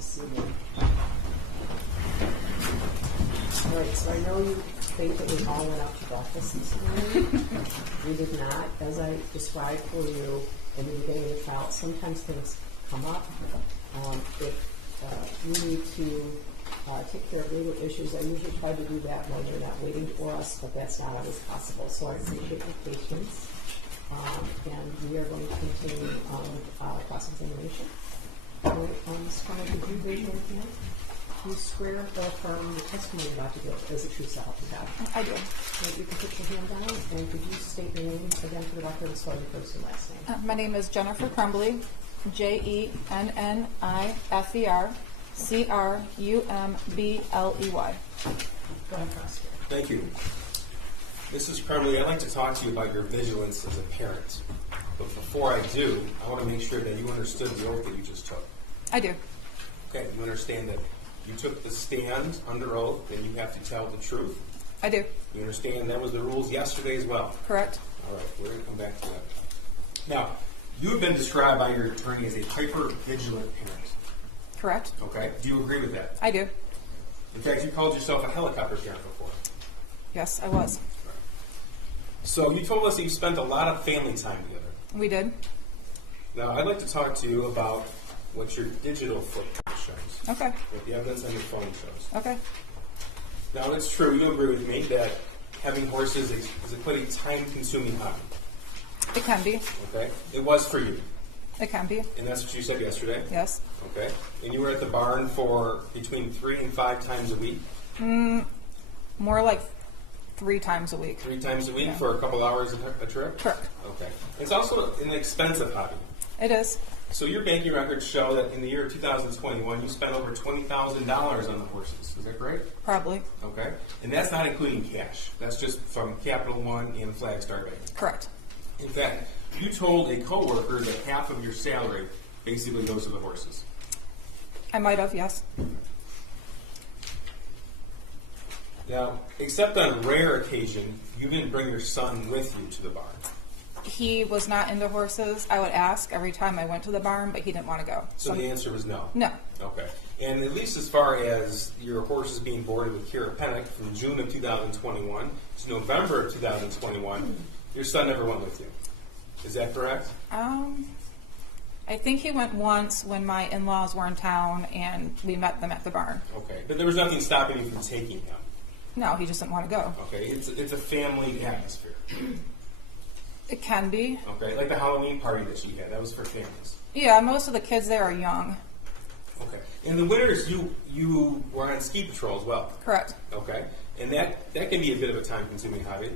this evening. All right, so I know you think that we all went out to breakfast this morning. We did not. As I described for you in the beginning of the trial, sometimes things come up. If you need to take care of legal issues, I usually try to do that when you're not waiting for us, but that's not always possible. So I appreciate your patience. And we are going to continue with cross-examination. Ms. Crumbley, could you raise your hand? Do you swear or affirm the testimony you're about to give is a true self you have? I do. Right, you can put your hand down, and could you state your name again for the record and spell your first and last name? My name is Jennifer Crumbley, Jennifer Crumbley. Go ahead, prosecutor. Thank you. Mrs. Crumbley, I'd like to talk to you about your vigilance as a parent. But before I do, I want to make sure that you understood the oath that you just took. I do. Okay, you understand that you took the stand under oath and you have to tell the truth? I do. You understand that was the rules yesterday as well? Correct. All right, we're going to come back to that. Now, you have been described by your attorney as a hyper-vigilant parent. Correct. Okay, do you agree with that? I do. In fact, you called yourself a helicopter parent before. Yes, I was. So you told us that you spent a lot of family time together. We did. Now, I'd like to talk to you about what your digital footprint shows. Okay. What the evidence on your phone shows. Okay. Now, it's true, you agree with me, that having horses is quite a time-consuming hobby. It can be. Okay? It was for you. It can be. And that's what you said yesterday? Yes. Okay. And you were at the barn for between 3 and 5 times a week? More like 3 times a week. 3 times a week Yeah. for a couple hours a trip? Correct. Okay. It's also an expensive hobby. It is. So your banking records show that in the year 2021, you spent over $20,000 on the horses. Is that correct? Probably. Okay. And that's not including cash. That's just from Capital One and Flagstar Bank. Correct. In fact, you told a coworker that half of your salary basically goes to the horses. I might have, yes. Now, except on rare occasion, you didn't bring your son with you to the barn. He was not into horses. I would ask every time I went to the barn, but he didn't want to go. So the answer was no? No. Okay. And at least as far as your horses being boarded with Kira Pennock from June of 2021 to November of 2021, your son never went with you. Is that correct? I think he went once when my in-laws were in town and we met them at the barn. Okay. But there was nothing stopping you from taking him? No, he just didn't want to go. Okay. It's a family atmosphere. It can be. Okay. Like the Halloween party that she had. That was for families. Yeah, most of the kids there are young. Okay. In the winters, you were on ski patrol as well. Correct. Okay. And that can be a bit of a time-consuming hobby.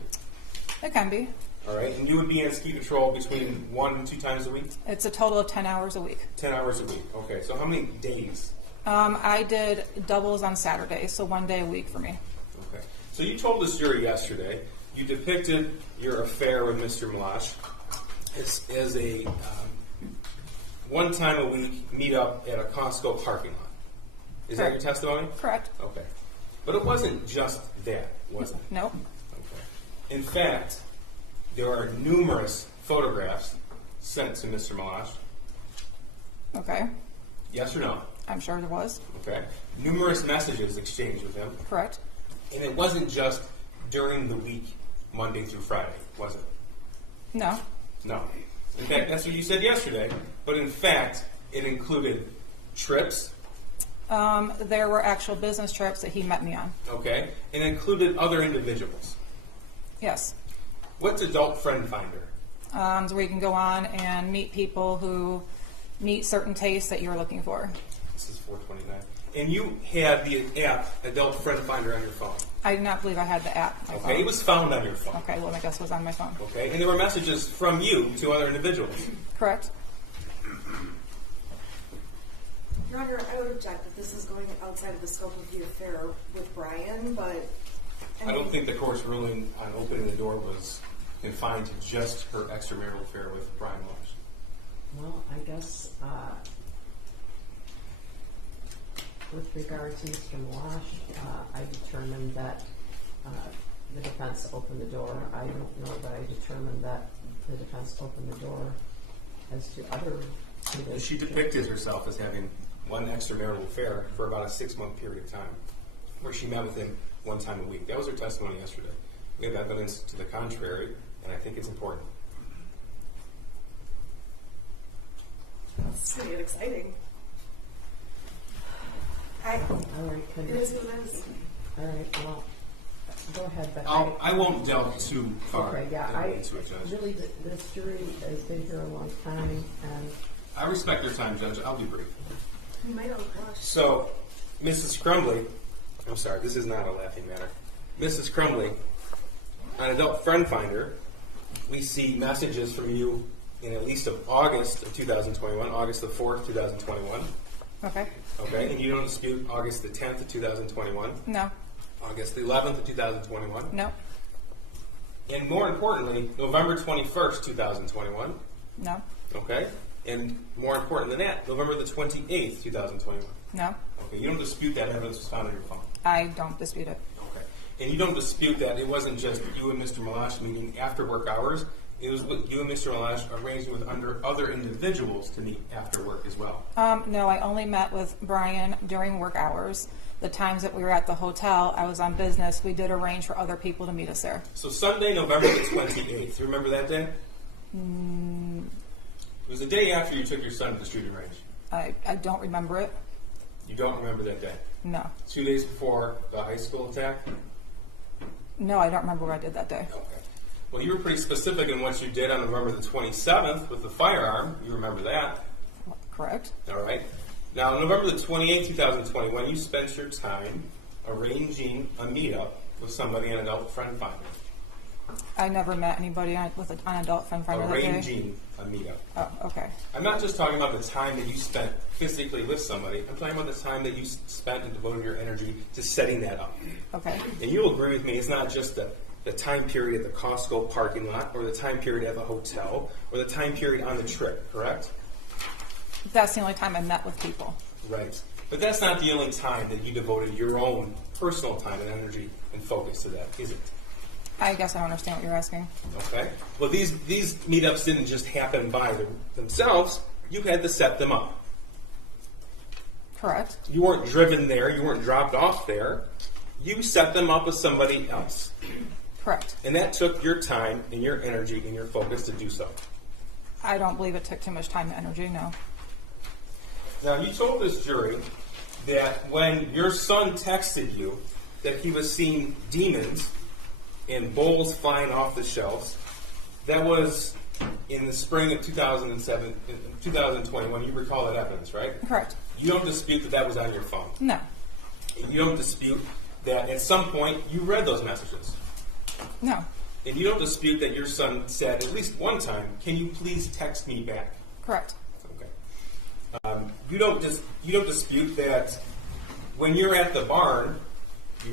It can be. All right. And you would be on ski patrol between 1 and 2 times a week? It's a total of 10 hours a week. 10 hours a week. Okay. So how many days? I did doubles on Saturdays, so 1 day a week for me. Okay. So you told this jury yesterday, you depicted your affair with Mr. Malash as a one time a week meet up at a Costco parking lot. Is that your testimony? Correct. Okay. But it wasn't just that, was it? Nope. Okay. In fact, there are numerous photographs sent to Mr. Malash. Okay. Yes or no? I'm sure there was. Okay. Numerous messages exchanged with him. Correct. And it wasn't just during the week, Monday through Friday, was it? No. No. In fact, that's what you said yesterday. But in fact, it included trips. There were actual business trips that he met me on. Okay. And included other individuals. Yes. What's Adult Friend Finder? So where you can go on and meet people who meet certain tastes that you're looking for. This is 429. And you had the app, Adult Friend Finder, on your phone. I do not believe I had the app on my phone. Okay, it was found on your phone. Okay, well, I guess it was on my phone. Okay, and there were messages from you to other individuals. Correct. Your Honor, I would object that this is going outside of the scope of the affair with Brian, but... I don't think the court's ruling on opening the door was confined to just her extramarital affair with Brian Walsh. Well, I guess with regard to Mr. Malash, I determined that the defense opened the door. I don't know that I determined that the defense opened the door as to other individuals. She depicted herself as having one extramarital affair for about a 6-month period of time, where she met with him one time a week. That was her testimony yesterday. We have evidence to the contrary, and I think it's important. It's going to get exciting. All right, It is what it is. all right, well, go ahead, but I won't delve too far okay, yeah, into it, Judge. really, this jury has been here a long time, and I respect your time, Judge. I'll be brief. You might have watched. So, Mrs. Crumbley, I'm sorry, this is not a laughing matter. Mrs. Crumbley, on Adult Friend Finder, we see messages from you in at least of August of 2021, August the 4th, 2021. Okay. Okay, and you don't dispute August the 10th of 2021, No. August the 11th of 2021, No. and more importantly, November 21st, 2021. No. Okay, and more important than that, November the 28th, 2021. No. Okay, you don't dispute that evidence was found on your phone. I don't dispute it. Okay, and you don't dispute that it wasn't just you and Mr. Malash meeting after work hours. It was with you and Mr. Malash arranged with other individuals to meet after work as well. No, I only met with Brian during work hours. The times that we were at the hotel, I was on business. We did arrange for other people to meet us there. So Sunday, November the 28th. You remember that day? It was the day after you took your son to the shooting range. I don't remember it. You don't remember that day? No. 2 days before the high school attack? No, I don't remember what I did that day. Okay. Well, you were pretty specific in what you did on November the 27th with the firearm. You remember that. Correct. All right. Now, on November the 28th, 2021, you spent your time arranging a meetup with somebody on Adult Friend Finder. I never met anybody with an adult friend finder that day. Arranging a meetup. Oh, okay. I'm not just talking about the time that you spent physically with somebody. I'm talking about the time that you spent and devoted your energy to setting that up. Okay. And you'll agree with me, it's not just the time period at the Costco parking lot or the time period at the hotel or the time period on the trip, correct? That's the only time I met with people. Right. But that's not the only time that you devoted your own personal time and energy and focus to that, is it? I guess I don't understand what you're asking. Okay. Well, these meetups didn't just happen by themselves. You had to set them up. Correct. You weren't driven there. You weren't dropped off there. You set them up with somebody else. Correct. And that took your time and your energy and your focus to do so. I don't believe it took too much time and energy, no. Now, you told this jury that when your son texted you that he was seeing demons and bowls flying off the shelves, that was in the spring of 2021. You recall that evidence, right? Correct. You don't dispute that was on your phone. No. You don't dispute that at some point you read those messages. No. And you don't dispute that your son said at least one time, "Can you please text me back?" Correct. Okay. You don't dispute that when you're at the barn,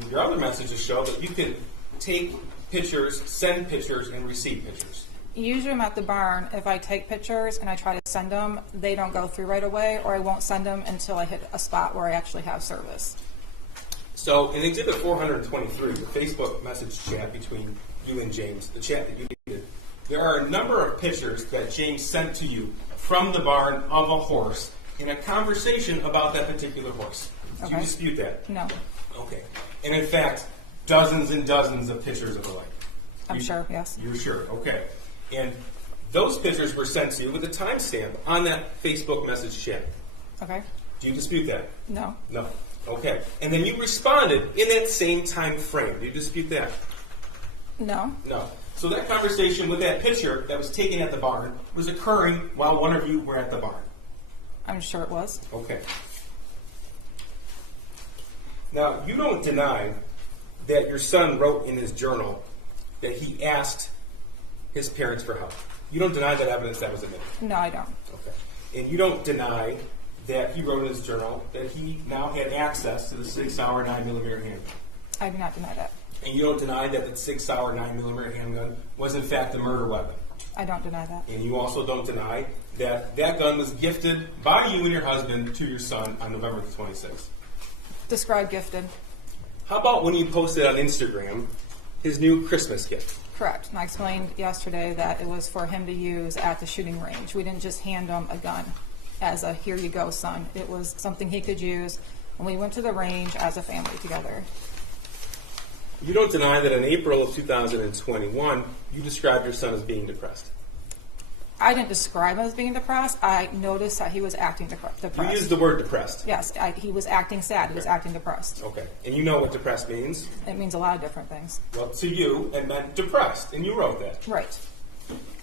your other messages show that you can take pictures, send pictures, and receive pictures. Usually I'm at the barn. If I take pictures and I try to send them, they don't go through right away, or I won't send them until I hit a spot where I actually have service. So in Exhibit 423, the Facebook message chat between you and James, the chat that you did, there are a number of pictures that James sent to you from the barn of a horse in a conversation about that particular horse. Do you Okay. dispute that? No. Okay. And in fact, dozens and dozens of pictures of the like. I'm sure, yes. You're sure, okay. And those pictures were sent to you with a timestamp on that Facebook message chat. Okay. Do you dispute that? No. No. Okay. And then you responded in that same time frame. Do you dispute that? No. No. So that conversation with that picture that was taken at the barn was occurring while one of you were at the barn. I'm sure it was. Okay. Now, you don't deny that your son wrote in his journal that he asked his parents for help. You don't deny that evidence that was admitted. No, I don't. Okay. And you don't deny that he wrote in his journal that he now had access to the 6-hour 9mm handgun. I do not deny that. And you don't deny that the 6-hour 9mm handgun was in fact a murder weapon. I don't deny that. And you also don't deny that that gun was gifted by you and your husband to your son on November the 26th. Describe gifted. How about when you posted on Instagram his new Christmas gift? Correct. And I explained yesterday that it was for him to use at the shooting range. We didn't just hand him a gun. as a here you go, son. It was something he could use when we went to the range as a family together. You don't deny that in April of 2021, you described your son as being depressed. I didn't describe him as being depressed. I noticed that he was acting You depressed. used the word depressed. Yes, he was acting sad. He was acting depressed. Okay. And you know what depressed means? It means a lot of different things. Well, to you, it meant depressed, and you wrote that. Right.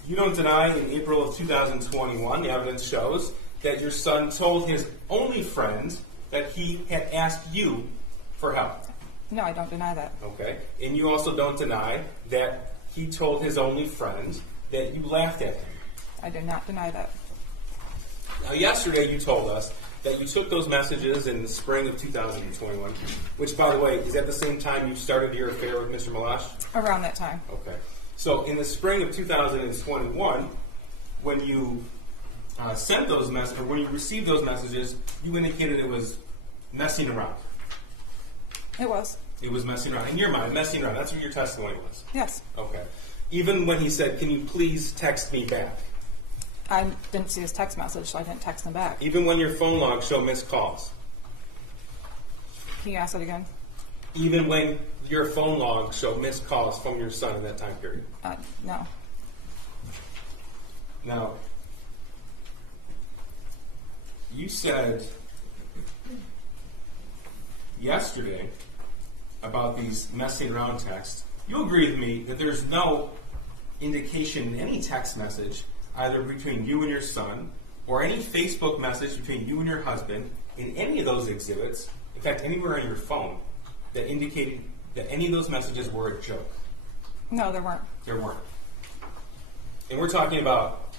You don't deny in April of 2021, the evidence shows, that your son told his only friend that he had asked you for help. No, I don't deny that. Okay. And you also don't deny that he told his only friend that you laughed at him. I do not deny that. Now, yesterday you told us that you took those messages in the spring of 2021, which, by the way, is at the same time you started your affair with Mr. Malash? Around that time. Okay. So, in the spring of 2021, when you sent those messages, or when you received those messages, you indicated it was messing around. It was. It was messing around. In your mind, messing around. That's what your testimony was. Yes. Okay. Even when he said, "Can you please text me back?" I didn't see his text message, so I didn't text him back. Even when your phone logs show missed calls. Can you ask it again? Even when your phone logs show missed calls from your son in that time period. No. Now, you said yesterday about these messing around texts. You agree with me that there's no indication in any text message, either between you and your son, or any Facebook message between you and your husband, in any of those exhibits, in fact, anywhere on your phone, that indicated that any of those messages were a joke. No, there weren't. There weren't. And we're talking about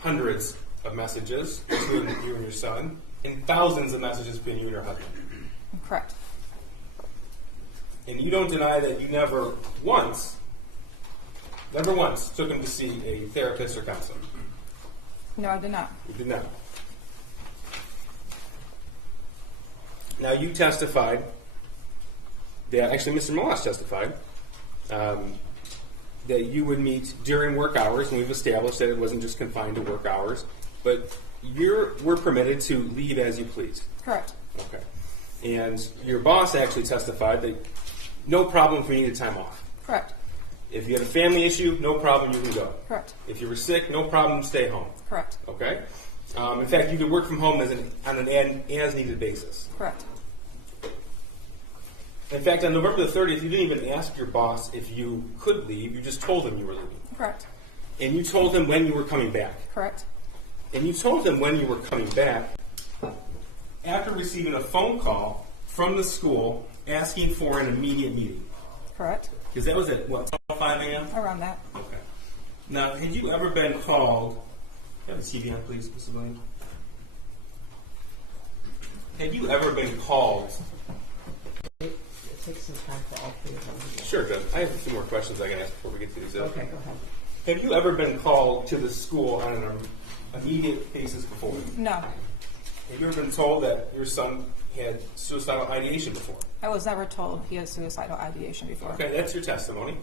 hundreds of messages between you and your son, and thousands of messages between you and your husband. Correct. And you don't deny that you never once took him to see a therapist or counselor. No, I did not. You did not. Now, you testified that, actually, Mr. Malash testified, that you would meet during work hours, and we've established that it wasn't just confined to work hours, but we're permitted to leave as you please. Correct. Okay. And your boss actually testified that no problem if you needed time off. Correct. If you had a family issue, no problem, you can go. Correct. If you were sick, no problem, stay home. Correct. Okay? In fact, you could work from home on an as-needed basis. Correct. In fact, on November the 30th, you didn't even ask your boss if you could leave. You just told him you were leaving. Correct. And you told him when you were coming back. Correct. And you told him when you were coming back after receiving a phone call from the school asking for an immediate meeting. Correct. Because that was at, what, 5 a.m.? Around that. Okay. Now, had you ever been called... Have the TV on, please, Mr. Williams. Had you ever been called... It takes some time for all three of them. Sure, Doug. I have a few more questions I can ask before we get to these. Okay, go ahead. Have you ever been called to the school on an immediate basis before? No. Have you ever been told that your son had suicidal ideation before? I was never told he had suicidal ideation before. Okay, that's your testimony.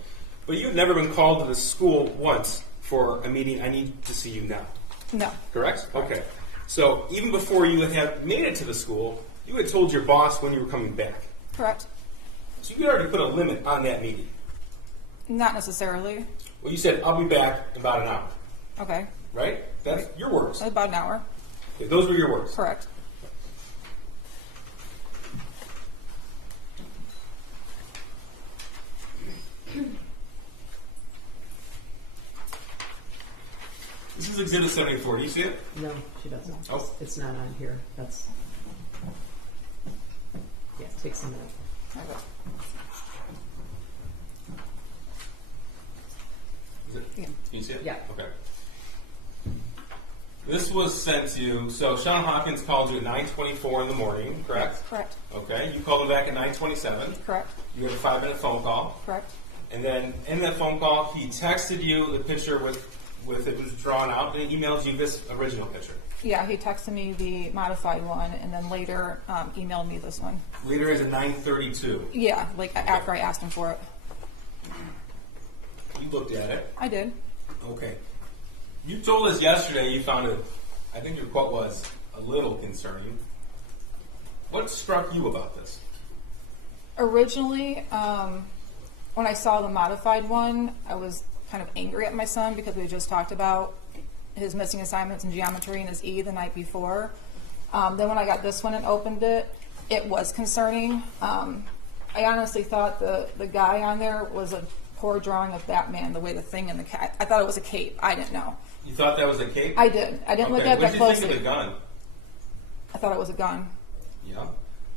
But you've never been called to the school once for a meeting, I need to see you now. No. Correct? Okay. So even before you had made it to the school, you had told your boss when you were coming back. Correct. So you had already put a limit on that meeting. Not necessarily. Well, you said, I'll be back in about an hour. Okay. Right? That's your words. About an hour. Okay, those were your words. Correct. This is Exhibit 74. Do you see it? No, she doesn't. Oh. It's not on here. That's... Yeah, it takes a minute. Okay. Is it? Yeah. Can you see it? Yeah. Okay. This was sent to you. So Sean Hawkins called you at 9:24 in the morning, correct? Correct. Okay. You called him back at 9:27. Correct. You had a 5-minute phone call. Correct. And then in that phone call, he texted you the picture with it was drawn out, and he emailed you this original picture. Yeah, he texted me the modified one, and then later emailed me this one. Later is at 9:32. Yeah, like after I asked him for it. You looked at it. I did. Okay. You told us yesterday you found it, I think your quote was a little concerning. What struck you about this? Originally, when I saw the modified one, I was kind of angry at my son because we just talked about his missing assignments in geometry and his E the night before. Then when I got this one and opened it, it was concerning. I honestly thought the guy on there was a poor drawing of Batman, the way the thing in the cat. I thought it was a cape. I didn't know. You thought that was a cape? I did. I didn't look at that closely. closely. What did you think of the gun? I thought it was a gun. Yeah.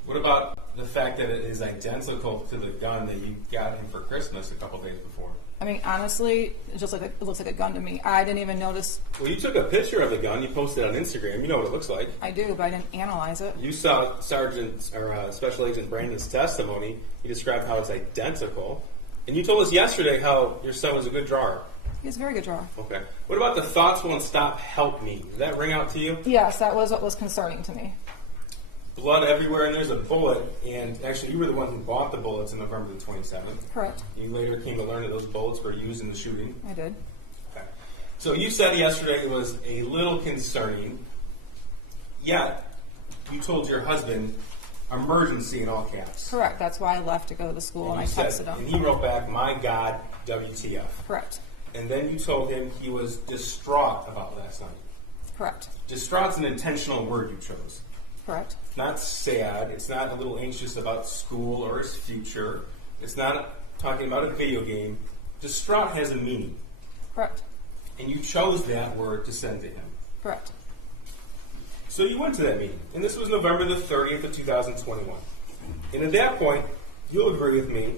What about the fact that it is identical to the gun that you got him for Christmas a couple days before? I mean, honestly, it looks like a gun to me. I didn't even notice. Well, you took a picture of the gun. You posted it on Instagram. You know what it looks like. I do, but I didn't analyze it. You saw Sergeant or Special Agent Brandon's testimony. He described how it's identical. And you told us yesterday how your son was a good drawer. He's a very good drawer. Okay. What about the thoughts won't stop, help me? Did that ring out to you? Yes, that was what was concerning to me. Blood everywhere, and there's a bullet. And actually, you were the one who bought the bullets on November the 27th. Correct. You later came to learn that those bullets were used in the shooting. I did. Okay. So you said yesterday it was a little concerning, yet you told your husband emergency in all caps. Correct. That's why I left to go to the school, and I texted him. And he wrote back, "My God, WTF." Correct. And then you told him he was distraught about last night. Correct. Distraught's an intentional word you chose. Correct. Not sad. It's not a little anxious about school or his future. It's not talking about a video game. Distraught has a meaning. Correct. And you chose that word to send to him. Correct. So you went to that meeting. And this was November the 30th of 2021. And at that point, you'll agree with me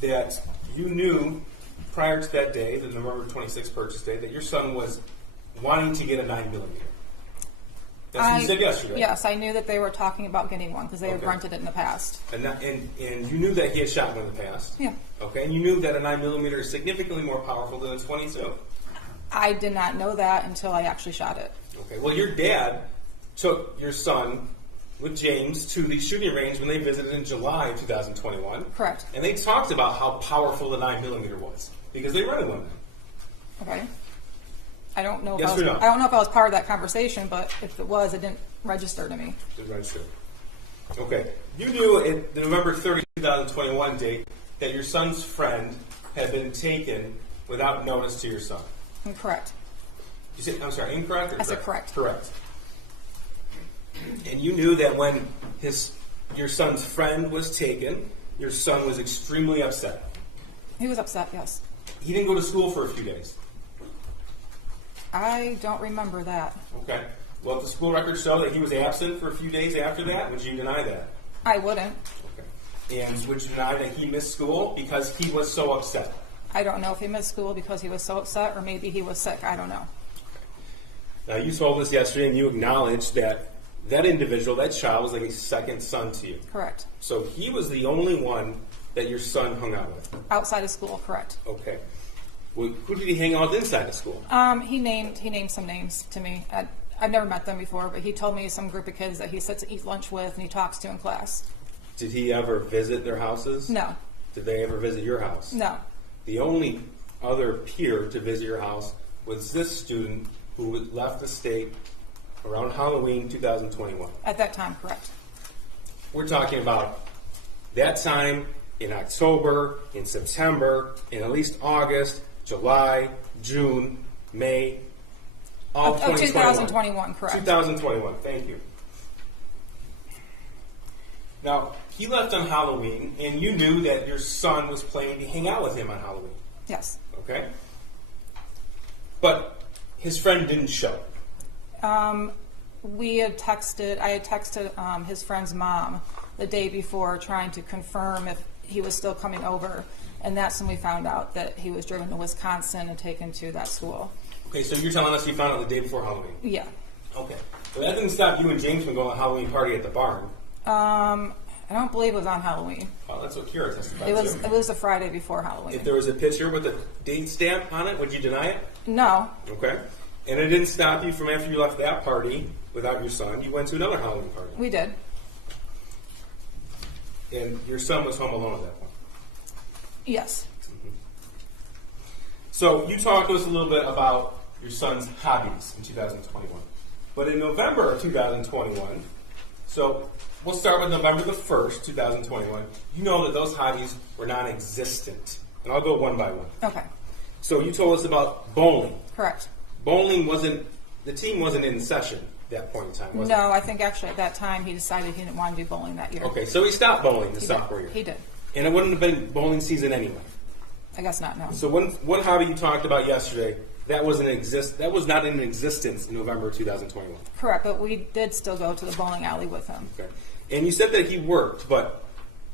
that you knew prior to that day, the November 26th purchase day, that your son was wanting to get a 9mm. That's what you said yesterday. Yes, I knew that they were talking about getting one because they had Okay. rented it in the past. And you knew that he had shot one in the past. Yeah. Okay, and you knew that a 9mm is significantly more powerful than a 22. I did not know that until I actually shot it. Okay, well, your dad took your son with James to the shooting range when they visited in July of 2021. Correct. And they talked about how powerful the 9mm was because they rented one. Okay. I don't know. Yes If I or was, no? I don't know if I was part of that conversation, but if it was, it didn't register to me. Just register. Okay, you knew at the November 30, 2021 date that your son's friend had been taken without notice to your son. Correct. You said, I'm sorry, incorrect or I said correct. Correct. And you knew that when your son's friend was taken, your son was extremely upset. He was upset, yes. He didn't go to school for a few days. I don't remember that. Okay. Well, the school records show that he was absent for a few days after that. Would you deny that? I wouldn't. Okay. And would you deny that he missed school because he was so upset? I don't know if he missed school because he was so upset or maybe he was sick. I don't know. Now, you told us yesterday and you acknowledged that that individual, that child, was like a second son to you. Correct. So he was the only one that your son hung out with? Outside of school, correct. Okay. Well, who did he hang out with inside of school? He named some names to me. I've never met them before, but he told me some group of kids that he sits and eats lunch with and he talks to in class. Did he ever visit their houses? No. Did they ever visit your house? No. The only other peer to visit your house was this student who left the state around Halloween 2021. At that time, correct. We're talking about that time in October, in September, in at least August, July, June, May, all Of 2021. 2021, correct. 2021, thank you. Now, he left on Halloween, and you knew that your son was planning to hang out with him on Halloween, Yes. okay? But his friend didn't show. I had texted his friend's mom the day before trying to confirm if he was still coming over, and that's when we found out that he was driven to Wisconsin and taken to that school. Okay, so you're telling us you found out the day before Halloween? Yeah. Okay. Well, that didn't stop you and James from going to a Halloween party at the barn. I don't believe it was on Halloween. Oh, that's what Kira testified It was to. it was the Friday before Halloween. If there was a picture with a date stamp on it, would you deny it? No. Okay. And it didn't stop you from after you left that party without your son, you went to another Halloween party. We did. And your son was home alone at that point. Yes. So you talked to us a little bit about your son's hobbies in 2021. But in November of 2021, so we'll start with November the 1st, 2021, you know that those hobbies were non-existent. And I'll go one by one. Okay. So you told us about bowling. Correct. Bowling the team wasn't in session at that point in time, was it? No, I think actually at that time he decided he didn't want to do bowling that year. Okay, so he stopped bowling the He sophomore did. year. He did. And it wouldn't have been bowling season anyway. I guess not, no. So one hobby you talked about yesterday, that was not in existence in November 2021. Correct, but we did still go to the bowling alley with him. Okay. And you said that he worked, but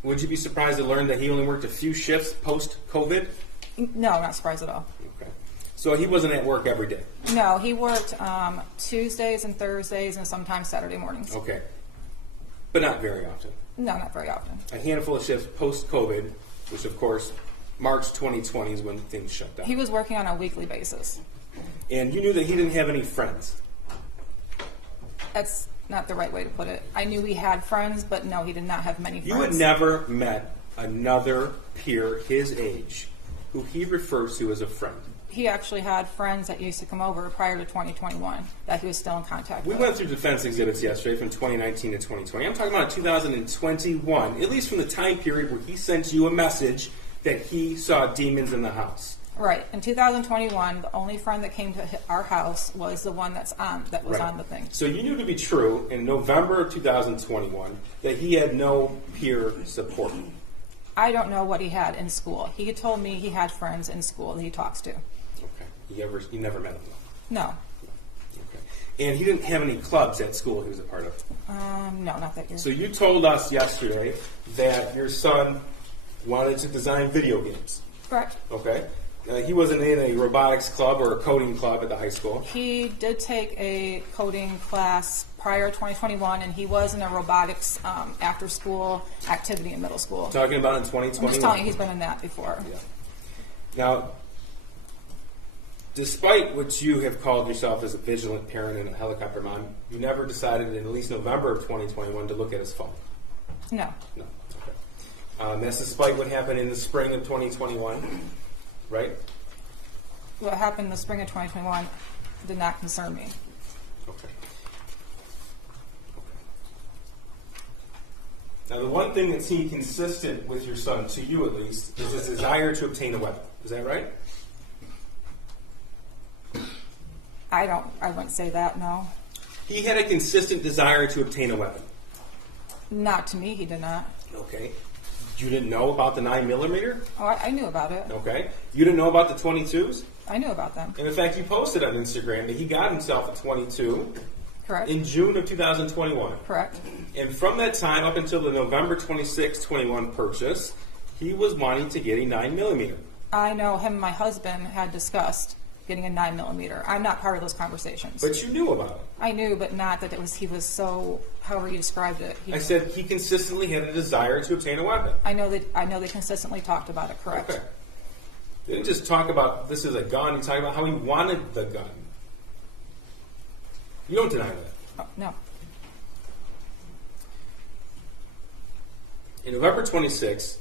would you be surprised to learn that he only worked a few shifts post-COVID? No, not surprised at all. Okay. So he wasn't at work every day? No, he worked Tuesdays and Thursdays and sometimes Saturday mornings. Okay. But not very often. No, not very often. A handful of shifts post-COVID, which of course, March 2020 is when things shut down. He was working on a weekly basis. And you knew that he didn't have any friends. That's not the right way to put it. I knew he had friends, but no, he did not have many friends. You had never met another peer his age who he refers to as a friend. He actually had friends that used to come over prior to 2021 that he was still in contact We with. went through defense exhibits yesterday from 2019 to 2020. I'm talking about 2021, at least from the time period where he sent you a message that he saw demons in the house. Right. In 2021, the only friend that came to our house was the one that was Right. on the thing. So you knew to be true in November of 2021 that he had no peer support. I don't know what he had in school. He told me he had friends in school that he talks to. Okay. You never met him though? No. Okay. And he didn't have any clubs at school he was a part of? No, not that year. So you told us yesterday that your son wanted to design video games. Correct. Okay. He wasn't in a robotics club or a coding club at the high school. He did take a coding class prior to 2021, and he was in a robotics after-school activity in middle school. Talking about in 2021. I'm just telling you, he's been in that before. Yeah. Now, despite what you have called yourself as a vigilant parent and a helicopter mom, you never decided in at least November of 2021 to look at his phone. No. No. Okay. That's despite what happened in the spring of 2021, right? What happened in the spring of 2021 did not concern me. Okay. Now, the one thing that seemed consistent with your son, to you at least, is his desire to obtain a weapon. Is that right? I wouldn't say that, no. He had a consistent desire to obtain a weapon. Not to me, he did not. Okay. You didn't know about the 9mm? Oh, I knew about it. Okay. You didn't know about the 22s? I knew about them. And in fact, you posted on Instagram that he got himself a 22 Correct. in June of 2021. Correct. And from that time up until the November 26, 21 purchase, he was wanting to get a 9mm. I know him and my husband had discussed getting a 9mm. I'm not part of those conversations. But you knew about it. I knew, but not that he was so, however you described it. I said he consistently had a desire to obtain a weapon. I know they consistently talked about it, correct. Okay. They didn't just talk about this is a gun, he talked about how he wanted the gun. You don't deny that. Oh, no. In November 26,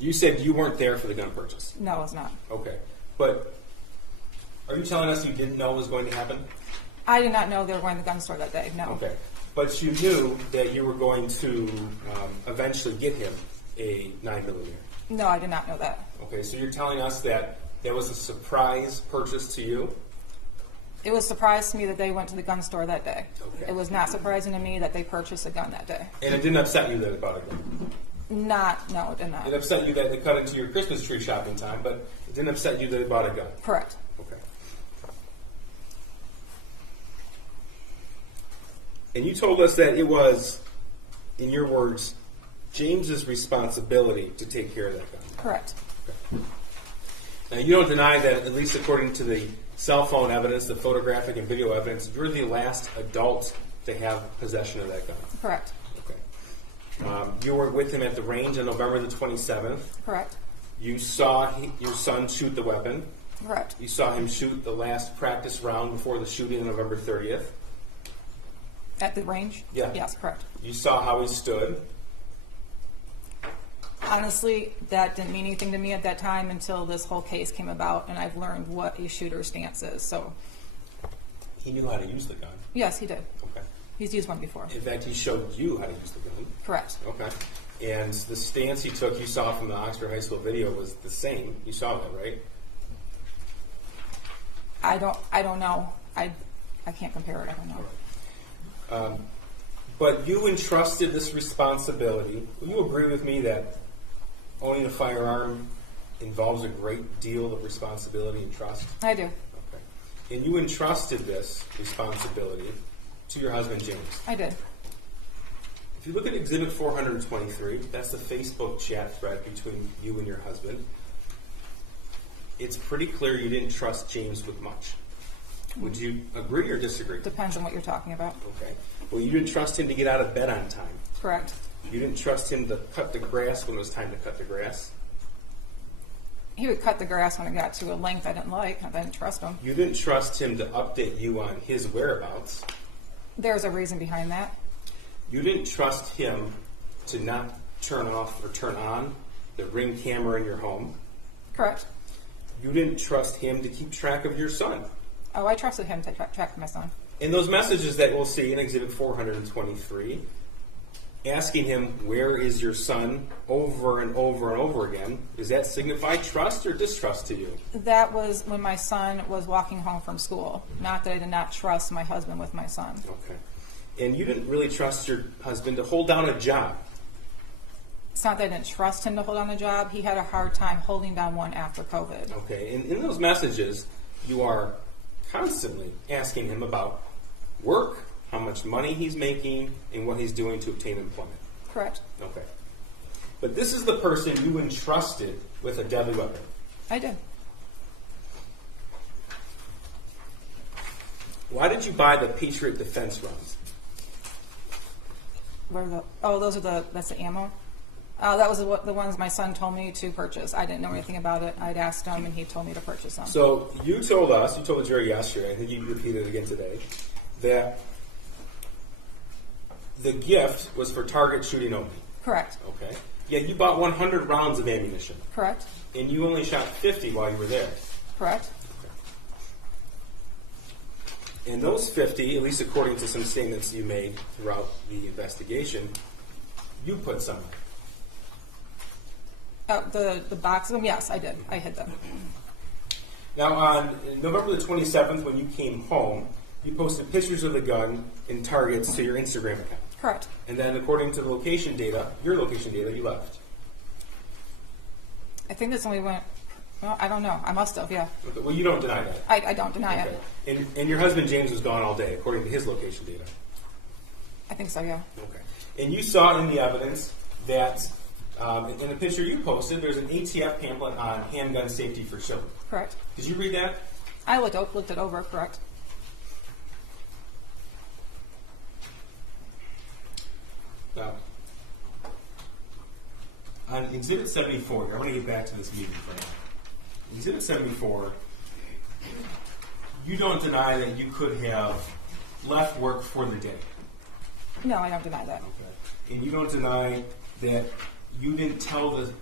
you said you weren't there for the gun purchase. No, it's not. Okay. But are you telling us you didn't know what was going to happen? I did not know they were going to the gun store that day, no. Okay. But you knew that you were going to eventually get him a 9mm. No, I did not know that. Okay, so you're telling us that was a surprise purchase to you? It was a surprise to me that they went to the gun store that day. Okay. It was not surprising to me that they purchased a gun that day. And it didn't upset you that they bought a gun? No, it did not. It upset you that they cut into your Christmas tree shopping time, but it didn't upset you that they bought a gun? Correct. Okay. And you told us that it was, in your words, James's responsibility to take care of that gun. Correct. Okay. Now, you don't deny that, at least according to the cell phone evidence, the photographic and video evidence, you're the last adult to have possession of that gun. Correct. Okay. You were with him at the range on November the 27th. Correct. You saw your son shoot the weapon. Correct. You saw him shoot the last practice round before the shooting on November 30th. At the range? Yeah. Yes, correct. You saw how he stood. Honestly, that didn't mean anything to me at that time until this whole case came about, and I've learned what a shooter's stance is. So, He knew how to use the gun. yes, he did. Okay. He's used one before. In fact, he showed you how to use the gun. Correct. Okay. And the stance he took, you saw from the Oxford High School video, was the same. You saw that, right? I don't know. I can't compare it. I don't know. But you entrusted this responsibility. Will you agree with me that owning a firearm involves a great deal of responsibility and trust? I do. Okay. And you entrusted this responsibility to your husband, James. I did. If you look at Exhibit 423, that's the Facebook chat thread between you and your husband. It's pretty clear you didn't trust James with much. Would you agree or disagree? Depends on what you're talking about. Okay. Well, you didn't trust him to get out of bed on time. Correct. You didn't trust him to cut the grass when it was time to cut the grass. He would cut the grass when it got to a length I didn't like. I didn't trust him. You didn't trust him to update you on his whereabouts. There's a reason behind that. You didn't trust him to not turn off or turn on the Ring camera in your home. Correct. You didn't trust him to keep track of your son. Oh, I trusted him to track of my son. In those messages that we'll see in Exhibit 423, asking him, where is your son, over and over and over again, does that signify trust or distrust to you? That was when my son was walking home from school. Not that I did not trust my husband with my son. Okay. And you didn't really trust your husband to hold down a job. It's not that I didn't trust him to hold down a job. He had a hard time holding down one after COVID. Okay. And in those messages, you are constantly asking him about work, how much money he's making, and what he's doing to obtain employment. Correct. Okay. But this is the person you entrusted with a deadly weapon. I did. Why did you buy the Patriot defense rounds? Where are that's the ammo? That was the ones my son told me to purchase. I didn't know anything about it. I'd asked him, and he told me to purchase them. So you told the jury yesterday, I think you repeated it again today, that the gift was for target shooting only. Correct. Okay. Yet you bought 100 rounds of ammunition. Correct. And you only shot 50 while you were there. Correct. And those 50, at least according to some statements you made throughout the investigation, you put somewhere. The box of them, yes, I did. I hid them. Now, on November the 27th, when you came home, you posted pictures of the gun and targets to your Instagram account. Correct. And then, according to the location data, your location data, you left. I think this only went, well, I don't know. I must have, yeah. Well, you don't deny that. I don't deny it. Okay. And your husband James was gone all day, according to his location data. I think so, yeah. Okay. And you saw in the evidence that in the picture you posted, there's an ATF pamphlet on handgun safety for children. Correct. Did you read that? I looked it over, correct. Now, on Exhibit 74, I want to get back to this meeting for now. Exhibit 74, you don't deny that you could have left work for the day. No, I don't deny that. Okay. And you don't deny that you didn't tell the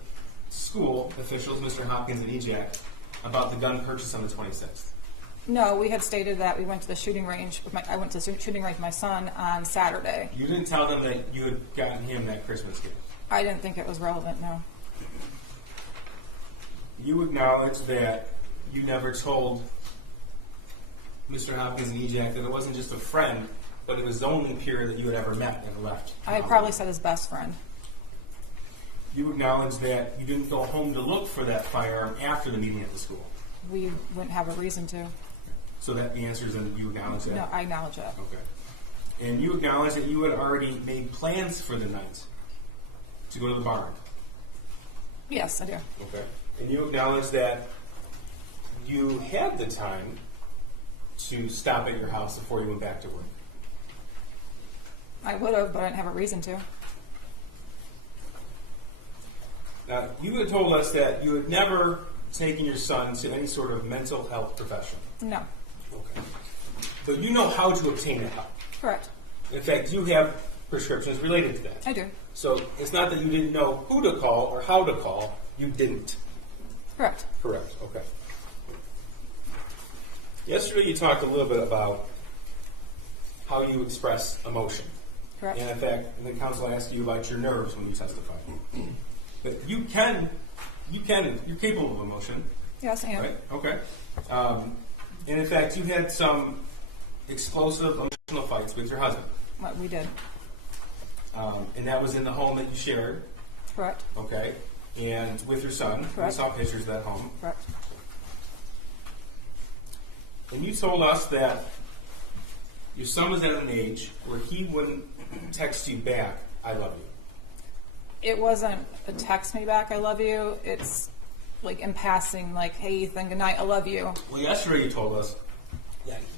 school officials, Mr. Hopkins and EJAC, about the gun purchase on the 26th. No, we had stated that we went to the shooting range. I went to the shooting range with my son on Saturday. You didn't tell them that you had gotten him that Christmas gift. I didn't think it was relevant, no. You acknowledge that you never told Mr. Hopkins and EJAC that it wasn't just a friend, but it was the only peer that you had ever met and left. I had probably said his best friend. You acknowledge that you didn't go home to look for that firearm after the meeting at the school. We wouldn't have a reason to. So that the answer is that you acknowledge that? No, I acknowledge that. Okay. And you acknowledge that you had already made plans for the night to go to the barn? Yes, I do. Okay. And you acknowledge that you had the time to stop at your house before you went back to work? I would have, but I didn't have a reason to. Now, you had told us that you had never taken your son to any sort of mental health professional. No. Okay. So you know how to obtain that help. Correct. In fact, you have prescriptions related to that. I do. So it's not that you didn't know who to call or how to call. You didn't. Correct. Correct. Okay. Yesterday you talked a little bit about how you express emotion. Correct. And in fact, the council asked you about your nerves when you testified. But you're capable of emotion. Yes, I am. Right? Okay. And in fact, you had some explosive emotional fights with your husband. What we did. And that was in the home that you shared. Correct. Okay. And with your son. Correct. We saw pictures of that home. Correct. And you told us that your son was at an age where he wouldn't text you back, I love you. It wasn't a text me back, I love you. It's like in passing, like, hey, Ethan, good night, I love you. Well, yesterday you told us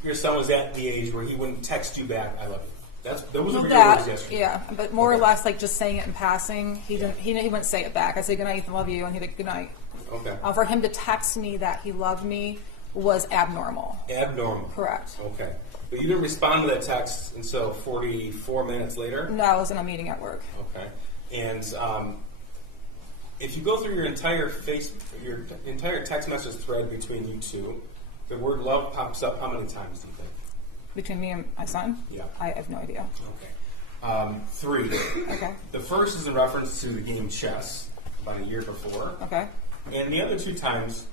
your son was at the age where he wouldn't text you back, I love you. Those were your words yesterday. Yeah, but more or Okay. less like just saying it in passing. He wouldn't say it back. I say good night, Ethan, love you, and he'd be good night. Okay. For him to text me that he loved me was abnormal. Abnormal. Correct. Okay. But you didn't respond to that text until 44 minutes later? No, I was in a meeting at work. Okay. And if you go through your entire text message thread between you two, the word love pops up how many times do you think? Between me and my son? Yeah. I have no idea. Okay. 3. Okay. The first is in reference to the game chess about a year before. Okay. And the other 2 times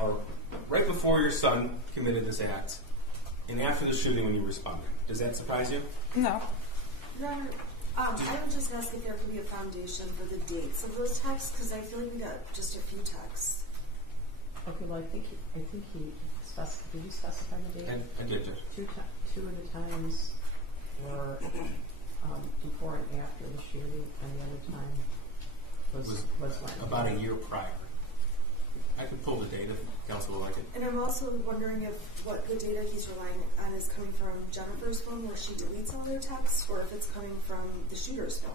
are right before your son committed this act and after the shooting when you responded. Does that surprise you? No. Your Honor, I would just ask if there could be a foundation for the dates of those texts, because I feel like we got just a few texts. Okay, well, I think he did you specify the date? I did, Judge. Two of the times were before and after the shooting, and the other time was when? About a year prior. I can pull the data if council will like it. And I'm also wondering if what the data he's relying on is coming from Jennifer's phone, where she deletes all their texts, or if it's coming from the shooter's phone.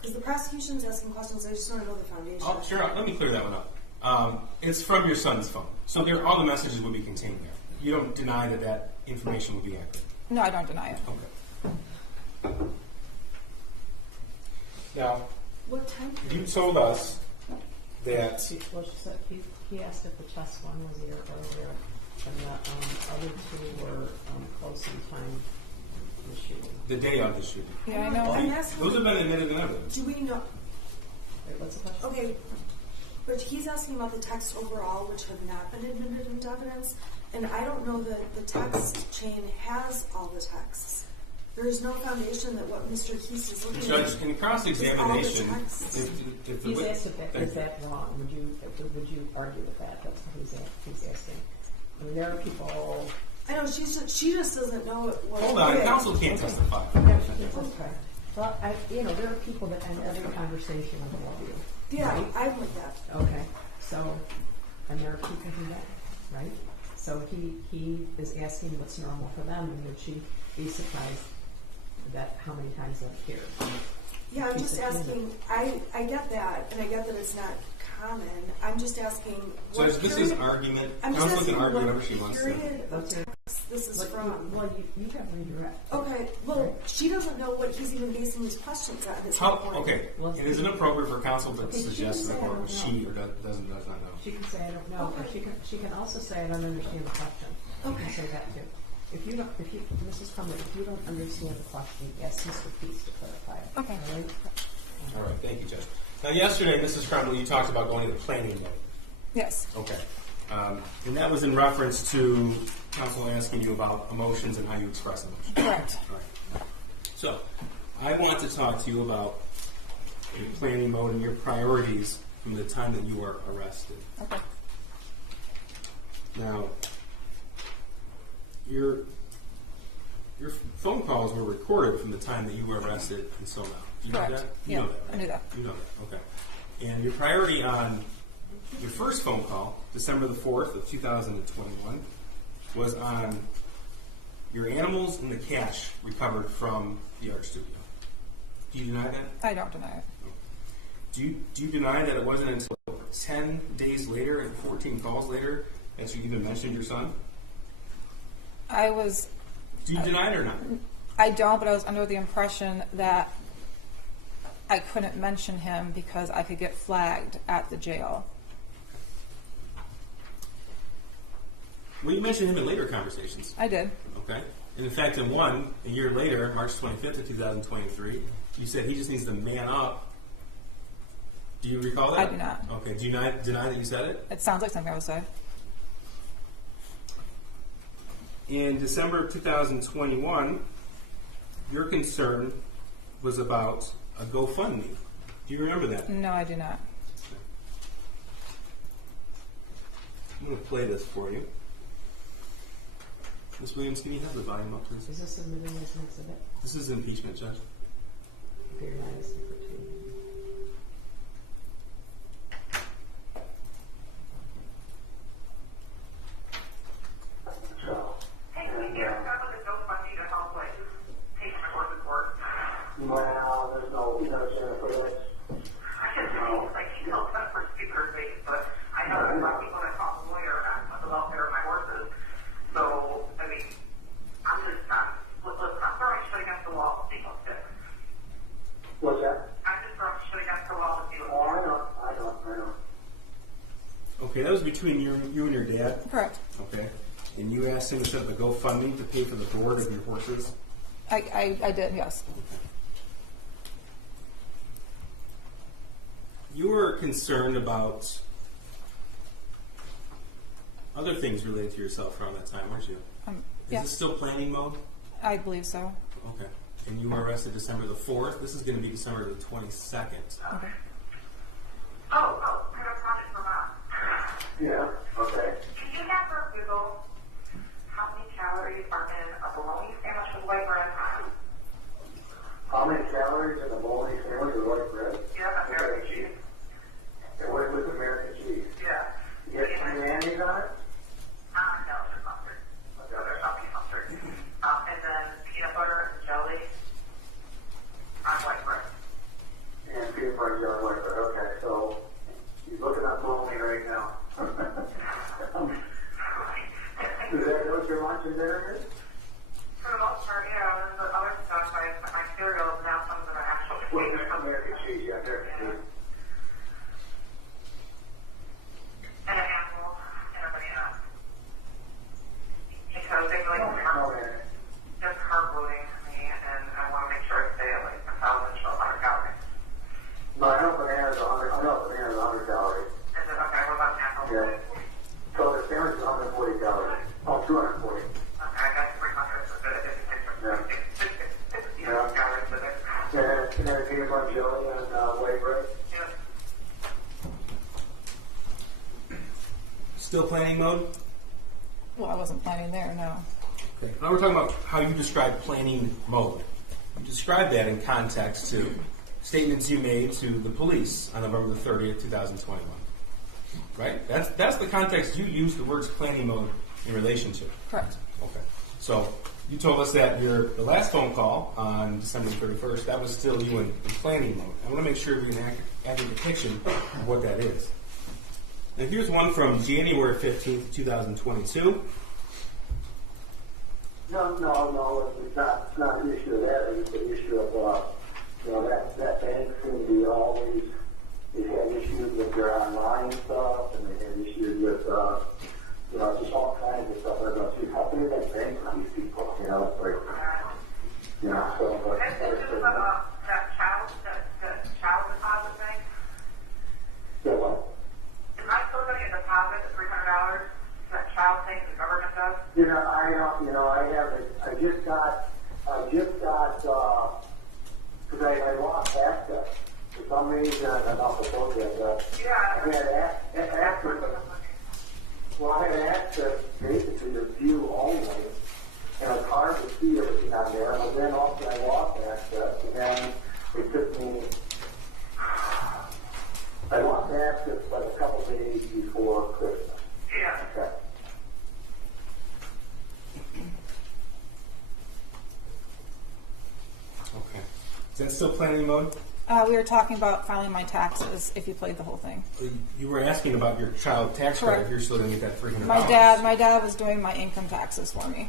Because the prosecution's asking questions, I just want to know the foundation. Oh, sure. Let me clear that one up. It's from your son's phone. So all the messages would be contained there. You don't deny that information would be accurate. No, I don't deny it. Okay. Now, What time you period? told us that He asked if the chess one was a year earlier, and the other 2 were close in time to the shooting. the day of the shooting. Yeah, I know. I'm asking, Those have been admitted in evidence. do we know? Wait, what's the question? Okay, but he's asking about the texts overall, which have not been admitted into evidence, and I don't know that the text chain has all the texts. There is no foundation that what Mr. Heese is looking at. Judge, in cross-examination, All the texts. if the He's wit- asked if is that wrong? Would you argue with that? That's what he's asking. I mean, there are people. I know she just doesn't know what. Hold on, it is. counsel can't testify. Okay. Well, there are people that end every conversation with all of you. Yeah, right? I'm with that. Okay. So, and there are people who don't, right? So he is asking what's normal for them, and would she be surprised that how many times that appears? Yeah, I'm just asking. I get that, and I get that it's not common. I'm just asking. Judge, this is an argument. I'm just Counsel asking can argue what whatever she wants to. period of text this is from. Well, you have redirect. Okay, well, she doesn't know what he's even basing these questions on. Is my point. Okay, it is inappropriate for counsel to Okay, she suggest can that say, I don't she or does not know. She can say I don't know, or Okay. she can also say I don't understand the question. She Okay. can say that too. Mrs. Crumbley, if you don't understand the question, ask Mr. Peace to clarify it. Okay. All right? All right, thank you, Judge. Now, yesterday, Mrs. Crumbley, you talked about going to the planning mode. Yes. Okay. And that was in reference to counsel asking you about emotions and how you express emotions. Correct. All right. So, I want to talk to you about your planning mode and your priorities from the time that you were arrested. Okay. Now, your phone calls were recorded from the time that you were arrested until now. You know Correct. that? You Yeah, know that, right? I knew that. You know that, okay. And your priority on your first phone call, December the 4th of 2021, was on your animals and the cash recovered from the art studio. Do you deny that? I don't deny it. Do you deny that it wasn't until 10 days later and 14 calls later that you even mentioned your son? I was. Do you deny it or not? I don't, but I was under the impression that I couldn't mention him because I could get flagged at the jail. Well, you mentioned him in later conversations. I did. Okay. And in fact, in one, a year later, March 25th of 2023, you said he just needs to man up. Do you recall that? I do not. Okay. Do you not deny that you said it? It sounds like something I would say. In December of 2021, your concern was about a GoFundMe. Do you remember that? No, I do not. I'm going to play this for you. Ms. Williams, can you have the volume up, please? Is this submitted as an exhibit? This is impeachment, Judge. If you're not a secretary. Hey, can we get a start with the GoFundMe to help, like, pay for my work at work? Well, there's no, Jennifer, I just know, like, he knows that for speaker base, but I know there's a lot of people that call the lawyer and ask them about their my horses. So, I mean, I'm just not, listen, I'm throwing shit against the wall to see what's fixed. what's that? I'm just throwing shit against the wall to see what's Oh, fixed. I know. Okay, that was between you and your dad. Correct. Okay. And you asked him to set up a GoFundMe to pay for the board of your horses. I did, yes. You were concerned about other things related to yourself around that time, weren't you? Is Yeah, this still planning mode? I believe so. Okay. And you were arrested December the 4th. This is going to be December the 22nd. Okay. Oh, I have a project for Mom. Yeah, okay. Can you have her Google how many calories are in a bologna sandwich with white bread? How many calories in a bologna sandwich with white bread? Yeah, American cheese. And what with American cheese? Yeah. You get some mayonnaise on it? No, just mustard. No, there's not beef mustard. And then peanut butter and jelly on white bread. And peanut butter and jelly white bread. Okay, so he's looking up bologna right now. Is that what your lunch and dinner is? For the most part, yeah, there's the other stuff, my cereals, now some of them are actual Well, sweet. there's American cheese, yeah, American cheese. And an apple and a banana. Because they like Okay. just carb loading me, and I want to make sure I stay at like 1,000 to 100 calories. No, I know bananas are 100 calories. And then, okay, what about an apple? Yeah. So the sandwich is 140 calories. Oh, 240. Okay, I got 300, so that is 60 calories a day. And then peanut butter and jelly and white bread. Yeah. Still planning mode? Well, I wasn't planning there, no. Okay. Now we're talking about how you describe planning mode. You described that in context to statements you made to the police on November the 30th, 2021. Right? That's the context you used the words planning mode in relation to. Correct. Okay. So you told us that the last phone call on December 31st, that was still you in planning mode. I want to make sure we can add a depiction of what that is. Now here's one from January 15th, 2022. No, it's not an issue of that. It's an issue of, that bank seemed to be always, they had issues with their online stuff, and they had issues with, just all kinds of stuff. I was like, how can they bank on these people? It's like, so, but. This is that child deposit thing. Yeah, what? Is I still getting a deposit of $300? That child thing the government does? I just got, because I lost access. For some reason, I'm not supposed to have Yeah. I had access. Well, I had access basically to view only, and it's hard to see everything on there. But then also I lost access, and then it took me. I lost access like a couple days before Christmas. Yeah. Okay. Okay. Is that still planning mode? We were talking about filing my taxes if you played the whole thing. You were asking about your child tax credit. Correct. You're still going to get that $300. My dad was doing my income taxes for me.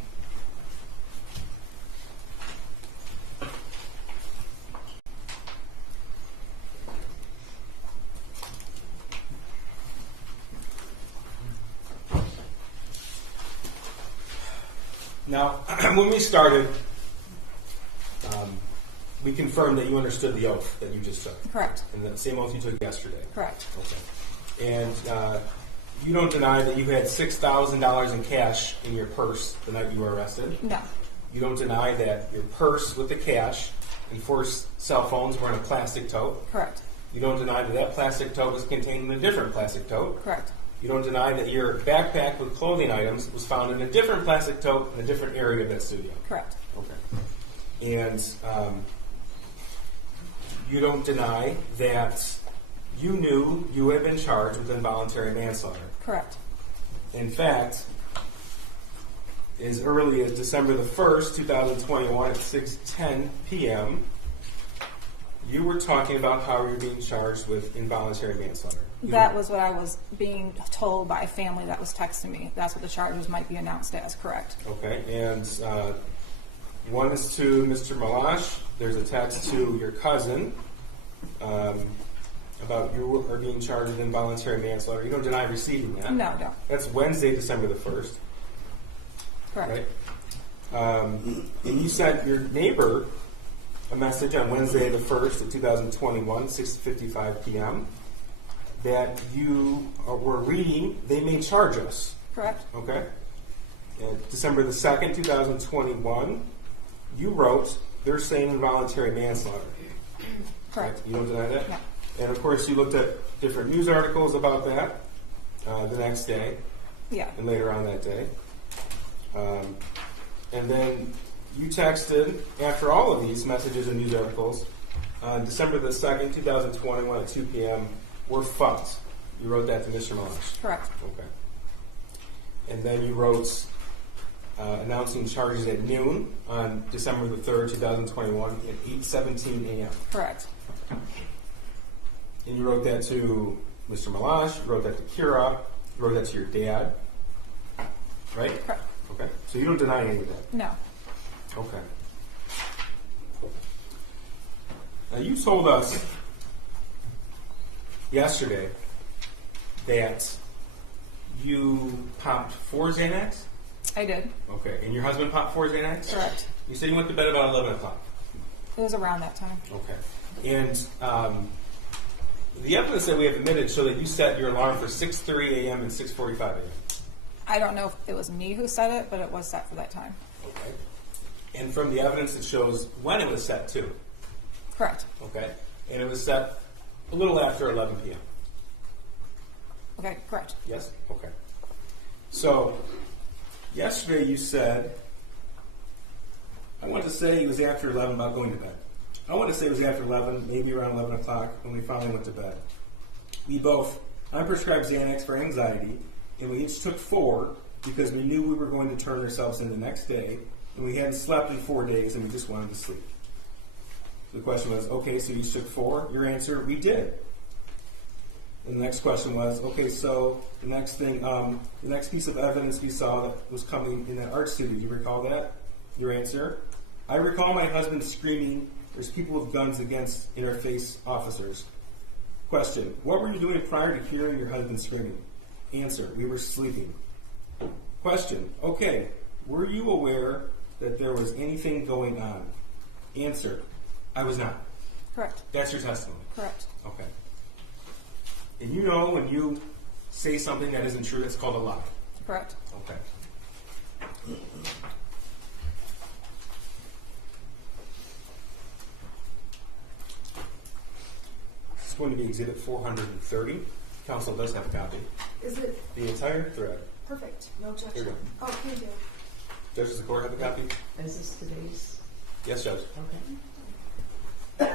Now, when we started, we confirmed that you understood the oath that you just took. Correct. And the same oath you took yesterday. Correct. Okay. And you don't deny that you had $6,000 in cash in your purse the night you were arrested? No. You don't deny that your purse with the cash and 4 cell phones were in a plastic tote? Correct. You don't deny that that plastic tote was contained in a different plastic tote? Correct. You don't deny that your backpack with clothing items was found in a different plastic tote in a different area of that studio? Correct. Okay. And you don't deny that you knew you had been charged with involuntary manslaughter? Correct. In fact, as early as December the 1st, 2021 at 6:10 p.m., you were talking about how you were being charged with involuntary manslaughter. That was what I was being told by a family that was texting me. That's what the charges might be announced as. Correct. Okay, and one is to Mr. Malash. There's a text to your cousin about you are being charged with involuntary manslaughter. You don't deny receiving that? No, no. That's Wednesday, December the 1st. Correct. Right? And you sent your neighbor a message on Wednesday the 1st of 2021, 6:55 p.m., that you were reading, they may charge us. Correct. Okay? And December the 2nd, 2021, you wrote, they're saying involuntary manslaughter. Correct. You don't deny that? No. And of course, you looked at different news articles about that the next day Yeah. and later on that day. And then you texted, after all of these messages and news articles, on December the 2nd, 2021 at 2 p.m., we're fucked. You wrote that to Mr. Malash. Correct. Okay. And then you wrote announcing charges at noon on December the 3rd, 2021 at 8:17 a.m. Correct. And you wrote that to Mr. Malash, you wrote that to Kira, you wrote that to your dad, right? Correct. Okay. So you don't deny any of that? No. Okay. Now you told us yesterday that you popped 4 Xanax? I did. Okay. And your husband popped 4 Xanax? Correct. You said you went to bed about 11 o'clock. It was around that time. Okay. And the evidence that we have admitted show that you set your alarm for 6:30 a.m. and 6:45 a.m. I don't know if it was me who set it, but it was set for that time. Okay. And from the evidence, it shows when it was set too. Correct. Okay. And it was set a little after 11 p.m. Okay, correct. Yes? Okay. So, yesterday you said, I want to say it was after 11 about going to bed. I want to say it was after 11, maybe around 11 o'clock when we finally went to bed. I prescribed Xanax for anxiety, and we each took 4 because we knew we were going to turn ourselves in the next day, and we hadn't slept in 4 days, and we just wanted to sleep. The question was, okay, so you each took 4? Your answer, we did. And the next question was, okay, so the next thing, the next piece of evidence we saw that was coming in that art studio, do you recall that? Your answer, I recall my husband screaming, there's people with guns against interface officers. Question, what were you doing prior to hearing your husband screaming? Answer, we were sleeping. Question, okay, were you aware that there was anything going on? Answer, I was not. Correct. That's your testimony. Correct. Okay. And you know when you say something that isn't true, it's called a lie. Correct. Okay. It's going to be Exhibit 430. Council does have a copy. Is it The entire thread. perfect? No Here objection. you go. Oh, thank you. Judges of the court have a copy? Is this today's? Yes, Judge. Okay.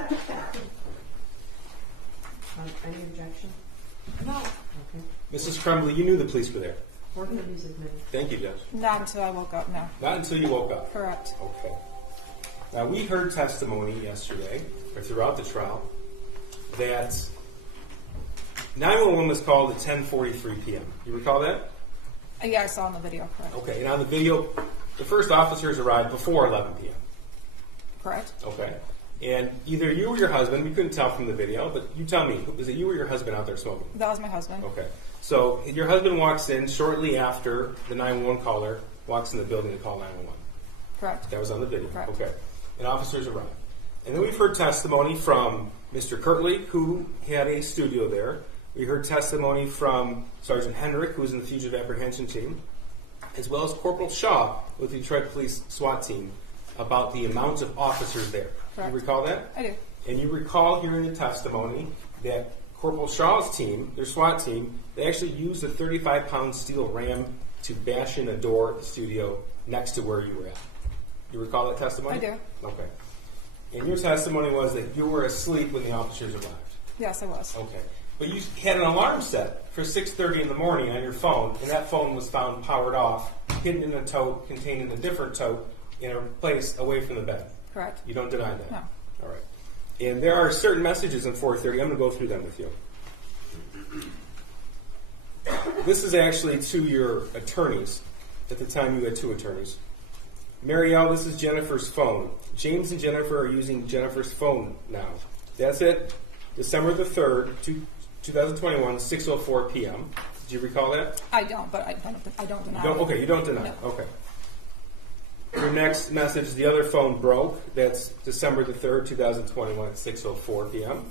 Any objection? No. Okay. Mrs. Crumbley, you knew the police were there. 430 is admitted. Thank you, Judge. Not until I woke up, no. Not until you woke up. Correct. Okay. Now, we heard testimony yesterday, or throughout the trial, that 911 was called at 10:43 p.m. You recall that? Yeah, I saw in the video, correct. Okay, and on the video, the first officers arrived before 11 p.m. Correct. Okay. And either you or your husband, we couldn't tell from the video, but you tell me, is it you or your husband out there smoking? That was my husband. Okay. So your husband walks in shortly after the 911 caller walks in the building to call 911. Correct. That was on the video. Correct. Okay. And officers arrived. And then we've heard testimony from Mr. Kirtley, who had a studio there. We heard testimony from Sergeant Hendrick, who was in the fugitive apprehension team, as well as Corporal Shaw with the Detroit Police SWAT team, about the amount of officers there. Correct. You recall that? I do. And you recall hearing the testimony that Corporal Shaw's team, their SWAT team, they actually used a 35-pound steel ram to bash in a door at the studio next to where you were at. You recall that testimony? I do. Okay. And your testimony was that you were asleep when the officers arrived. Yes, I was. Okay. But you had an alarm set for 6:30 in the morning on your phone, and that phone was found powered off, hidden in a tote, contained in a different tote, in a place away from the bed. Correct. You don't deny that? No. All right. And there are certain messages in 430. I'm going to go through them with you. This is actually to your attorneys. At the time, you had 2 attorneys. Marielle, this is Jennifer's phone. James and Jennifer are using Jennifer's phone now. That's it. December the 3rd, 2021, 6:04 p.m. Do you recall that? I don't, but I don't deny it. Okay, you don't deny. No. Okay. Your next message, the other phone broke. That's December the 3rd, 2021 at 6:04 p.m.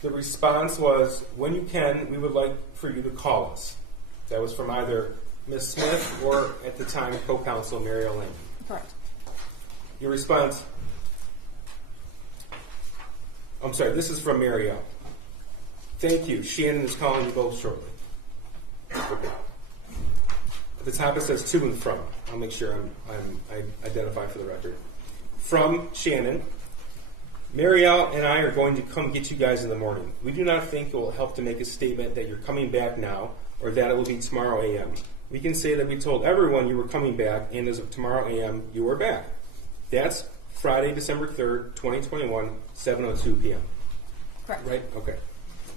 The response was, when you can, we would like for you to call us. That was from either Ms. Smith or, at the time, co-counsel Marielle Lane. Correct. Your response, I'm sorry, this is from Marielle. Thank you. Shannon is calling you both shortly. Okay. At the top it says to and from. I'll make sure I identify for the record. From Shannon, Marielle and I are going to come get you guys in the morning. We do not think it will help to make a statement that you're coming back now or that it will be tomorrow a.m. We can say that we told everyone you were coming back, and as of tomorrow a.m., you are back. That's Friday, December 3rd, 2021, 7:02 p.m. Correct. Right? Okay.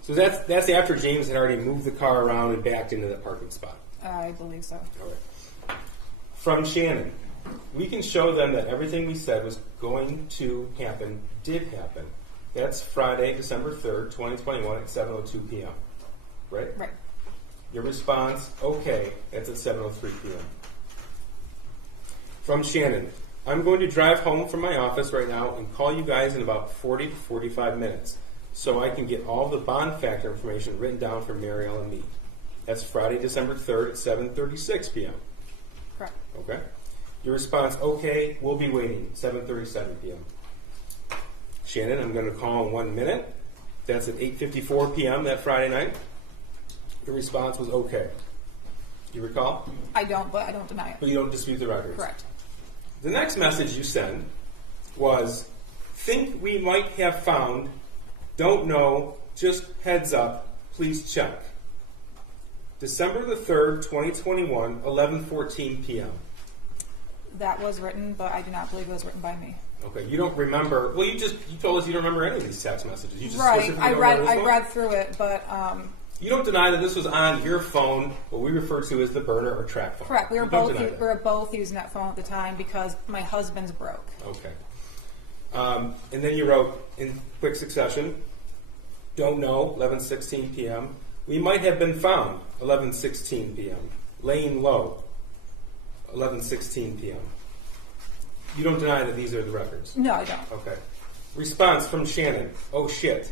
So that's after James had already moved the car around and backed into that parking spot. I believe so. All right. From Shannon, we can show them that everything we said was going to happen did happen. That's Friday, December 3rd, 2021 at 7:02 p.m. Right? Right. Your response, okay, that's at 7:03 p.m. From Shannon, I'm going to drive home from my office right now and call you guys in about 40 to 45 minutes so I can get all the bond factor information written down for Marielle and me. That's Friday, December 3rd at 7:36 p.m. Correct. Okay? Your response, okay, we'll be waiting, 7:37 p.m. Shannon, I'm going to call in 1 minute. That's at 8:54 p.m. that Friday night. Your response was okay. You recall? I don't, but I don't deny it. But you don't dispute the records. Correct. The next message you send was, think we might have found, don't know, just heads up, please check. December the 3rd, 2021, 11:14 p.m. That was written, but I do not believe it was written by me. Okay, you don't remember. Well, you told us you don't remember any of these text messages. You just Right. specifically I don't remember this read one? read through it, but You don't deny that this was on your phone, what we refer to as the burner or track phone. correct. We You don't deny we that. were both using that phone at the time because my husband's broke. Okay. And then you wrote in quick succession, don't know, 11:16 p.m. We might have been found, 11:16 p.m. Laying low, 11:16 p.m. You don't deny that these are the records? No, I don't. Okay. Response from Shannon, oh shit.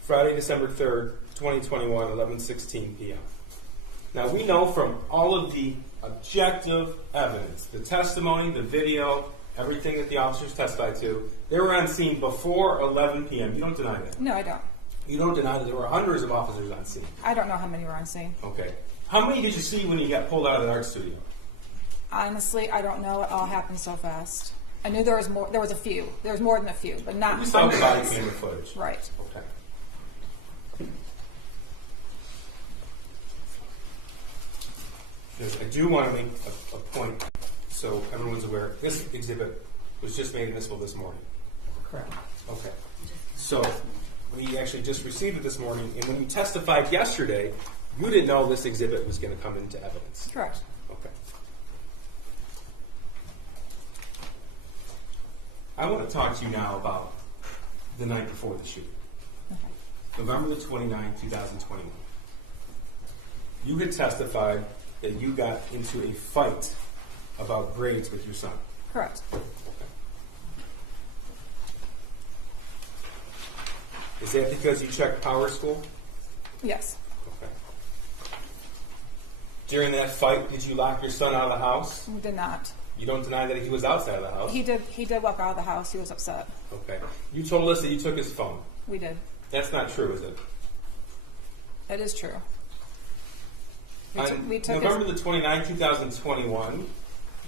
Friday, December 3rd, 2021, 11:16 p.m. Now, we know from all of the objective evidence, the testimony, the video, everything that the officers testified to, they were on scene before 11 p.m. You don't deny that? No, I don't. You don't deny that there were hundreds of officers on scene? I don't know how many were on scene. Okay. How many did you see when you got pulled out of the art studio? Honestly, I don't know. It all happened so fast. I knew there was more. There was a few. There was more than a few, but not We saw the body hundreds. camera footage. Right. Okay. I do want to make a point so everyone's aware. This exhibit was just made admissible this morning. Correct. Okay. So we actually just received it this morning, and when you testified yesterday, you didn't know this exhibit was going to come into evidence. Correct. Okay. I want to talk to you now about the night before the shooting. Okay. November the 29th, 2021. You had testified that you got into a fight about grades with your son. Correct. Is that because you checked Power School? Yes. Okay. During that fight, did you lock your son out of the house? We did not. You don't deny that he was outside of the house? He did walk out of the house. He was upset. Okay. You told us that you took his phone. We did. That's not true, is it? That is true. On We took November his, the 29th, 2021,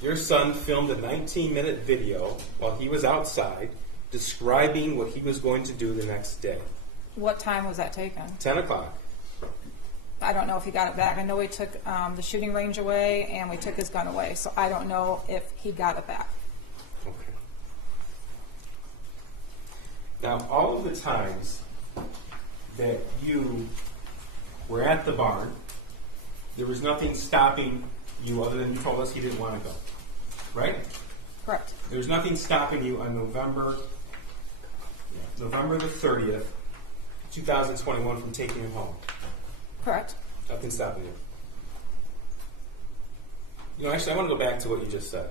your son filmed a 19-minute video while he was outside describing what he was going to do the next day. what time was that taken? 10 o'clock. I don't know if he got it back. I know we took the shooting range away and we took his gun away, so I don't know if he got it back. Okay. Now, all of the times that you were at the barn, there was nothing stopping you other than you told us he didn't want to go, right? Correct. There was nothing stopping you on November the 30th, 2021 from taking him home. Correct. Nothing stopping you. You know, actually, I want to go back to what you just said.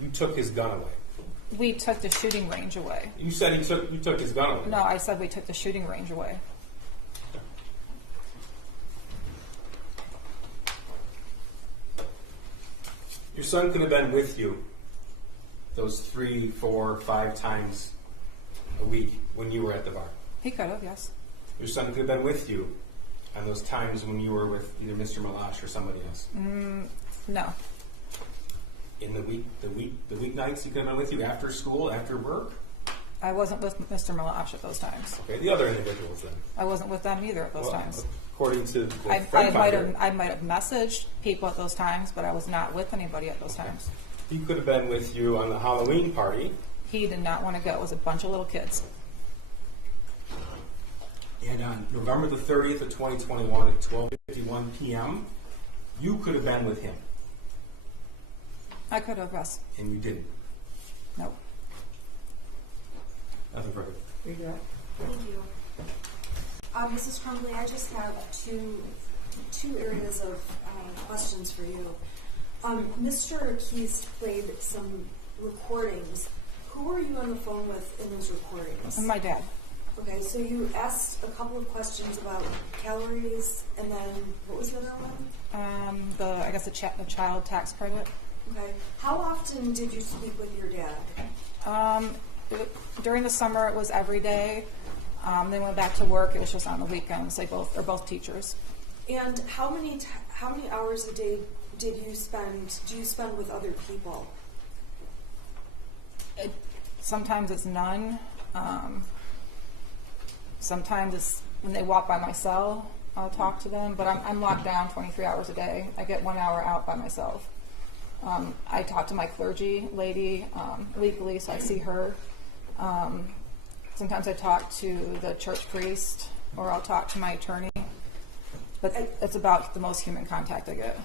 You took his gun away. We took the shooting range away. You said you took his gun away. No, I said we took the shooting range away. Your son could have been with you those 3, 4, 5 times a week when you were at the bar. He could have, yes. Your son could have been with you on those times when you were with either Mr. Malash or somebody else. No. In the weeknights, he could have been with you after school, after work. I wasn't with Mr. Malash at those times. Okay, the other individuals then. I wasn't with them either at those times. According to the I friend finder, might have messaged people at those times, but I was not with anybody at those times. he could have been with you on the Halloween party. He did not want to go. It was a bunch of little kids. And on November the 30th of 2021 at 12:51 p.m., you could have been with him, I could have, yes. and you didn't. Nope. Nothing further. Read that. Thank you. Mrs. Crumbley, I just have two areas of questions for you. Mr. Keys played some recordings. Who were you on the phone with in those recordings? And my dad. Okay, so you asked a couple of questions about calories, and then what was the other one? The child tax credit. Okay. How often did you speak with your dad? During the summer, it was every day. They went back to work. It was just on the weekends. They're both teachers. And how many hours a day do you spend with other people? Sometimes it's none. Sometimes it's when they walk by my cell, I'll talk to them. But I'm locked down 23 hours a day. I get 1 hour out by myself. I talk to my clergy lady weekly, so I see her. Sometimes I talk to the church priest, or I'll talk to my attorney. But it's about the most human contact I get.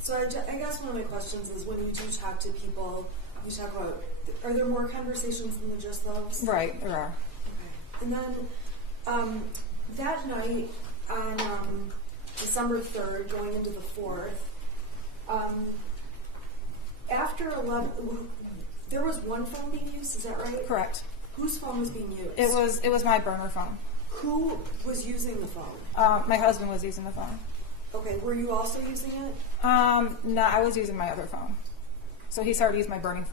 So I guess one of my questions is, when you do talk to people, you talk about, are there more conversations than just those? Right, there are. Okay. And then that night on December 3rd, going into the 4th, after 11, there was one phone being used, is that right? Correct. Whose phone was being used? It was my burner phone. Who was using the phone? My husband was using the phone. Okay, were you also using it? No, I was using my other phone. So he started using my burner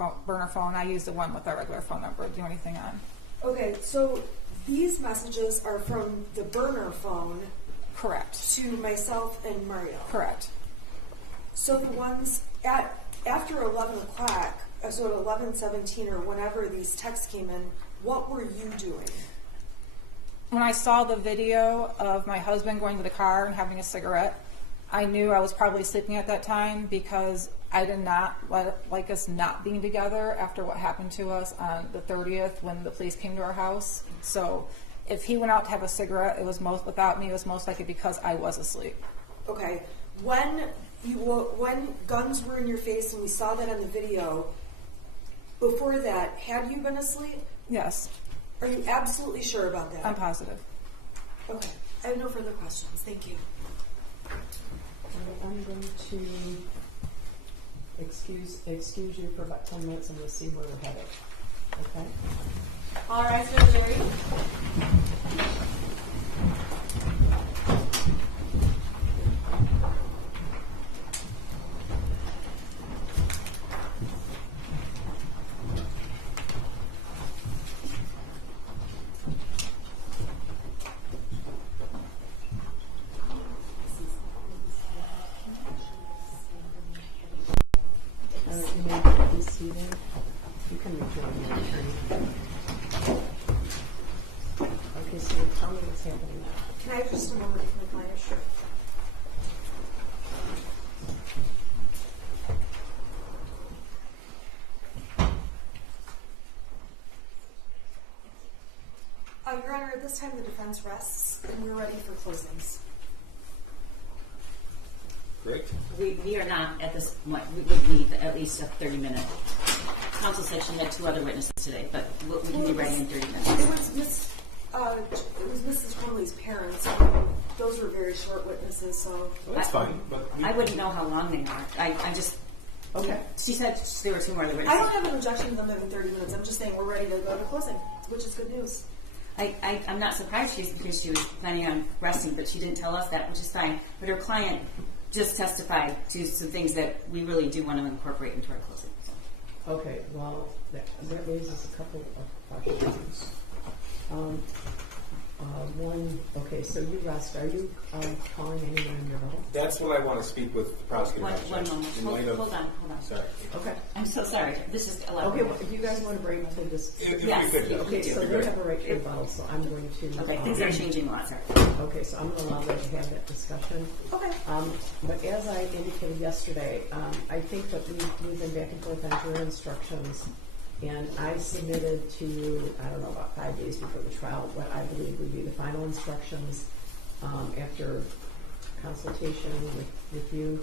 phone. I used the one with our regular phone number to do anything on. Okay, so these messages are from the burner phone Correct. to myself and Mario. Correct. So the ones after 11 o'clock, so at 11:17 or whenever these texts came in, what were you doing? When I saw the video of my husband going to the car and having a cigarette, I knew I was probably sleeping at that time, because I did not like us not being together after what happened to us on the 30th when the police came to our house. So if he went out to have a cigarette, it was without me, it was most likely because I was asleep. Okay, when guns were in your face and we saw that on the video, before that, had you been asleep? Yes, Are you absolutely sure about that? I'm positive. Okay, I have no further questions. Thank you. I'm going to excuse you for about 10 minutes and we'll see where we're headed. Okay? All rise for the jury. You may be seated. You can rejoin your attorney. Okay, so tell me what's happening now. Can I have just a moment to make my issue? Your Honor, at this time the defense rests and we're ready for closings. Great. We are not at this point. We would need at least a 30-minute counsel session. We had 2 other witnesses today, but we can be ready in 30 minutes. It was Mrs. Crumbley's parents. Those were very short witnesses, so. Well, that's fine. But I wouldn't know how long they are. I just. Okay. She said there were 2 more other I witnesses. don't have an objection to them having 30 minutes. I'm just saying we're ready to go to closing, which is good news. I'm not surprised because she was planning on resting, but she didn't tell us that, which is fine. But her client just testified to some things that we really do want to incorporate into our closing. Okay, well, that raises a couple of questions. One, okay, so you rest. Are you calling anyone in your level? that's what I want to speak with the prosecutor One about. moment. In light of- Hold on. Sorry. Okay. I'm so sorry. This is 11. Okay, well, if you guys want to break to this. If Yes. we could, If Okay, we do. so they have a right to rebuttal, so I'm going to. Okay, things are changing a lot, sir. Okay, so I'm going to allow them to have that discussion. Okay. But as I indicated yesterday, I think that we've been back and forth on jury instructions, and I submitted to you, I don't know, about 5 days before the trial, what I believe would be the final instructions after consultation with you.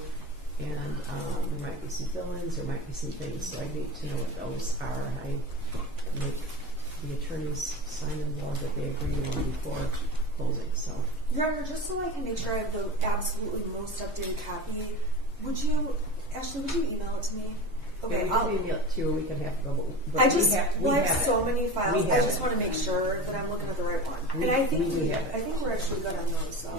And there might be some fill-ins, there might be some things, so I need to know what those are. I make the attorneys sign in law that they agree to them before closing, so. Your Honor, just so I can make sure I have the absolutely most updated copy, Ashley, would you email it to me? Okay, Yeah, we can email it to you a week and a half ago, but I we have so many files. We I have just it. want to make sure that I'm looking at the right one. We- And I think we do have it. I think we're actually good on those. So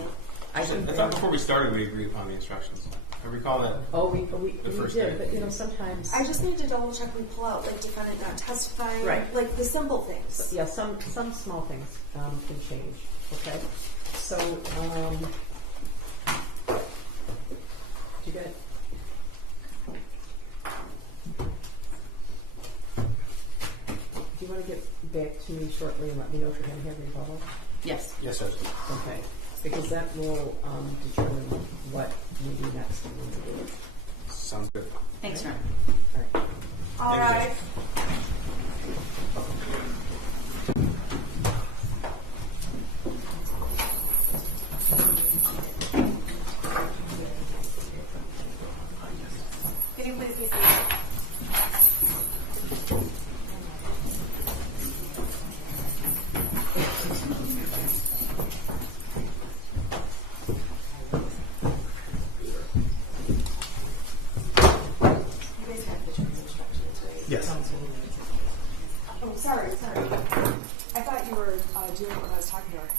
I should. I thought before we started we agreed upon the instructions. I recall that. Oh, we first did, day. but you know, sometimes. I just need to double check we pull out like defendant not testifying, Right. like the simple things. Yeah, some small things can change, okay? So, did you get it? Do you want to get back to me shortly and let me know if you're going to have a rebuttal? Yes. Yes, sir. Okay, because that will determine what we do next and when we do it. Sounds good. Thanks, Ron. All right. All Thank right. Can you please be seated? You guys have the jury instructions, right? Yes. Oh, sorry. I thought you were doing it when I was talking to her.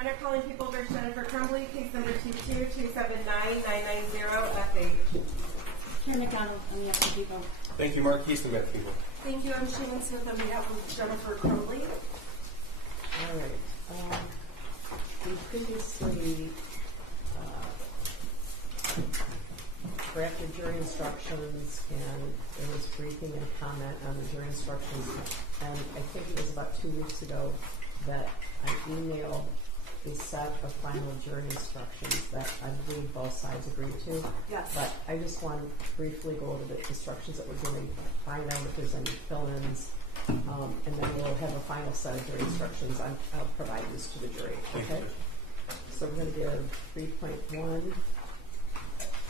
Honor, calling people over Jennifer Crumbley, case number 2279990FH. Karen McDonald on behalf of the people. Thank you, Mark Keeston, back to people. Thank you. I'm Shannon Smith on behalf of Jennifer Crumbley. All right. We previously drafted jury instructions, and there was briefing and comment on the jury instructions. And I think it was about 2 weeks ago that I emailed a set of final jury instructions that I believe both sides agreed to. Yes. But I just want to briefly go over the instructions that we're giving, find out if there's any fill-ins, and then we'll have a final set of jury instructions. I'll provide this to the jury. Okay. So we're going to give 3.1,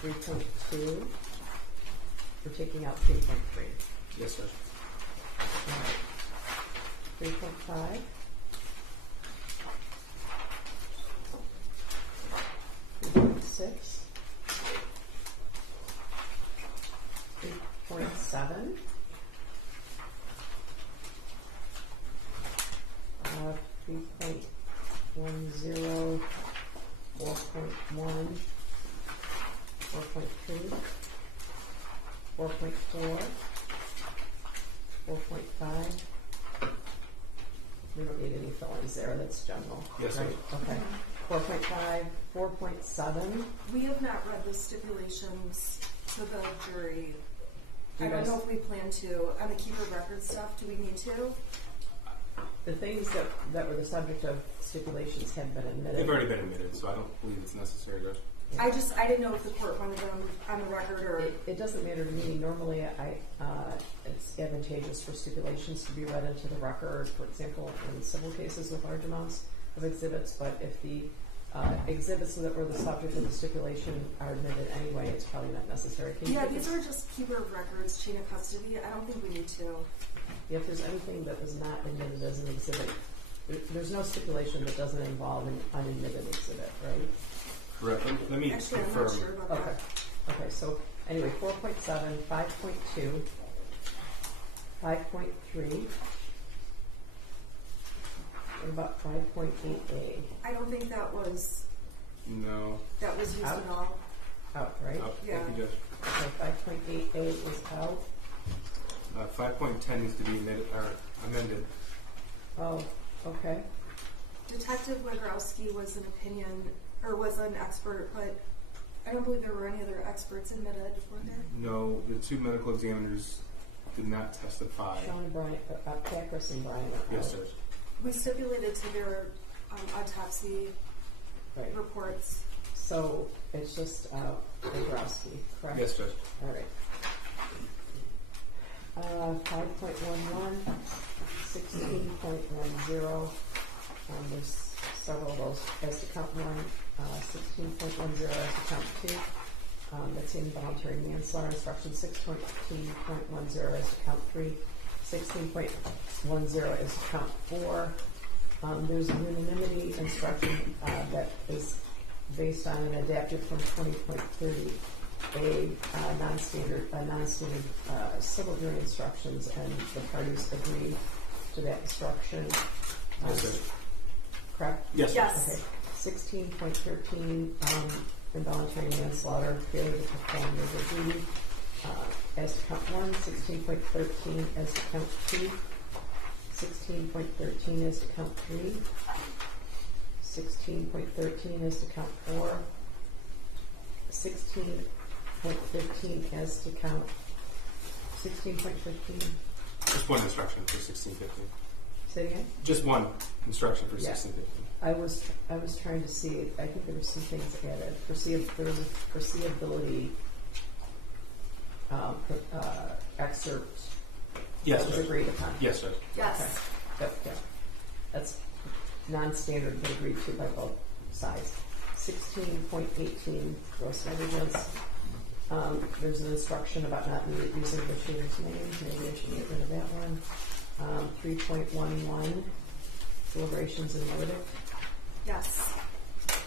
3.2. We're taking out 3.3. Yes, sir. 3.5. 3.6. 3.7. 3.10. 4.1. 4.2. 4.4. 4.5. We don't need any fill-ins there, that's general. Yes, right? sir. Okay. 4.5, 4.7. We have not read the stipulations to the jury. I don't guys- know if we plan to. On the keeper record stuff, do we need to? The things that were the subject of stipulations have been admitted. They've already been admitted, so I don't believe it's necessary to. I didn't know if the court wanted them on the record or. It doesn't matter to me. Normally, it's advantageous for stipulations to be read into the record, for example, in civil cases with large amounts of exhibits. But if the exhibits that were the subject of the stipulation are admitted anyway, it's probably not necessary. Can you Yeah, take these a- are just keeper of records, chain of custody. I don't think we need to. If there's anything that was not admitted as an exhibit, there's no stipulation that doesn't involve an unadmitted exhibit, right? Correct. Let me Actually, I'm confirm. not sure about Okay. that. Okay, so anyway, 4.7, 5.2, 5.3, what about 5.8A? I don't think that was No. used Out? at all. Out, right? Oh, Yeah. Thank you, Judge. Okay, 5.8A is out. 5.10 needs to be amended. Oh, okay. Detective Wagorowski was an expert, but I don't believe there were any other experts admitted, were there? No, the two medical examiners did not testify. Sean and Brian, Packris and Brian are out. Yes, sir. We stipulated to their autopsy Right. reports. So it's just Wagorowski, correct? Yes, Judge. All right. 5.11, 16.10. There's several of those as to count 1. 16.10 as to count 2. That's involuntary manslaughter. Instruction 16.10 as to count 3. 16.10 as to count 4. There's a unanimity instruction that is based on an adapted from 20.30. Non-standard civil jury instructions, and the parties agree to that instruction. Yes, sir. Correct? Yes, sir. Yes. Okay. 16.13, involuntary manslaughter, failure to perform legal duty. As to count 1, 16.13 as to count 2, 16.13 as to count 3, 16.13 as to count 4, 16.15 as to count 16.15. Just one instruction for 1615. Say it again? Just one instruction for Yeah. 1615. I was trying to see. I think there were some things added. There was a foreseeability excerpt Yes, that was sir. agreed upon. Yes, sir. Yes. Okay. Yeah. That's non-standard, but agreed to by both sides. 16.18 gross negligence. There's an instruction about not using the shooter's name. Maybe I should get rid of that one. 3.11 deliberations and verdict. Yes.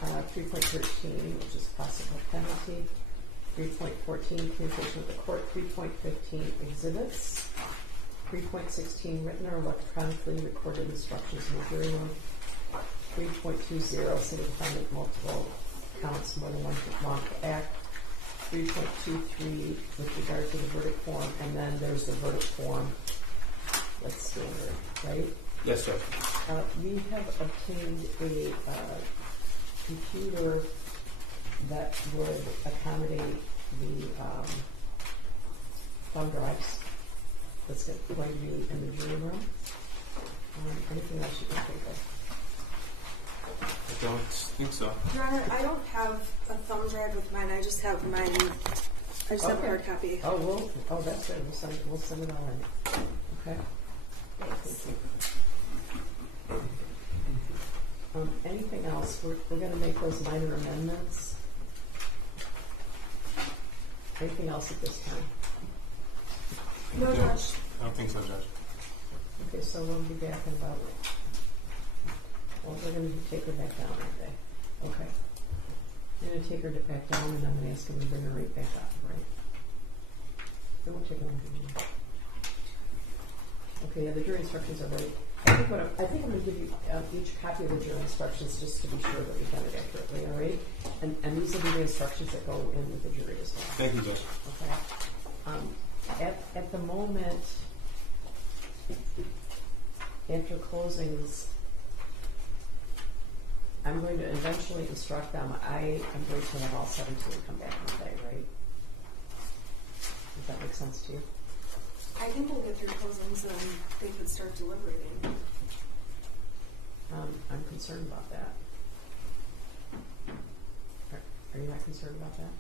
3.13, which is possible penalty. 3.14, communication with the court. 3.15, exhibits. 3.16, written or electronically recorded instructions in the jury room. 3.20, city defendant multiple counts, more than one wrongful act. 3.23 with regard to the verdict form, and then there's the verdict form that's standard, right? Yes, sir. We have obtained a computer that would accommodate the thumb drives that's going to be in the jury room. Anything else you can think of? I don't think so. Your Honor, I don't have a thumb drive with mine. I just have mine. I just have a Okay. hard copy. Oh, that's good. We'll send it all in. Okay. Thanks. Anything else? We're going to make those minor amendments. Anything else at this time? No, Judge. I don't think so, Judge. Okay, so we'll be back in about. Well, they're going to take her back down, aren't they? Okay. You're going to take her back down, and I'm going to ask them to bring her right back up, right? They won't take her long. Okay, yeah, the jury instructions are ready. I think I'm going to give you each copy of the jury instructions just to be sure that we've done it accurately, all right? And these will be the instructions that go in with the jury as well. Thank you, Judge. Okay. At the moment, after closings, I'm going to eventually instruct them. I am going to have all 17 come back and play, right? Does that make sense to you? I think we'll get through closings and they could start deliberating. I'm concerned about that. Are you not concerned about that?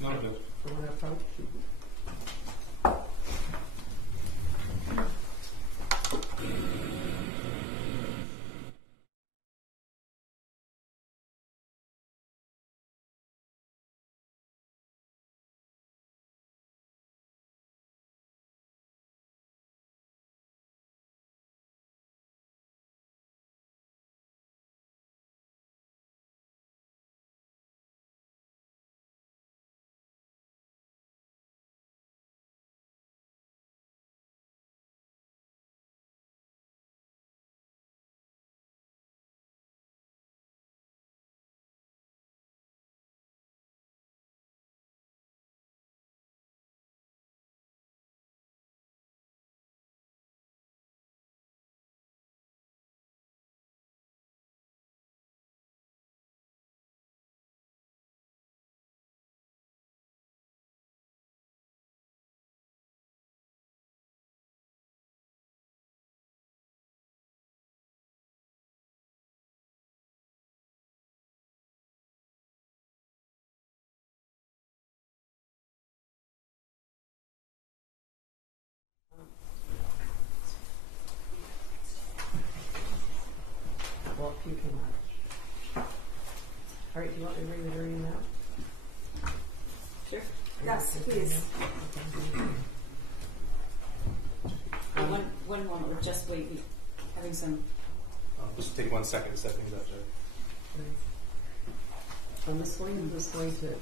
No, Judge. For one approach? Well, if you can. All right, do you want me to bring the jury in now? Sure. Yes, please. One moment, we're just waiting, having some. Just take 1 second to set things up, Judge. Miss Williams is going to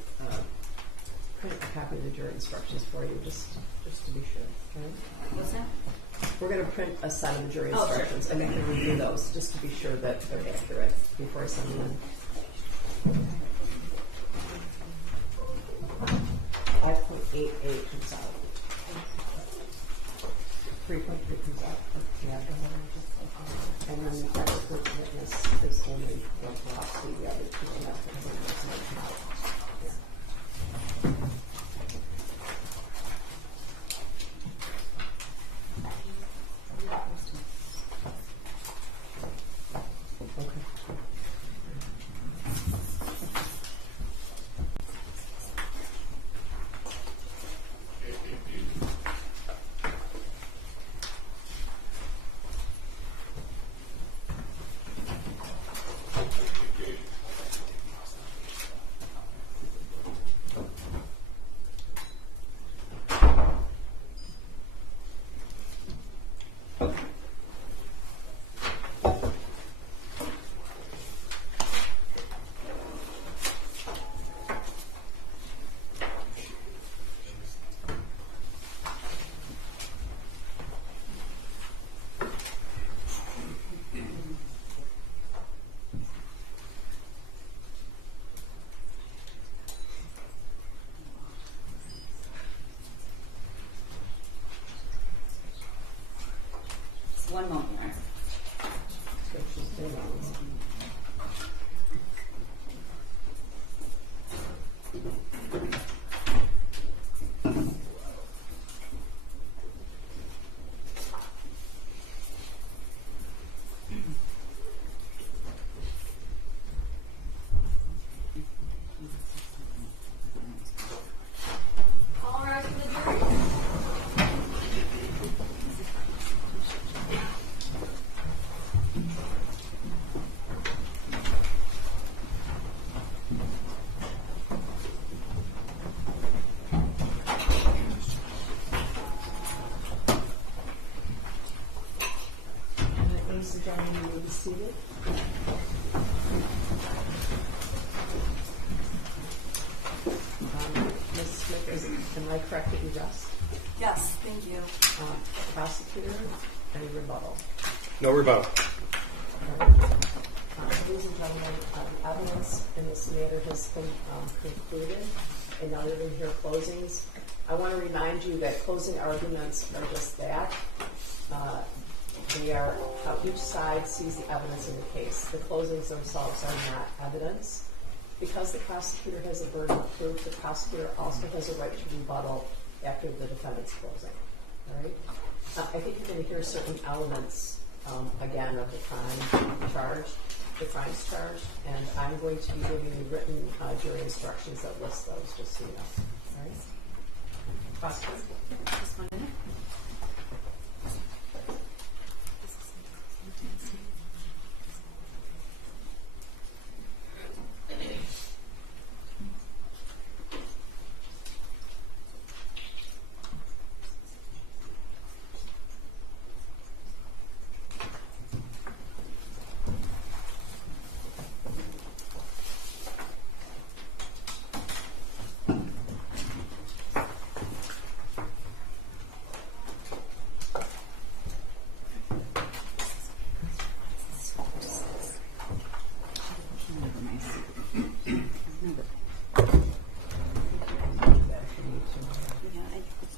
print a copy of the jury instructions for you, just to be sure. Okay? What's that? We're going to print a set of the jury Oh, sure. instructions, and we can review those just to be sure that they're accurate before I send them in. 5.88 comes out. 3.3 comes out. Yeah. And then the expert witness is only one philosophy, the other two are not. one moment, Laura. So she's doing it. All rise for the jury. Ladies and gentlemen, you may be seated. Ms. Smith, am I correct that you rest? Yes, thank you. Prosecutor, any rebuttal? No rebuttal. Ladies and gentlemen, the evidence in this matter has been concluded, and now you're going to hear closings. I want to remind you that closing arguments are just that. They are how each side sees the evidence in the case. The closings themselves are not evidence. Because the prosecutor has a burden of proof, the prosecutor also has a right to rebuttal after the defendant's closing. All right? I think you're going to hear certain elements, again, of the crime charged, the crimes charged, and I'm going to be giving you written jury instructions that list those, just so you know. All right? Prosecutor. Just 1 minute.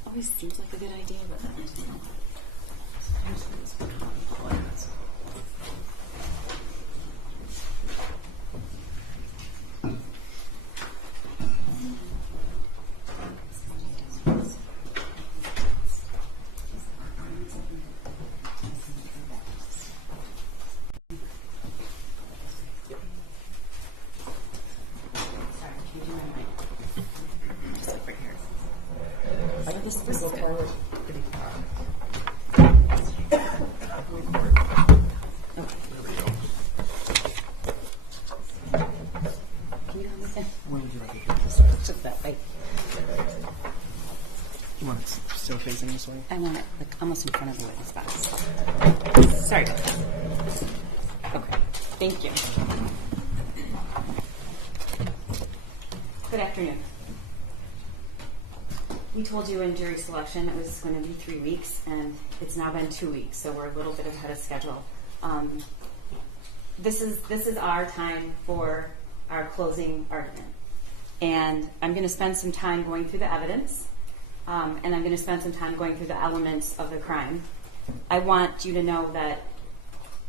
Always seems like a good idea, but that doesn't know. Go forward pretty far. Just that way. You want it still facing this way? I want it like almost in front of the witness box. Sorry about that. Okay, thank you. Good afternoon. We told you in jury selection it was going to be 3 weeks, and it's now been 2 weeks, so we're a little bit ahead of schedule. This is our time for our closing argument, and I'm going to spend some time going through the evidence, and I'm going to spend some time going through the elements of the crime. I want you to know that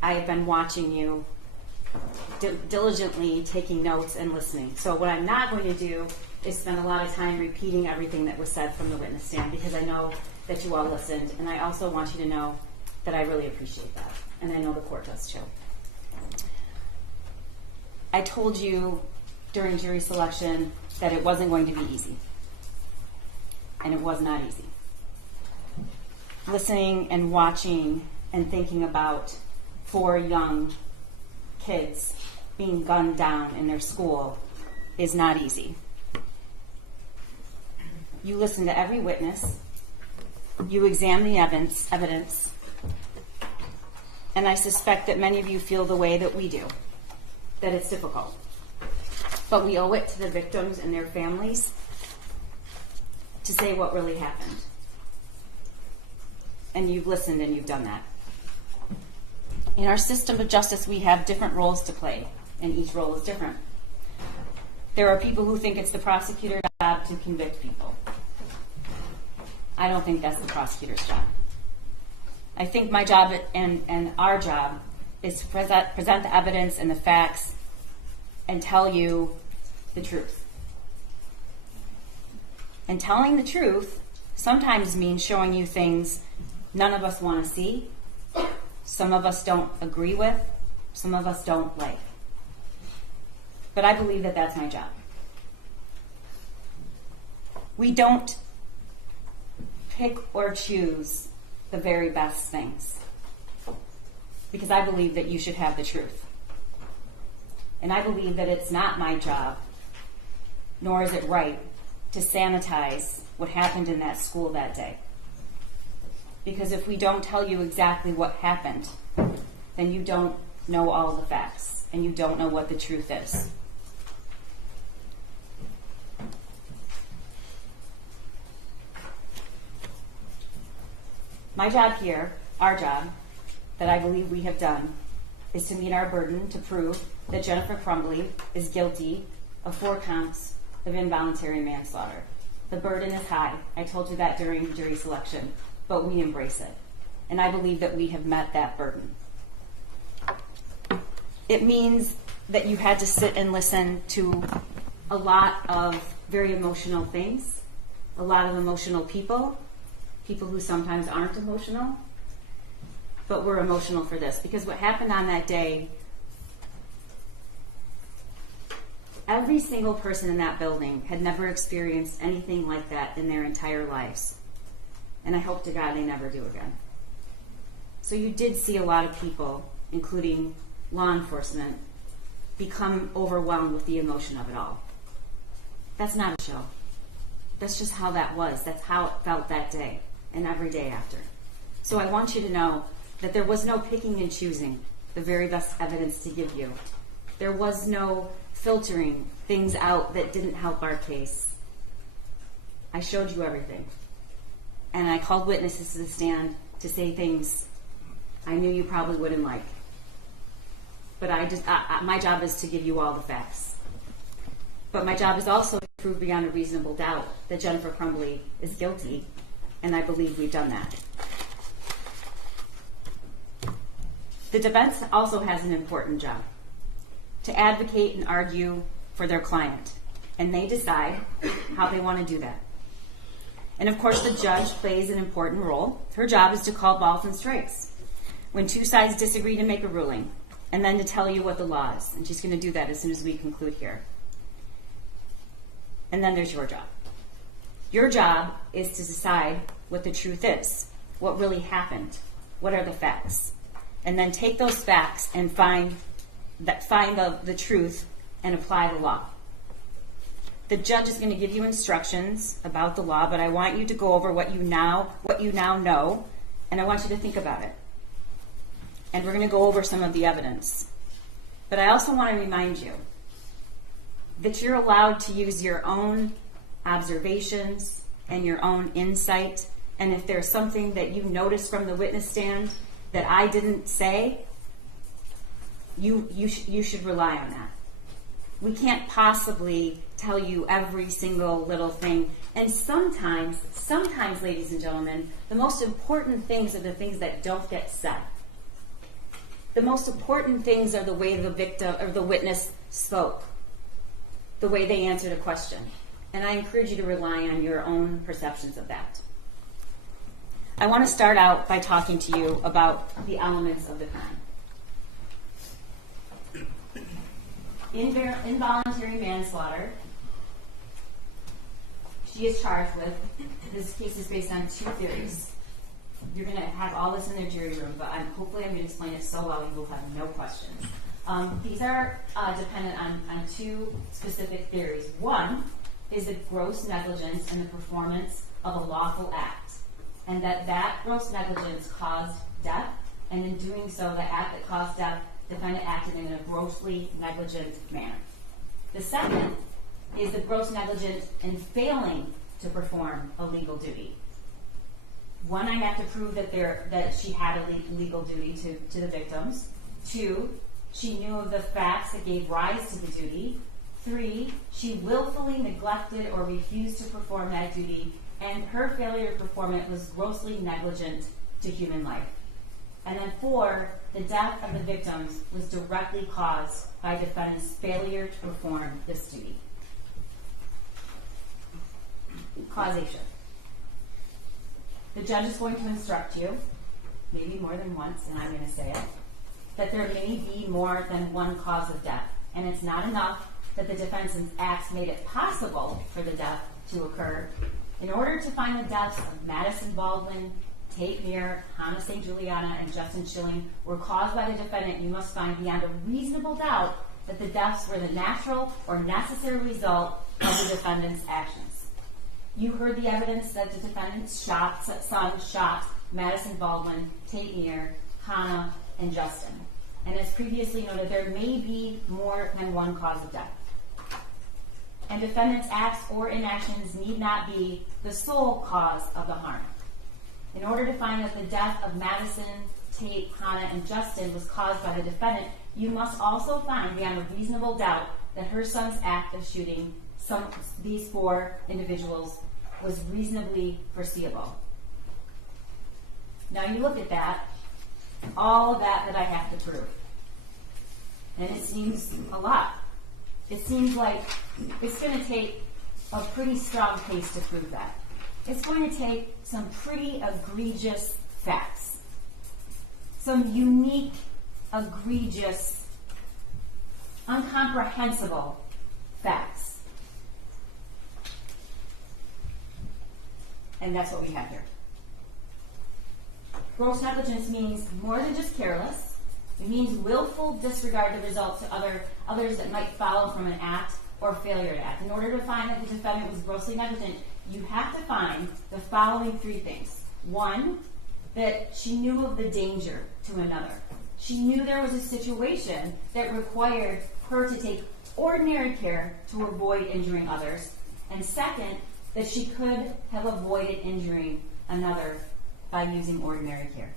I have been watching you diligently, taking notes and listening. So what I'm not going to do is spend a lot of time repeating everything that was said from the witness stand, because I know that you all listened, and I also want you to know that I really appreciate that, and I know the court does too. I told you during jury selection that it wasn't going to be easy, and it was not easy. Listening and watching and thinking about 4 young kids being gunned down in their school is not easy. You listen to every witness, you examine the evidence, and I suspect that many of you feel the way that we do, that it's difficult. But we owe it to the victims and their families to say what really happened. And you've listened and you've done that. In our system of justice, we have different roles to play, and each role is different. There are people who think it's the prosecutor's job to convict people. I don't think that's the prosecutor's job. I think my job and our job is to present the evidence and the facts and tell you the truth. And telling the truth sometimes means showing you things none of us want to see, some of us don't agree with, some of us don't like. But I believe that that's my job. We don't pick or choose the very best things, because I believe that you should have the truth. And I believe that it's not my job, nor is it right, to sanitize what happened in that school that day. Because if we don't tell you exactly what happened, then you don't know all the facts, and you don't know what the truth is. My job here, our job, that I believe we have done, is to meet our burden to prove that Jennifer Crumbley is guilty of 4 counts of involuntary manslaughter. The burden is high. I told you that during jury selection, but we embrace it. And I believe that we have met that burden. It means that you had to sit and listen to a lot of very emotional things, a lot of emotional people who sometimes aren't emotional, but we're emotional for this. Because what happened on that day, every single person in that building had never experienced anything like that in their entire lives. And I hope to God they never do again. So you did see a lot of people, including law enforcement, become overwhelmed with the emotion of it all. That's not a show. That's just how that was. That's how it felt that day and every day after. So I want you to know that there was no picking and choosing the very best evidence to give you. There was no filtering things out that didn't help our case. I showed you everything. And I called witnesses to the stand to say things I knew you probably wouldn't like. But my job is to give you all the facts. But my job is also to prove beyond a reasonable doubt that Jennifer Crumbley is guilty, and I believe we've done that. The defense also has an important job, to advocate and argue for their client, and they decide how they want to do that. And of course, the judge plays an important role. Her job is to call balls and strikes when 2 sides disagree, to make a ruling, and then to tell you what the law is. And she's going to do that as soon as we conclude here. And then there's your job. Your job is to decide what the truth is, what really happened, what are the facts, and then take those facts and find the truth and apply the law. The judge is going to give you instructions about the law, but I want you to go over what you now know, and I want you to think about it. And we're going to go over some of the evidence. But I also want to remind you that you're allowed to use your own observations and your own insight. And if there's something that you notice from the witness stand that I didn't say, you should rely on that. We can't possibly tell you every single little thing. And sometimes, ladies and gentlemen, the most important things are the things that don't get said. The most important things are the way the victim or the witness spoke, the way they answered a question. And I encourage you to rely on your own perceptions of that. I want to start out by talking to you about the elements of the crime. Involuntary manslaughter, she is charged with. This case is based on 2 theories. You're going to have all this in their jury room, but hopefully I'm going to explain it so well you will have no questions. These are dependent on 2 specific theories. One is the gross negligence in the performance of a lawful act, and that gross negligence caused death, and in doing so, the act that caused death, the defendant acted in a grossly negligent manner. The second is the gross negligence in failing to perform a legal duty. One, I have to prove that she had a legal duty to the victims. 2, she knew of the facts that gave rise to the duty. 3, she willfully neglected or refused to perform that duty, and her failure to perform it was grossly negligent to human life. And then 4, the death of the victims was directly caused by defendant's failure to perform this duty. Causation. The judge is going to instruct you, maybe more than once, and I'm going to say it, that there may be more than one cause of death. And it's not enough that the defendant's acts made it possible for the death to occur. In order to find the deaths of Madison Baldwin, Tate Muir, Hannah St. Juliana, and Justin Schilling were caused by the defendant, you must find beyond a reasonable doubt that the deaths were the natural or necessary result of the defendant's actions. You heard the evidence that the defendant's son shot Madison Baldwin, Tate Muir, Hannah, and Justin. And as previously noted, there may be more than one cause of death. And defendant's acts or inactions need not be the sole cause of the harm. In order to find that the death of Madison, Tate, Hannah, and Justin was caused by the defendant, you must also find beyond a reasonable doubt that her son's act of shooting these 4 individuals was reasonably foreseeable. Now you look at that, all of that I have to prove. And it seems a lot. It seems like it's going to take a pretty strong case to prove that. It's going to take some pretty egregious facts. Some unique, egregious, incomprehensible facts. And that's what we have here. Gross negligence means more than just careless. It means willful disregard of results to others that might follow from an act or failure to act. In order to find that the defendant was grossly negligent, you have to find the following 3 things. 1, that she knew of the danger to another. She knew there was a situation that required her to take ordinary care to avoid injuring others. And 2nd, that she could have avoided injuring another by using ordinary care.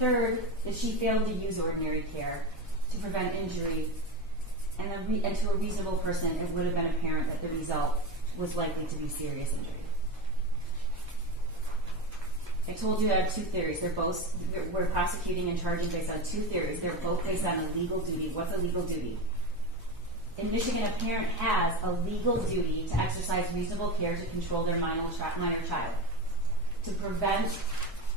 3rd, that she failed to use ordinary care to prevent injury, and to a reasonable person, it would have been apparent that the result was likely to be serious injury. I told you I have 2 theories. We're prosecuting and charging based on 2 theories. They're both based on a legal duty. What's a legal duty? In Michigan, a parent has a legal duty to exercise reasonable care to control their minor child, to prevent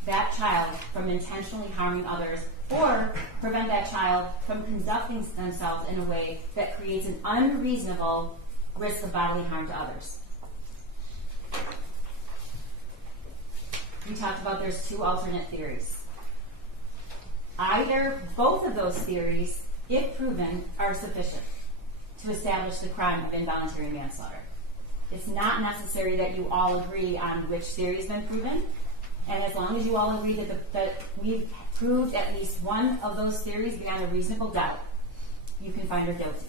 that child from intentionally harming others, or prevent that child from conducting themselves in a way that creates an unreasonable risk of bodily harm to others. We talked about there's 2 alternate theories. Both of those theories, if proven, are sufficient to establish the crime of involuntary manslaughter. It's not necessary that you all agree on which theory has been proven, and as long as you all agree that we've proved at least one of those theories beyond a reasonable doubt, you can find her guilty.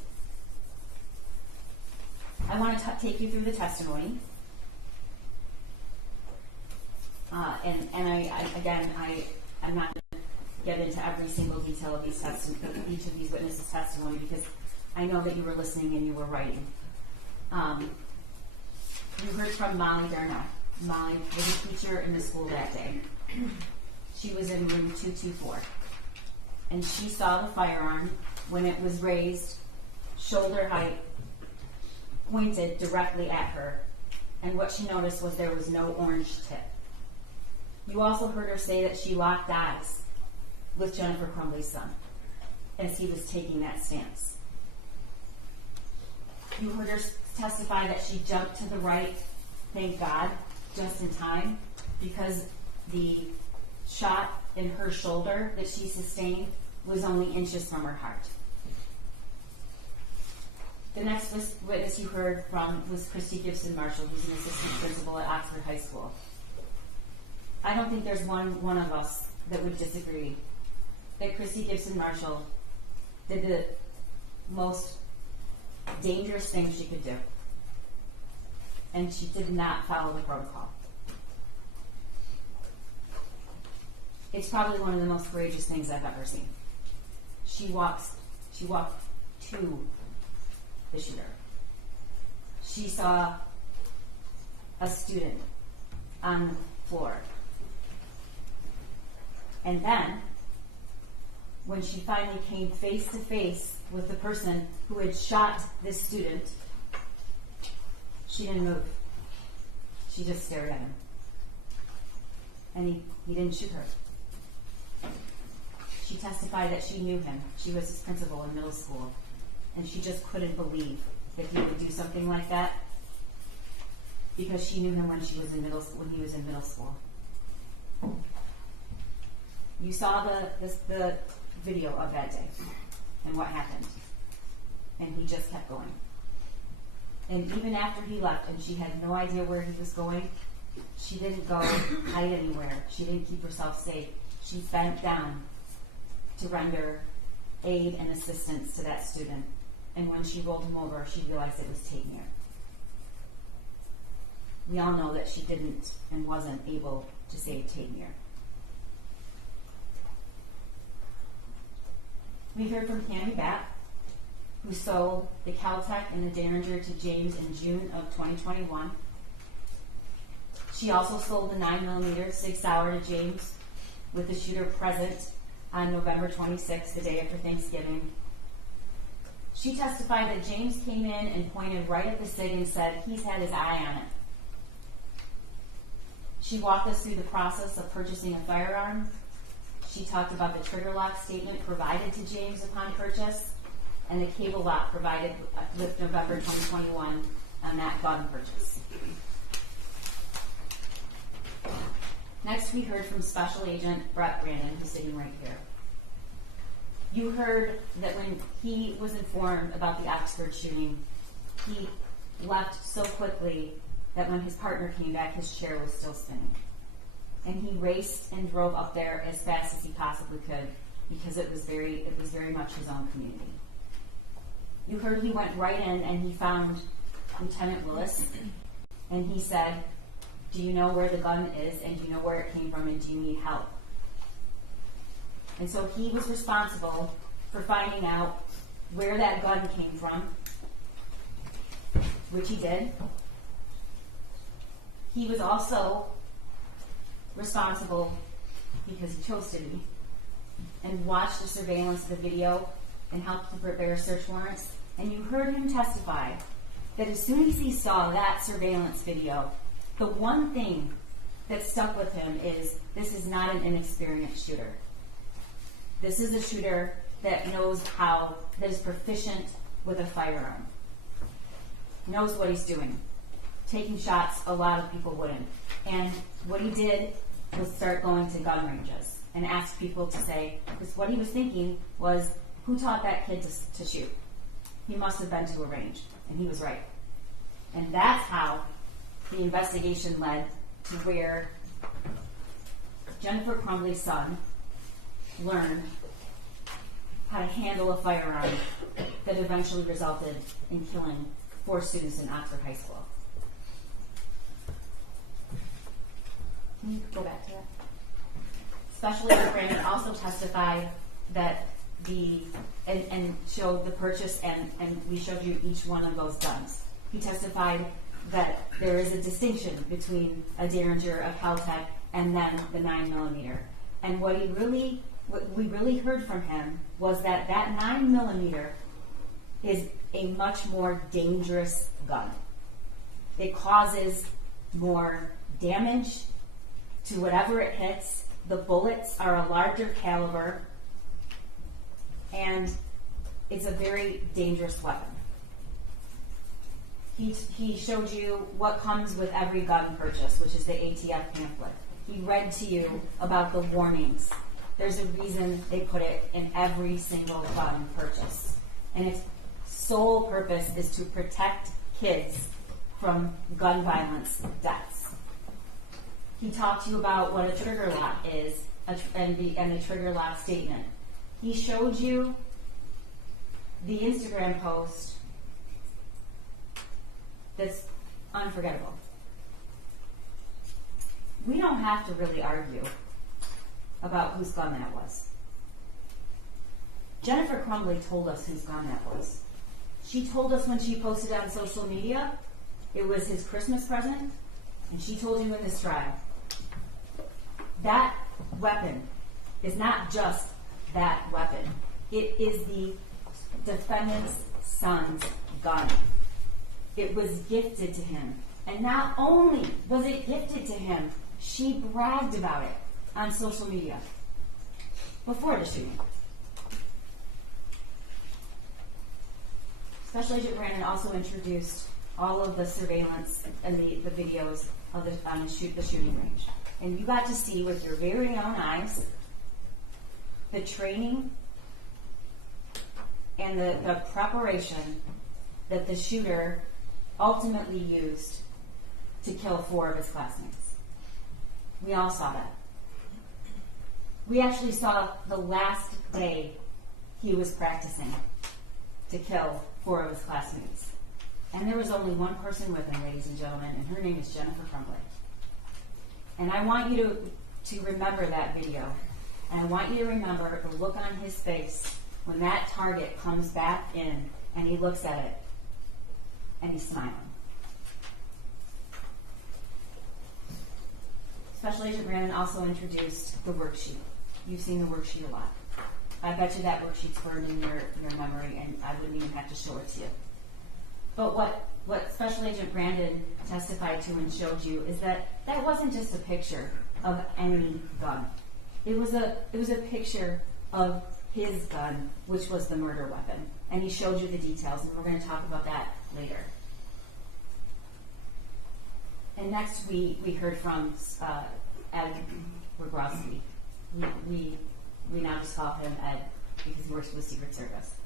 I want to take you through the testimony. I'm not going to get into every single detail of each of these witnesses' testimony, because I know that you were listening and you were writing. You heard from Molly Darnell. Molly was a teacher in the school that day. She was in room 224. And she saw the firearm when it was raised, shoulder height, pointed directly at her. And what she noticed was there was no orange tip. You also heard her say that she locked eyes with Jennifer Crumbley's son as he was taking that stance. You heard her testify that she jumped to the right, thank God, just in time, because the shot in her shoulder that she sustained was only inches from her heart. The next witness you heard from was Christy Gibson Marshall, who's an assistant principal at Oxford High School. I don't think there's one of us that would disagree that Christy Gibson Marshall did the most dangerous thing she could do. And she did not follow the protocol. It's probably one of the most courageous things I've ever seen. She walked to the shooter. She saw a student on the floor. And then, when she finally came face to face with the person who had shot this student, she didn't move. She just stared at him. And he didn't shoot her. She testified that she knew him. She was his principal in middle school. And she just couldn't believe that he would do something like that because she knew him when he was in middle school. You saw the video of that day and what happened. And he just kept going. And even after he left and she had no idea where he was going, she didn't go hide anywhere. She didn't keep herself safe. She bent down to render aid and assistance to that student. And when she rolled him over, she realized it was Taymir. We all know that she didn't and wasn't able to save Taymir. We heard from Tammy Batt, who sold the Caltech and the Derringer to James in June of 2021. She also sold the 9mm Sig Sauer to James with the shooter present on November 26th, the day after Thanksgiving. She testified that James came in and pointed right at the Sig and said, he's had his eye on it. She walked us through the process of purchasing a firearm. She talked about the trigger lock statement provided to James upon purchase and the cable lock provided with November 2021 on that gun purchase. Next, we heard from Special Agent Brett Brandon, who's sitting right here. You heard that when he was informed about the Oxford shooting, he left so quickly that when his partner came back, his chair was still spinning. And he raced and drove up there as fast as he possibly could because it was very much his own community. You heard he went right in and he found Lieutenant Willis, and he said, do you know where the gun is, and do you know where it came from, and do you need help? And so he was responsible for finding out where that gun came from, which he did. He was also responsible, because he chose to be, and watched the surveillance of the video and helped to prepare search warrants. And you heard him testify that as soon as he saw that surveillance video, the one thing that stuck with him is this is not an inexperienced shooter. This is a shooter that knows that is proficient with a firearm. Knows what he's doing. Taking shots, a lot of people wouldn't. And what he did was start going to gun ranges and ask people to say, because what he was thinking was, who taught that kid to shoot? He must have been to a range. And he was right. And that's how the investigation led to where Jennifer Crumbley's son learned how to handle a firearm that eventually resulted in killing 4 students in Oxford High School. Can you go back to that? Special Agent Brandon also testified that and showed the purchase, and we showed you each one of those guns. He testified that there is a distinction between a Derringer, a Caltech, and then the 9mm. And what we really heard from him was that 9mm is a much more dangerous gun. It causes more damage to whatever it hits. The bullets are a larger caliber, and it's a very dangerous weapon. He showed you what comes with every gun purchase, which is the ATF pamphlet. He read to you about the warnings. There's a reason they put it in every single gun purchase. And its sole purpose is to protect kids from gun violence deaths. He talked to you about what a trigger lock is and the trigger lock statement. He showed you the Instagram post that's unforgettable. We don't have to really argue about whose gun that was. Jennifer Crumbley told us whose gun that was. She told us when she posted on social media it was his Christmas present, and she told you in this trial. That weapon is not just that weapon. It is the defendant's son's gun. It was gifted to him. And not only was it gifted to him, she bragged about it on social media before the shooting. Special Agent Brandon also introduced all of the surveillance and the videos of the shooting range. And you got to see with your very own eyes the training and the preparation that the shooter ultimately used to kill 4 of his classmates. We all saw that. We actually saw the last day he was practicing to kill 4 of his classmates. And there was only one person with him, ladies and gentlemen, and her name is Jennifer Crumbley. And I want you to remember that video. And I want you to remember the look on his face when that target comes back in and he looks at it and he's smiling. Special Agent Brandon also introduced the worksheet. You've seen the worksheet a lot. I bet you that worksheet's burned in your memory and I wouldn't even have to show it to you. But what Special Agent Brandon testified to and showed you is that wasn't just a picture of any gun. It was a picture of his gun, which was the murder weapon. And he showed you the details, and we're going to talk about that later. And next we heard from Ed Robrowski. We now just call him Ed because he works for the Secret Service.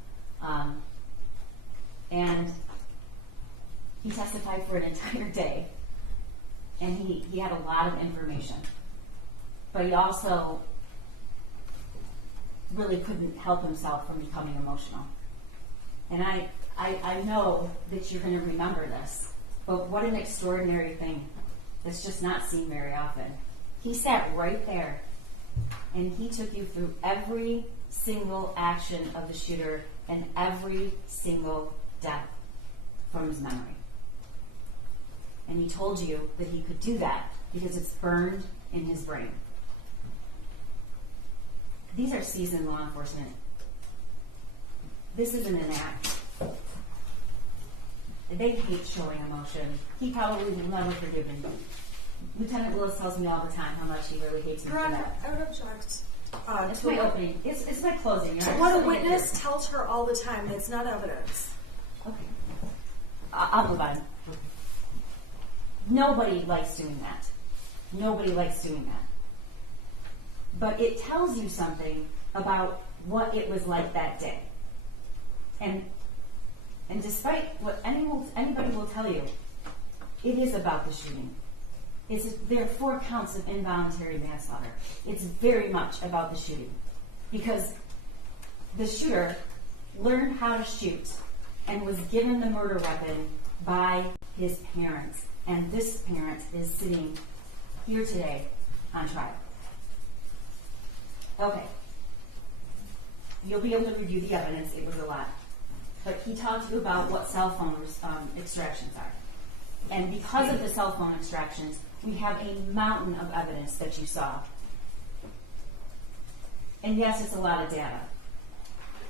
And he testified for an entire day, and he had a lot of information. But he also really couldn't help himself from becoming emotional. And I know that you're going to remember this, but what an extraordinary thing that's just not seen very often. He sat right there, and he took you through every single action of the shooter and every single death from his memory. And he told you that he could do that because it's burned in his brain. These are seasoned law enforcement. This isn't an act. They hate showing emotion. He probably will never forgive me. Lieutenant Willis tells me all the time how much he really hates me for that. I would object. It's my opening. It's my closing. What a witness tells her all the time. It's not evidence. Okay. I'll move on. Nobody likes doing that. Nobody likes doing that. But it tells you something about what it was like that day. And despite what anybody will tell you, it is about the shooting. There are 4 counts of involuntary manslaughter. It's very much about the shooting. Because the shooter learned how to shoot and was given the murder weapon by his parents. And this parent is sitting here today on trial. Okay. You'll be able to review the evidence. It was a lot. But he talked to you about what cell phone extractions are. And because of the cell phone extractions, we have a mountain of evidence that you saw. And yes, it's a lot of data.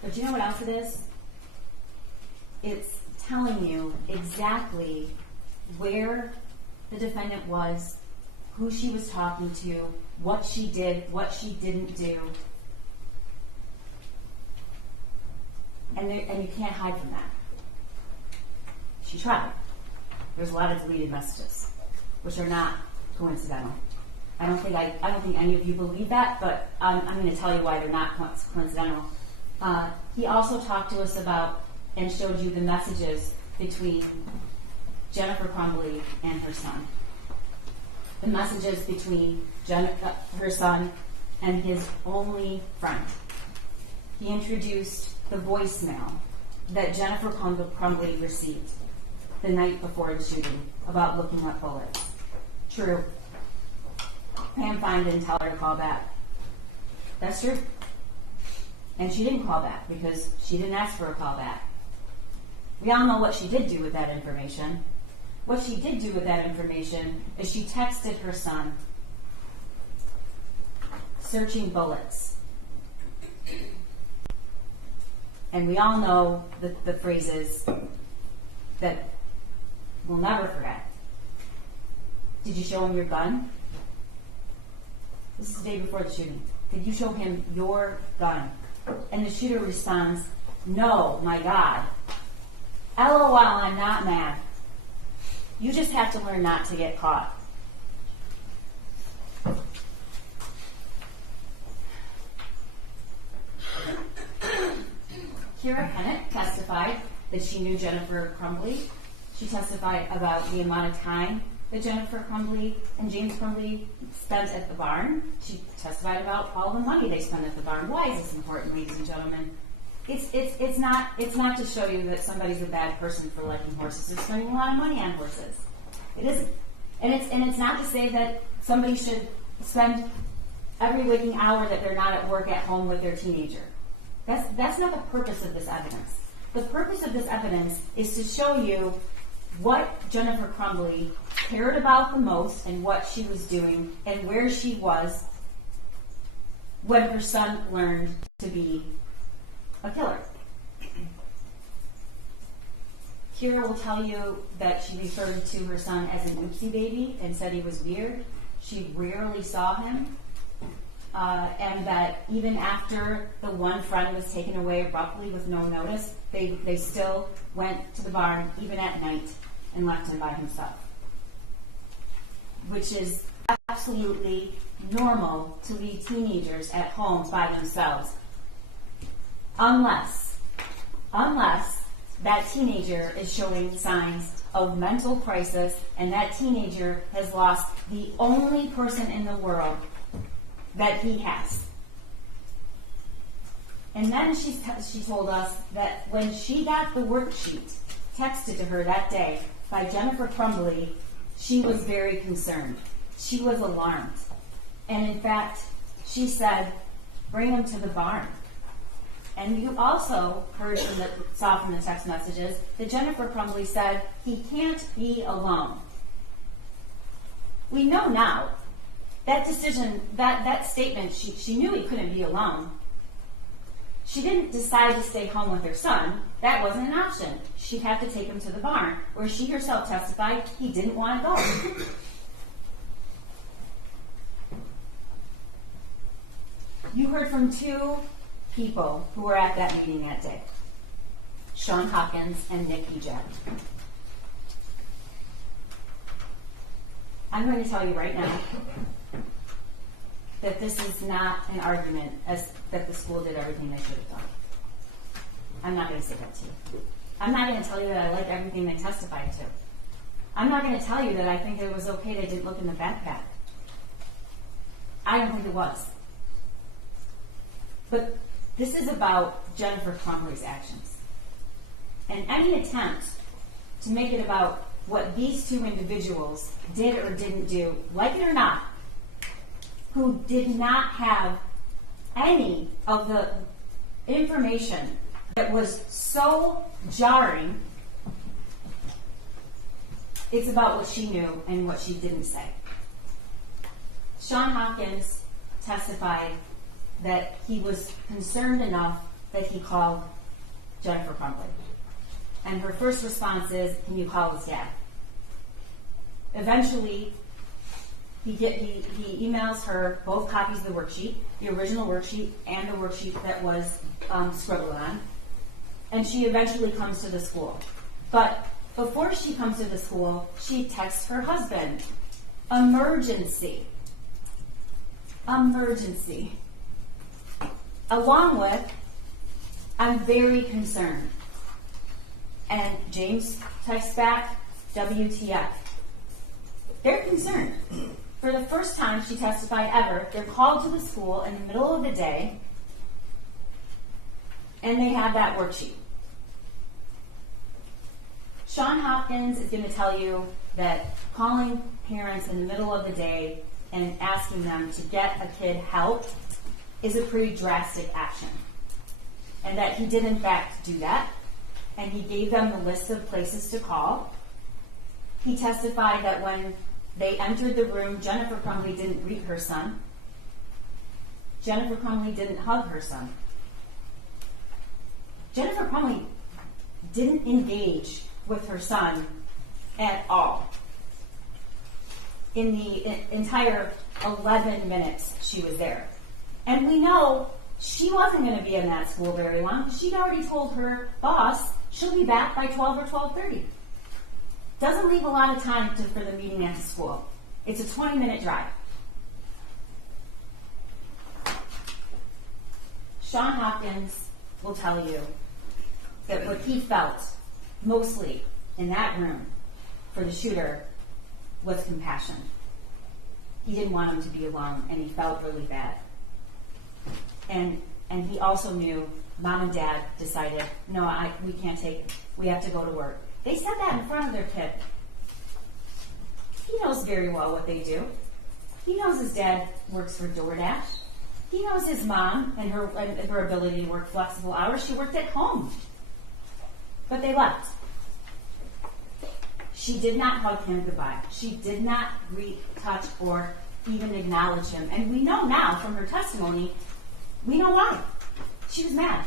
But do you know what else it is? It's telling you exactly where the defendant was, who she was talking to, what she did, what she didn't do. And you can't hide from that. She tried. There's a lot of deleted messages, which are not coincidental. I don't think any of you believe that, but I'm going to tell you why they're not coincidental. He also talked to us about and showed you the messages between Jennifer Crumbley and her son. The messages between her son and his only friend. He introduced the voicemail that Jennifer Crumbley received the night before the shooting about looking up bullets. True. Pam Fine didn't tell her to call back. That's true. And she didn't call back because she didn't ask for a call back. We all know what she did do with that information. What she did do with that information is she texted her son searching bullets And we all know the phrases that we'll never forget. Did you show him your gun? This is the day before the shooting. Did you show him your gun? And the shooter responds, no, my God. LOL, I'm not mad. You just have to learn not to get caught. Kira Kennett testified that she knew Jennifer Crumbley. She testified about the amount of time that Jennifer Crumbley and James Crumbley spent at the barn. She testified about all the money they spent at the barn. Why is this important, ladies and gentlemen? It's not to show you that somebody's a bad person for liking horses. They're spending a lot of money on horses. It isn't. And it's not to say that somebody should spend every waking hour that they're not at work at home with their teenager. That's not the purpose of this evidence. The purpose of this evidence is to show you what Jennifer Crumbley cared about the most and what she was doing and where she was when her son learned to be a killer. Kira will tell you that she referred to her son as an oopsie baby and said he was weird. She rarely saw him. And that even after the one friend was taken away abruptly with no notice, they still went to the barn, even at night, and left him by himself. Which is absolutely normal to leave teenagers at home by themselves. Unless that teenager is showing signs of mental crisis and that teenager has lost the only person in the world that he has. And then she told us that when she got the worksheet texted to her that day by Jennifer Crumbley, she was very concerned. She was alarmed. And in fact, she said, bring him to the barn. And you also saw from the text messages that Jennifer Crumbley said, he can't be alone. We know now that decision, that statement, she knew he couldn't be alone. She didn't decide to stay home with her son. That wasn't an option. She'd have to take him to the barn, where she herself testified he didn't want to go. You heard from two people who were at that meeting that day, Sean Hopkins and Nick Ejak. I'm going to tell you right now that this is not an argument that the school did everything they should have done. I'm not going to say that to you. I'm not going to tell you that I like everything they testified to. I'm not going to tell you that I think it was okay they didn't look in the backpack. I don't think it was. But this is about Jennifer Crumbley's actions. And any attempt to make it about what these two individuals did or didn't do, like it or not, who did not have any of the information that was so jarring, it's about what she knew and what she didn't say. Sean Hopkins testified that he was concerned enough that he called Jennifer Crumbley. And her first response is, can you call his dad? Eventually, he emails her both copies of the worksheet, the original worksheet and the worksheet that was scribbled on, and she eventually comes to the school. But before she comes to the school, she texts her husband, emergency, along with, I'm very concerned. And James texts back, WTF. They're concerned. For the first time she testified ever, they're called to the school in the middle of the day, and they have that worksheet. Sean Hopkins is going to tell you that calling parents in the middle of the day and asking them to get a kid help is a pretty drastic action. And that he did in fact do that, and he gave them the list of places to call. He testified that when they entered the room, Jennifer Crumbley didn't greet her son. Jennifer Crumbley didn't hug her son. Jennifer Crumbley didn't engage with her son at all in the entire 11 minutes she was there. And we know she wasn't going to be in that school very long. She'd already told her boss she'll be back by 12 or 12:30. Doesn't leave a lot of time for the meeting at the school. It's a 20-minute drive. Sean Hopkins will tell you that what he felt mostly in that room for the shooter was compassion. He didn't want him to be alone, and he felt really bad. And he also knew Mom and Dad decided, no, we can't take it. We have to go to work. They said that in front of their kid. He knows very well what they do. He knows his dad works for DoorDash. He knows his mom and her ability to work flexible hours. She worked at home. But they left. She did not hug him goodbye. She did not touch or even acknowledge him. And we know now from her testimony, we know why. She was mad.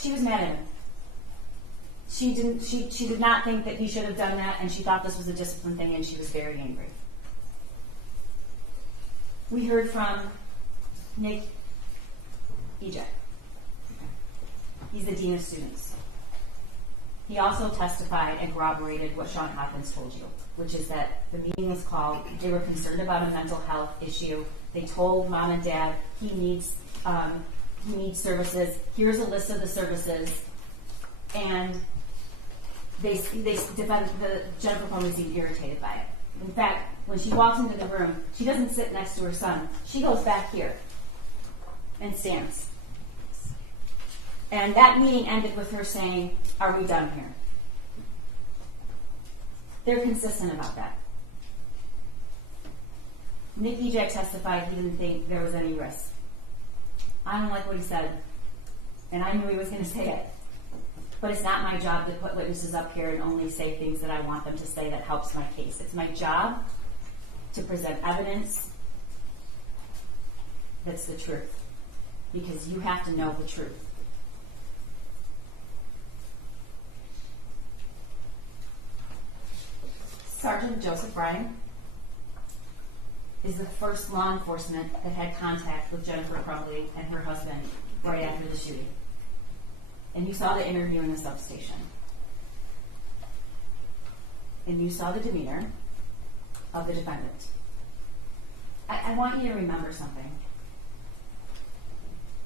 She was mad at him. She did not think that he should have done that, and she thought this was a discipline thing, and she was very angry. We heard from Nick Ejek. He's the Dean of Students. He also testified and corroborated what Sean Hopkins told you, which is that the meeting was called. They were concerned about a mental health issue. They told Mom and Dad he needs services. Here's a list of the services, and Jennifer Crumbley seemed irritated by it. In fact, when she walks into the room, she doesn't sit next to her son. She goes back here and stands. And that meeting ended with her saying, "Are we done here?" They're consistent about that. Nick Ejek testified he didn't think there was any risk. I don't like what he said, and I knew he was going to say it. But it's not my job to put witnesses up here and only say things that I want them to say that helps my case. It's my job to present evidence that's the truth, because you have to know the truth. Sergeant Joseph Bryan is the first law enforcement that had contact with Jennifer Crumbley and her husband right after the shooting. And you saw the interview in the substation. And you saw the demeanor of the defendant. I want you to remember something.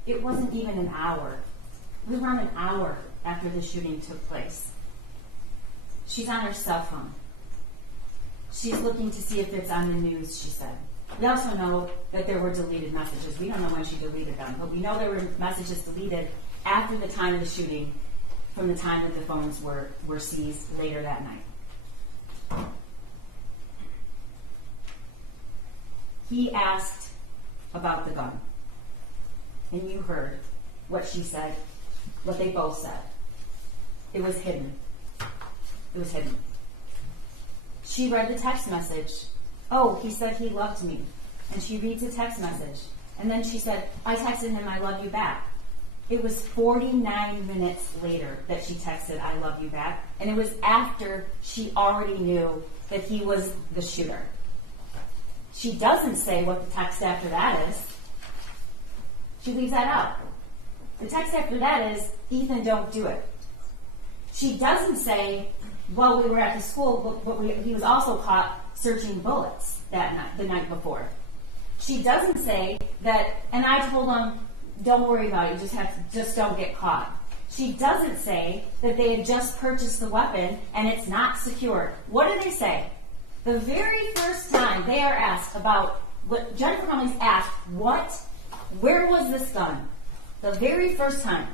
It wasn't even an hour. It was around an hour after the shooting took place. She's on her cell phone. She's looking to see if it's on the news, she said. We also know that there were deleted messages. We don't know when she deleted them, but we know there were messages deleted after the time of the shooting, from the time that the phones were seized later that night. He asked about the gun. And you heard what she said, what they both said. It was hidden. It was hidden. She read the text message. Oh, he said he loved me. And she reads the text message. And then she said, I texted him, I love you back. It was 49 minutes later that she texted, I love you back. And it was after she already knew that he was the shooter. She doesn't say what the text after that is. She leaves that out. The text after that is, Ethan, don't do it. She doesn't say, well, we were at the school, but he was also caught searching bullets that night, the night before. She doesn't say that, and I told him, don't worry about it, just don't get caught. She doesn't say that they had just purchased the weapon and it's not secured. What do they say? The very first time they are asked about, what Jennifer Crumbley's asked, where was this gun? The very first time,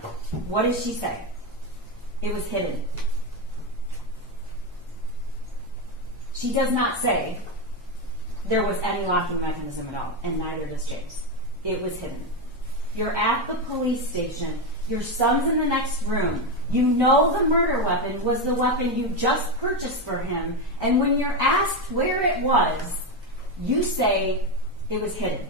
what does she say? It was hidden. She does not say there was any locking mechanism at all, and neither does James. It was hidden. You're at the police station. Your son's in the next room. You know the murder weapon was the weapon you just purchased for him, and when you're asked where it was, you say it was hidden.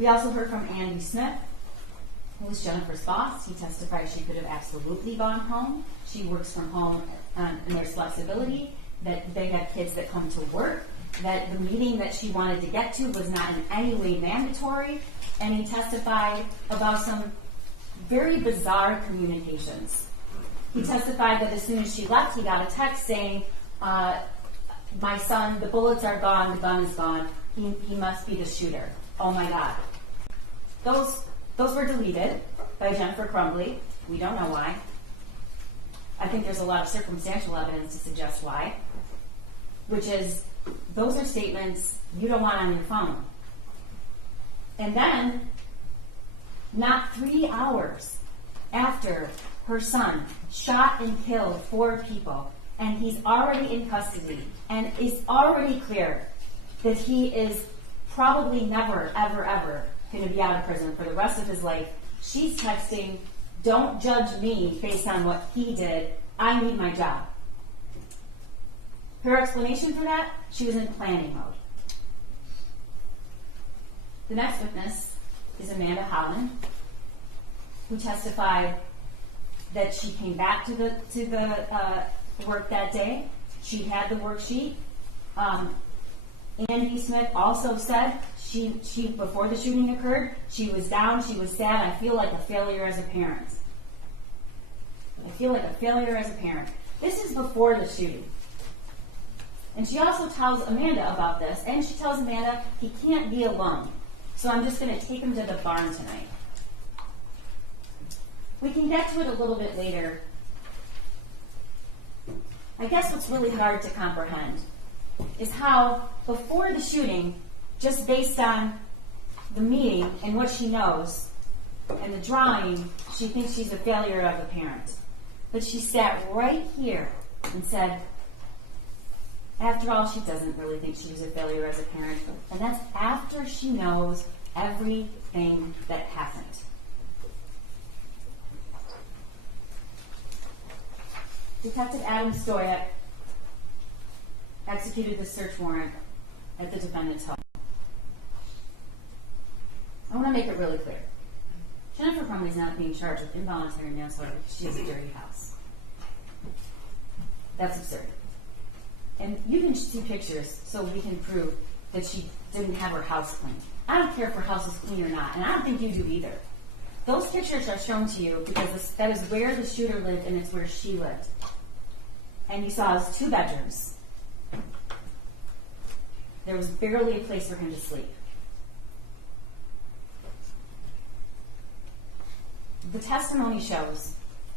We also heard from Andy Smith, who was Jennifer's boss. He testified she could have absolutely gone home. She works from home and there's flexibility, that they have kids that come to work, that the meeting that she wanted to get to was not in any way mandatory, and he testified about some very bizarre communications. He testified that as soon as she left, he got a text saying, my son, the bullets are gone, the gun is gone, he must be the shooter. Oh my God. Those were deleted by Jennifer Crumbley. We don't know why. I think there's a lot of circumstantial evidence to suggest why, which is those are statements you don't want on your phone. And then, not 3 hours after her son shot and killed 4 people, and he's already in custody, and it's already clear that he is probably never, ever, ever going to be out of prison for the rest of his life, she's texting, don't judge me based on what he did, I need my job. Her explanation for that, she was in planning mode. The next witness is Amanda Holland, who testified that she came back to the work that day. She had the worksheet. Andy Smith also said she before the shooting occurred, she was down, she was sad. I feel like a failure as a parent. I feel like a failure as a parent. This is before the shooting. And she also tells Amanda about this, and she tells Amanda he can't be alone. So I'm just going to take him to the barn tonight. We can get to it a little bit later. I guess what's really hard to comprehend is how, before the shooting, just based on the meeting and what she knows and the drawing, she thinks she's a failure of a parent. But she sat right here and said, after all, she doesn't really think she's a failure as a parent. And that's after she knows everything that happened. Detective Adam Stoyak executed the search warrant at the defendant's home. I want to make it really clear. Jennifer Crumbley is not being charged with involuntary manslaughter because she has a dirty house. That's absurd. And you can see pictures so we can prove that she didn't have her house clean. I don't care if her house is clean or not, and I don't think you do either. Those pictures are shown to you because that is where the shooter lived and it's where she lived. And you saw his 2 bedrooms. There was barely a place for him to sleep. The testimony shows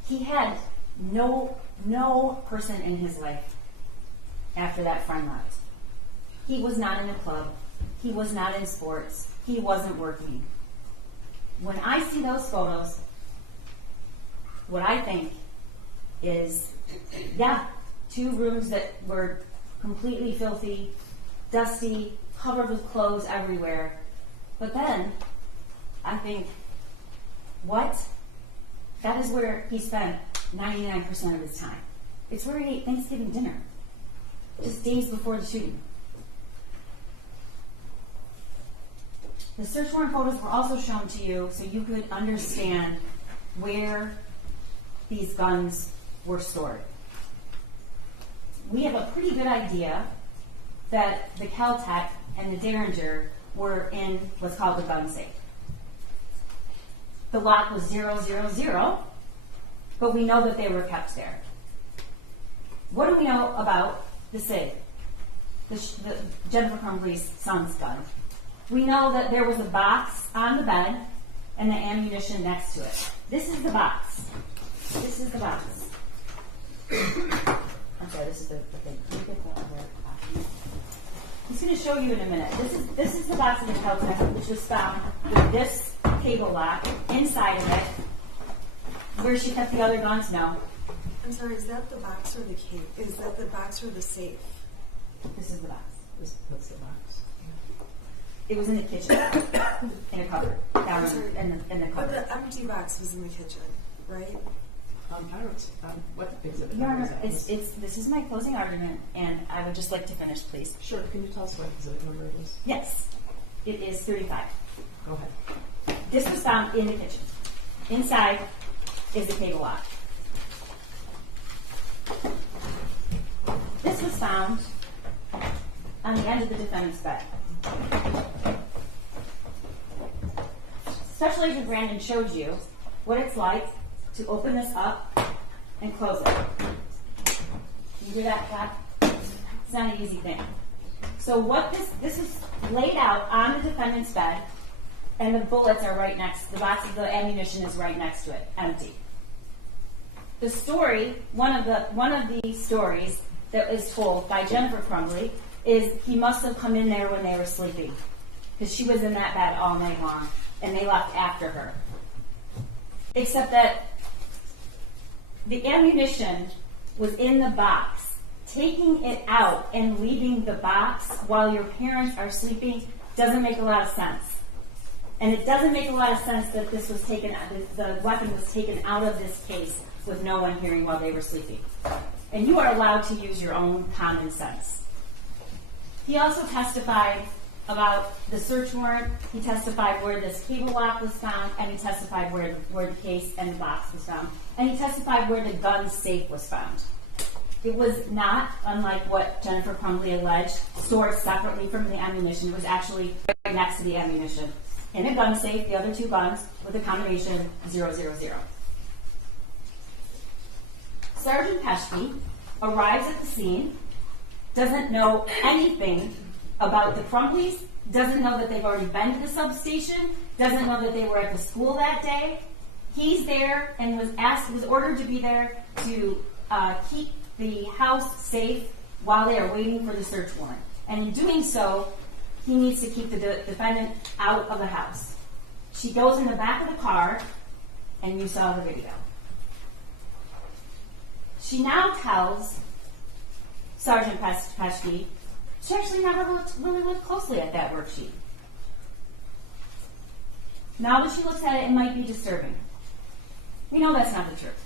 he had no person in his life after that friend left. He was not in a club. He was not in sports. He wasn't working. When I see those photos, what I think is, 2 rooms that were completely filthy, dusty, covered with clothes everywhere. But then, I think, what? That is where he spent 99% of his time. It's where he ate Thanksgiving dinner, just days before the shooting. The search warrant photos were also shown to you so you could understand where these guns were stored. We have a pretty good idea that the Kel-Tec and the Derringer were in what's called the gun safe. The lock was 000, but we know that they were kept there. What do we know about the safe? The Jennifer Crumbley's son's gun. We know that there was a box on the bed and the ammunition next to it. This is the box. This is the box. I'm sorry, this is the thing. Can you get that other? He's going to show you in a minute. This is the box of the Kel-Tec, which was found with this cable lock inside of it. Where she kept the other guns? No. I'm sorry, is that the box or the case? Is that the box or the safe? This is the box. That's the box. It was in the kitchen, in a cupboard, down in the But cupboard. the empty box was in the kitchen, right? I don't, what exhibit Your number Honor, is that? this is my closing argument, and I would just like to finish, please. Sure, can you tell us what exhibit number it is? Yes. It is 35. Go ahead. This was found in the kitchen. Inside is the cable lock. This was found on the end of the defendant's bed. Special Agent Brandon showed you what it's like to open this up and close it. You hear that clap? It's not an easy thing. So what this is laid out on the defendant's bed, and the bullets are right next, the box of the ammunition is right next to it, empty. The story, one of the stories that is told by Jennifer Crumbley is he must have come in there when they were sleeping, because she was in that bed all night long, and they left after her. Except that the ammunition was in the box. Taking it out and leaving the box while your parents are sleeping doesn't make a lot of sense. And it doesn't make a lot of sense that this was taken, the weapon was taken out of this case with no one hearing while they were sleeping. And you are allowed to use your own common sense. He also testified about the search warrant. He testified where this cable lock was found, and he testified where the case and the box was found. And he testified where the gun safe was found. It was not, unlike what Jennifer Crumbley alleged, stored separately from the ammunition. It was actually right next to the ammunition. In a gun safe, the other two guns with a combination 000. Sergeant Peschke arrives at the scene, doesn't know anything about the Crumbleys, doesn't know that they've already been to the substation, doesn't know that they were at the school that day. He's there and was ordered to be there to keep the house safe while they are waiting for the search warrant. And in doing so, he needs to keep the defendant out of the house. She goes in the back of the car, and you saw the video. She now tells Sergeant Peschke she actually never really looked closely at that worksheet. Now that she looks at it, it might be disturbing. We know that's not the truth.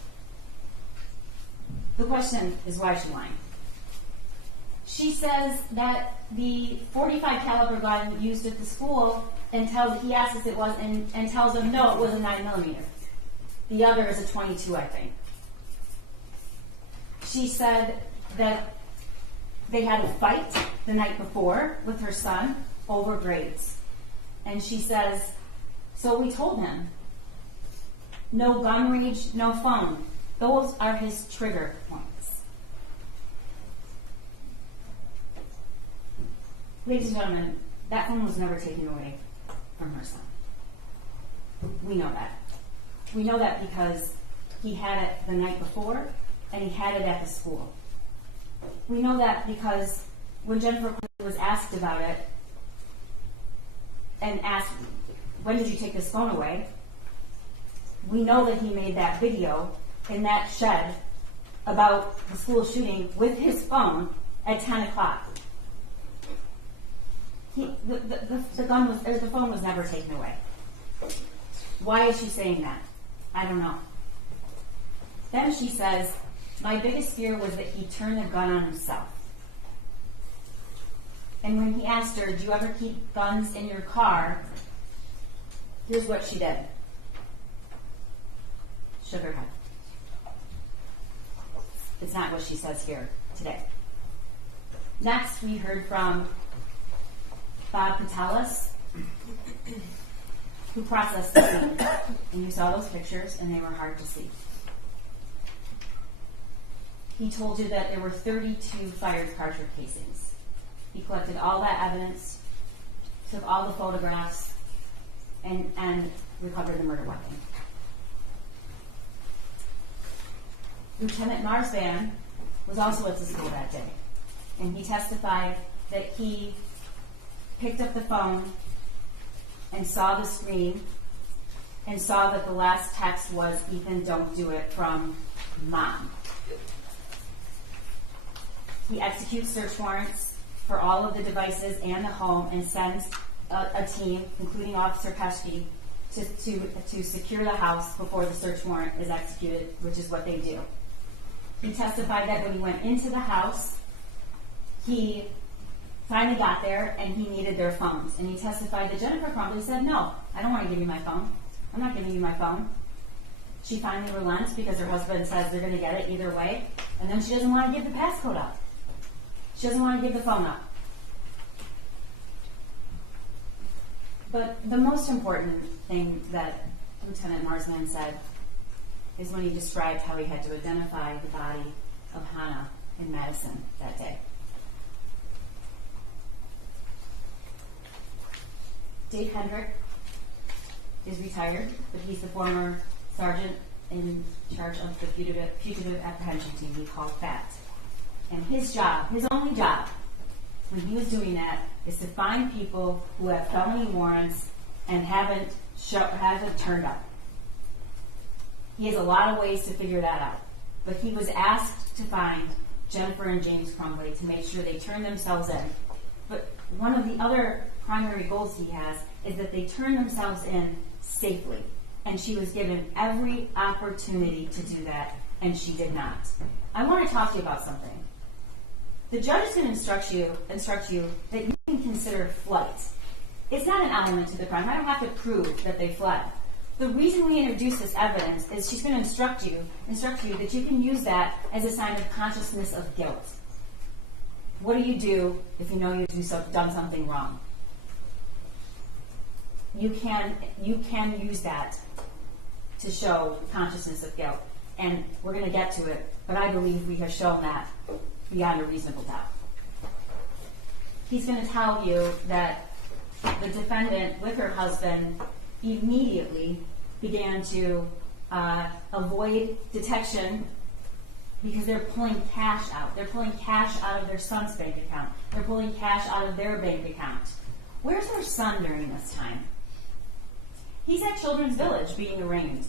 The question is, why is she lying? She says that the .45 caliber gun used at the school, and he asks if it was, and tells him no, it was a 9mm. The other is a 22, I think. She said that they had a fight the night before with her son over grades. And she says, so we told him, no gun range, no phone. Those are his trigger points. Ladies and gentlemen, that phone was never taken away from her son. We know that. We know that because he had it the night before, and he had it at the school. We know that because when Jennifer was asked about it, and asked, when did you take this phone away? We know that he made that video in that shed about the school shooting with his phone at 10 o'clock. The phone was never taken away. Why is she saying that? I don't know. Then she says, my biggest fear was that he turned the gun on himself. And when he asked her, do you ever keep guns in your car? Here's what she did. Shook her head. It's not what she says here today. Next, we heard from Bob Patelis, who processed the scene. And you saw those pictures, and they were hard to see. He told you that there were 32 fired cartridge casings. He collected all that evidence, took all the photographs, and recovered the murder weapon. Lieutenant Marsban was also at the school that day, and he testified that he picked up the phone and saw the screen and saw that the last text was, Ethan, don't do it, from Mom. He executes search warrants for all of the devices and the home and sends a team, including Officer Peschke, to secure the house before the search warrant is executed, which is what they do. He testified that when he went into the house, he finally got there and he needed their phones. And he testified that Jennifer Crumbley said, no, I don't want to give you my phone. I'm not giving you my phone. She finally relents because her husband says they're going to get it either way. And then she doesn't want to give the passcode up. She doesn't want to give the phone up. But the most important thing that Lieutenant Marsman said is when he described how he had to identify the body of Hannah in Madison that day. Dave Hendrick is retired, but he's the former sergeant in charge of the fugitive apprehension team we call FAT. And his job, his only job, when he was doing that, is to find people who have felony warrants and haven't turned up. He has a lot of ways to figure that out. But he was asked to find Jennifer and James Crumbley to make sure they turn themselves in. But one of the other primary goals he has is that they turn themselves in safely. And she was given every opportunity to do that, and she did not. I want to talk to you about something. The judge is going to instruct you that you can consider flight. It's not an element to the crime. I don't have to prove that they fled. The reason we introduce this evidence is she's going to instruct you that you can use that as a sign of consciousness of guilt. What do you do if you know you've done something wrong? You can use that to show consciousness of guilt. And we're going to get to it, but I believe we have shown that beyond a reasonable doubt. He's going to tell you that the defendant, with her husband, immediately began to avoid detection because they're pulling cash out. They're pulling cash out of their son's bank account. They're pulling cash out of their bank account. Where's their son during this time? He's at Children's Village being arraigned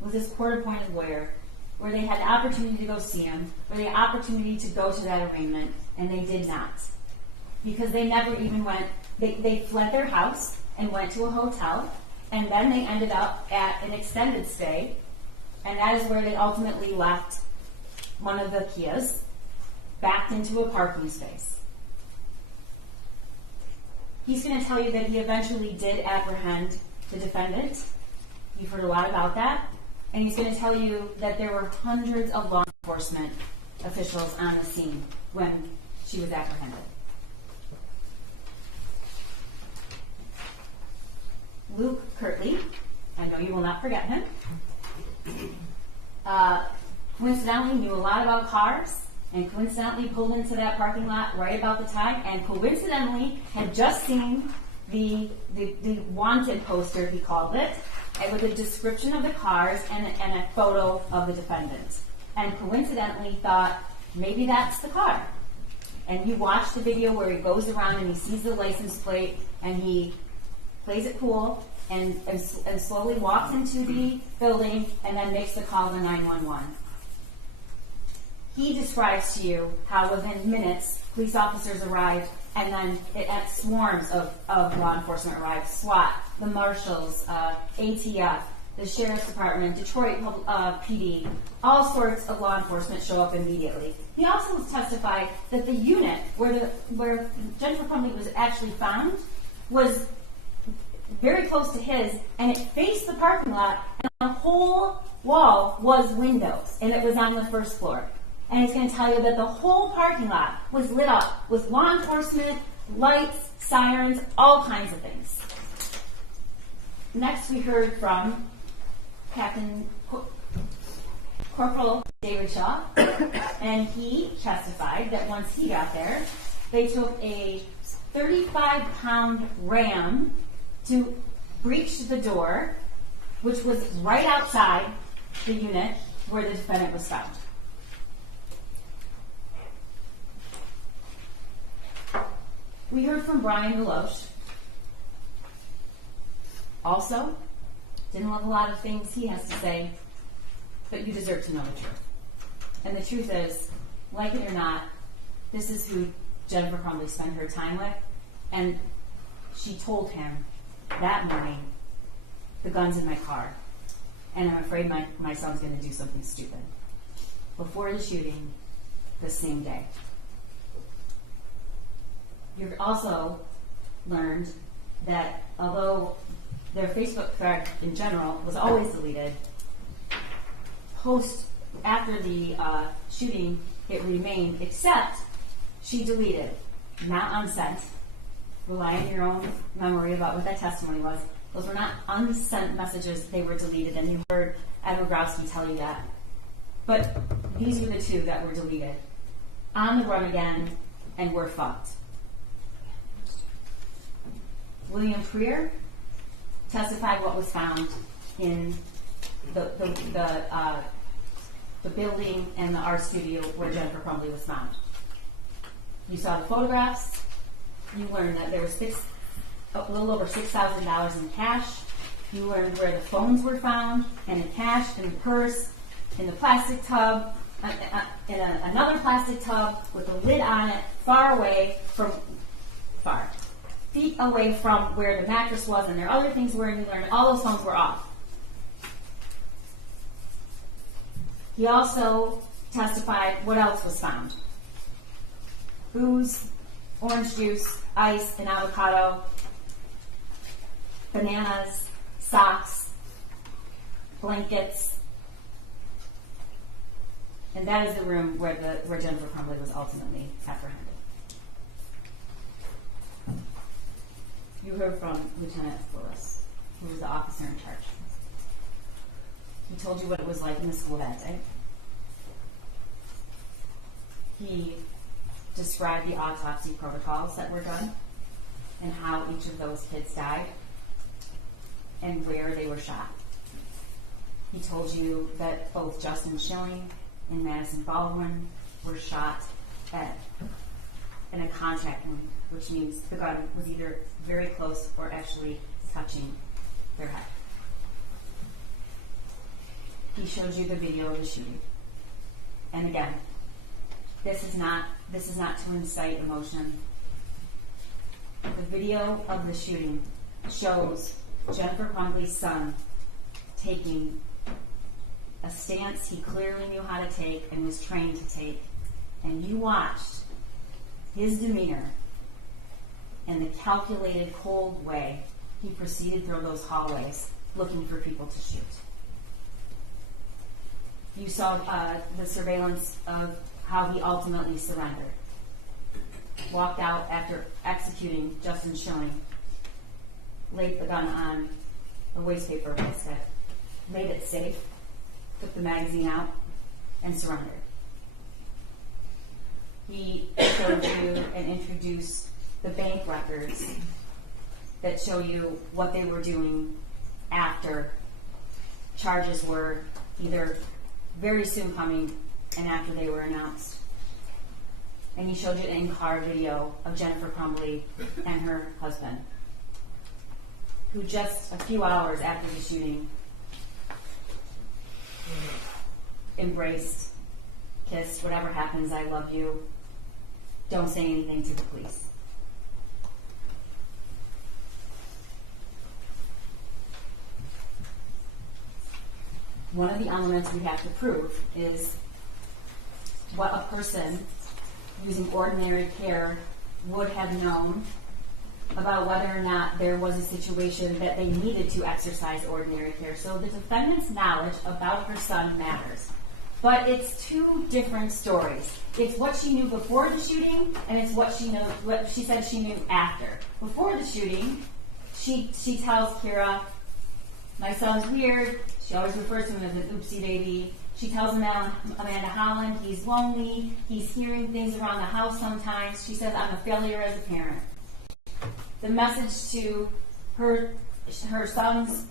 with his court-appointed lawyer, where they had the opportunity to go see him, where they had the opportunity to go to that arraignment, and they did not. Because they never even went, they fled their house and went to a hotel, and then they ended up at an extended stay, and that is where they ultimately left one of the Kias, backed into a parking space. He's going to tell you that he eventually did apprehend the defendant. You've heard a lot about that. And he's going to tell you that there were hundreds of law enforcement officials on the scene when she was apprehended. Luke Kirtley, I know you will not forget him, coincidentally knew a lot about cars, and coincidentally pulled into that parking lot right about the time, and coincidentally had just seen the wanted poster, he called it, with a description of the cars and a photo of the defendant. And coincidentally thought, maybe that's the car. And you watch the video where he goes around and he sees the license plate and he plays it cool and slowly walks into the building and then makes the call to 911. He describes to you how within minutes police officers arrived, and then swarms of law enforcement arrived. SWAT, the marshals, ATF, the Sheriff's Department, Detroit PD, all sorts of law enforcement show up immediately. He also testified that the unit where Jennifer Crumbley was actually found was very close to his, and it faced the parking lot, and the whole wall was windows, and it was on the first floor. And he's going to tell you that the whole parking lot was lit up with law enforcement, lights, sirens, all kinds of things. Next, we heard from Corporal David Shaw, and he testified that once he got there, they took a 35-pound ram to breach the door, which was right outside the unit where the defendant was found. We heard from Brian Deloche. Also, didn't love a lot of things he has to say, but you deserve to know the truth. And the truth is, like it or not, this is who Jennifer Crumbley spent her time with, and she told him that morning, the gun's in my car, and I'm afraid my son's going to do something stupid. Before the shooting, the same day. You've also learned that although their Facebook thread in general was always deleted, after the shooting, it remained, except she deleted, not unsent. Rely on your own memory about what that testimony was. Those were not unsent messages, they were deleted, and you heard Ed Rogowski tell you that. But these were the two that were deleted. On the run again, and were fucked. William Freer testified what was found in the building and the art studio where Jennifer Crumbley was found. You saw the photographs. You learned that there was a little over $6,000 in cash. You learned where the phones were found, and in cash, in the purse, in the plastic tub, in another plastic tub with a lid on it, feet away from where the mattress was, and there are other things where you learned all those phones were off. He also testified what else was found. Booze, orange juice, ice, and avocado, bananas, socks, blankets, and that is the room where Jennifer Crumbley was ultimately apprehended. You heard from Lieutenant Willis, who was the officer in charge. He told you what it was like in the school that day. He described the autopsy protocols that were done and how each of those kids died and where they were shot. He told you that both Justin Schilling and Madison Baldwin were shot in a contact wound, which means the gun was either very close or actually touching their head. He showed you the video of the shooting. And again, this is not to incite emotion. The video of the shooting shows Jennifer Crumbley's son taking a stance he clearly knew how to take and was trained to take. And you watched his demeanor and the calculated, cold way he proceeded through those hallways looking for people to shoot. You saw the surveillance of how he ultimately surrendered. Walked out after executing Justin Schilling, laid the gun on a wastepaper basket, made it safe, took the magazine out, and surrendered. He showed you and introduced the bank records that show you what they were doing after charges were either very soon coming and after they were announced. And he showed you an in-car video of Jennifer Crumbley and her husband, who just a few hours after the shooting embraced, kissed, whatever happens, I love you, don't say anything to the police. One of the elements we have to prove is what a person using ordinary care would have known about whether or not there was a situation that they needed to exercise ordinary care. So the defendant's knowledge about her son matters. But it's two different stories. It's what she knew before the shooting, and it's what she said she knew after. Before the shooting, she tells Kira, my son's weird. She always refers to him as an oopsie baby. She tells Amanda Holland he's lonely. He's hearing things around the house sometimes. She says, I'm a failure as a parent. The message to her son's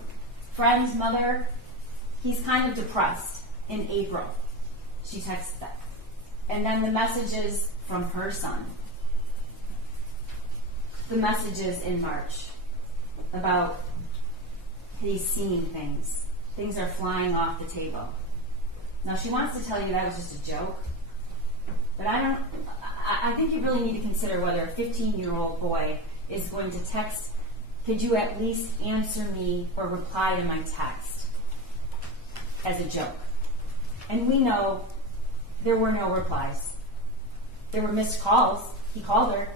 friend's mother, he's kind of depressed in April. She texts that. And then the messages from her son. The messages in March about he's seeing things. Things are flying off the table. Now she wants to tell you that was just a joke, but I think you really need to consider whether a 15-year-old boy is going to text, could you at least answer me or reply to my text, as a joke. And we know there were no replies. There were missed calls. He called her.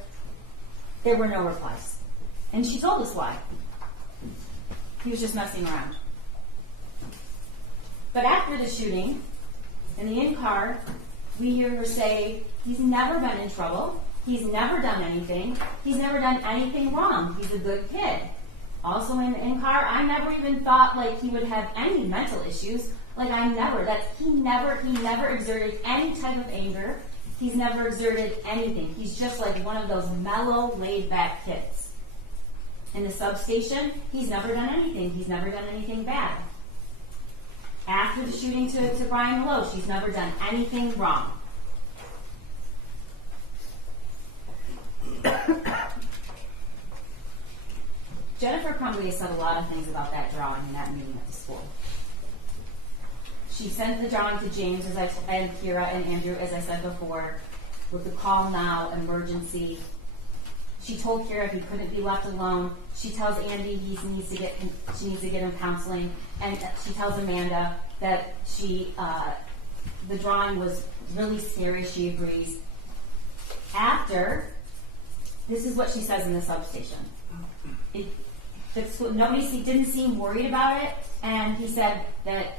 There were no replies. And she told us why. He was just messing around. But after the shooting, in the in-car, we hear her say, he's never been in trouble. He's never done anything. He's never done anything wrong. He's a good kid. Also in the in-car, I never even thought like he would have any mental issues. Like he never exerted any type of anger. He's never exerted anything. He's just like one of those mellow, laid-back kids. In the substation, he's never done anything. He's never done anything bad. After the shooting to Brian Loesch, he's never done anything wrong. Jennifer Crumbley has said a lot of things about that drawing in that meeting at the school. She sent the drawing to James and Kira and Andrew, as I said before, with the call now, emergency. She told Kira he couldn't be left alone. She tells Andy she needs to get him counseling, and she tells Amanda that the drawing was really scary. She agrees. After, this is what she says in the substation. Nobody didn't seem worried about it, and he said that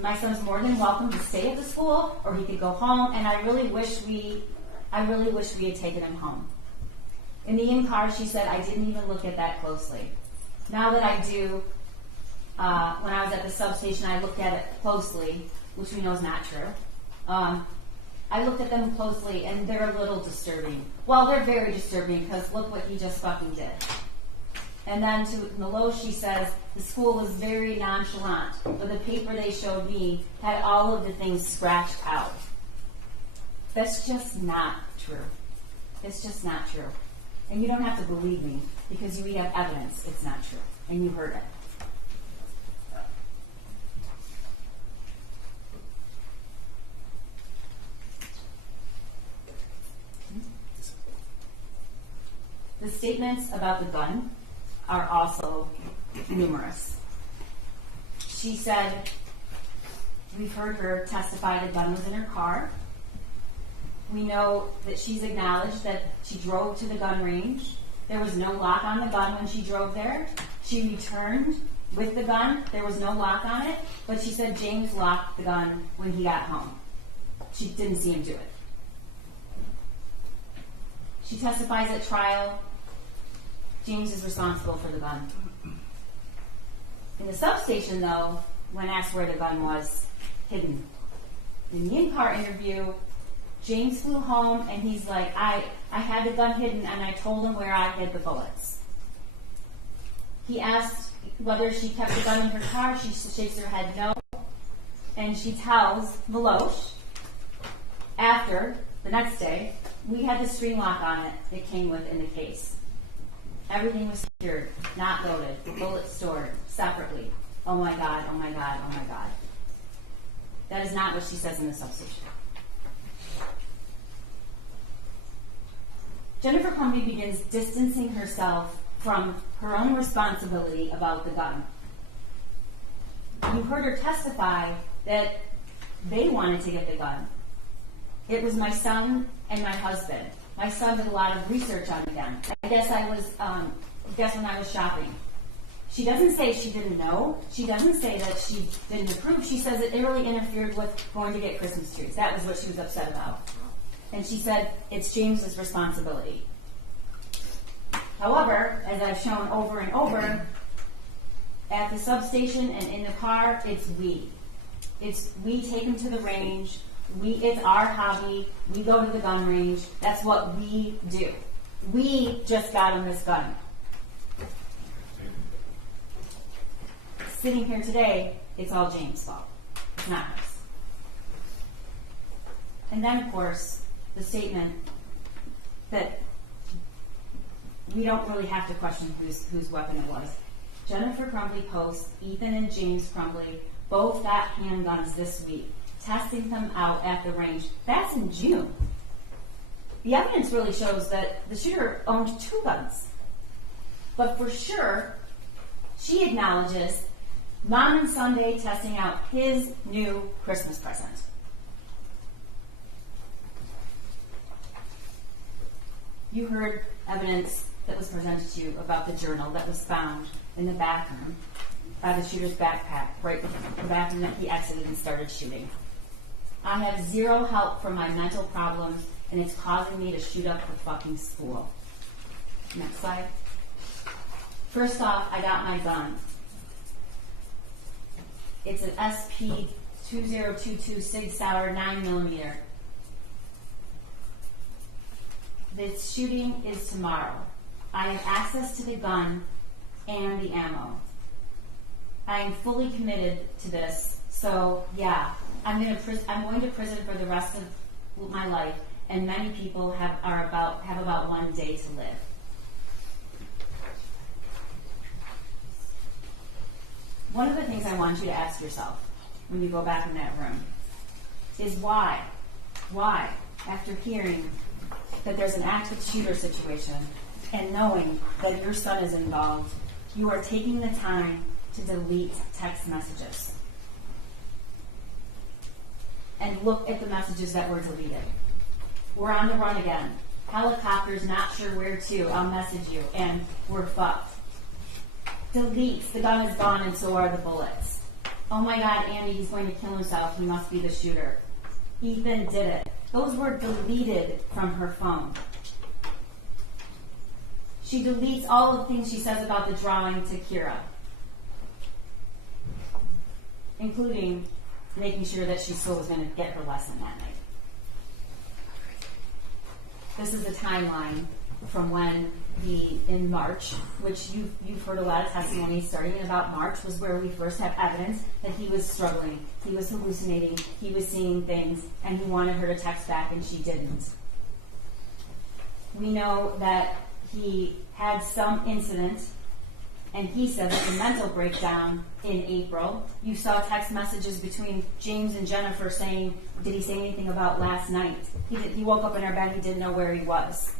my son's more than welcome to stay at the school, or he could go home. And I really wish we had taken him home. In the in-car, she said, I didn't even look at that closely. Now that I do, when I was at the substation, I looked at it closely, which we know is not true. I looked at them closely, and they're a little disturbing. Well, they're very disturbing, because look what he just fucking did. And then to Loesch, she says, the school was very nonchalant, but the paper they showed me had all of the things scratched out. That's just not true. It's just not true. And you don't have to believe me, because we have evidence it's not true, and you heard it. The statements about the gun are also numerous. She said, we've heard her testify the gun was in her car. We know that she's acknowledged that she drove to the gun range. There was no lock on the gun when she drove there. She returned with the gun. There was no lock on it, but she said James locked the gun when he got home. She didn't see him do it. She testifies at trial. James is responsible for the gun. In the substation, though, when asked where the gun was, hidden. In the in-car interview, James flew home and he's like, I had the gun hidden and I told him where I hid the bullets. He asked whether she kept the gun in her car. She shakes her head no. And she tells Loesch, after, the next day, we had the string lock on it that came with in the case. Everything was secured, not loaded, the bullets stored separately. Oh my God, oh my God, oh my God. That is not what she says in the substation. Jennifer Crumbley begins distancing herself from her own responsibility about the gun. You heard her testify that they wanted to get the gun. It was my son and my husband. My son did a lot of research on the gun. I guess when I was shopping. She doesn't say she didn't know. She doesn't say that she didn't approve. She says it really interfered with going to get Christmas trees. That was what she was upset about. And she said, it's James's responsibility. However, as I've shown over and over, at the substation and in the car, it's we. It's we take him to the range. It's our hobby. We go to the gun range. That's what we do. We just got him this gun. Sitting here today, it's all James' fault. It's not hers. And then, of course, the statement that we don't really have to question whose weapon it was. Jennifer Crumbley posts, Ethan and James Crumbley both got handguns this week, testing them out at the range. That's in June. The evidence really shows that the shooter owned 2 guns. But for sure, she acknowledges Mom and Sunday testing out his new Christmas present. You heard evidence that was presented to you about the journal that was found in the bathroom by the shooter's backpack, right before the bathroom that he exited and started shooting. I have zero help for my mental problems, and it's causing me to shoot up the fucking school. Next slide. First off, I got my gun. It's an SP 2022 Sig Sauer 9mm. The shooting is tomorrow. I have access to the gun and the ammo. I am fully committed to this. So yeah, I'm going to prison for the rest of my life, and many people have about 1 day to live. One of the things I want you to ask yourself when you go back in that room is why, after hearing that there's an active shooter situation and knowing that your son is involved, you are taking the time to delete text messages. And look at the messages that were deleted. We're on the run again. Helicopters, not sure where to. I'll message you. And we're fucked. Delete. The gun is gone and so are the bullets. Oh my God, Andy, he's going to kill himself. He must be the shooter. Ethan did it. Those were deleted from her phone. She deletes all the things she says about the drawing to Kira, including making sure that she still was going to get her lesson that night. This is a timeline from when in March, which you've heard a lot of testimony starting in about March, was where we first have evidence that he was struggling, he was hallucinating, he was seeing things, and he wanted her to text back and she didn't. We know that he had some incident, and he said that the mental breakdown in April. You saw text messages between James and Jennifer saying, did he say anything about last night? He woke up in our bed, he didn't know where he was.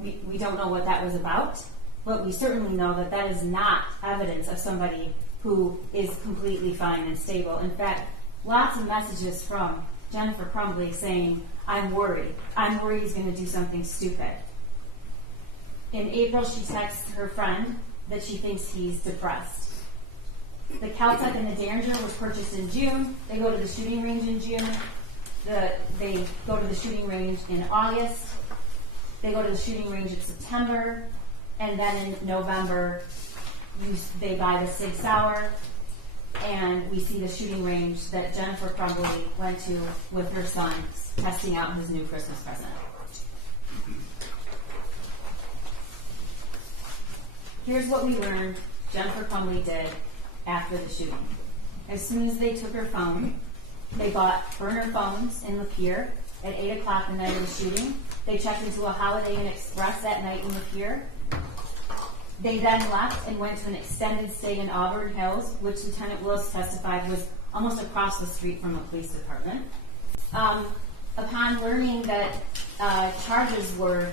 We don't know what that was about, but we certainly know that that is not evidence of somebody who is completely fine and stable. In fact, lots of messages from Jennifer Crumbley saying, I'm worried. I'm worried he's going to do something stupid. In April, she texts her friend that she thinks he's depressed. The Caltech and the Derringer was purchased in June. They go to the shooting range in June. They go to the shooting range in August. They go to the shooting range in September. And then in November, they buy the Sig Sauer. And we see the shooting range that Jennifer Crumbley went to with her son, testing out his new Christmas present. Here's what we learned Jennifer Crumbley did after the shooting. As soon as they took her phone, they bought burner phones in Lapeer at 8 o'clock the night of the shooting. They checked into a Holiday Inn Express that night in Lapeer. They then left and went to an extended stay in Auburn Hills, which Lieutenant Willis testified was almost across the street from a police department. Upon learning that charges were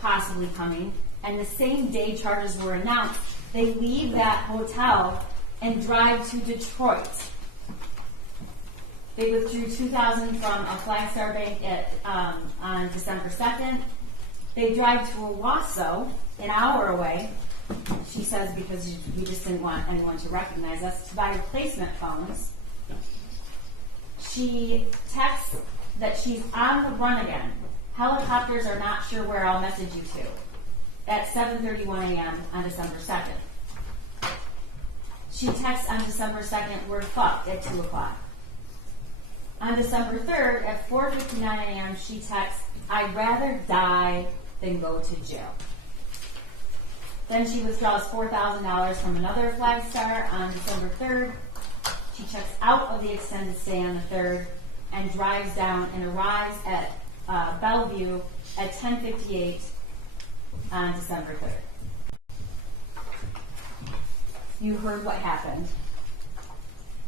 possibly coming, and the same day charges were announced, they leave that hotel and drive to Detroit. They withdrew $2,000 from a Flagstar Bank on December 2nd. They drive to Owasso, an hour away, she says, because we just didn't want anyone to recognize us, to buy replacement phones. She texts that she's on the run again. Helicopters are not sure where, I'll message you to. At 7:31 a.m. on December 2nd. She texts on December 2nd, we're fucked, at 2 o'clock. On December 3rd, at 4:59 a.m., she texts, I'd rather die than go to jail. Then she withdraws $4,000 from another Flagstar on December 3rd. She checks out of the extended stay on the 3rd and drives down and arrives at Bellevue at 10:58 on December 3rd. You heard what happened.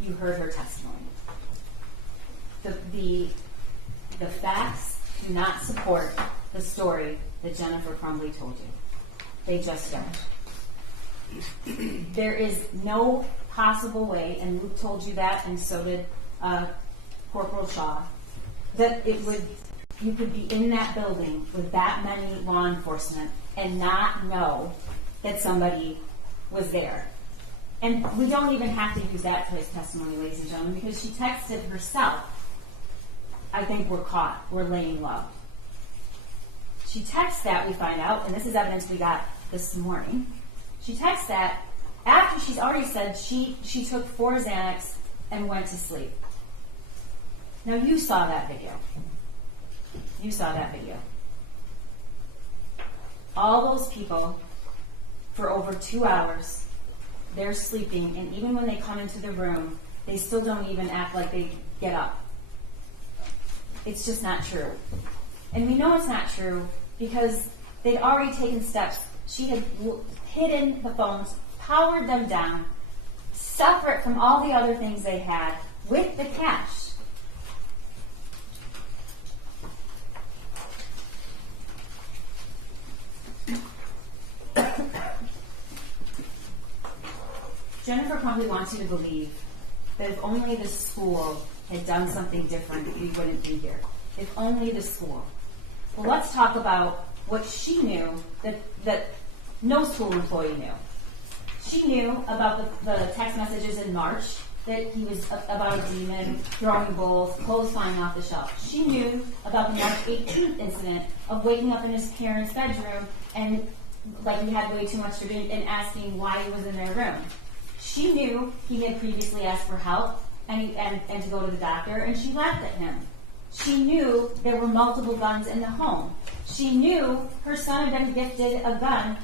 You heard her testimony. The facts do not support the story that Jennifer Crumbley told you. They just don't. There is no possible way, and Luke told you that, and so did Corporal Shaw, that you could be in that building with that many law enforcement and not know that somebody was there. And we don't even have to use that for his testimony, ladies and gentlemen, because she texted herself, I think we're caught, we're laying low. She texts that, we find out, and this is evidence we got this morning. She texts that after she's already said she took 4 Xanax and went to sleep. Now you saw that video. You saw that video. All those people, for over 2 hours, they're sleeping, and even when they come into the room, they still don't even act like they get up. It's just not true. And we know it's not true because they'd already taken steps. She had hidden the phones, powered them down, separate from all the other things they had, with the cash. Jennifer Crumbley wants you to believe that if only the school had done something different, we wouldn't be here. If only the school. Well, let's talk about what she knew that no school employee knew. She knew about the text messages in March that he was about a demon, throwing bowls, clothes flying off the shelf. She knew about the March 18th incident of waking up in his parents' bedroom and like he had way too much to drink and asking why he was in their room. She knew he had previously asked for help and to go to the doctor, and she laughed at him. She knew there were multiple guns in the home. She knew her son had been gifted a gun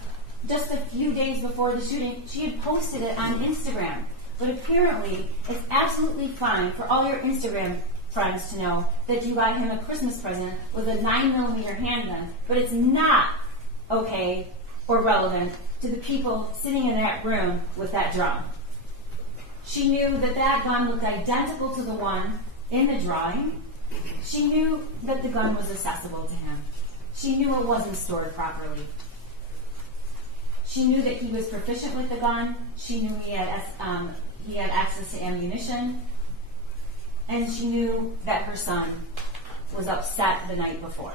just a few days before the shooting. She had posted it on Instagram. But apparently, it's absolutely fine for all your Instagram friends to know that you got him a Christmas present with a 9mm handgun, but it's not okay or relevant to the people sitting in that room with that drum. She knew that that gun looked identical to the one in the drawing. She knew that the gun was accessible to him. She knew it wasn't stored properly. She knew that he was proficient with the gun. She knew he had access to ammunition. And she knew that her son was upset the night before.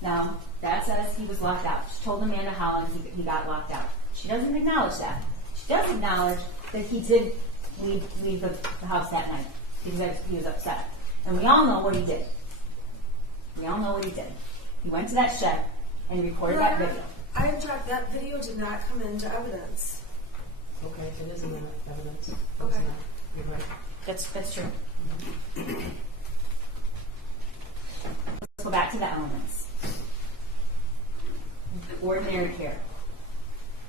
Now, that says he was locked out. She told Amanda Holland he got locked out. She doesn't acknowledge that. She does acknowledge that he did leave the house that night because he was upset. And we all know what he did. We all know what he did. He went to that shed and he recorded that video. I object. That video did not come into evidence. Okay, it isn't enough evidence. Okay. You're right. That's true. Let's go back to the elements. Ordinary care.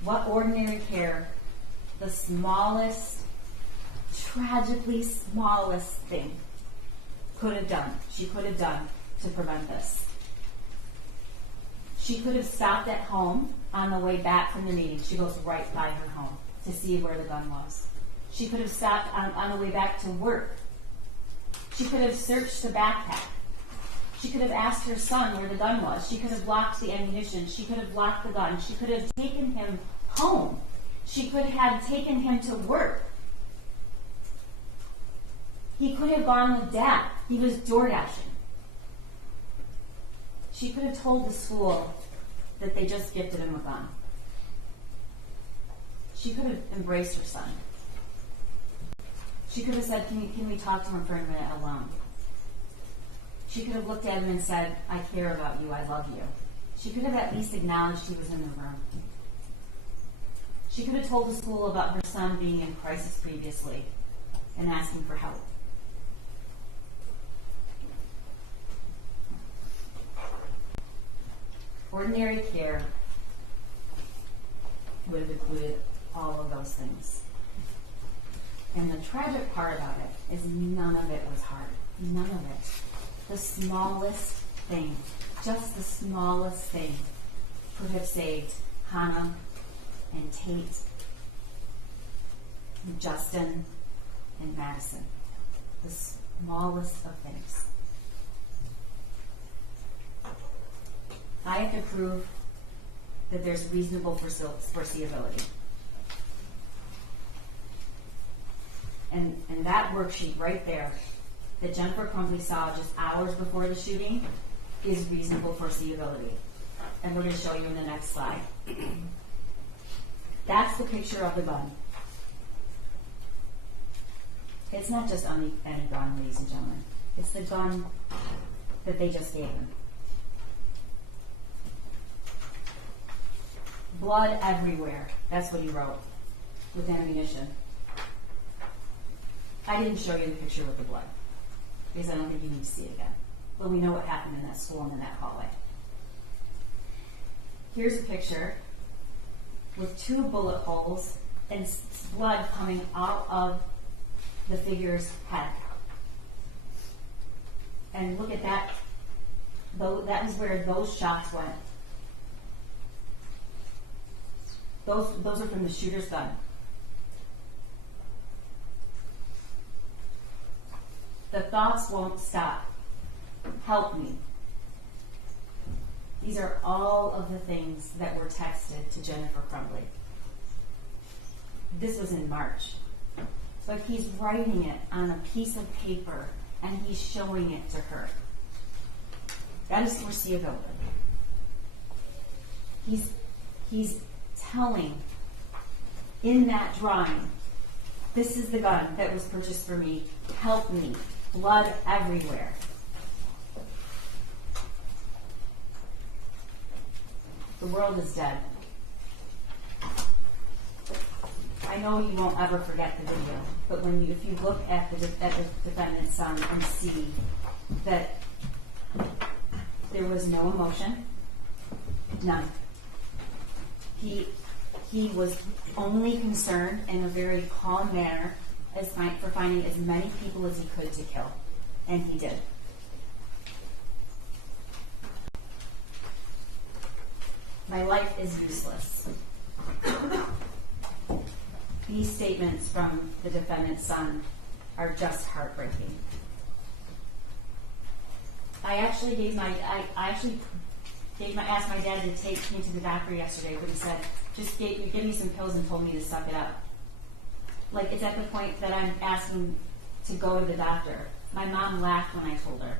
What ordinary care, the smallest, tragically smallest thing could have done, she could have done to prevent this. She could have stopped at home on the way back from the meeting. She goes right by her home to see where the gun was. She could have stopped on the way back to work. She could have searched the backpack. She could have asked her son where the gun was. She could have locked the ammunition. She could have locked the gun. She could have taken him home. She could have taken him to work. He could have gone with Dad. He was door dashing. She could have told the school that they just gifted him a gun. She could have embraced her son. She could have said, can we talk to him for a minute alone? She could have looked at him and said, I care about you, I love you. She could have at least acknowledged he was in the room. She could have told the school about her son being in crisis previously and asking for help. Ordinary care would have included all of those things. And the tragic part about it is none of it was hard. None of it. The smallest thing, just the smallest thing, could have saved Hannah and Tate and Justin and Madison. The smallest of things. I have to prove that there's reasonable foreseeability. And that worksheet right there that Jennifer Crumbley saw just hours before the shooting is reasonable foreseeability. and we're going to show you in the next slide. That's the picture of the gun. It's not just any gun, ladies and gentlemen. It's the gun that they just gave him. Blood everywhere. That's what he wrote with ammunition. I didn't show you the picture with the blood because I don't think you need to see it again. But we know what happened in that school and in that hallway. Here's a picture with 2 bullet holes and blood coming out of the figure's head. And look at that. That is where those shots went. Those are from the shooter's gun. The thoughts won't stop. Help me. These are all of the things that were texted to Jennifer Crumbley. This was in March. But he's writing it on a piece of paper and he's showing it to her. That is foreseeability. He's telling in that drawing, this is the gun that was purchased for me. Help me. Blood everywhere. The world is dead. I know you won't ever forget the video, but if you look at the defendant's son and see that there was no emotion, none. He was only concerned in a very calm manner for finding as many people as he could to kill, and he did. My life is useless. These statements from the defendant's son are just heartbreaking. I asked my dad to take me to the doctor yesterday, but he said, just give me some pills and told me to suck it up. Like, it's at the point that I'm asking to go to the doctor. My mom laughed when I told her,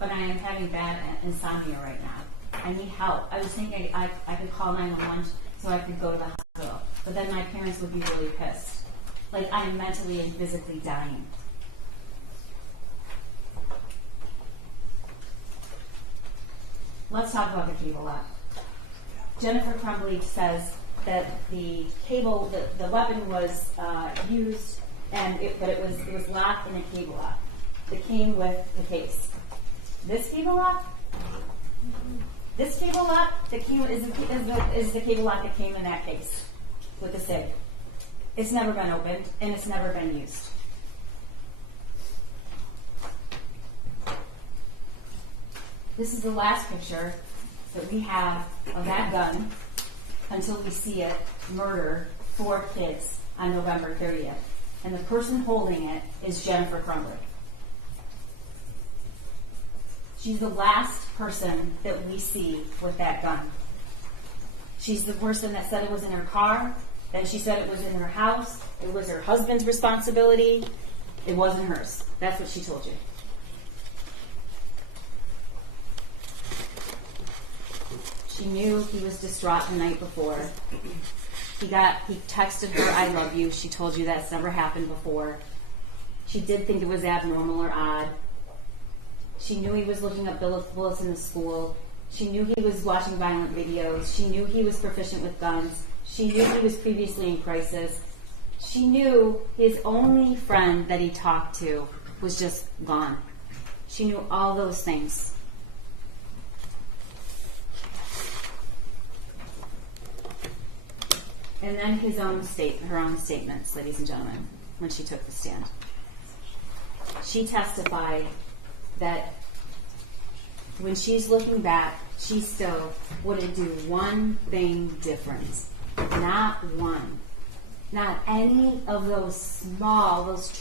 but I am having bad insomnia right now. I need help. I was thinking I could call 911 so I could go to the hospital, but then my parents would be really pissed. Like, I am mentally and physically dying. Let's talk about the cable lock. Jennifer Crumbley says that the weapon was used, but it was locked in a cable lock that came with the case. This cable lock that came is the cable lock that came in that case with the SIG. It's never been opened and it's never been used. This is the last picture that we have of that gun until we see it murder 4 kids on November 30th. And the person holding it is Jennifer Crumbley. She's the last person that we see with that gun. She's the person that said it was in her car, then she said it was in her house, it was her husband's responsibility, it wasn't hers. That's what she told you. She knew he was distraught the night before. He texted her, I love you. She told you that's never happened before. She did think it was abnormal or odd. She knew he was looking up bullets in the school. She knew he was watching violent videos. She knew he was proficient with guns. She knew he was previously in crisis. She knew his only friend that he talked to was just gone. She knew all those things. And then her own statements, ladies and gentlemen, when she took the stand. She testified that when she's looking back, she still wouldn't do one thing different. Not one. Not any of those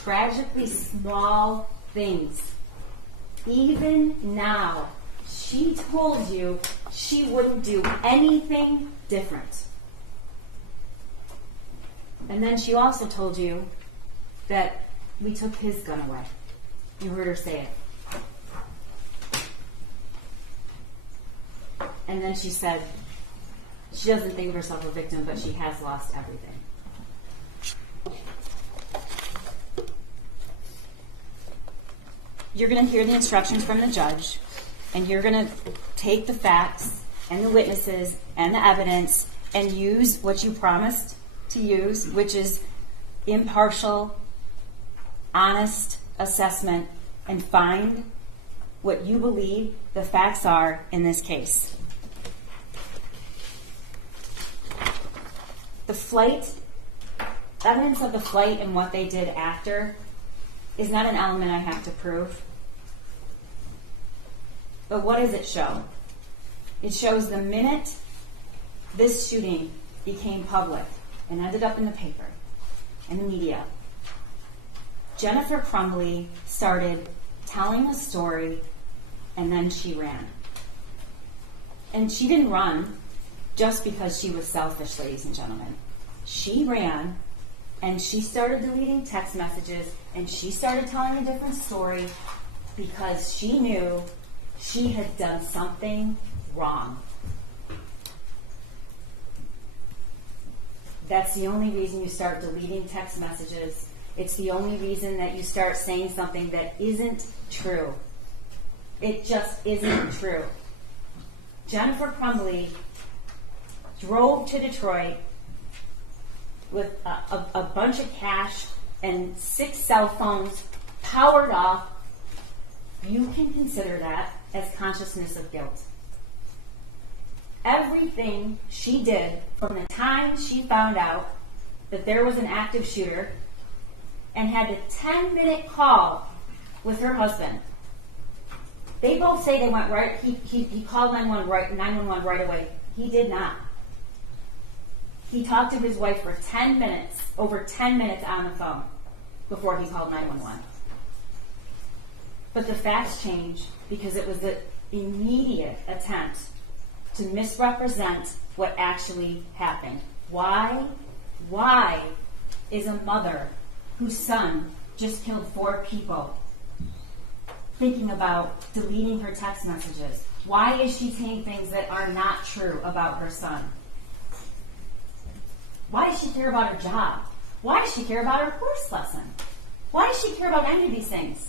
tragically small things. Even now, she told you she wouldn't do anything different. And then she also told you that we took his gun away. You heard her say it. And then she said she doesn't think of herself a victim, but she has lost everything. You're going to hear the instructions from the judge, and you're going to take the facts and the witnesses and the evidence and use what you promised to use, which is impartial, honest assessment, and find what you believe the facts are in this case. The flight, evidence of the flight and what they did after is not an element I have to prove. But what does it show? It shows the minute this shooting became public and ended up in the paper and the media, Jennifer Crumbley started telling a story, and then she ran. And she didn't run just because she was selfish, ladies and gentlemen. She ran, and she started deleting text messages, and she started telling a different story because she knew she had done something wrong. That's the only reason you start deleting text messages. It's the only reason that you start saying something that isn't true. It just isn't true. Jennifer Crumbley drove to Detroit with a bunch of cash and 6 cell phones powered off. You can consider that as consciousness of guilt. Everything she did from the time she found out that there was an active shooter and had a 10-minute call with her husband. They both say they went right. He called 911 right away. He did not. He talked to his wife for 10 minutes, over 10 minutes on the phone before he called 911. But the facts changed because it was an immediate attempt to misrepresent what actually happened. Why is a mother whose son just killed 4 people thinking about deleting her text messages? Why is she saying things that are not true about her son? Why does she care about her job? Why does she care about her horse lesson? Why does she care about any of these things?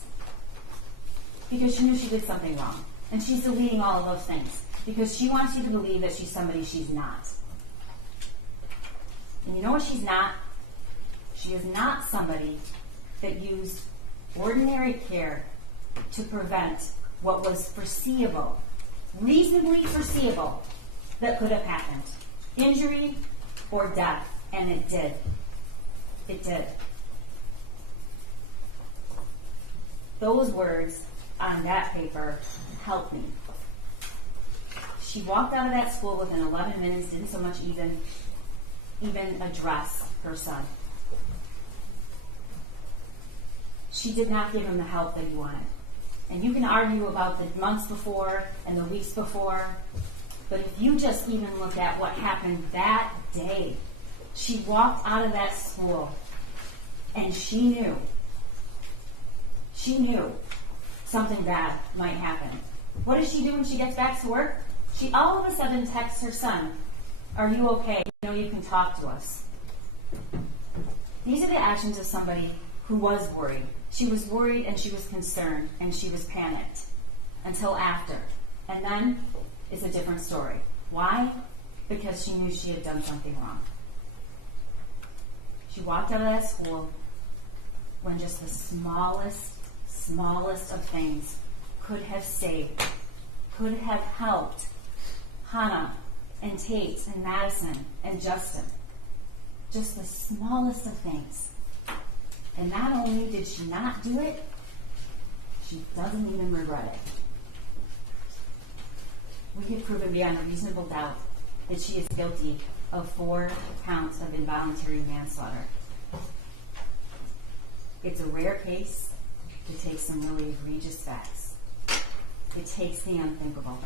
Because she knew she did something wrong. And she's deleting all of those things because she wants you to believe that she's somebody she's not. And you know what she's not? She is not somebody that used ordinary care to prevent what was foreseeable, reasonably foreseeable, that could have happened. Injury or death. And it did. It did. Those words on that paper helped me. She walked out of that school within 11 minutes, didn't so much even address her son. She did not give him the help that he wanted. And you can argue about the months before and the weeks before, but if you just even look at what happened that day, she walked out of that school and she knew something bad might happen. What does she do when she gets back to work? She all of a sudden texts her son, "Are you okay? You know you can talk to us." These are the actions of somebody who was worried. She was worried and she was concerned and she was panicked until after. And then it's a different story. Why? Because she knew she had done something wrong. She walked out of that school when just the smallest of things could have saved, could have helped Hannah and Tate and Madison and Justin. Just the smallest of things. And not only did she not do it, she doesn't even regret it. We have proven beyond a reasonable doubt that she is guilty of 4 counts of involuntary manslaughter. It's a rare case. It takes some really egregious facts. It takes the unthinkable.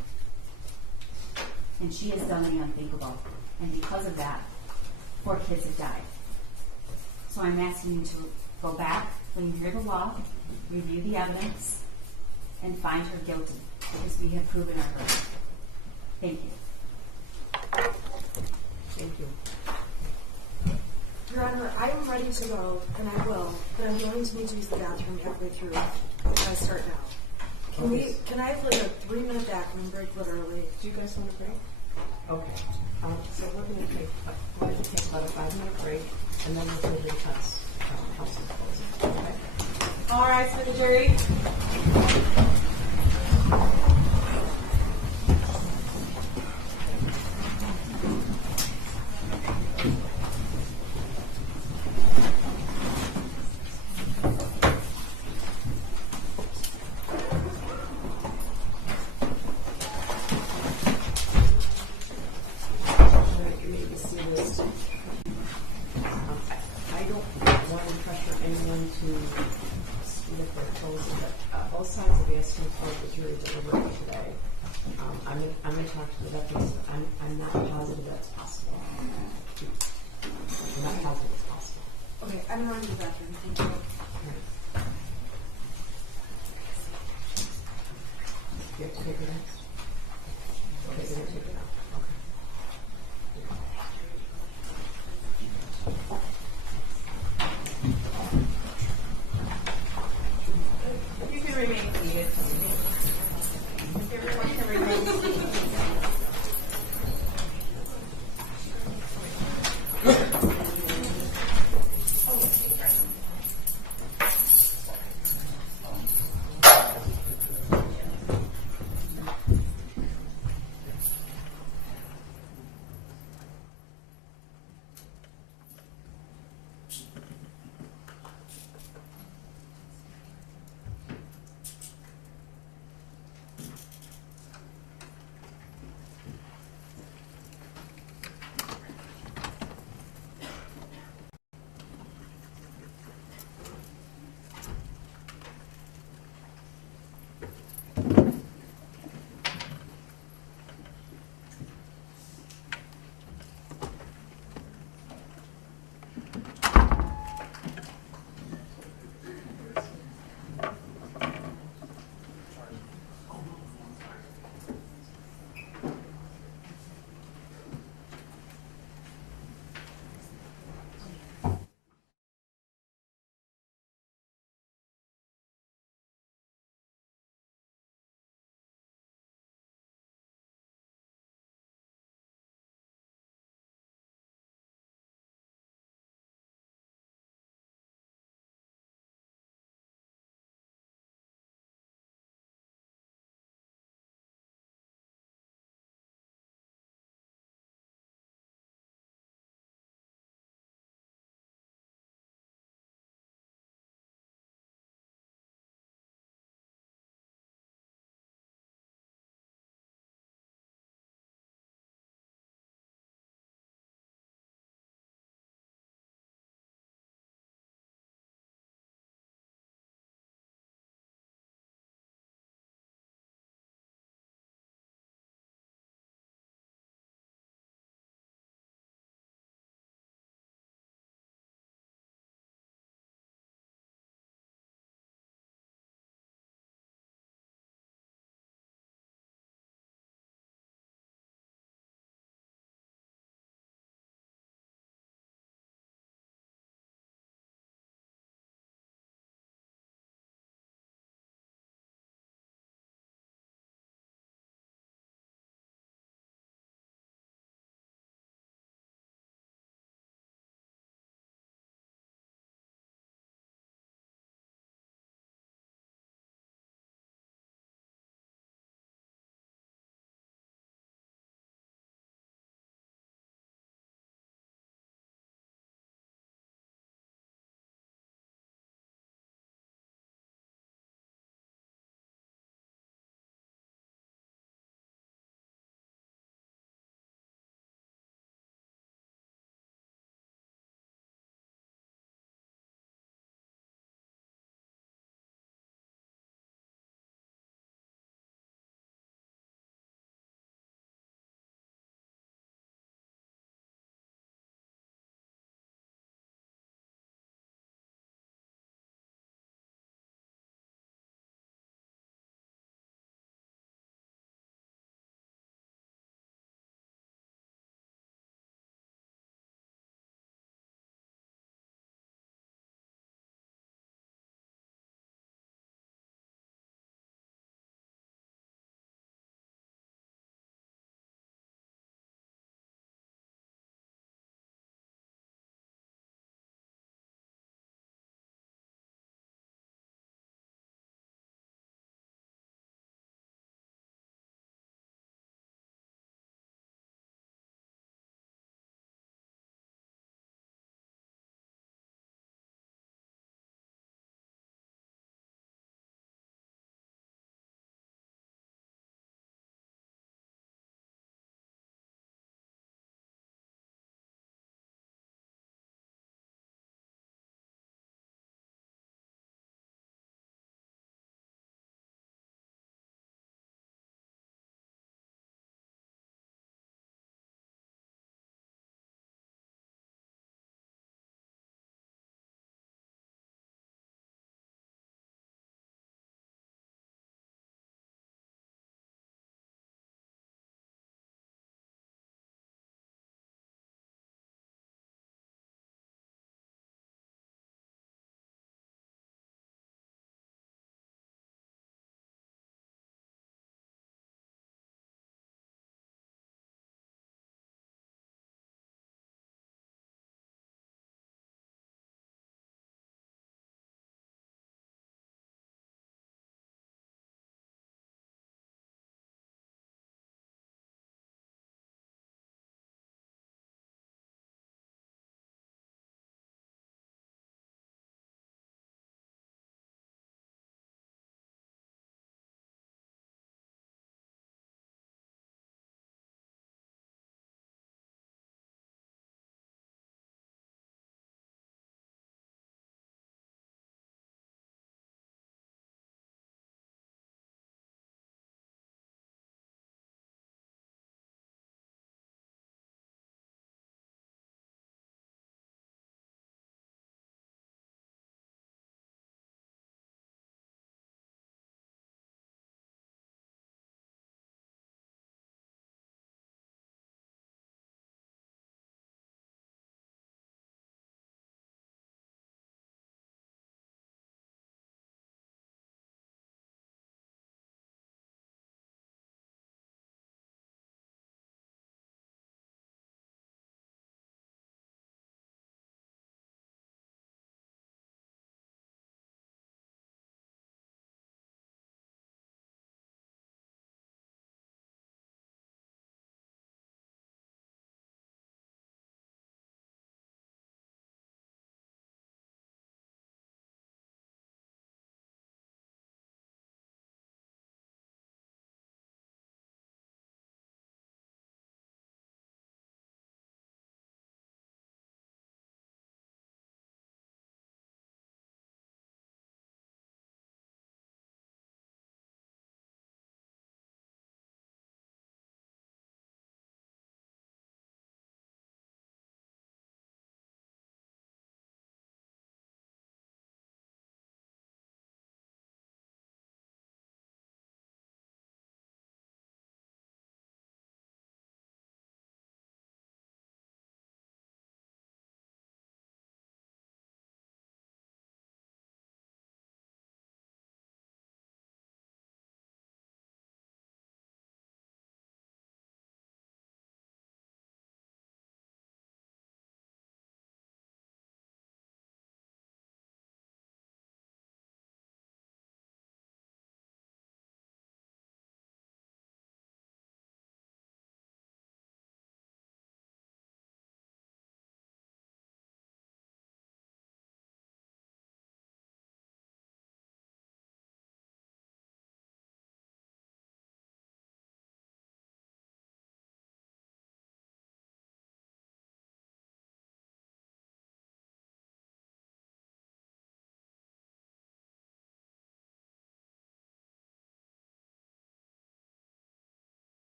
And she has done the unthinkable. And because of that, 4 kids have died. So I'm asking you to go back when you hear the law, review the evidence, and find her guilty, because we have proven her guilty. Thank you. Thank you. Your Honor, I am ready to go, and I will, but I'm going to need to use the bathroom halfway through if I start now. Can I have like a 3-minute bathroom break literally? Do you guys want a break? Okay. So we're going to take about a 5-minute break, and then we'll take recess. Council closing. Okay. All right, Secretary. I don't want to pressure anyone to speed up their closing, but both sides have asked me for the jury delivery today. I'm going to talk to the deputies. I'm not positive that's possible. I'm not positive it's possible. Okay, I'm running to the bathroom. Thank you. You have to take it next? Okay, you're going to take it out. Okay. You can remain seated. Everyone can remain seated.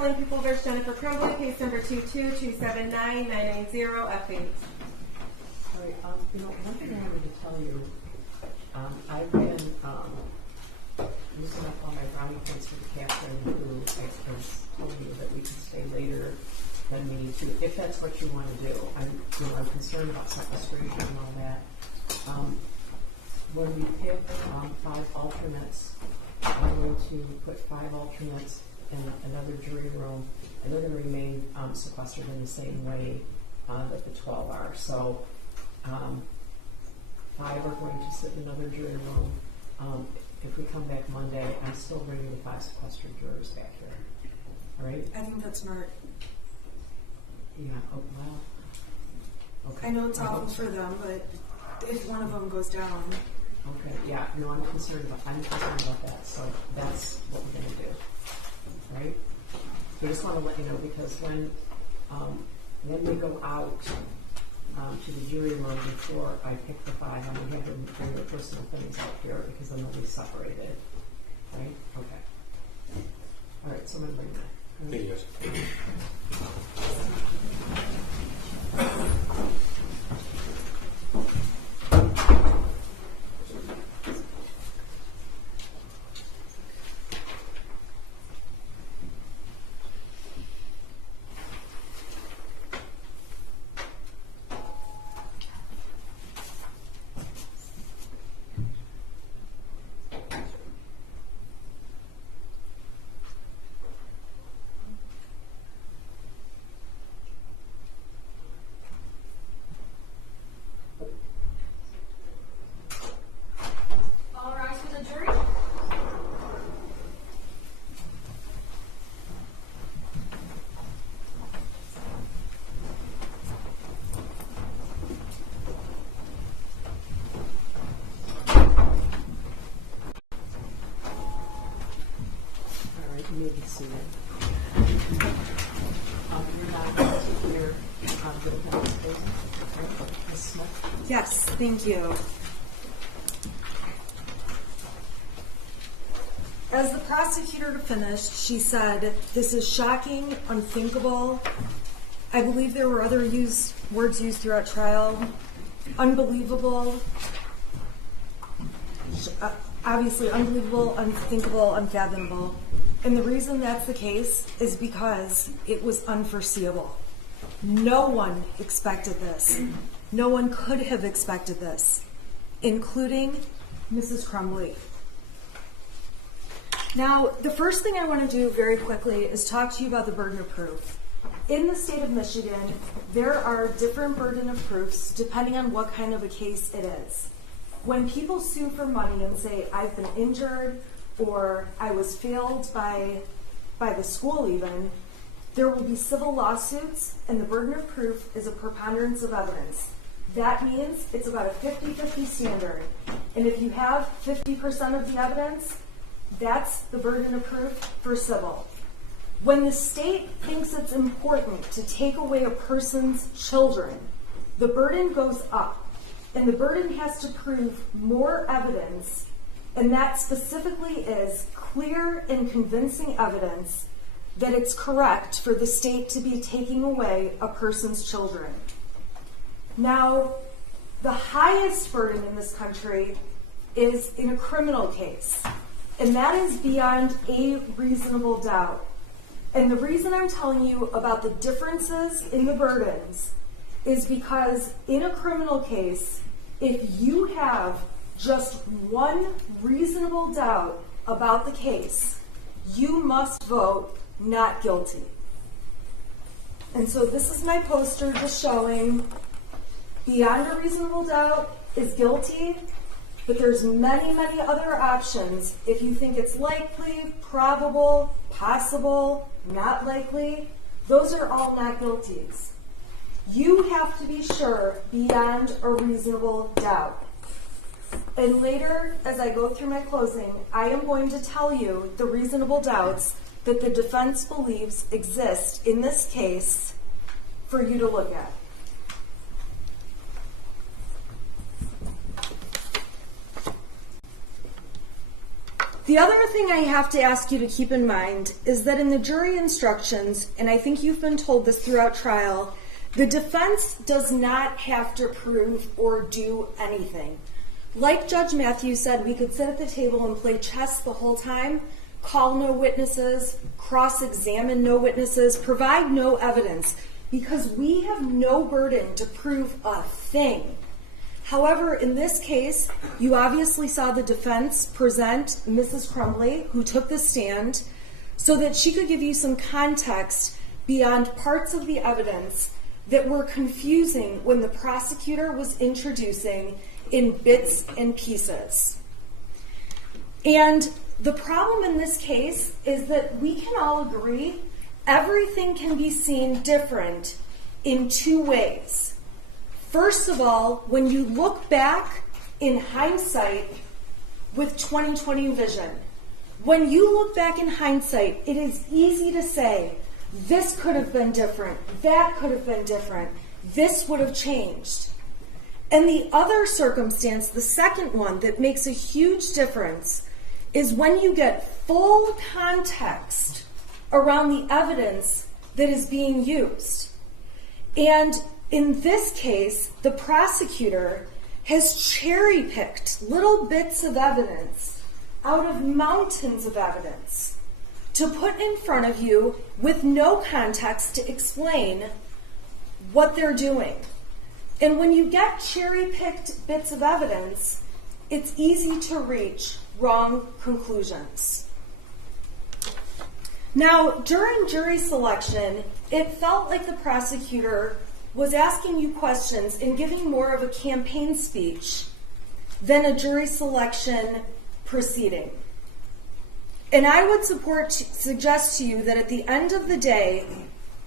Killing People vs. Jennifer Crumbley, case number 222799990F8. Sorry, one thing I wanted to tell you, I've been using up all my brownie points for Catherine, who has told me that we can stay later than we need to, if that's what you want to do. I'm concerned about sequestration and all that. When we pick 5 alternates, I'm going to put 5 alternates in another jury room, and they're going to remain sequestered in the same way that the 12 are. So 5 are going to sit in another jury room. If we come back Monday, I'm still bringing the 5 sequestered jurors back here. All right? I think that's smart. Yeah. Oh, well. Okay. I know it's awful for them, but if one of them goes down. Okay. Yeah. No, I'm concerned about that. So that's what we're going to do. Right? We just want to let you know, because when we go out to the jury room before I pick the 5, I'm going to have them bring their personal things out here, because then they'll be separated. Right? Okay. All right. So I'm going to bring that. Thank you, guys. All rise for the jury. All right, you may be seated. You're not going to hear Ms. Smith. Yes, thank you. As the prosecutor finished, she said, "This is shocking, unthinkable." I believe there were other words used throughout trial. Unbelievable. Obviously, unbelievable, unthinkable, unfathomable. And the reason that's the case is because it was unforeseeable. No one expected this. No one could have expected this, including Mrs. Crumbley. Now, the first thing I want to do very quickly is talk to you about the burden of proof. In the state of Michigan, there are different burden of proofs depending on what kind of a case it is. When people sue for money and say, "I've been injured," or "I was failed by the school even," there will be civil lawsuits, and the burden of proof is a preponderance of evidence. That means it's about a 50-50 standard. And if you have 50% of the evidence, that's the burden of proof for civil. When the state thinks it's important to take away a person's children, the burden goes up. And the burden has to prove more evidence, and that specifically is clear and convincing evidence that it's correct for the state to be taking away a person's children. Now, the highest burden in this country is in a criminal case, and that is beyond a reasonable doubt. And the reason I'm telling you about the differences in the burdens is because in a criminal case, if you have just one reasonable doubt about the case, you must vote not guilty. And so this is my poster just showing beyond a reasonable doubt is guilty, but there's many, many other options. If you think it's likely, probable, possible, not likely, those are all not guilties. You have to be sure beyond a reasonable doubt. And later, as I go through my closing, I am going to tell you the reasonable doubts that the defense believes exist in this case for you to look at. The other thing I have to ask you to keep in mind is that in the jury instructions, and I think you've been told this throughout trial, the defense does not have to prove or do anything. Like Judge Matthews said, we could sit at the table and play chess the whole time, call no witnesses, cross-examine no witnesses, provide no evidence, because we have no burden to prove a thing. However, in this case, you obviously saw the defense present Mrs. Crumbley, who took the stand, so that she could give you some context beyond parts of the evidence that were confusing when the prosecutor was introducing in bits and pieces. And the problem in this case is that we can all agree everything can be seen different in two ways. First of all, when you look back in hindsight with 20/20 vision, when you look back in hindsight, it is easy to say, this could have been different, that could have been different, this would have changed. And the other circumstance, the second one that makes a huge difference, is when you get full context around the evidence that is being used. And in this case, the prosecutor has cherry-picked little bits of evidence out of mountains of evidence to put in front of you with no context to explain what they're doing. And when you get cherry-picked bits of evidence, it's easy to reach wrong conclusions. Now, during jury selection, it felt like the prosecutor was asking you questions and giving more of a campaign speech than a jury selection proceeding. And I would suggest to you that at the end of the day,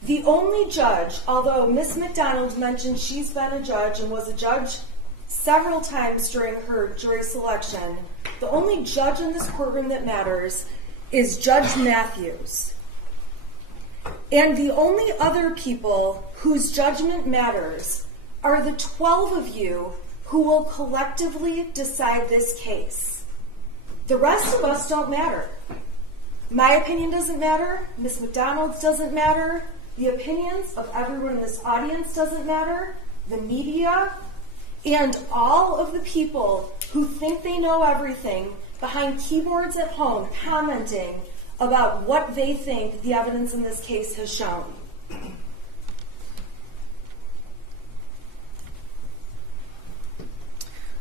the only judge, although Ms. McDonald mentioned she's been a judge and was a judge several times during her jury selection, the only judge in this courtroom that matters is Judge Matthews. And the only other people whose judgment matters are the 12 of you who will collectively decide this case. The rest of us don't matter. My opinion doesn't matter. Ms. McDonald's doesn't matter. The opinions of everyone in this audience doesn't matter. The media and all of the people who think they know everything behind keyboards at home commenting about what they think the evidence in this case has shown.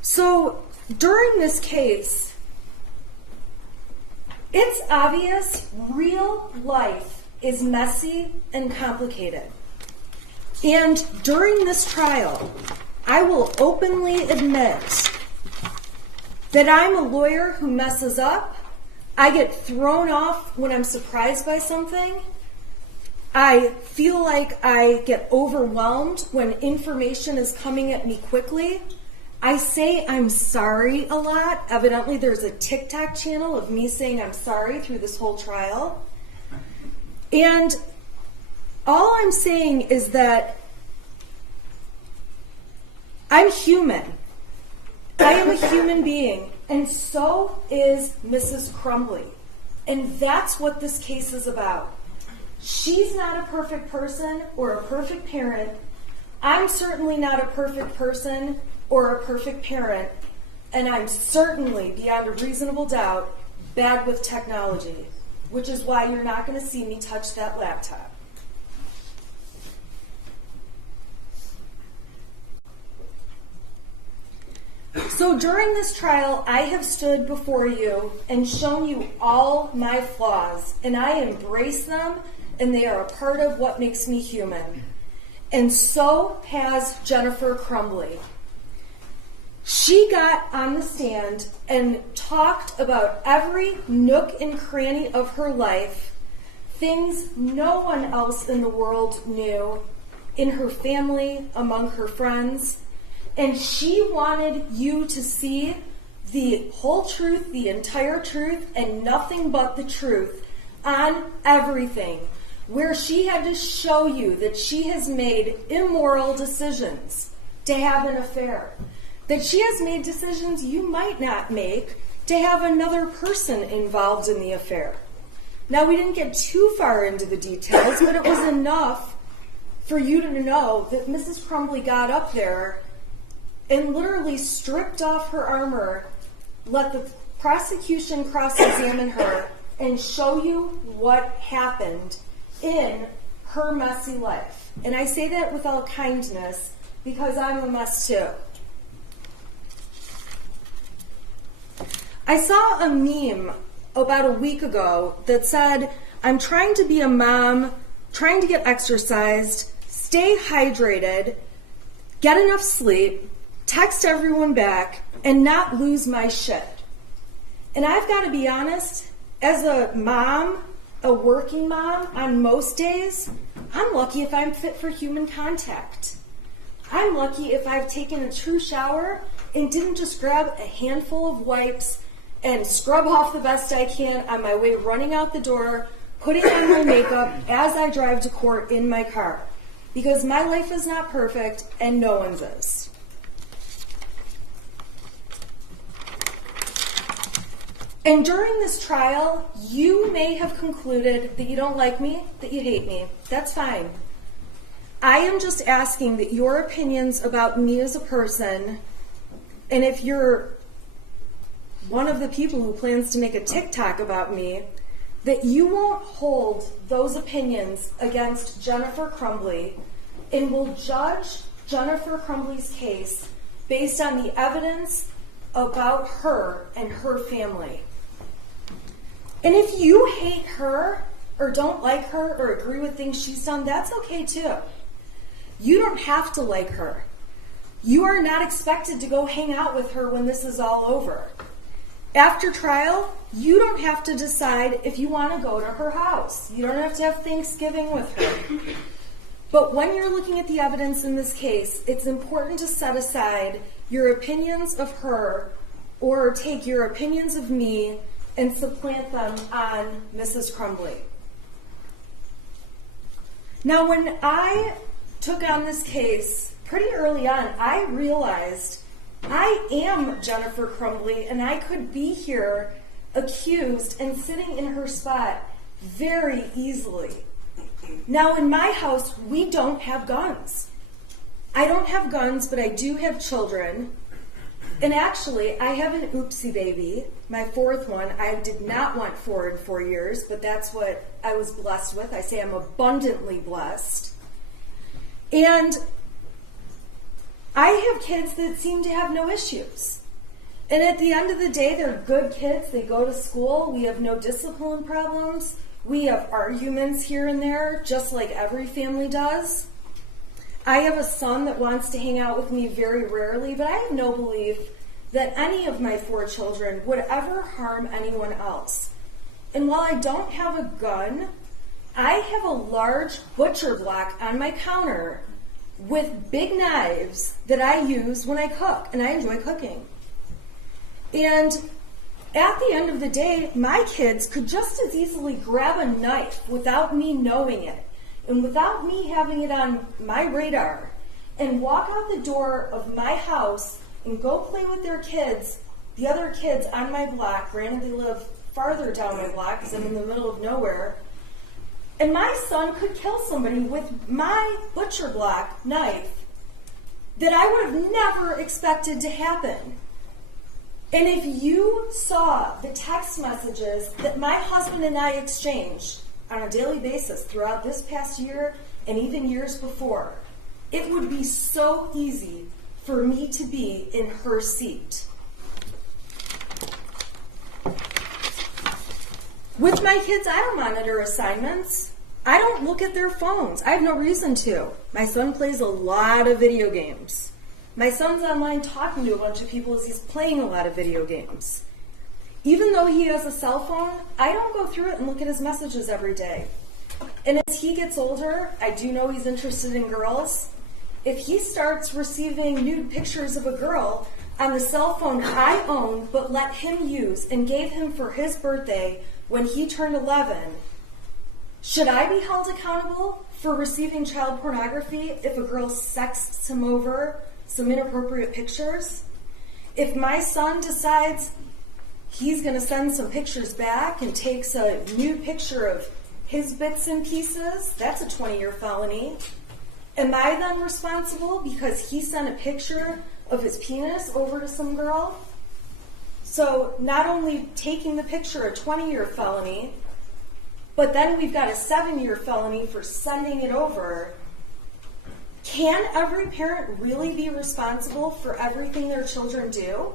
So during this case, it's obvious real life is messy and complicated. And during this trial, I will openly admit that I'm a lawyer who messes up. I get thrown off when I'm surprised by something. I feel like I get overwhelmed when information is coming at me quickly. I say I'm sorry a lot. Evidently, there's a TikTok channel of me saying I'm sorry through this whole trial. And all I'm saying is that I'm human. I am a human being, and so is Mrs. Crumbley. And that's what this case is about. She's not a perfect person or a perfect parent. I'm certainly not a perfect person or a perfect parent, and I'm certainly, beyond a reasonable doubt, bad with technology, which is why you're not going to see me touch that laptop. So during this trial, I have stood before you and shown you all my flaws, and I embrace them, and they are a part of what makes me human. And so has Jennifer Crumbley. She got on the stand and talked about every nook and cranny of her life, things no one else in the world knew, in her family, among her friends. And she wanted you to see the whole truth, the entire truth, and nothing but the truth on everything, where she had to show you that she has made immoral decisions to have an affair, that she has made decisions you might not make to to have another person involved in the affair. Now, we didn't get too far into the details, but it was enough for you to know that Mrs. Crumbley got up there and literally stripped off her armor, let the prosecution cross-examine her, and show you what happened in her messy life. And I say that with all kindness because I'm a mess too. I saw a meme about a week ago that said, I'm trying to be a mom, trying to get exercised, stay hydrated, get enough sleep, text everyone back, and not lose my shit. And I've got to be honest, as a mom, a working mom, on most days, I'm lucky if I'm fit for human contact. I'm lucky if I've taken a true shower and didn't just grab a handful of wipes and scrub off the best I can on my way running out the door, putting on my makeup as I drive to court in my car. Because my life is not perfect and no one's is. And during this trial, you may have concluded that you don't like me, that you hate me. That's fine. I am just asking that your opinions about me as a person, and if you're one of the people who plans to make a TikTok about me, that you won't hold those opinions against Jennifer Crumbley and will judge Jennifer Crumbley's case based on the evidence about her and her family. And if you hate her or don't like her or agree with things she's done, that's okay too. You don't have to like her. You are not expected to go hang out with her when this is all over. After trial, you don't have to decide if you want to go to her house. You don't have to have Thanksgiving with her. But when you're looking at the evidence in this case, it's important to set aside your opinions of her or take your opinions of me and supplant them on Mrs. Crumbley. Now, when I took on this case pretty early on, I realized I am Jennifer Crumbley, and I could be here accused and sitting in her spot very easily. Now, in my house, we don't have guns. I don't have guns, but I do have children. And actually, I have an oopsie baby, my fourth one. I did not want 4 in 4 years, but that's what I was blessed with. I say I'm abundantly blessed. And I have kids that seem to have no issues. And at the end of the day, they're good kids. They go to school. We have no discipline problems. We have arguments here and there, just like every family does. I have a son that wants to hang out with me very rarely, but I have no belief that any of my 4 children would ever harm anyone else. And while I don't have a gun, I have a large butcher block on my counter with big knives that I use when I cook, and I enjoy cooking. And at the end of the day, my kids could just as easily grab a knife without me knowing it, and without me having it on my radar, and walk out the door of my house and go play with their kids, the other kids on my block. Granted, they live farther down my block because I'm in the middle of nowhere. And my son could kill somebody with my butcher block knife that I would have never expected to happen. And if you saw the text messages that my husband and I exchanged on a daily basis throughout this past year and even years before, it would be so easy for me to be in her seat. With my kids, I don't monitor assignments. I don't look at their phones. I have no reason to. My son plays a lot of video games. My son's online talking to a bunch of people as he's playing a lot of video games. Even though he has a cell phone, I don't go through it and look at his messages every day. And as he gets older, I do know he's interested in girls. If he starts receiving nude pictures of a girl on the cell phone I own but let him use and gave him for his birthday when he turned 11, should I be held accountable for receiving child pornography if a girl sexts him over some inappropriate pictures? If my son decides he's going to send some pictures back and takes a nude picture of his bits and pieces, that's a 20-year felony. Am I then responsible because he sent a picture of his penis over to some girl? So not only taking the picture, a 20-year felony, but then we've got a 7-year felony for sending it over. Can every parent really be responsible for everything their children do?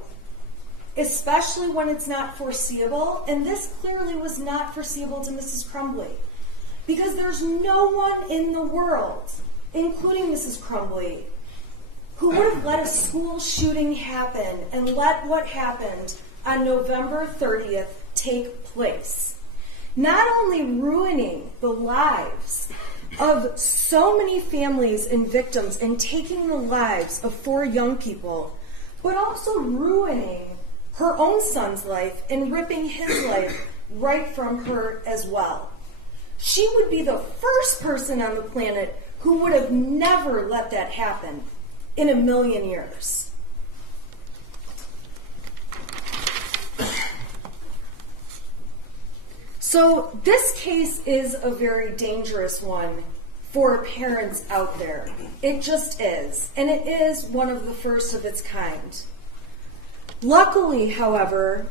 Especially when it's not foreseeable, and this clearly was not foreseeable to Mrs. Crumbley. Because there's no one in the world, including Mrs. Crumbley, who would have let a school shooting happen and let what happened on November 30th take place. Not only ruining the lives of so many families and victims and taking the lives of 4 young people, but also ruining her own son's life and ripping his life right from her as well. She would be the first person on the planet who would have never let that happen in a million years. So this case is a very dangerous one for parents out there. It just is. And it is one of the first of its kind. Luckily, however,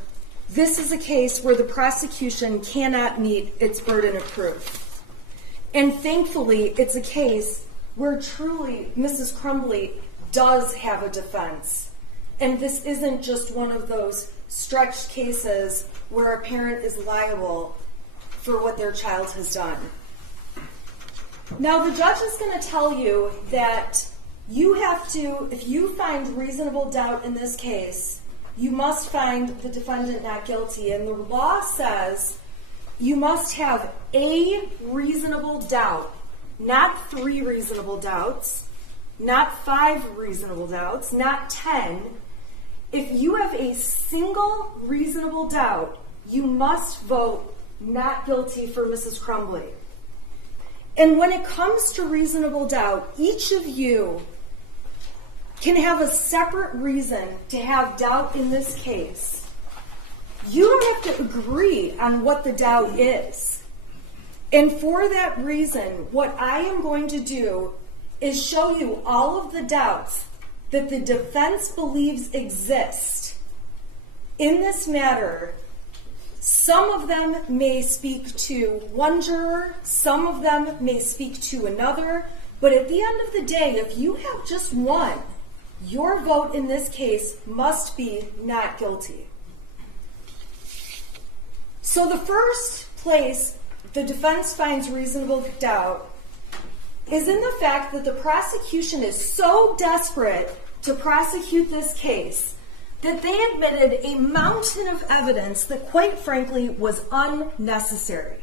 this is a case where the prosecution cannot meet its burden of proof. And thankfully, it's a case where truly Mrs. Crumbley does have a defense. And this isn't just one of those stretched cases where a parent is liable for what their child has done. Now, the judge is going to tell you that you have to, if you find reasonable doubt in this case, you must find the defendant not guilty. And the law says you must have a reasonable doubt, not 3 reasonable doubts, not 5 reasonable doubts, not 10. If you have a single reasonable doubt, you must vote not guilty for Mrs. Crumbley. And when it comes to reasonable doubt, each of you can have a separate reason to have doubt in this case. You don't have to agree on what the doubt is. And for that reason, what I am going to do is show you all of the doubts that the defense believes exist in this matter. Some of them may speak to one juror, some of them may speak to another, but at the end of the day, if you have just one, your vote in this case must be not guilty. So the first place the defense finds reasonable doubt is in the fact that the prosecution is so desperate to prosecute this case that they admitted a mountain of evidence that, quite frankly, was unnecessary.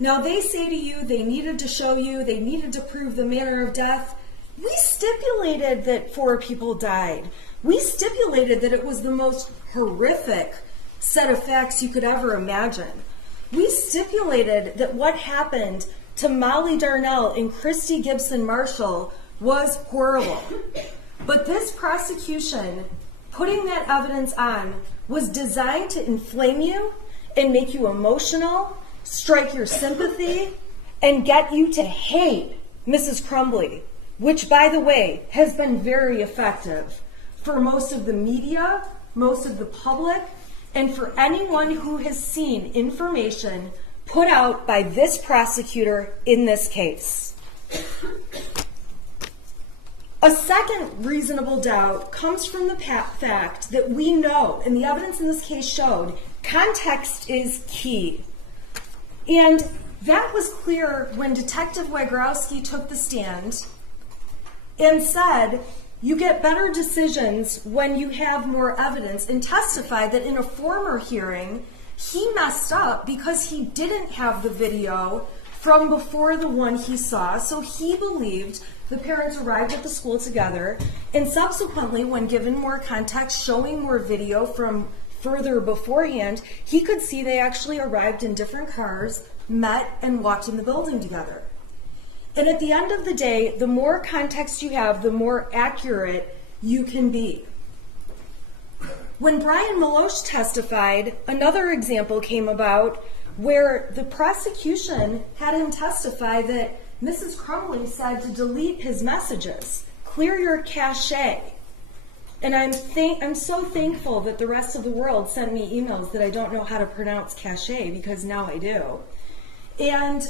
Now, they say to you they needed to show you, they needed to prove the manner of death. We stipulated that 4 people died. We stipulated that it was the most horrific set of facts you could ever imagine. We stipulated that what happened to Molly Darnell and Christy Gibson Marshall was horrible. But this prosecution, putting that evidence on, was designed to inflame you and make you emotional, strike your sympathy, and get you to hate Mrs. Crumbley, which, by the way, has been very effective for most of the media, most of the public, and for anyone who has seen information put out by this prosecutor in this case. A second reasonable doubt comes from the fact that we know, and the evidence in this case showed, context is key. And that was clear when Detective Wagrowski took the stand and said, you get better decisions when you have more evidence, and testified that in a former hearing, he messed up because he didn't have the video from before the one he saw, so he believed the parents arrived at the school together, and subsequently, when given more context, showing more video from further beforehand, he could see they actually arrived in different cars, met, and walked in the building together. And at the end of the day, the more context you have, the more accurate you can be. When Brian Maloche testified, another example came about where the prosecution had him testify that Mrs. Crumbley said to delete his messages, clear your cache. And I'm so thankful that the rest of the world sent me emails that I don't know how to pronounce cache, because now I do. And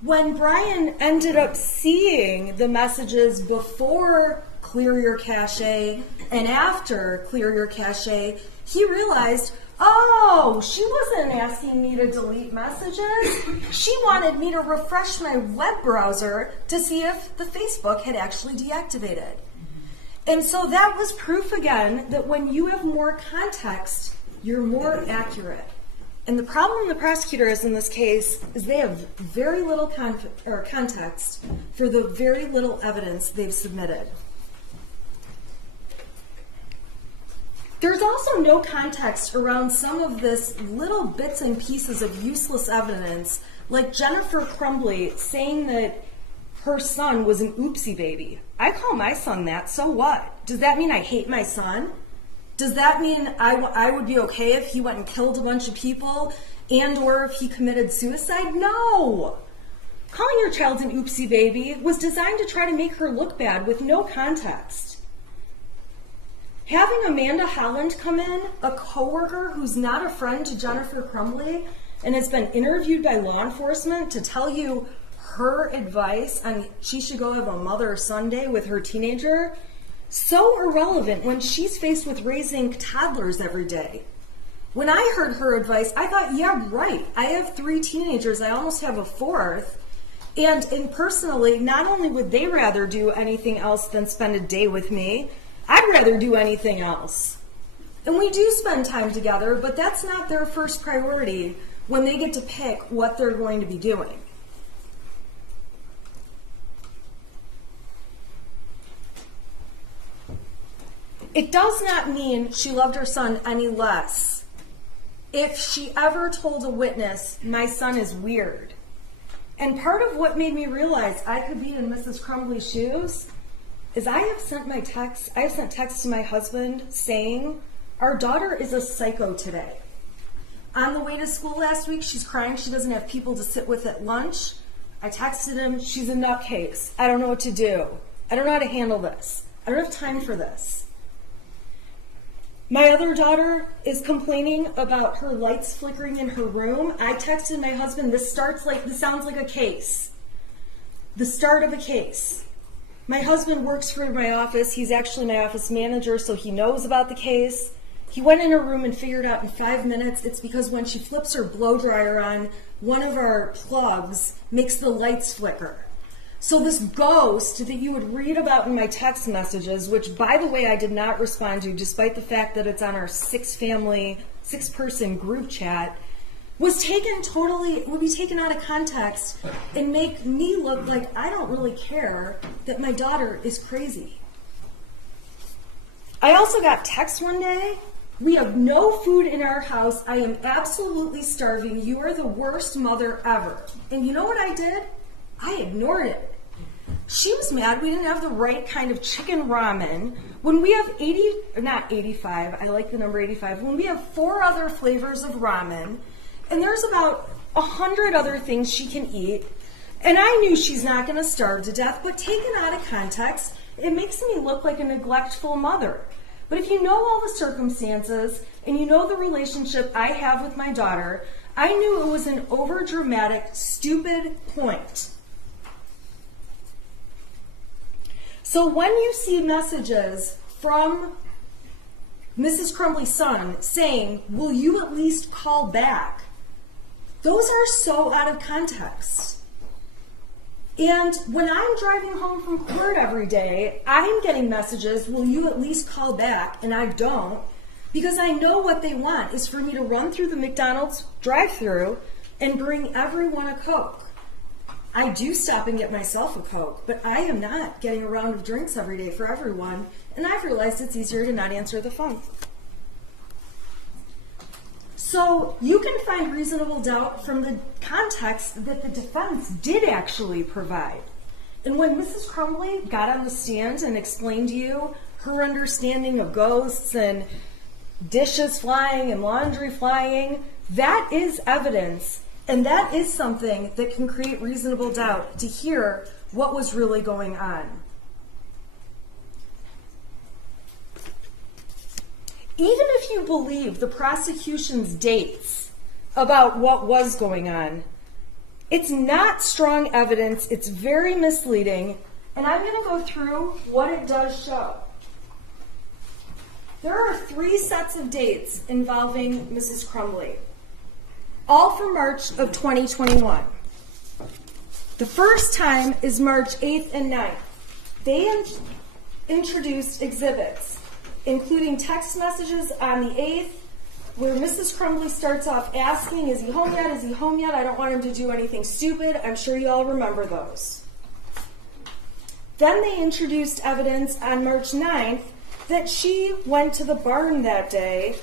when Brian ended up seeing the messages before clear your cache and after clear your cache, he realized, oh, she wasn't asking me to delete messages. She wanted me to refresh my web browser to see if the Facebook had actually deactivated. And so that was proof again that when you have more context, you're more accurate. And the problem the prosecutor has in this case is they have very little context for the very little evidence they've submitted. There's also no context around some of this little bits and pieces of useless evidence, like Jennifer Crumbley saying that her son was an oopsie baby. I call my son that, so what? Does that mean I hate my son? Does that mean I would be okay if he went and killed a bunch of people and or if he committed suicide? No! Calling your child an oopsie baby was designed to try to make her look bad with no context. Having Amanda Holland come in, a coworker who's not a friend to Jennifer Crumbley and has been interviewed by law enforcement to tell you her advice on she should go have a mother-son day with her teenager, so irrelevant when she's faced with raising toddlers every day. When I heard her advice, I thought, yeah, right. I have 3 teenagers. I almost have a 4th. And personally, not only would they rather do anything else than spend a day with me, I'd rather do anything else. And we do spend time together, but that's not their first priority when they get to pick what they're going to be doing. It does not mean she loved her son any less if she ever told a witness, my son is weird. And part of what made me realize I could be in Mrs. Crumbley's shoes is I have sent texts to my husband saying, our daughter is a psycho today. On the way to school last week, she's crying she doesn't have people to sit with at lunch. I texted him, she's a nutcase. I don't know what to do. I don't know how to handle this. I don't have time for this. My other daughter is complaining about her lights flickering in her room. I texted my husband, this sounds like a case. The start of a case. My husband works for my office. He's actually my office manager, so he knows about the case. He went in her room and figured out in 5 minutes it's because when she flips her blow dryer on, one of our plugs makes the lights flicker. So this ghost that you would read about in my text messages, which by the way I did not respond to despite the fact that it's on our 6-person group chat, would be taken out of context and make me look like I don't really care that my daughter is crazy. I also got text one day, we have no food in our house, I am absolutely starving, you are the worst mother ever. And you know what I did? I ignored it. She was mad we didn't have the right kind of chicken ramen when we have 85, I like the number 85, when we have 4 other flavors of ramen, and there's about 100 other things she can eat, and I knew she's not going to starve to death, but taken out of context, it makes me look like a neglectful mother. But if you know all the circumstances, and you know the relationship I have with my daughter, I knew it was an overdramatic, stupid point. So when you see messages from Mrs. Crumbley's son saying, will you at least call back? Those are so out of context. And when I'm driving home from court every day, I'm getting messages, will you at least call back? And I don't, because I know what they want is for me to run through the McDonald's drive-thru and bring everyone a Coke. I do stop and get myself a Coke, but I am not getting a round of drinks every day for everyone, and I've realized it's easier to not answer the phone. So you can find reasonable doubt from the context that the defense did actually provide. And when Mrs. Crumbley got on the stand and explained to you her understanding of ghosts and dishes flying and laundry flying, that is evidence, and that is something that can create reasonable doubt to hear what was really going on. Even if you believe the prosecution's dates about what was going on, it's not strong evidence, it's very misleading, and I'm going to go through what it does show. There are 3 sets of dates involving Mrs. Crumbley, all from March of 2021. The first time is March 8th and 9th. They introduced exhibits, including text messages on the 8th, where Mrs. Crumbley starts off asking, is he home yet? Is he home yet? I don't want him to do anything stupid. I'm sure you all remember those. Then they introduced evidence on March 9th that she went to the barn that day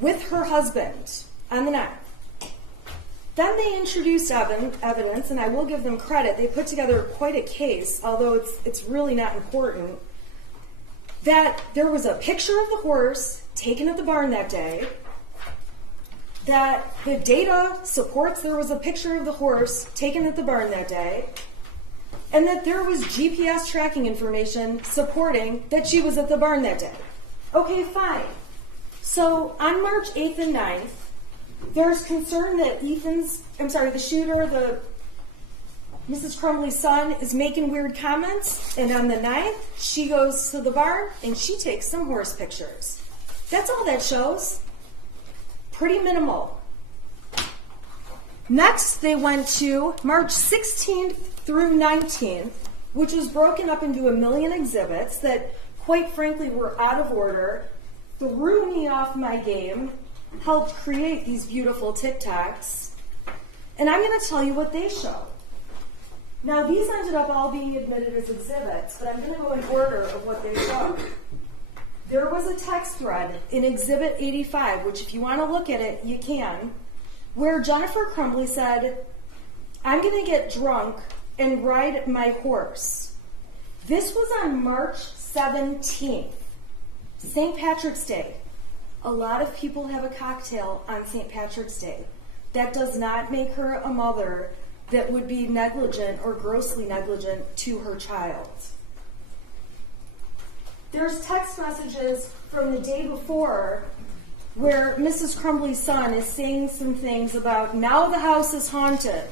with her husband on the 9th. Then they introduced evidence, and I will give them credit, they put together quite a case, although it's really not important, that there was a picture of the horse taken at the barn that day, that the data supports there was a picture of the horse taken at the barn that day, and that there was GPS tracking information supporting that she was at the barn that day. Okay, fine. So on March 8th and 9th, there's concern that the shooter, Mrs. Crumbley's son, is making weird comments, and on the 9th, she goes to the barn and she takes some horse pictures. That's all that shows. Pretty minimal. Next, they went to March 16th through 19th, which was broken up into a million exhibits that, quite frankly, were out of order, threw me off my game, helped create these beautiful TikToks, and I'm going to tell you what they show. Now, these ended up all being admitted as exhibits, but I'm going to go in order of what they show. There was a text thread in Exhibit 85, which if you want to look at it, you can, where Jennifer Crumbley said, I'm going to get drunk and ride my horse. This was on March 17th, St. Patrick's Day. A lot of people have a cocktail on St. Patrick's Day. That does not make her a mother that would be negligent or grossly negligent to her child. There's text messages from the day before where Mrs. Crumbley's son is saying some things about, now the house is haunted.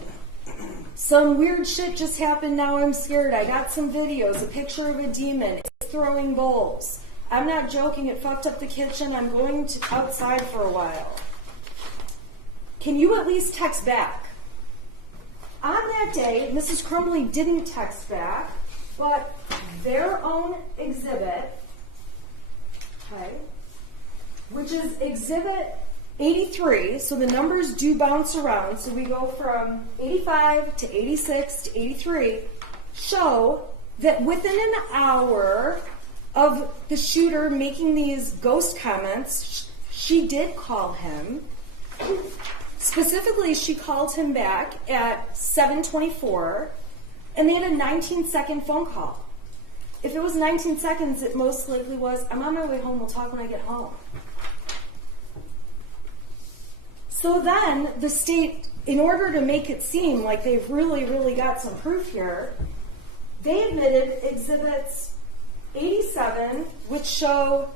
Some weird shit just happened, now I'm scared. I got some videos, a picture of a demon. It's throwing bowls. I'm not joking, it fucked up the kitchen. I'm going outside for a while. Can you at least text back? On that day, Mrs. Crumbley didn't text back, but their own exhibit, okay, which is Exhibit 83, so the numbers do bounce around, so we go from 85 to 86 to 83, show that within an hour of the shooter making these ghost comments, she did call him. Specifically, she called him back at 7:24, and they had a 19-second phone call. If it was 19 seconds, it most likely was, I'm on my way home, we'll talk when I get home. So then, the state, in order to make it seem like they've really, really got some proof here, they admitted exhibits 87, which show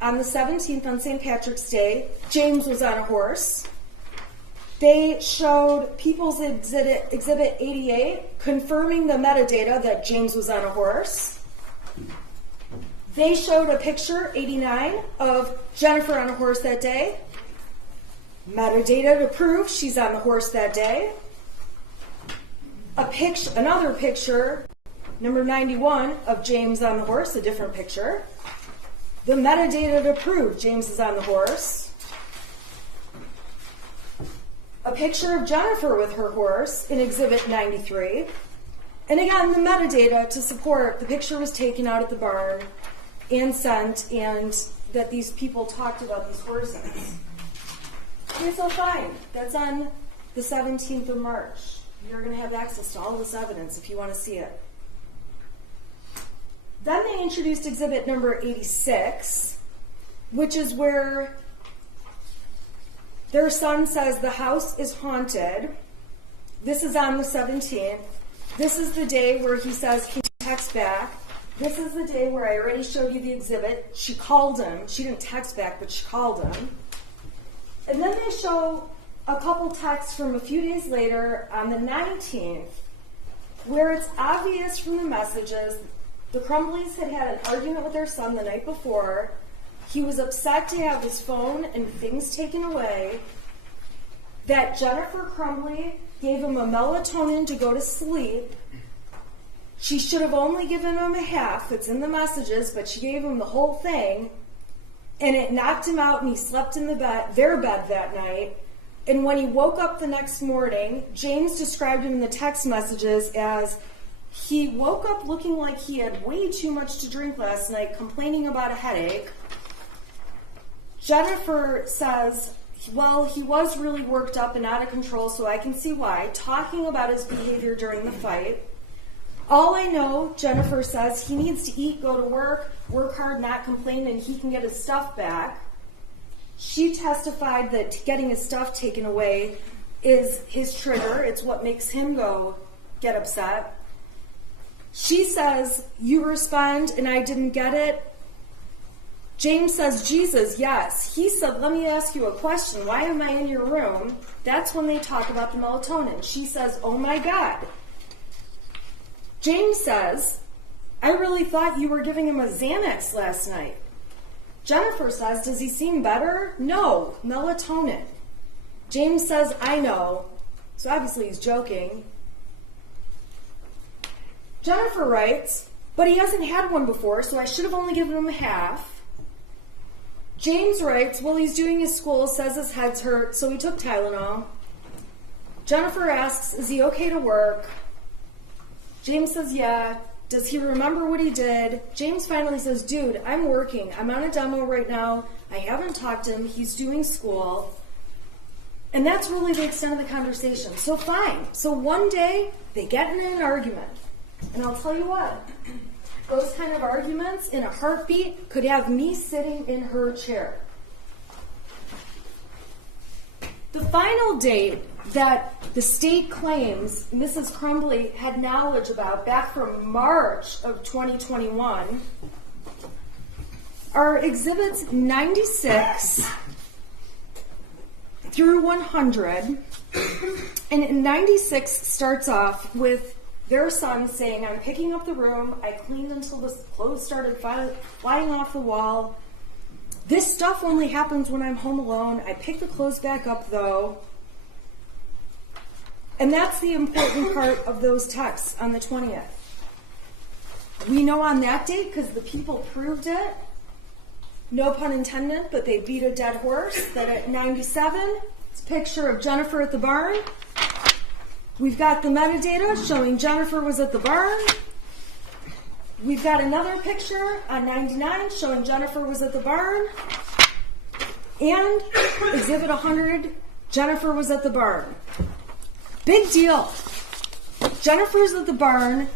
on the 17th, on St. Patrick's Day, James was on a horse. They showed People's Exhibit 88, confirming the metadata that James was on a horse. They showed a picture, 89, of Jennifer on a horse that day. Metadata to prove she's on the horse that day. Another picture, number 91, of James on the horse, a different picture. The metadata to prove James is on the horse. A picture of Jennifer with her horse in Exhibit 93. And again, the metadata to support the picture was taken out at the barn and sent, and that these people talked about these horses. Okay, so fine. That's on the 17th of March. You're going to have access to all this evidence if you want to see it. Then they introduced exhibit number 86, which is where Their son says the house is haunted. This is on the 17th. This is the day where he says, can you text back? This is the day where I already showed you the exhibit. She called him. She didn't text back, but she called him. And then they show a couple texts from a few days later on the 19th, where it's obvious from the messages the Crumbleys had had an argument with their son the night before. He was upset to have his phone and things taken away. That Jennifer Crumbley gave him a melatonin to go to sleep. She should have only given him a half. It's in the messages, but she gave him the whole thing. And it knocked him out, and he slept in their bed that night. And when he woke up the next morning, James described him in the text messages as he woke up looking like he had way too much to drink last night, complaining about a headache. Jennifer says, well, he was really worked up and out of control, so I can see why, talking about his behavior during the fight. All I know, Jennifer says, he needs to eat, go to work hard, not complain, and he can get his stuff back. She testified that getting his stuff taken away is his trigger. It's what makes him get upset. She says, you respond, and I didn't get it. James says, Jesus, yes. He said, let me ask you a question. Why am I in your room? That's when they talk about the melatonin. She says, oh my God. James says, I really thought you were giving him a Xanax last night. Jennifer says, does he seem better? No, melatonin. James says, I know. So obviously he's joking. Jennifer writes, but he hasn't had one before, so I should have only given him a half. James writes, well, he's doing his school, says his head's hurt, so he took Tylenol. Jennifer asks, is he okay to work? James says, yeah. Does he remember what he did? James finally says, dude, I'm working. I'm on a demo right now. I haven't talked to him. He's doing school. And that's really the extent of the conversation. So fine. So one day, they get in an argument. And I'll tell you what, those kind of arguments in a heartbeat could have me sitting in her chair. The final date that the state claims Mrs. Crumbley had knowledge about back from March of 2021 are exhibits 96 through 100. And 96 starts off with their son saying, I'm picking up the room. I cleaned until the clothes started flying off the wall. This stuff only happens when I'm home alone. I pick the clothes back up, though. And that's the important part of those texts on the 20th. We know on that date, because the people proved it, no pun intended, but they beat a dead horse, that at 97, it's a picture of Jennifer at the barn. We've got the metadata showing Jennifer was at the barn. We've got another picture on 99 showing Jennifer was at the barn. And exhibit 100, Jennifer was at the barn. Big deal. Jennifer's at the barn.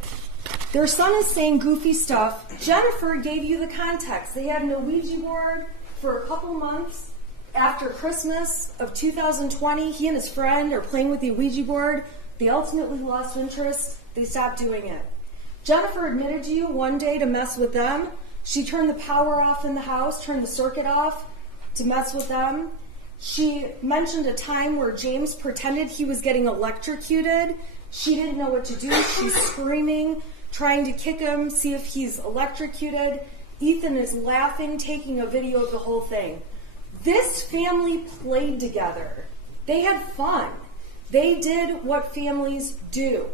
Their son is saying goofy stuff. Jennifer gave you the context. They had an Ouija board for a couple months. After Christmas of 2020, he and his friend are playing with the Ouija board. They ultimately lost interest. They stopped doing it. Jennifer admitted to you one day to mess with them. She turned the power off in the house, turned the circuit off to mess with them. She mentioned a time where James pretended he was getting electrocuted. She didn't know what to do. She's screaming, trying to kick him, see if he's electrocuted. Ethan is laughing, taking a video of the whole thing. This family played together. They had fun. They did what families do.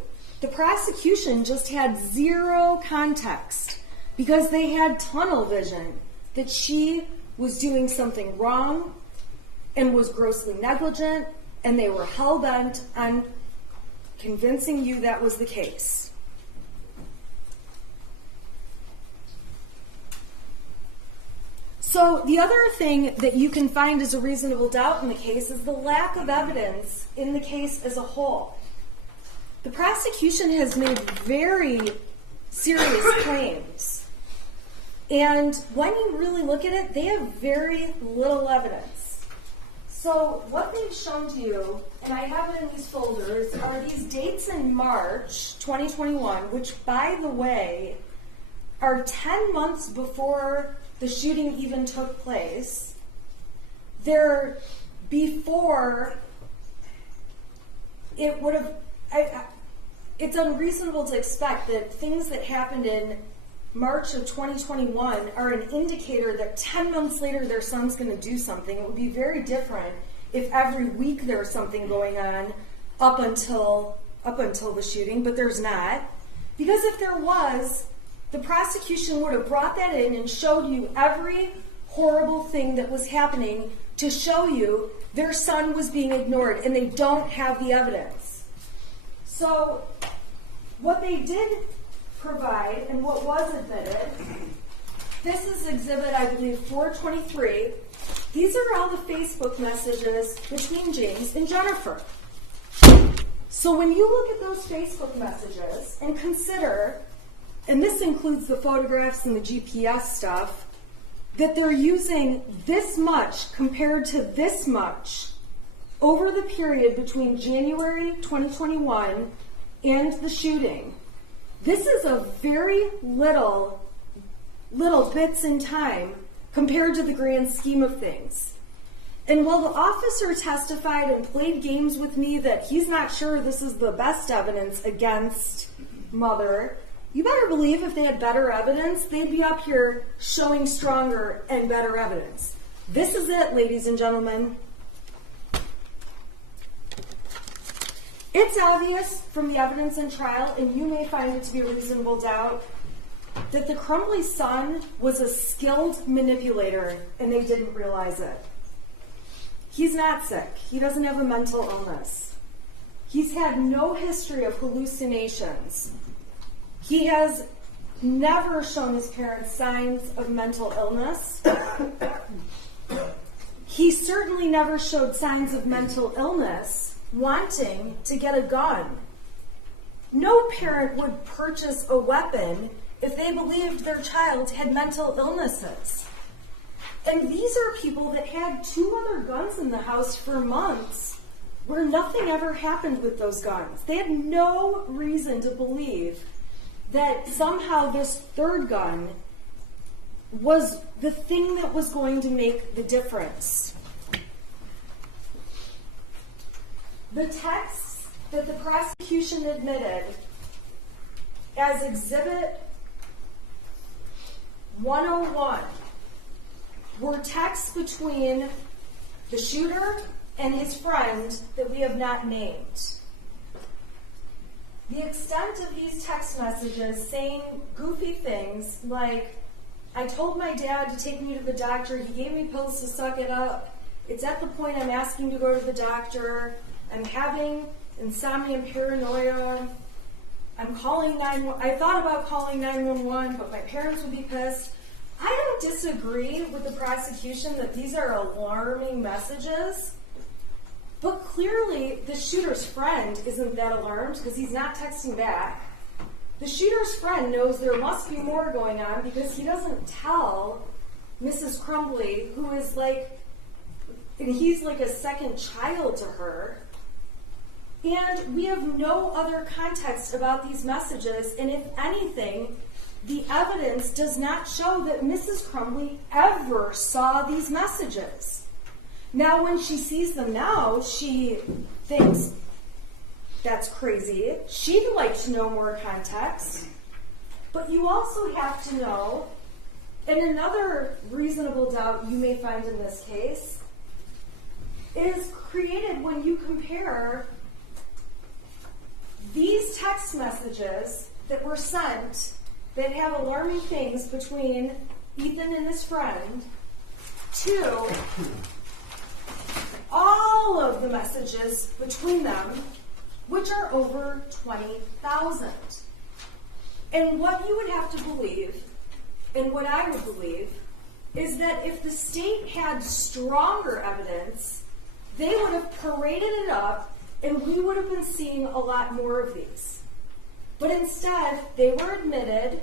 The prosecution just had zero context because they had tunnel vision that she was doing something wrong and was grossly negligent, and they were hell-bent on convincing you that was the case. So the other thing that you can find as a reasonable doubt in the case is the lack of evidence in the case as a whole. The prosecution has made very serious claims. And when you really look at it, they have very little evidence. So what they've shown to you, and I have it in these folders, are these dates in March 2021, which, by the way, are 10 months before the shooting even took place. They're before it would have... it's unreasonable to expect that things that happened in March of 2021 are an indicator that 10 months later their son's going to do something. It would be very different if every week there's something going on up until the shooting, but there's not. Because if there was, the prosecution would have brought that in and showed you every horrible thing that was happening to show you their son was being ignored, and they don't have the evidence. So what they did provide, and what was admitted, this is exhibit, I believe, 423. These are all the Facebook messages between James and Jennifer. So when you look at those Facebook messages and consider, and this includes the photographs and the GPS stuff, that they're using this much compared to this much over the period between January 2021 and the shooting. This is a very little bits in time compared to the grand scheme of things. And while the officer testified and played games with me that he's not sure this is the best evidence against Mother, you better believe if they had better evidence, they'd be up here showing stronger and better evidence. This is it, ladies and gentlemen. It's obvious from the evidence in trial, and you may find it to be a reasonable doubt, that the Crumbley son was a skilled manipulator, and they didn't realize it. He's not sick. He doesn't have a mental illness. He's had no history of hallucinations. He has never shown his parents signs of mental illness. He certainly never showed signs of mental illness wanting to get a gun. No parent would purchase a weapon if they believed their child had mental illnesses. And these are people that had 2 other guns in the house for months where nothing ever happened with those guns. They had no reason to believe that somehow this 3rd gun was the thing that was going to make the difference. The texts that the prosecution admitted as Exhibit 101 were texts between the shooter and his friend that we have not named. The extent of these text messages saying goofy things like, I told my dad to take me to the doctor, he gave me pills to suck it up, it's at the point I'm asking to go to the doctor, I'm having insomnia and paranoia, I'm calling 911, I thought about calling 911, but my parents would be pissed. I don't disagree with the prosecution that these are alarming messages, but clearly the shooter's friend isn't that alarmed because he's not texting back. The shooter's friend knows there must be more going on because he doesn't tell Mrs. Crumbley, who is like, and he's like a second child to her. And we have no other context about these messages, and if anything, the evidence does not show that Mrs. Crumbley ever saw these messages. Now, when she sees them now, she thinks, that's crazy. She'd like to know more context. But you also have to know, and another reasonable doubt you may find in this case, is created when you compare these text messages that were sent that have alarming things between Ethan and his friend to all of the messages between them, which are over 20,000. And what you would have to believe, and what I would believe, is that if the state had stronger evidence, they would have paraded it up and we would have been seeing a lot more of these. But instead, they were admitted,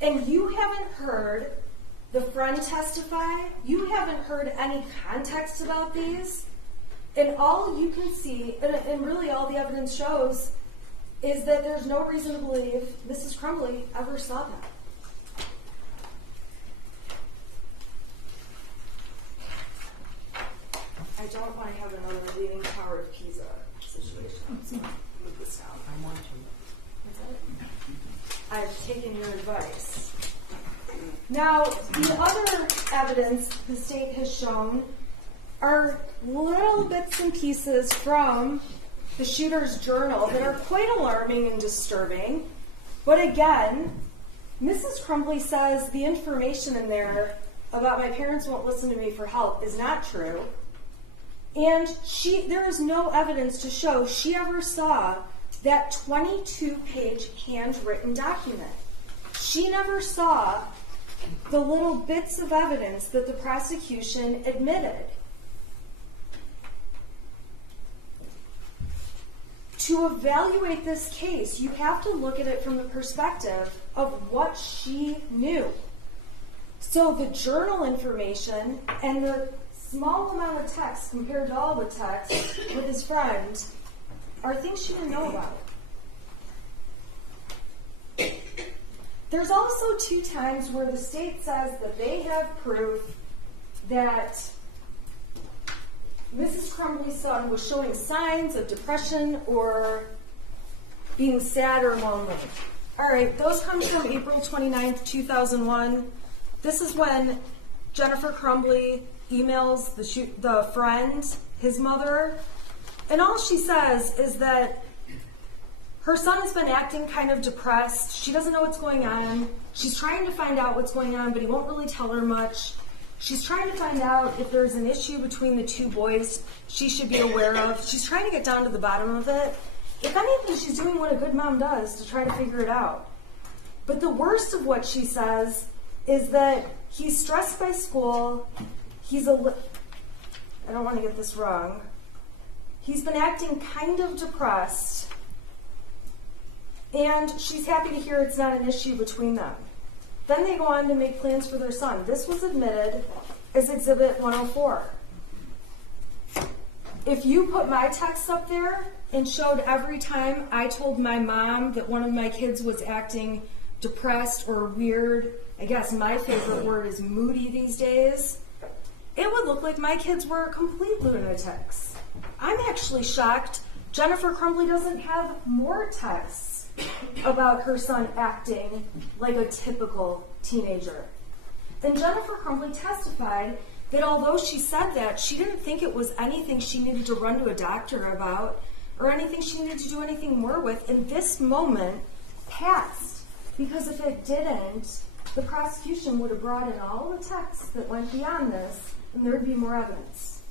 and you haven't heard the friend testify, you haven't heard any context about these, And all you can see, and really all the evidence shows, is that there's no reason to believe Mrs. Crumbley ever saw that. I don't want to have another Leaning Tower of Pisa situation. Move this down. I want to. I've taken your advice. Now, the other evidence the state has shown are little bits and pieces from the shooter's journal that are quite alarming and disturbing. But again, Mrs. Crumbley says the information in there about my parents won't listen to me for help is not true. And there is no evidence to show she ever saw that 22-page handwritten document. She never saw the little bits of evidence that the prosecution admitted. To evaluate this case, you have to look at it from the perspective of what she knew. So the journal information and the small amount of text compared to all the text with his friend are things she didn't know about. There's also 2 times where the state says that they have proof that Mrs. Crumbley's son was showing signs of depression or being sad or lonely. All right, those come from April 29th, 2001. This is when Jennifer Crumbley emails the friend, his mother, and all she says is that her son has been acting kind of depressed. She doesn't know what's going on. She's trying to find out what's going on, but he won't really tell her much. She's trying to find out if there's an issue between the 2 boys she should be aware of. She's trying to get down to the bottom of it. If anything, she's doing what a good mom does to try to figure it out. But the worst of what she says is that he's stressed by school. I don't want to get this wrong. He's been acting kind of depressed. And she's happy to hear it's not an issue between them. Then they go on to make plans for their son. This was admitted as Exhibit 104. If you put my text up there and showed every time I told my mom that one of my kids was acting depressed or weird, I guess my favorite word is moody these days, it would look like my kids were complete lunatics. I'm actually shocked Jennifer Crumbley doesn't have more texts about her son acting like a typical teenager. And Jennifer Crumbley testified that although she said that, she didn't think it was anything she needed to run to a doctor about or anything she needed to do anything more with. And this moment passed, because if it didn't, the prosecution would have brought in all the texts that went beyond this, and there would be more evidence.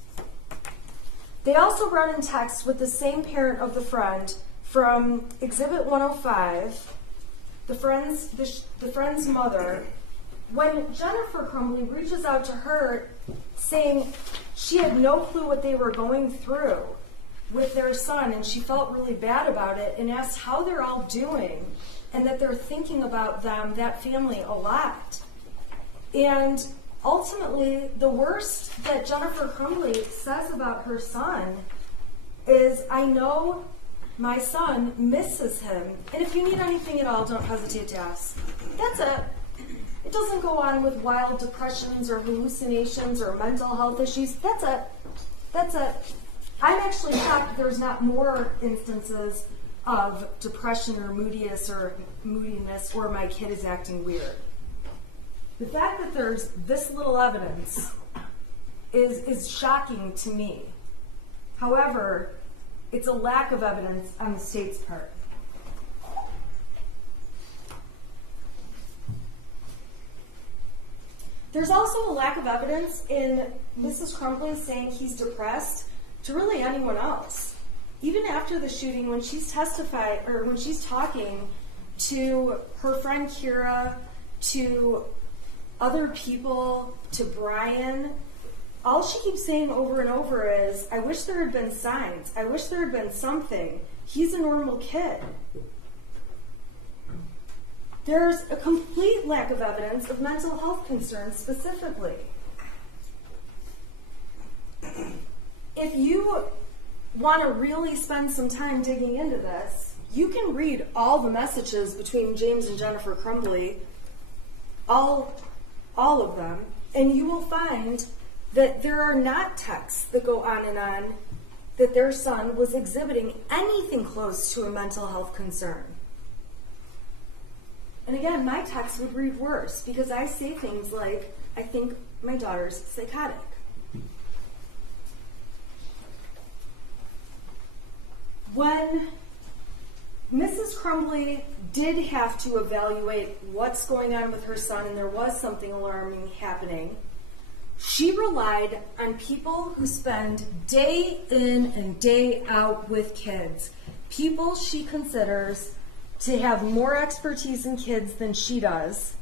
They also brought in texts with the same parent of the friend from Exhibit 105, the friend's mother, when Jennifer Crumbley reaches out to her saying she had no clue what they were going through with their son, and she felt really bad about it, and asked how they're all doing, and that they're thinking about them, that family, a lot. And ultimately, the worst that Jennifer Crumbley says about her son is, I know my son misses him, and if you need anything at all, don't hesitate to ask. That's it. It doesn't go on with wild depressions or hallucinations or mental health issues. That's it. That's it. I'm actually shocked there's not more instances of depression or moodiness or my kid is acting weird. The fact that there's this little evidence is shocking to me. However, it's a lack of evidence on the state's part. There's also a lack of evidence in Mrs. Crumbley saying he's depressed to really anyone else. Even after the shooting, when she's talking to her friend Kira, to other people, to Brian, all she keeps saying over and over is, I wish there had been signs. I wish there had been something. He's a normal kid. There's a complete lack of evidence of mental health concerns specifically. if you want to really spend some time digging into this, you can read all the messages between James and Jennifer Crumbley, all of them, and you will find that there are not texts that go on and on that their son was exhibiting anything close to a mental health concern. And again, my text would read worse because I say things like, I think my daughter's psychotic. When Mrs. Crumbley did have to evaluate what's going on with her son and there was something alarming happening, she relied on people who spend day in and day out with kids, people she considers to have more expertise in kids than she does,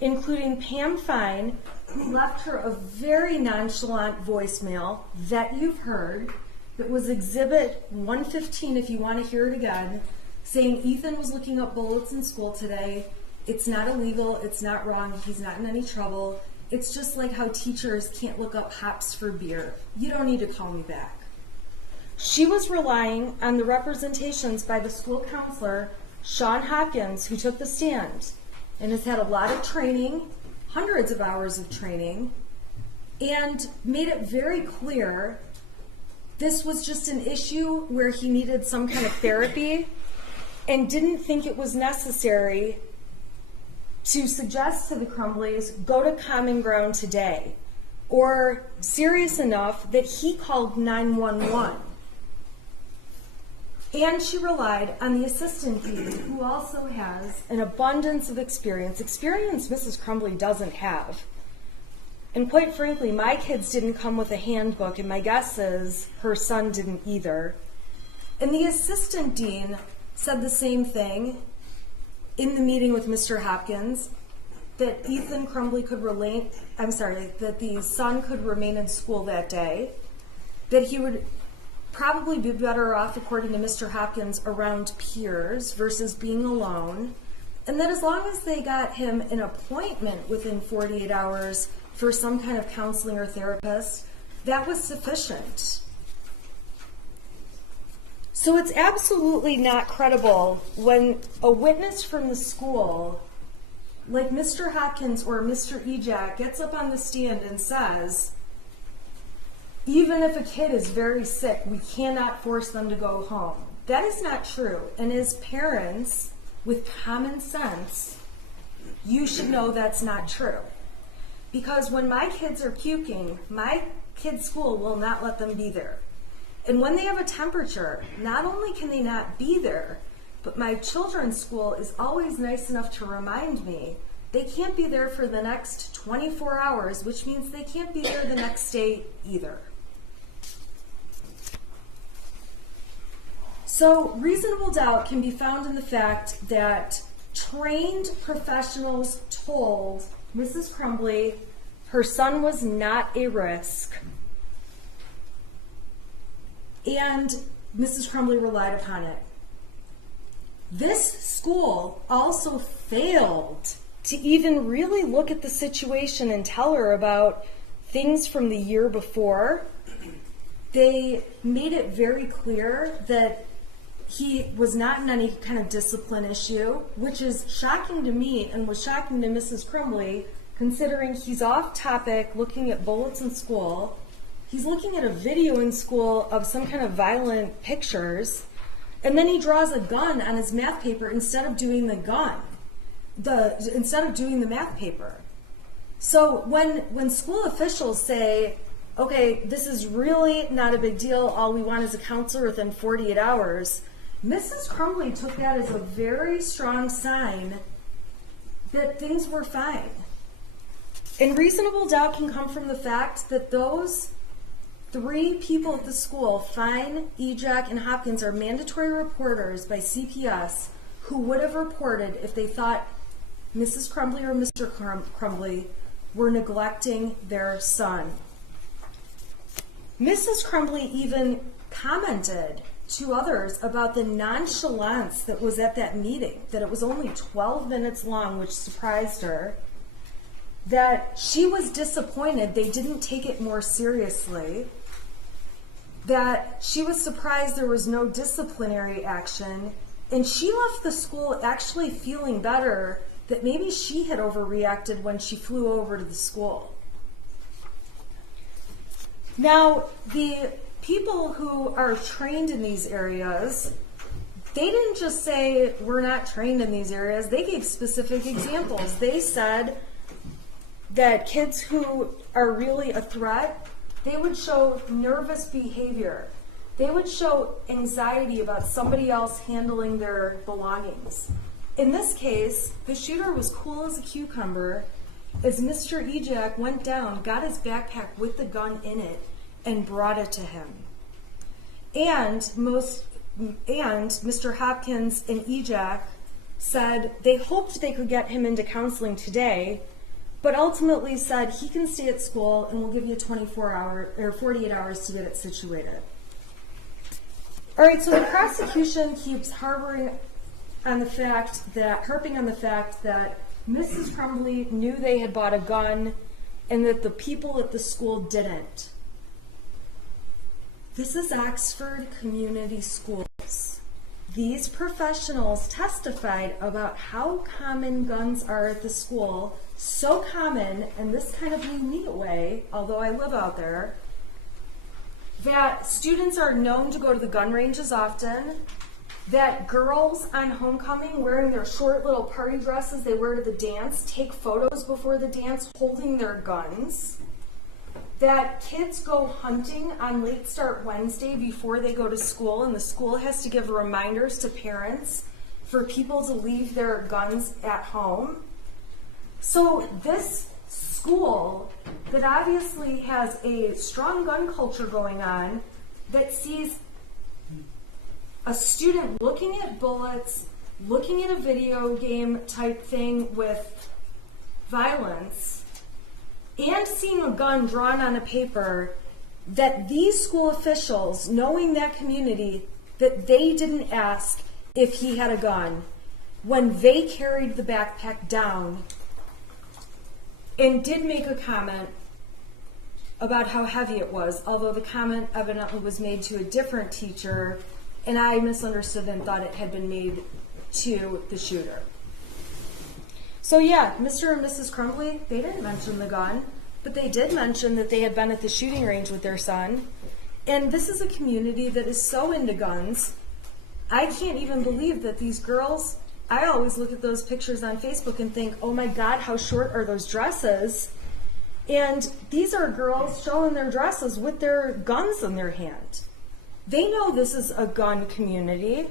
including Pam Fine, who left her a very nonchalant voicemail that you've heard, that was Exhibit 115 if you want to hear it again, saying Ethan was looking up bullets in school today. It's not illegal, it's not wrong, he's not in any trouble. It's just like how teachers can't look up hops for beer. You don't need to call me back. She was relying on the representations by the school counselor, Sean Hopkins, who took the stand and has had a lot of training, hundreds of hours of training, and made it very clear this was just an issue where he needed some kind of therapy and didn't think it was necessary to suggest to the Crumbleys, go to Common Ground today, or serious enough that he called 911. And she relied on the assistant dean, who also has an abundance of experience Mrs. Crumbley doesn't have. And quite frankly, my kids didn't come with a handbook, and my guess is her son didn't either. And the assistant dean said the same thing in the meeting with Mr. Hopkins, that Ethan Crumbley that the son could remain in school that day, that he would probably be better off, according to Mr. Hopkins, around peers versus being alone, and that as long as they got him an appointment within 48 hours for some kind of counseling or therapist, that was sufficient. So it's absolutely not credible when a witness from the school, like Mr. Hopkins or Mr. Ejak, gets up on the stand and says, even if a kid is very sick, we cannot force them to go home. That is not true. And as parents, with common sense, you should know that's not true. Because when my kids are puking, my kid's school will not let them be there. And when they have a temperature, not only can they not be there, but my children's school is always nice enough to remind me they can't be there for the next 24 hours, which means they can't be there the next day either. So reasonable doubt can be found in the fact that trained professionals told Mrs. Crumbley her son was not a risk, and Mrs. Crumbley relied upon it. This school also failed to even really look at the situation and tell her about things from the year before. They made it very clear that he was not in any kind of discipline issue, which is shocking to me and was shocking to Mrs. Crumbley, considering he's off topic looking at bullets in school. He's looking at a video in school of some kind of violent pictures, and then he draws a gun on his math paper instead of doing the math paper. So when school officials say, okay, this is really not a big deal, all we want is a counselor within 48 hours, Mrs. Crumbley took that as a very strong sign that things were fine. And reasonable doubt can come from the fact that those three people at the school, Fine, Ejak, and Hopkins, are mandatory reporters by CPS who would have reported if they thought Mrs. Crumbley or Mr. Crumbley were neglecting their son. Mrs. Crumbley even commented to others about the nonchalance that was at that meeting, that it was only 12 minutes long, which surprised her, that she was disappointed they didn't take it more seriously, that she was surprised there was no disciplinary action, and she left the school actually feeling better that maybe she had overreacted when she flew over to the school. Now, the people who are trained in these areas, they didn't just say, we're not trained in these areas. They gave specific examples. They said that kids who are really a threat, they would show nervous behavior. They would show anxiety about somebody else handling their belongings. In this case, the shooter was cool as a cucumber as Mr. Ejak went down, got his backpack with the gun in it, and brought it to him. And Mr. Hopkins and Ejak said they hoped they could get him into counseling today, but ultimately said he can stay at school and we'll give you 48 hours to get it situated. All right, so the prosecution keeps harping on the fact that Mrs. Crumbley knew they had bought a gun and that the people at the school didn't. This is Oxford Community Schools. These professionals testified about how common guns are at the school, so common, and this kind of blew me away, although I live out there, that students are known to go to the gun ranges often, that girls on homecoming wearing their short little party dresses they wear to the dance take photos before the dance holding their guns, that kids go hunting on Late Start Wednesday before they go to school, and the school has to give reminders to parents for people to leave their guns at home. So this school that obviously has a strong gun culture going on, that sees a student looking at bullets, looking at a video game type thing with violence, and seeing a gun drawn on a paper, that these school officials, knowing that community, that they didn't ask if he had a gun when they carried the backpack down and did make a comment about how heavy it was, although the comment evidently was made to a different teacher, and I misunderstood and thought it had been made to the shooter. So yeah, Mr. and Mrs. Crumbley, they didn't mention the gun, but they did mention that they had been at the shooting range with their son. And this is a community that is so into guns. I can't even believe that these girls, I always look at those pictures on Facebook and think, oh my God, how short are those dresses? And these are girls showing their dresses with their guns in their hand. They know this is a gun community.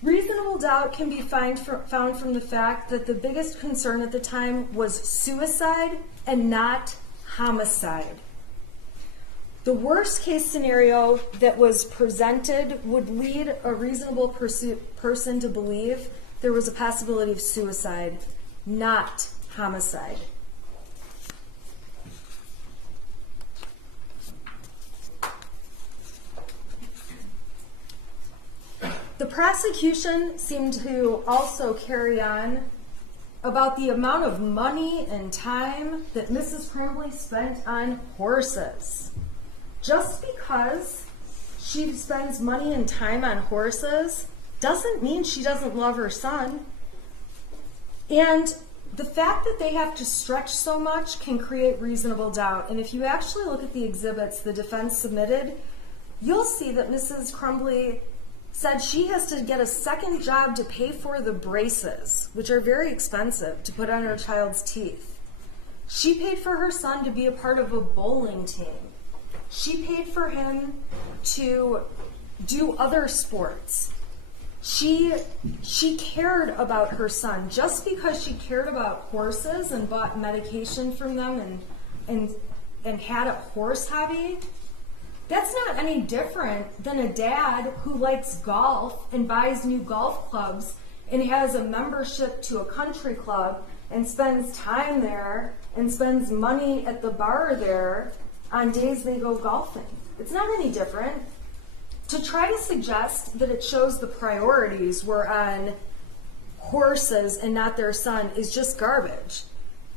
Reasonable doubt can be found from the fact that the biggest concern at the time was suicide and not homicide. The worst case scenario that was presented would lead a reasonable person to believe there was a possibility of suicide, not homicide. The prosecution seemed to also carry on about the amount of money and time that Mrs. Crumbley spent on horses. Just because she spends money and time on horses doesn't mean she doesn't love her son. And the fact that they have to stretch so much can create reasonable doubt. And if you actually look at the exhibits the defense submitted, you'll see that Mrs. Crumbley said she has to get a second job to pay for the braces, which are very expensive, to put on her child's teeth. She paid for her son to be a part of a bowling team. She paid for him to do other sports. She cared about her son. Just because she cared about horses and bought medication from them and had a horse hobby, that's not any different than a dad who likes golf and buys new golf clubs and has a membership to a country club and spends time there and spends money at the bar there on days they go golfing. It's not any different. To try to suggest that it shows the priorities were on horses and not their son is just garbage.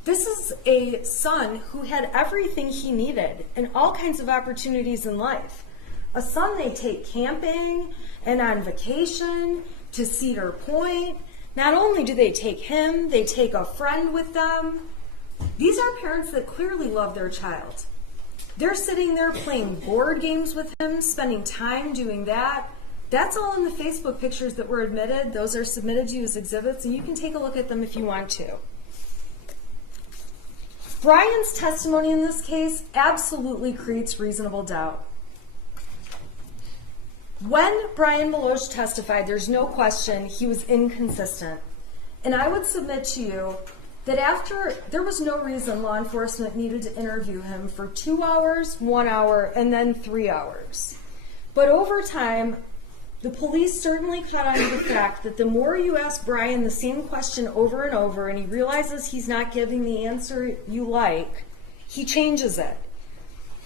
This is a son who had everything he needed and all kinds of opportunities in life. A son they take camping and on vacation to Cedar Point. Not only do they take him, they take a friend with them. These are parents that clearly love their child. They're sitting there playing board games with him, spending time doing that. That's all in the Facebook pictures that were admitted. Those are submitted to you as exhibits, and you can take a look at them if you want to. Brian's testimony in this case absolutely creates reasonable doubt. When Brian Meloche testified, there's no question he was inconsistent. And I would submit to you that after, there was no reason law enforcement needed to interview him for 2 hours, 1 hour, and then 3 hours. But over time, the police certainly caught on to the fact that the more you ask Brian the same question over and over, and he realizes he's not giving the answer you like, he changes it.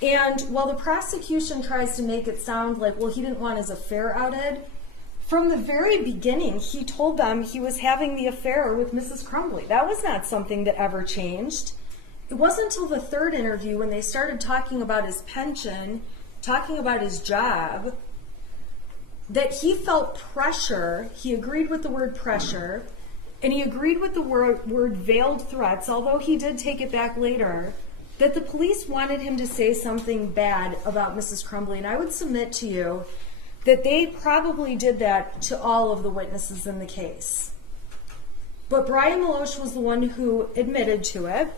And while the prosecution tries to make it sound like, well, he didn't want his affair outed, from the very beginning, he told them he was having the affair with Mrs. Crumbley. That was not something that ever changed. It wasn't until the third interview when they started talking about his pension, talking about his job, that he felt pressure. He agreed with the word pressure, and he agreed with the word veiled threats, although he did take it back later, that the police wanted him to say something bad about Mrs. Crumbley. And I would submit to you that they probably did that to all of the witnesses in the case. But Brian Meloche was the one who admitted to it.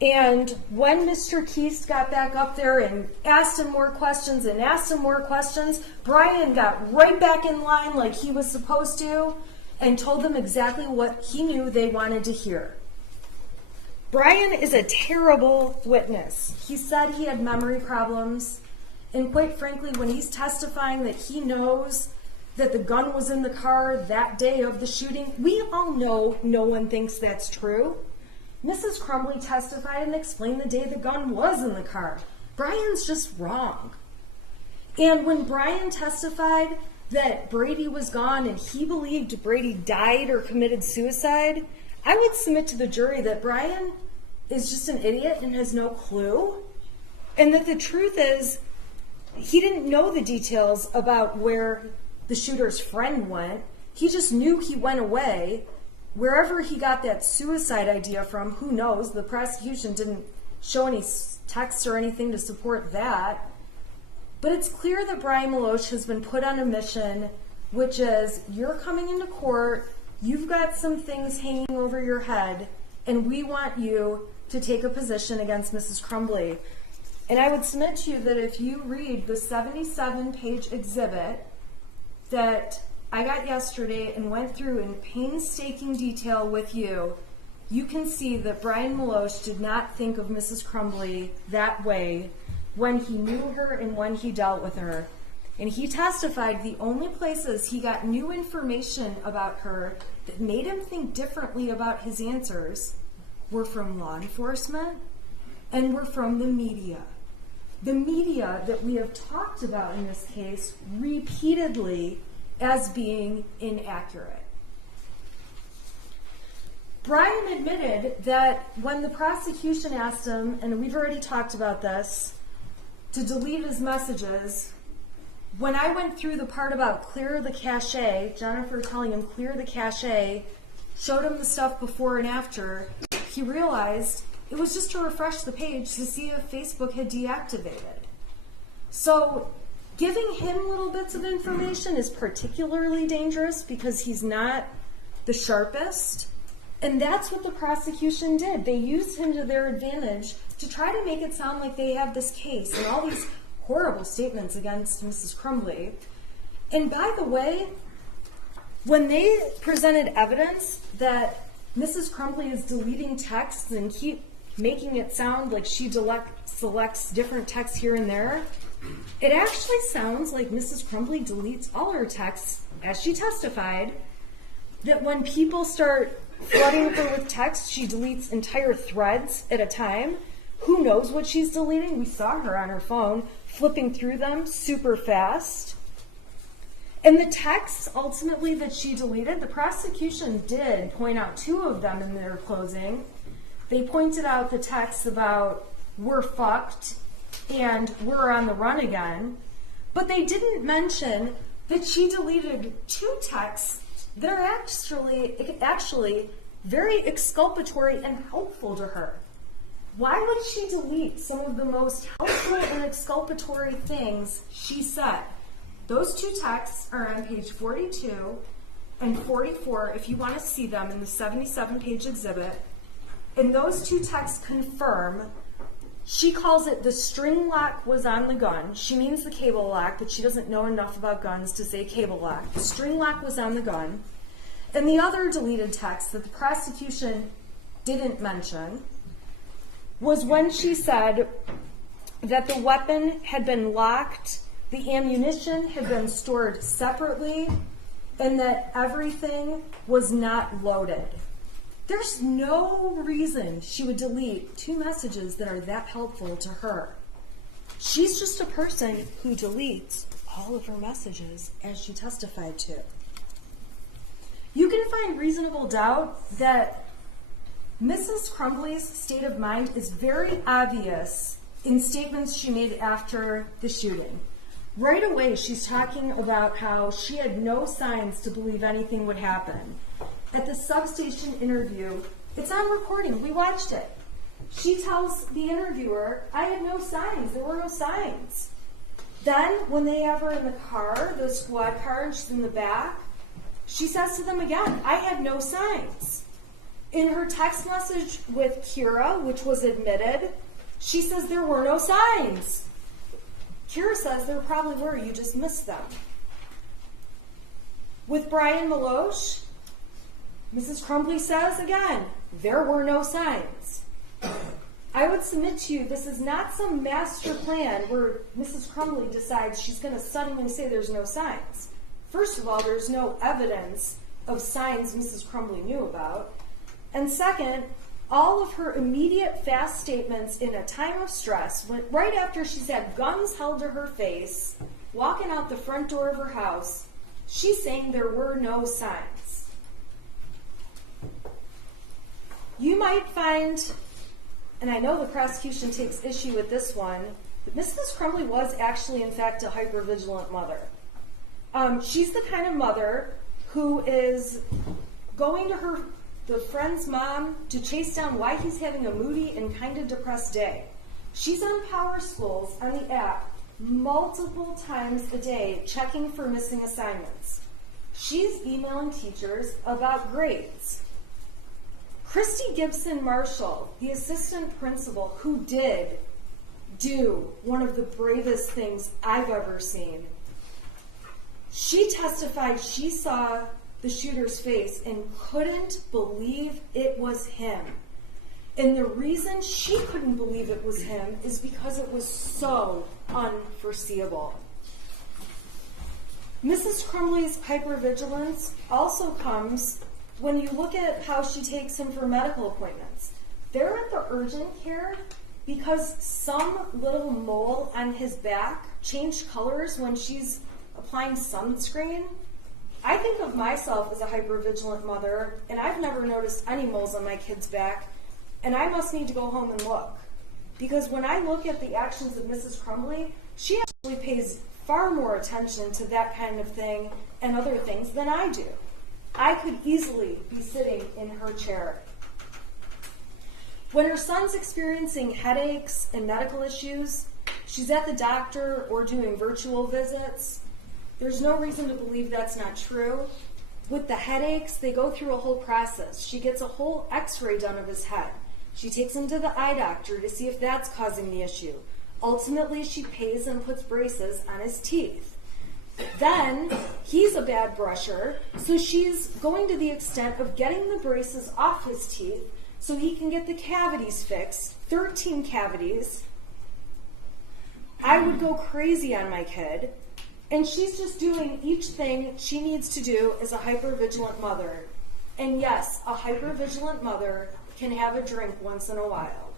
And when Mr. Keast got back up there and asked him more questions and asked him more questions, Brian got right back in line like he was supposed to and told them exactly what he knew they wanted to hear. Brian is a terrible witness. He said he had memory problems. And quite frankly, when he's testifying that he knows that the gun was in the car that day of the shooting, we all know no one thinks that's true. Mrs. Crumbley testified and explained the day the gun was in the car. Brian's just wrong. And when Brian testified that Brady was gone and he believed Brady died or committed suicide, I would submit to the jury that Brian is just an idiot and has no clue. And that the truth is, he didn't know the details about where the shooter's friend went. He just knew he went away. Wherever he got that suicide idea from, who knows? The prosecution didn't show any texts or anything to support that. But it's clear that Brian Meloche has been put on a mission, which is, you're coming into court, you've got some things hanging over your head, and we want you to take a position against Mrs. Crumbley. And I would submit to you that if you read the 77-page exhibit that I got yesterday and went through in painstaking detail with you, you can see that Brian Meloche did not think of Mrs. Crumbley that way when he knew her and when he dealt with her. And he testified the only places he got new information about her that made him think differently about his answers were from law enforcement and were from the media. The media that we have talked about in this case repeatedly as being inaccurate. Brian admitted that when the prosecution asked him, and we've already talked about this, to delete his messages, when I went through the part about clear the cache, Jennifer telling him clear the cache, showed him the stuff before and after, he realized it was just to refresh the page to see if Facebook had deactivated. So giving him little bits of information is particularly dangerous because he's not the sharpest. And that's what the prosecution did. They used him to their advantage to try to make it sound like they have this case and all these horrible statements against Mrs. Crumbley. And by the way, when they presented evidence that Mrs. Crumbley is deleting texts and keep making it sound like she selects different texts here and there, it actually sounds like Mrs. Crumbley deletes all her texts, as she testified, that when people start flooding her with text, she deletes entire threads at a time. Who knows what she's deleting? We saw her on her phone flipping through them super fast. And the texts ultimately that she deleted, the prosecution did point out 2 of them in their closing. They pointed out the texts about "we're fucked" and "we're on the run again," but they didn't mention that she deleted 2 texts that are actually very exculpatory and helpful to her. Why would she delete some of the most helpful and exculpatory things she said? Those 2 texts are on page 42 and 44 if you want to see them in the 77-page exhibit. And those 2 texts confirm, she calls it the string lock was on the gun. She means the cable lock, but she doesn't know enough about guns to say cable lock. The string lock was on the gun. And the other deleted text that the prosecution didn't mention was when she said that the weapon had been locked, the ammunition had been stored separately, and that everything was not loaded. There's no reason she would delete 2 messages that are that helpful to her. She's just a person who deletes all of her messages, as she testified to. You can find reasonable doubt that Mrs. Crumbley's state of mind is very obvious in statements she made after the shooting. Right away, she's talking about how she had no signs to believe anything would happen. At the substation interview, it's on recording, we watched it. She tells the interviewer, "I had no signs, there were no signs." Then, when they have her in the car, the squad car, and she's in the back, she says to them again, "I had no signs." In her text message with Kira, which was admitted, she says there were no signs. Kira says there probably were, you just missed them. With Brian Maloche, Mrs. Crumbley says again, there were no signs. I would submit to you, this is not some master plan where Mrs. Crumbley decides she's going to suddenly say there's no signs. First of all, there's no evidence of signs Mrs. Crumbley knew about. And second, all of her immediate fast statements in a time of stress, right after she's had guns held to her face, walking out the front door of her house, she's saying there were no signs. You might find, and I know the prosecution takes issue with this one, but Mrs. Crumbley was actually, in fact, a hypervigilant mother. She's the kind of mother who is going to the friend's mom to chase down why he's having a moody and kind of depressed day. She's on Power Schools on the app multiple times a day checking for missing assignments. She's emailing teachers about grades. Christy Gibson Marshall, the assistant principal, who did do one of the bravest things I've ever seen, she testified she saw the shooter's face and couldn't believe it was him. And the reason she couldn't believe it was him is because it was so unforeseeable. Mrs. Crumbley's hypervigilance also comes when you look at how she takes him for medical appointments. They're at the urgent care because some little mole on his back changed colors when she's applying sunscreen. I think of myself as a hypervigilant mother, and I've never noticed any moles on my kid's back, and I must need to go home and look. Because when I look at the actions of Mrs. Crumbley, she actually pays far more attention to that kind of thing and other things than I do. I could easily be sitting in her chair. When her son's experiencing headaches and medical issues, she's at the doctor or doing virtual visits. There's no reason to believe that's not true. With the headaches, they go through a whole process. She gets a whole x-ray done of his head. She takes him to the eye doctor to see if that's causing the issue. Ultimately, she pays and puts braces on his teeth. Then, he's a bad brusher, so she's going to the extent of getting the braces off his teeth so he can get the cavities fixed, 13 cavities. I would go crazy on my kid. And she's just doing each thing she needs to do as a hypervigilant mother. And yes, a hypervigilant mother can have a drink once in a while.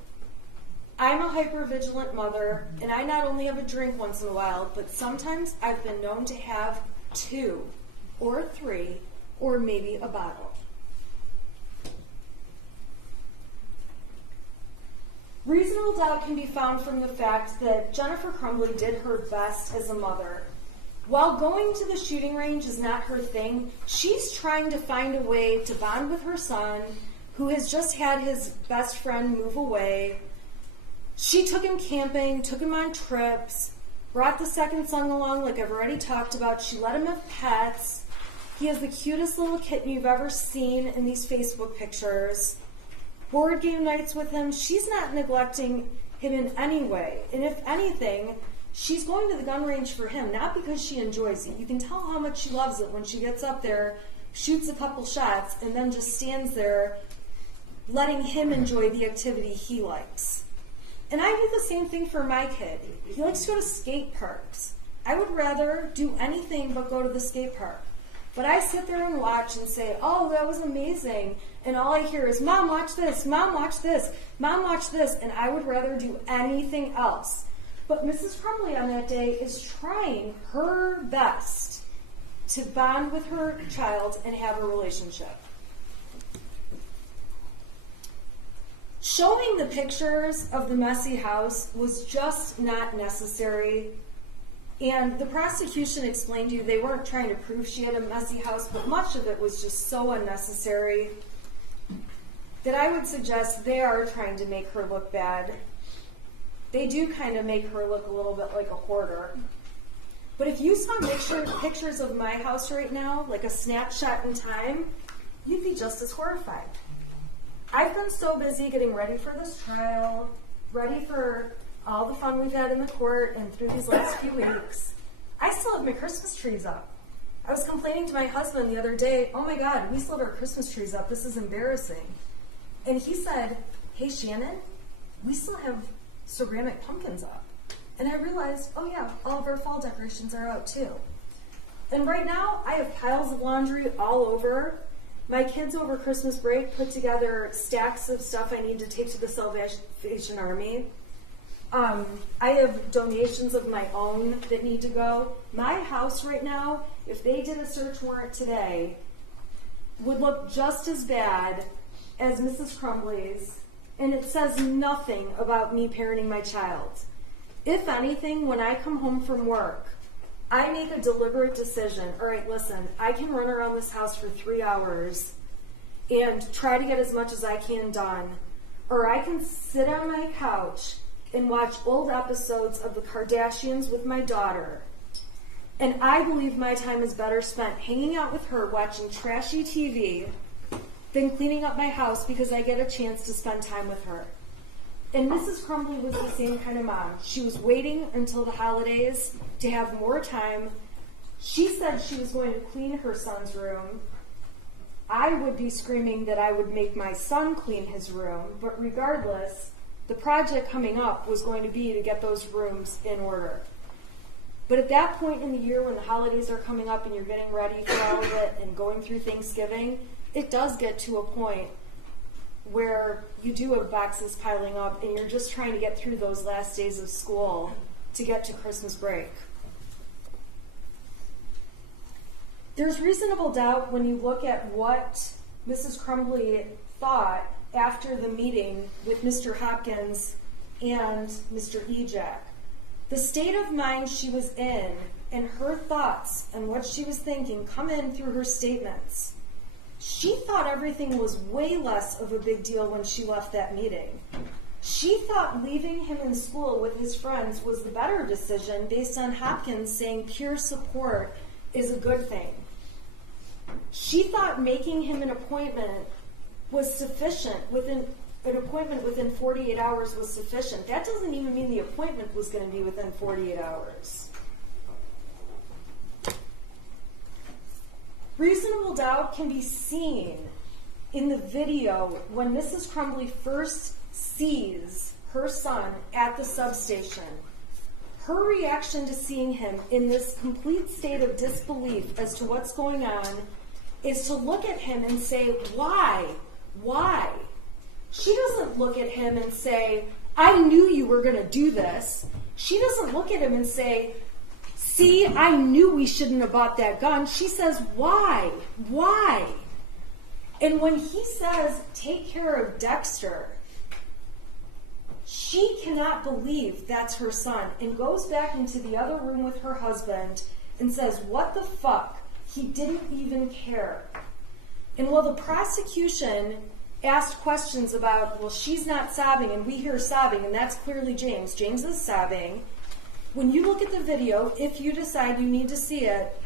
I'm a hypervigilant mother, and I not only have a drink once in a while, but sometimes I've been known to have 2 or 3 or maybe a bottle. Reasonable doubt can be found from the fact that Jennifer Crumbley did her best as a mother. While going to the shooting range is not her thing, she's trying to find a way to bond with her son, who has just had his best friend move away. She took him camping, took him on trips, brought the second son along like I've already talked about. She let him have pets. He has the cutest little kitten you've ever seen in these Facebook pictures. Board game nights with him. She's not neglecting him in any way. And if anything, she's going to the gun range for him, not because she enjoys it. You can tell how much she loves it when she gets up there, shoots a couple shots, and then just stands there letting him enjoy the activity he likes. And I do the same thing for my kid. He likes to go to skate parks. I would rather do anything but go to the skate park. But I sit there and watch and say, oh, that was amazing. And all I hear is, Mom, watch this. Mom, watch this. Mom, watch this. And I would rather do anything else. But Mrs. Crumbley on that day is trying her best to bond with her child and have a relationship. Showing the pictures of the messy house was just not necessary. And the prosecution explained to you they weren't trying to prove she had a messy house, but much of it was just so unnecessary that I would suggest they are trying to make her look bad. They do kind of make her look a little bit like a hoarder. But if you saw pictures of my house right now, like a snapshot in time, you'd be just as horrified. I've been so busy getting ready for this trial, ready for all the fun we've had in the court and through these last few weeks. I still have my Christmas trees up. I was complaining to my husband the other day, oh my God, we still have our Christmas trees up. This is embarrassing. And he said, hey Shannon, we still have ceramic pumpkins up. And I realized, oh yeah, all of our fall decorations are out too. And right now, I have piles of laundry all over. My kids over Christmas break put together stacks of stuff I need to take to the Salvation Army. I have donations of my own that need to go. My house right now, if they did a search warrant today, would look just as bad as Mrs. Crumbley's, and it says nothing about me parenting my child. If anything, when I come home from work, I make a deliberate decision. All right, listen, I can run around this house for 3 hours and try to get as much as I can done, or I can sit on my couch and watch old episodes of the Kardashians with my daughter. And I believe my time is better spent hanging out with her watching trashy TV than cleaning up my house because I get a chance to spend time with her. And Mrs. Crumbley was the same kind of mom. She was waiting until the holidays to have more time. She said she was going to clean her son's room. I would be screaming that I would make my son clean his room, but regardless, the project coming up was going to be to get those rooms in order. But at that point in the year when the holidays are coming up and you're getting ready for all of it and going through Thanksgiving, it does get to a point where you do have boxes piling up and you're just trying to get through those last days of school to get to Christmas break. There's reasonable doubt when you look at what Mrs. Crumbley thought after the meeting with Mr. Hopkins and Mr. Ejak. The state of mind she was in and her thoughts and what she was thinking come in through her statements. She thought everything was way less of a big deal when she left that meeting. She thought leaving him in school with his friends was the better decision based on Hopkins saying peer support is a good thing. She thought making him an appointment was sufficient. An appointment within 48 hours was sufficient. That doesn't even mean the appointment was going to be within 48 hours. Reasonable doubt can be seen in the video when Mrs. Crumbley first sees her son at the substation. Her reaction to seeing him in this complete state of disbelief as to what's going on is to look at him and say, why? Why? She doesn't look at him and say, I knew you were going to do this. She doesn't look at him and say, see, I knew we shouldn't have bought that gun. She says, why? Why? And when he says, take care of Dexter, She cannot believe that's her son and goes back into the other room with her husband and says, what the fuck? He didn't even care. And while the prosecution asked questions about, well, she's not sobbing, and we hear sobbing, and that's clearly James. James is sobbing. When you look at the video, if you decide you need to see it,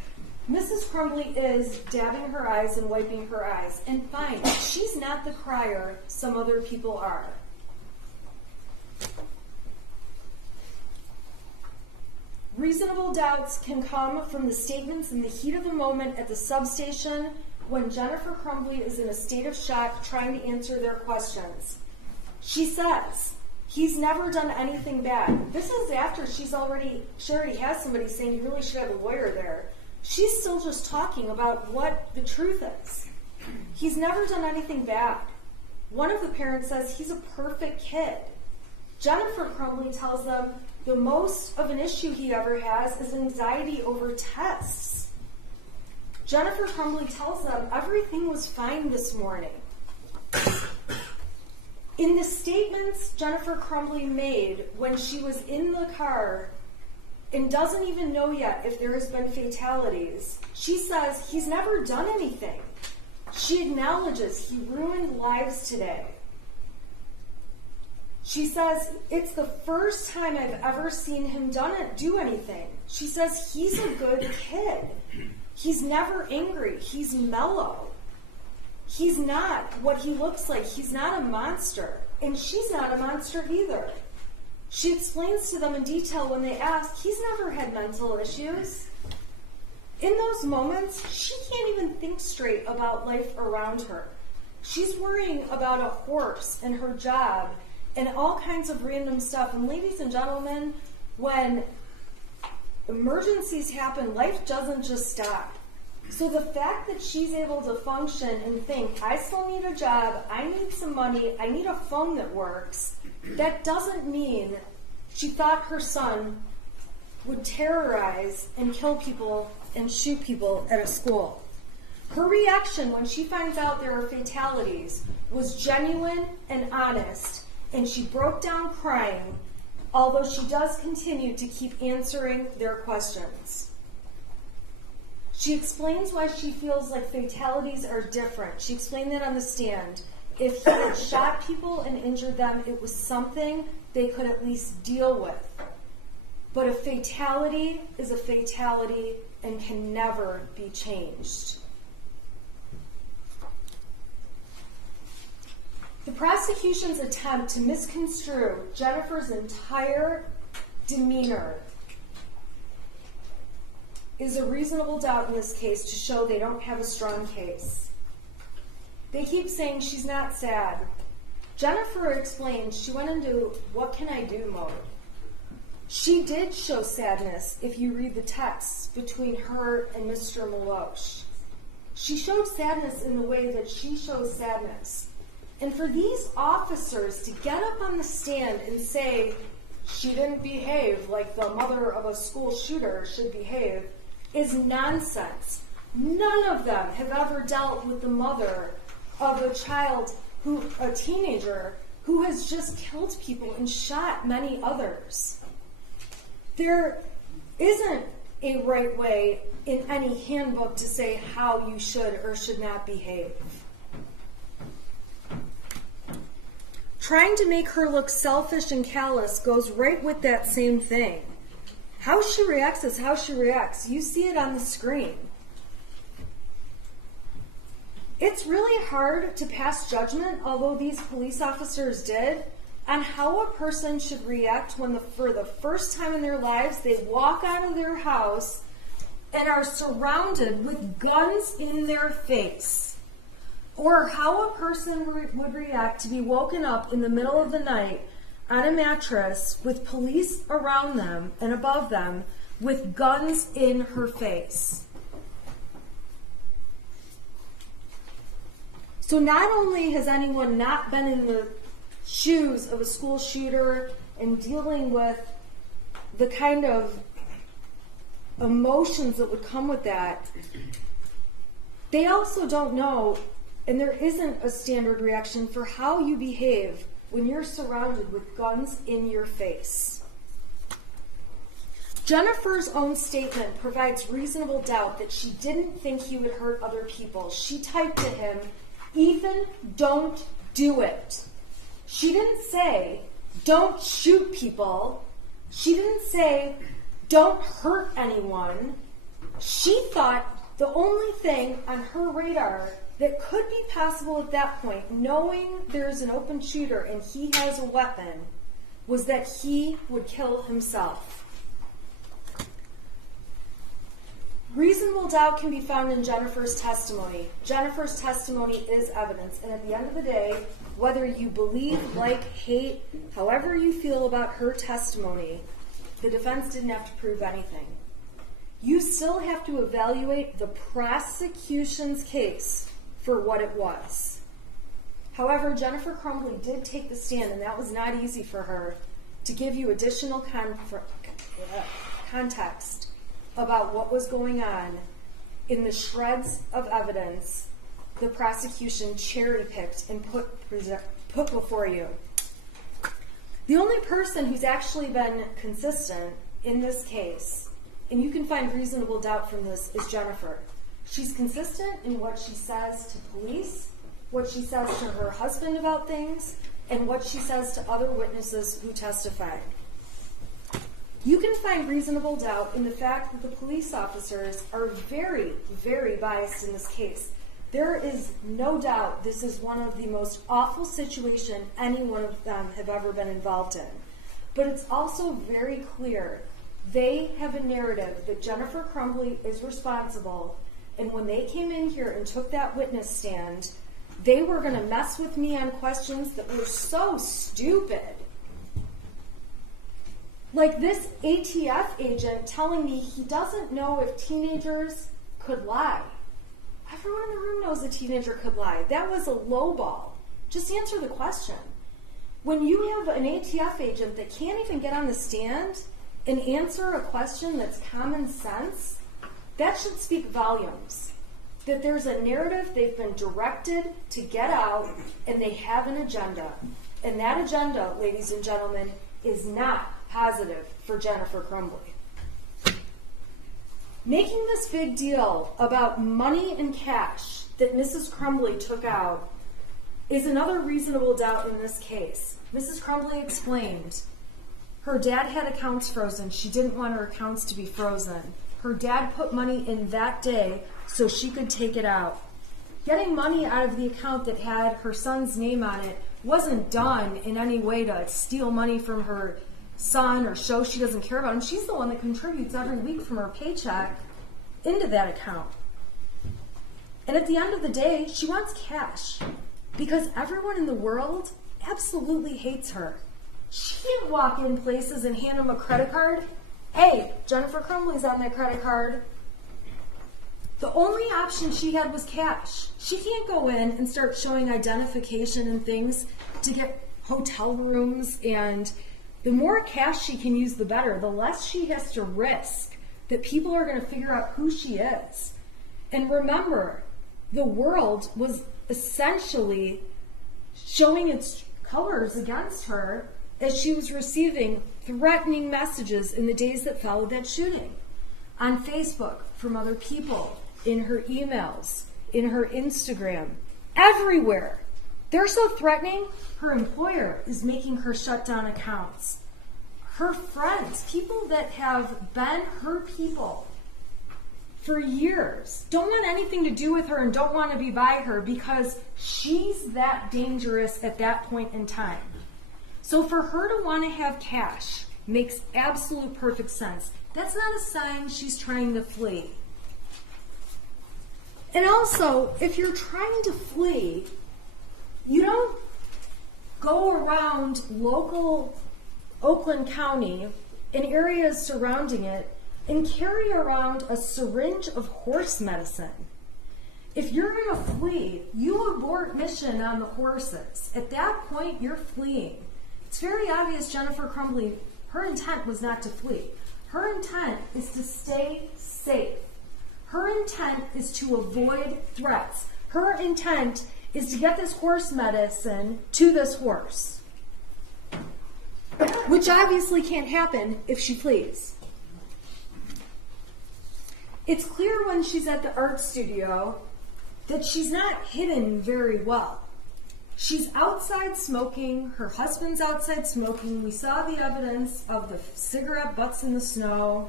Mrs. Crumbley is dabbing her eyes and wiping her eyes. And fine, she's not the crier some other people are. Reasonable doubts can come from the statements in the heat of the moment at the substation when Jennifer Crumbley is in a state of shock trying to answer their questions. She says, he's never done anything bad. This is after she already has somebody saying you really should have a lawyer there. She's still just talking about what the truth is. He's never done anything bad. One of the parents says he's a perfect kid. Jennifer Crumbley tells them the most of an issue he ever has is anxiety over tests. Jennifer Crumbley tells them everything was fine this morning. In the statements Jennifer Crumbley made when she was in the car and doesn't even know yet if there has been fatalities, she says he's never done anything. She acknowledges he ruined lives today. She says, it's the first time I've ever seen him do anything. She says, he's a good kid. He's never angry. He's mellow. He's not what he looks like. He's not a monster. And she's not a monster either. She explains to them in detail when they ask, he's never had mental issues. In those moments, she can't even think straight about life around her. She's worrying about a horse and her job and all kinds of random stuff. And ladies and gentlemen, when emergencies happen, life doesn't just stop. So the fact that she's able to function and think, I still need a job, I need some money, I need a phone that works, that doesn't mean she thought her son would terrorize and kill people and shoot people at a school. Her reaction when she finds out there are fatalities was genuine and honest, and she broke down crying, although she does continue to keep answering their questions. She explains why she feels like fatalities are different. She explained that on the stand. If he had shot people and injured them, it was something they could at least deal with. But a fatality is a fatality and can never be changed. The prosecution's attempt to misconstrue Jennifer's entire demeanor is a reasonable doubt in this case to show they don't have a strong case. They keep saying she's not sad. Jennifer explained she went into what can I do mode. She did show sadness if you read the texts between her and Mr. Milosh. She showed sadness in the way that she shows sadness. And for these officers to get up on the stand and say she didn't behave like the mother of a school shooter should behave is nonsense. None of them have ever dealt with the mother of a teenager who has just killed people and shot many others. There isn't a right way in any handbook to say how you should or should not behave. Trying to make her look selfish and callous goes right with that same thing. How she reacts is how she reacts. You see it on the screen. It's really hard to pass judgment, although these police officers did, on how a person should react when for the first time in their lives they walk out of their house and are surrounded with guns in their face. Or how a person would react to be woken up in the middle of the night on a mattress with police around them and above them with guns in her face. So not only has anyone not been in the shoes of a school shooter and dealing with the kind of emotions that would come with that, they also don't know, and there isn't a standard reaction for how you behave when you're surrounded with guns in your face? Jennifer's own statement provides reasonable doubt that she didn't think he would hurt other people. She typed to him, "Ethan, don't do it." She didn't say, "Don't shoot people." She didn't say, "Don't hurt anyone." She thought the only thing on her radar that could be possible at that point, knowing there's an open shooter and he has a weapon, was that he would kill himself. Reasonable doubt can be found in Jennifer's testimony. Jennifer's testimony is evidence, and at the end of the day, whether you believe, like, hate, however you feel about her testimony, the defense didn't have to prove anything. You still have to evaluate the prosecution's case for what it was. However, Jennifer Crumbley did take the stand, and that was not easy for her, to give you additional context about what was going on in the shreds of evidence the prosecution cherry-picked and put before you. The only person who's actually been consistent in this case, and you can find reasonable doubt from this, is Jennifer. She's consistent in what she says to police, what she says to her husband about things, and what she says to other witnesses who testified. You can find reasonable doubt in the fact that the police officers are very, very biased in this case. There is no doubt this is one of the most awful situations any one of them have ever been involved in. But it's also very clear they have a narrative that Jennifer Crumbley is responsible, and when they came in here and took that witness stand, they were going to mess with me on questions that were so stupid. Like this ATF agent telling me he doesn't know if teenagers could lie. Everyone in the room knows a teenager could lie. That was a low ball. Just answer the question. When you have an ATF agent that can't even get on the stand and answer a question that's common sense, that should speak volumes. That there's a narrative they've been directed to get out, and they have an agenda. And that agenda, ladies and gentlemen, is not positive for Jennifer Crumbley. Making this big deal about money and cash that Mrs. Crumbley took out is another reasonable doubt in this case. Mrs. Crumbley explained her dad had accounts frozen. She didn't want her accounts to be frozen. Her dad put money in that day so she could take it out. Getting money out of the account that had her son's name on it wasn't done in any way to steal money from her son or show she doesn't care about him. She's the one that contributes every week from her paycheck into that account. And at the end of the day, she wants cash because everyone in the world absolutely hates her. She can't walk in places and hand them a credit card. Hey, Jennifer Crumbley's on that credit card. The only option she had was cash. She can't go in and start showing identification and things to get hotel rooms, and the more cash she can use, the better. The less she has to risk that people are going to figure out who she is. And remember, the world was essentially showing its colors against her as she was receiving threatening messages in the days that followed that shooting. On Facebook, from other people, in her emails, in her Instagram, everywhere. They're so threatening, her employer is making her shut down accounts. Her friends, people that have been her people for years, don't want anything to do with her and don't want to be by her because she's that dangerous at that point in time. So for her to want to have cash makes absolute perfect sense. That's not a sign she's trying to flee. And also, if you're trying to flee, you don't go around local Oakland County and areas surrounding it and carry around a syringe of horse medicine. If you're going to flee, you abort mission on the horses. At that point, you're fleeing. It's very obvious Jennifer Crumbley, her intent was not to flee. Her intent is to stay safe. Her intent is to avoid threats. Her intent is to get this horse medicine to this horse. which obviously can't happen if she flees. It's clear when she's at the art studio that she's not hidden very well. She's outside smoking, her husband's outside smoking. We saw the evidence of the cigarette butts in the snow.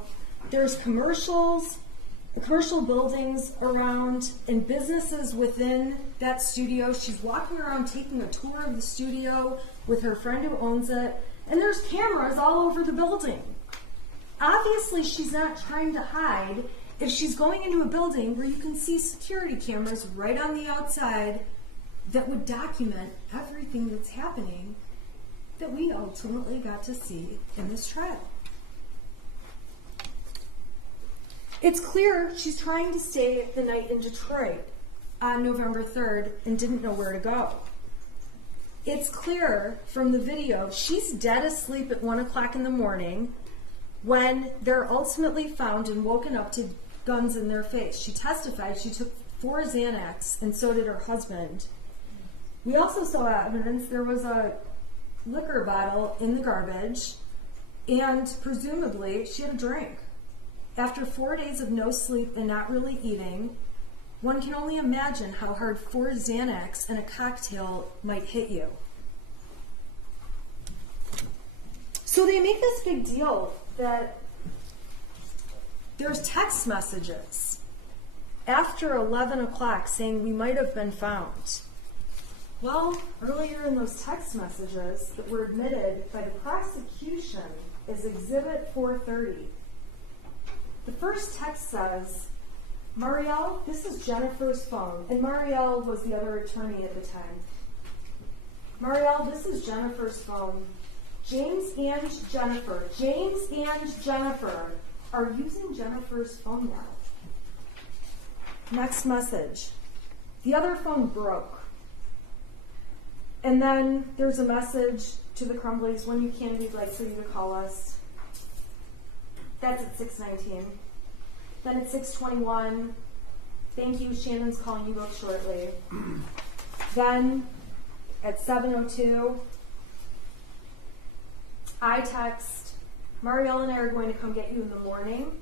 There's commercials, the commercial buildings around, and businesses within that studio. She's walking around taking a tour of the studio with her friend who owns it, and there's cameras all over the building. Obviously, she's not trying to hide if she's going into a building where you can see security cameras right on the outside that would document everything that's happening that we ultimately got to see in this trial. It's clear she's trying to stay the night in Detroit on November 3rd and didn't know where to go. It's clear from the video she's dead asleep at 1 o'clock in the morning when they're ultimately found and woken up to guns in their face. She testified she took 4 Xanax, and so did her husband. We also saw evidence there was a liquor bottle in the garbage, and presumably she had a drink. After 4 days of no sleep and not really eating, one can only imagine how hard 4 Xanax and a cocktail might hit you. So they make this big deal that there's text messages after 11 o'clock saying we might have been found. Well, earlier in those text messages that were admitted by the prosecution as Exhibit 430, the first text says, Marielle, this is Jennifer's phone. And Marielle was the other attorney at the time. Marielle, this is Jennifer's phone. James and Jennifer are using Jennifer's phone now. Next message. The other phone broke. And then there's a message to the Crumbleys, when you can, we'd like for you to call us. That's at 6:19. Then at 6:21, thank you, Shannon's calling you both shortly. Then at 7:02, I text, Marielle and I are going to come get you in the morning.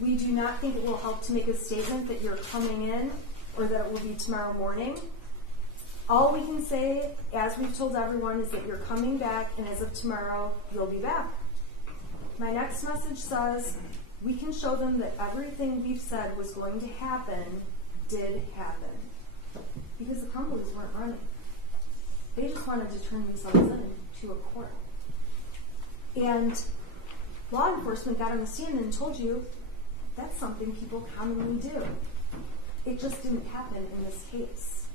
We do not think it will help to make a statement that you're coming in or that it will be tomorrow morning. All we can say, as we've told everyone, is that you're coming back, and as of tomorrow, you'll be back. My next message says, we can show them that everything we've said was going to happen did happen. Because the Crumbleys weren't running. They just wanted to turn themselves into a court. And law enforcement got on the stand and told you that's something people commonly do. It just didn't happen in this case.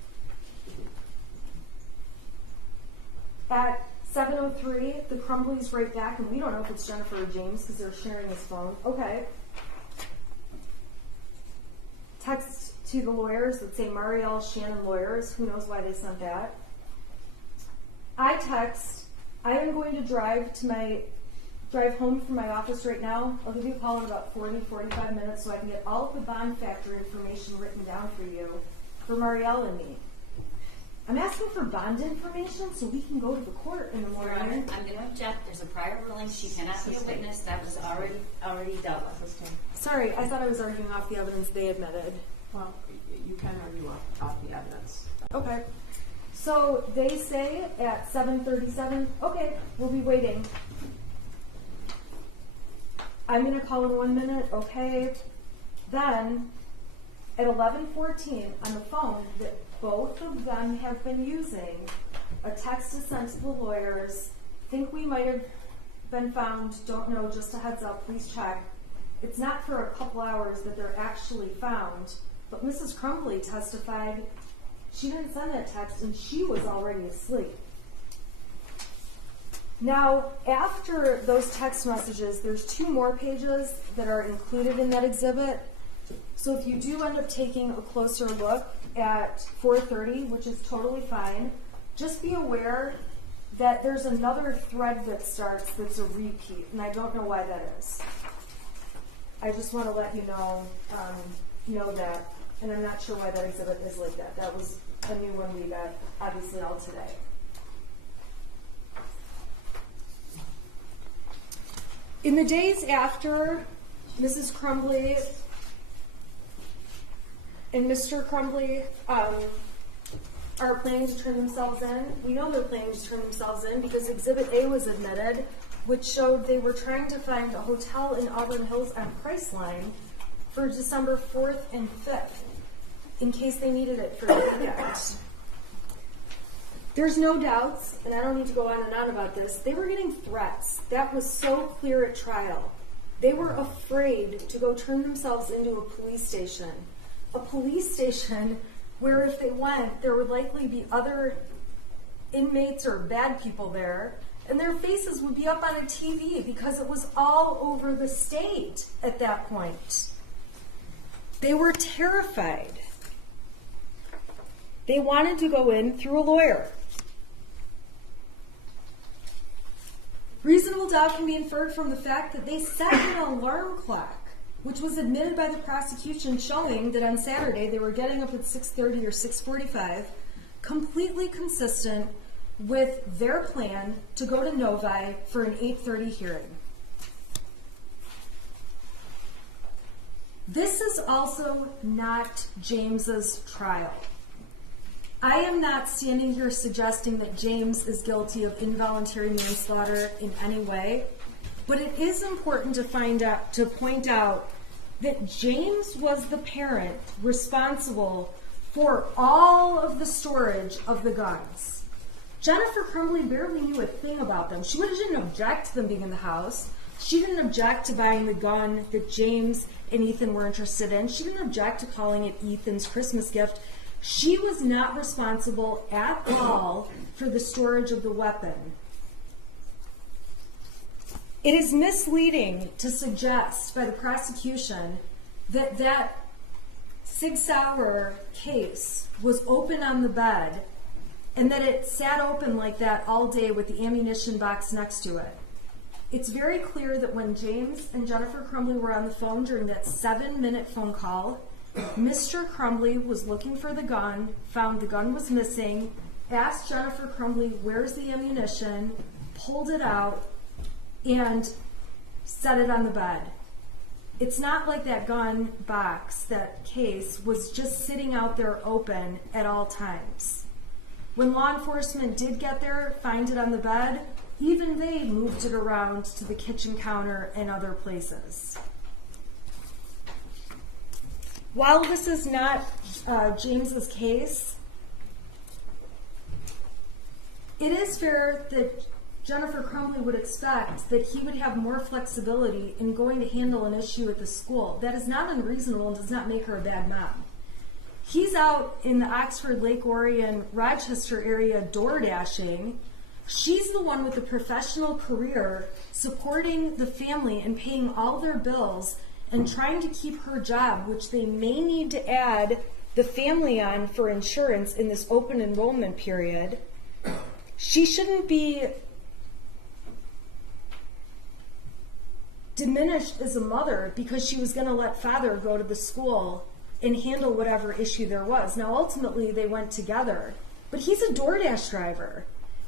At 7:03, the Crumbleys write back, and we don't know if it's Jennifer or James because they're sharing his phone. Okay. Text to the lawyers that say Marielle Shannon lawyers. Who knows why they sent that? I text, I am going to drive home from my office right now. I'll give you a call in about 40-45 minutes so I can get all of the bond factor information written down for you for Marielle and me. I'm asking for bond information so we can go to the court in the morning. Your Honor, I'm going to object. There's a prior ruling. She cannot be a witness. That was already dealt with. Sorry, I thought I was arguing off the evidence they admitted. Well, you can argue off the evidence. Okay. So they say at 7:37, okay, we'll be waiting. I'm going to call in 1 minute, okay. Then at 11:14 on the phone that both of them have been using, a text is sent to the lawyers, think we might have been found, don't know, just a heads up, please check. It's not for a couple hours that they're actually found, but Mrs. Crumbley testified she didn't send that text and she was already asleep. Now, after those text messages, there's 2 more pages that are included in that exhibit. So if you do end up taking a closer look at 4:30, which is totally fine, just be aware that there's another thread that starts that's a repeat, and I don't know why that is. I just want to let you know that, and I'm not sure why that exhibit is like that. That was a new one we got, obviously, all today. In the days after Mrs. Crumbley and Mr. Crumbley are planning to turn themselves in, we know they're planning to turn themselves in because Exhibit A was admitted, which showed they were trying to find a hotel in Auburn Hills on Priceline for December 4th and 5th, in case they needed it for the weekend. There's no doubts, and I don't need to go on and on about this, they were getting threats. That was so clear at trial. They were afraid to go turn themselves into a police station. A police station where if they went, there would likely be other inmates or bad people there, and their faces would be up on a TV because it was all over the state at that point. They were terrified. They wanted to go in through a lawyer. Reasonable doubt can be inferred from the fact that they set an alarm clock, which was admitted by the prosecution, showing that on Saturday they were getting up at 6:30 or 6:45, completely consistent with their plan to go to Novi for an 8:30 hearing. This is also not James's trial. I am not standing here suggesting that James is guilty of involuntary manslaughter in any way, but it is important to point out that James was the parent responsible for all of the storage of the guns. Jennifer Crumbley barely knew a thing about them. She didn't object to them being in the house. She didn't object to buying the gun that James and Ethan were interested in. She didn't object to calling it Ethan's Christmas gift. She was not responsible at all for the storage of the weapon. It is misleading to suggest by the prosecution that that Sig Sauer case was open on the bed and that it sat open like that all day with the ammunition box next to it. It's very clear that when James and Jennifer Crumbley were on the phone during that 7-minute phone call, Mr. Crumbley was looking for the gun, found the gun was missing, asked Jennifer Crumbley, where's the ammunition, pulled it out, and set it on the bed. It's not like that gun box, that case, was just sitting out there open at all times. When law enforcement did get there, find it on the bed, even they moved it around to the kitchen counter and other places. While this is not James's case, it is fair that Jennifer Crumbley would expect that he would have more flexibility in going to handle an issue at the school. That is not unreasonable and does not make her a bad mom. He's out in the Oxford, Lake Orion, Rochester area door dashing. She's the one with the professional career supporting the family and paying all their bills and trying to keep her job, which they may need to add the family on for insurance in this open enrollment period. She shouldn't be diminished as a mother because she was going to let father go to the school and handle whatever issue there was. Now, ultimately, they went together. But he's a DoorDash driver.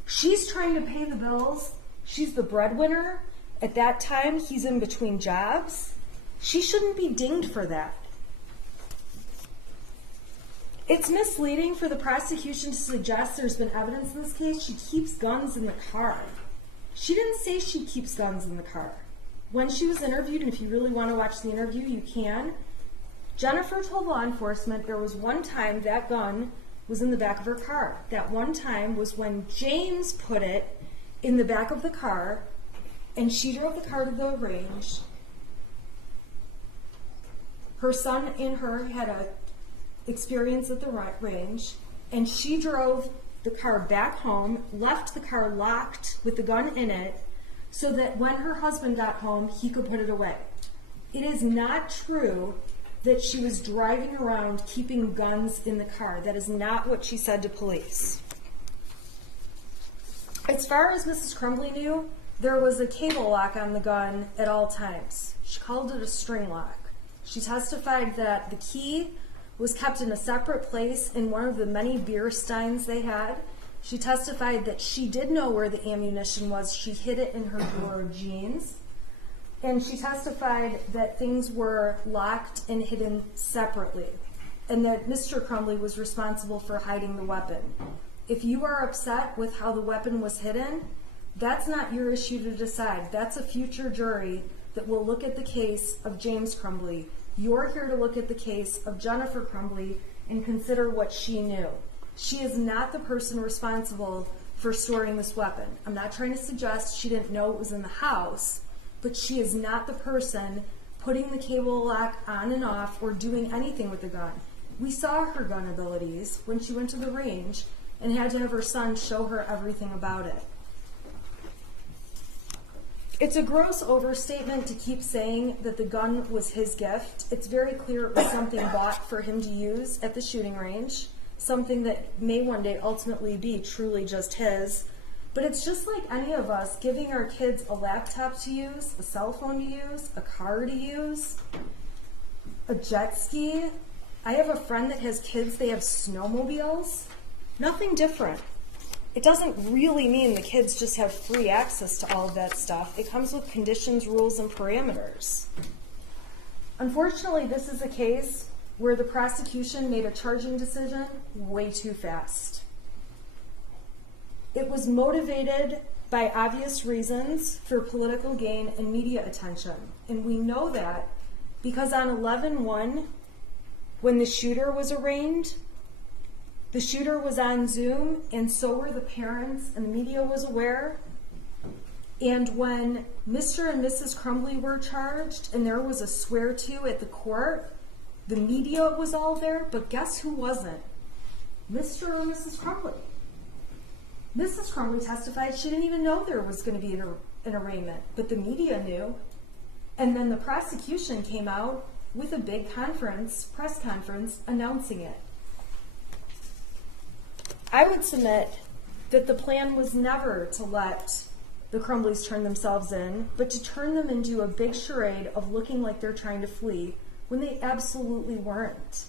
She's trying to pay the bills. She's the breadwinner. At that time, he's in between jobs. She shouldn't be dinged for that. It's misleading for the prosecution to suggest there's been evidence in this case. She keeps guns in the car. She didn't say she keeps guns in the car. When she was interviewed, and if you really want to watch the interview, you can, Jennifer told law enforcement there was one time that gun was in the back of her car. That one time was when James put it in the back of the car, and she drove the car to the range. Her son and her had a experience at the range, and she drove the car back home, left the car locked with the gun in it, so that when her husband got home, he could put it away. It is not true that she was driving around keeping guns in the car. That is not what she said to police. As far as Mrs. Crumbley knew, there was a cable lock on the gun at all times. She called it a string lock. She testified that the key was kept in a separate place in one of the many beer steins they had. She testified that she did know where the ammunition was. She hid it in her blue jeans. And she testified that things were locked and hidden separately, and that Mr. Crumbley was responsible for hiding the weapon. If you are upset with how the weapon was hidden, that's not your issue to decide. That's a future jury that will look at the case of James Crumbley. You're here to look at the case of Jennifer Crumbley and consider what she knew. She is not the person responsible for storing this weapon. I'm not trying to suggest she didn't know it was in the house, but she is not the person putting the cable lock on and off or doing anything with the gun. We saw her gun abilities when she went to the range and had to have her son show her everything about it. It's a gross overstatement to keep saying that the gun was his gift. It's very clear it was something bought for him to use at the shooting range, something that may one day ultimately be truly just his. But it's just like any of us giving our kids a laptop to use, a cell phone to use, a car to use, a jet ski. I have a friend that has kids, they have snowmobiles. Nothing different. It doesn't really mean the kids just have free access to all of that stuff. It comes with conditions, rules, and parameters. Unfortunately, this is a case where the prosecution made a charging decision way too fast. It was motivated by obvious reasons for political gain and media attention. And we know that because on 11/1, when the shooter was arraigned, the shooter was on Zoom, and so were the parents, and the media was aware. And when Mr. and Mrs. Crumbley were charged, and there was a swear-to at the court, the media was all there, but guess who wasn't? Mr. and Mrs. Crumbley. Mrs. Crumbley testified she didn't even know there was going to be an arraignment, but the media knew. And then the prosecution came out with a big press conference, announcing it. I would submit that the plan was never to let the Crumbleys turn themselves in, but to turn them into a big charade of looking like they're trying to flee when they absolutely weren't.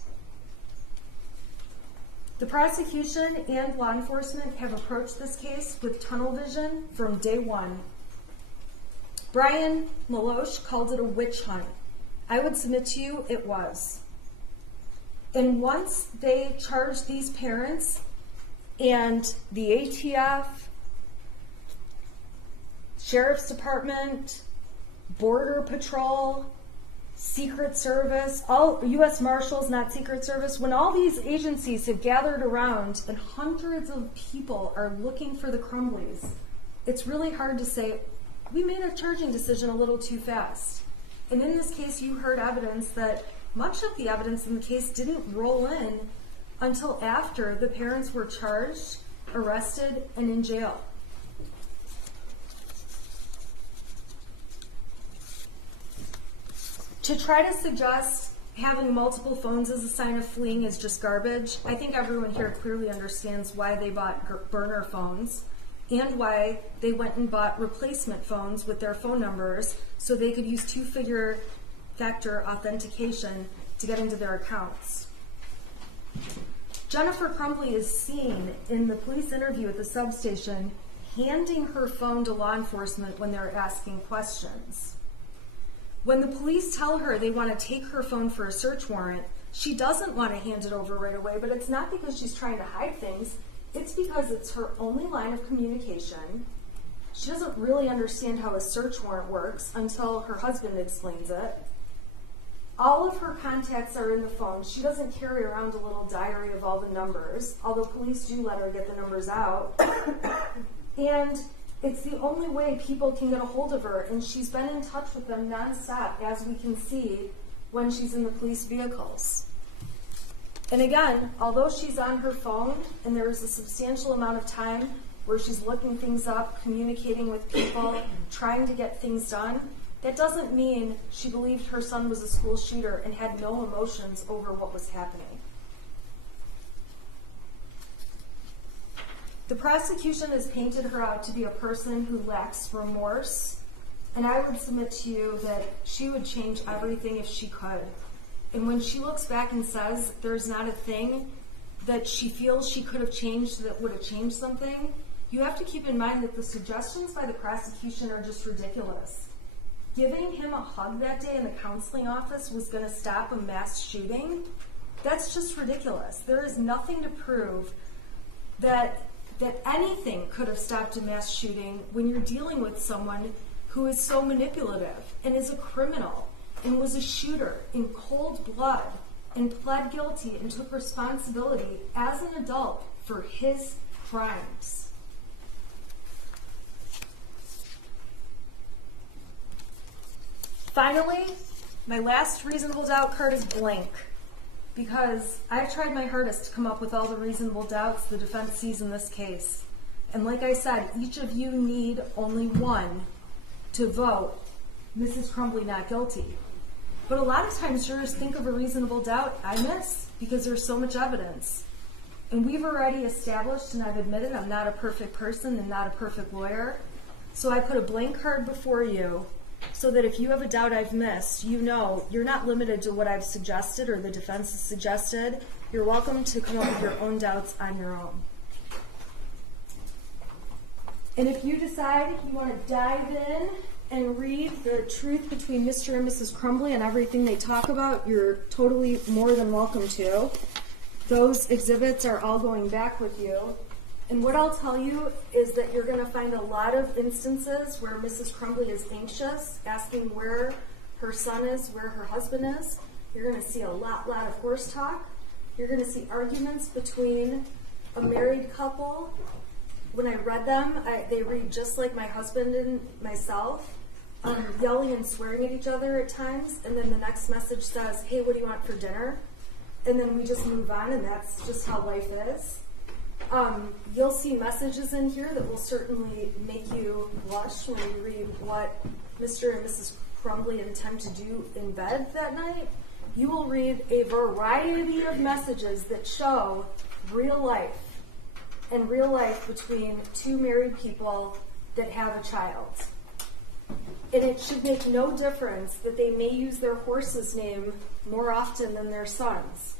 The prosecution and law enforcement have approached this case with tunnel vision from day one. Brian Maloche called it a witch hunt. I would submit to you it was. And once they charged these parents and the ATF, Sheriff's Department, Border Patrol, Secret Service, all U.S. Marshals, not Secret Service, when all these agencies have gathered around and hundreds of people are looking for the Crumbleys, it's really hard to say, we made a charging decision a little too fast. And in this case, you heard evidence that much of the evidence in the case didn't roll in until after the parents were charged, arrested, and in jail. To try to suggest having multiple phones as a sign of fleeing is just garbage. I think everyone here clearly understands why they bought burner phones and why they went and bought replacement phones with their phone numbers so they could use two-factor authentication to get into their accounts. Jennifer Crumbley is seen in the police interview at the substation handing her phone to law enforcement when they're asking questions. When the police tell her they want to take her phone for a search warrant, she doesn't want to hand it over right away, but it's not because she's trying to hide things. It's because it's her only line of communication. She doesn't really understand how a search warrant works until her husband explains it. All of her contacts are in the phone. She doesn't carry around a little diary of all the numbers, although police do let her get the numbers out. And it's the only way people can get a hold of her, and she's been in touch with them nonstop, as we can see when she's in the police vehicles. And again, although she's on her phone, and there is a substantial amount of time where she's looking things up, communicating with people, trying to get things done, that doesn't mean she believed her son was a school shooter and had no emotions over what was happening. The prosecution has painted her out to be a person who lacks remorse, and I would submit to you that she would change everything if she could. And when she looks back and says there's not a thing that she feels she could have changed that would have changed something, you have to keep in mind that the suggestions by the prosecution are just ridiculous. giving him a hug that day in the counseling office was going to stop a mass shooting, that's just ridiculous. There is nothing to prove that anything could have stopped a mass shooting when you're dealing with someone who is so manipulative and is a criminal and was a shooter in cold blood and pled guilty and took responsibility as an adult for his crimes. Finally, my last reasonable doubt card is blank, because I've tried my hardest to come up with all the reasonable doubts the defense sees in this case. And like I said, each of you need only one to vote Mrs. Crumbley not guilty. But a lot of times jurors think of a reasonable doubt I miss because there's so much evidence. And we've already established, and I've admitted I'm not a perfect person and not a perfect lawyer, so I put a blank card before you so that if you have a doubt I've missed, you know you're not limited to what I've suggested or the defense has suggested. You're welcome to come up with your own doubts on your own. And if you decide you want to dive in and read the truth between Mr. and Mrs. Crumbley and everything they talk about, you're totally more than welcome to. Those exhibits are all going back with you. And what I'll tell you is that you're going to find a lot of instances where Mrs. Crumbley is anxious, asking where her son is, where her husband is. You're going to see a lot of horse talk. You're going to see arguments between a married couple. When I read them, they read just like my husband and myself, yelling and swearing at each other at times, and then the next message says, hey, what do you want for dinner? And then we just move on, and that's just how life is. You'll see messages in here that will certainly make you blush when you read what Mr. and Mrs. Crumbley intend to do in bed that night. You will read a variety of messages that show real life, and real life between two married people that have a child. And it should make no difference that they may use their horse's name more often than their son's.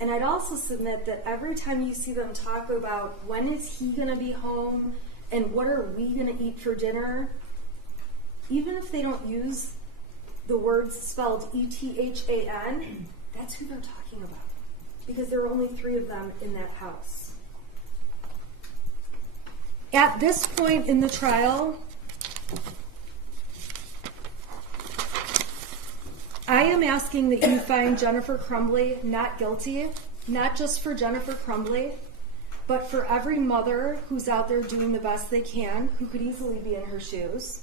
And I'd also submit that every time you see them talk about when is he going to be home and what are we going to eat for dinner, even if they don't use the words spelled E-T-H-A-N, that's who they're talking about, because there are only 3 of them in that house. At this point in the trial, I am asking that you find Jennifer Crumbley not guilty, not just for Jennifer Crumbley, but for every mother who's out there doing the best they can, who could easily be in her shoes,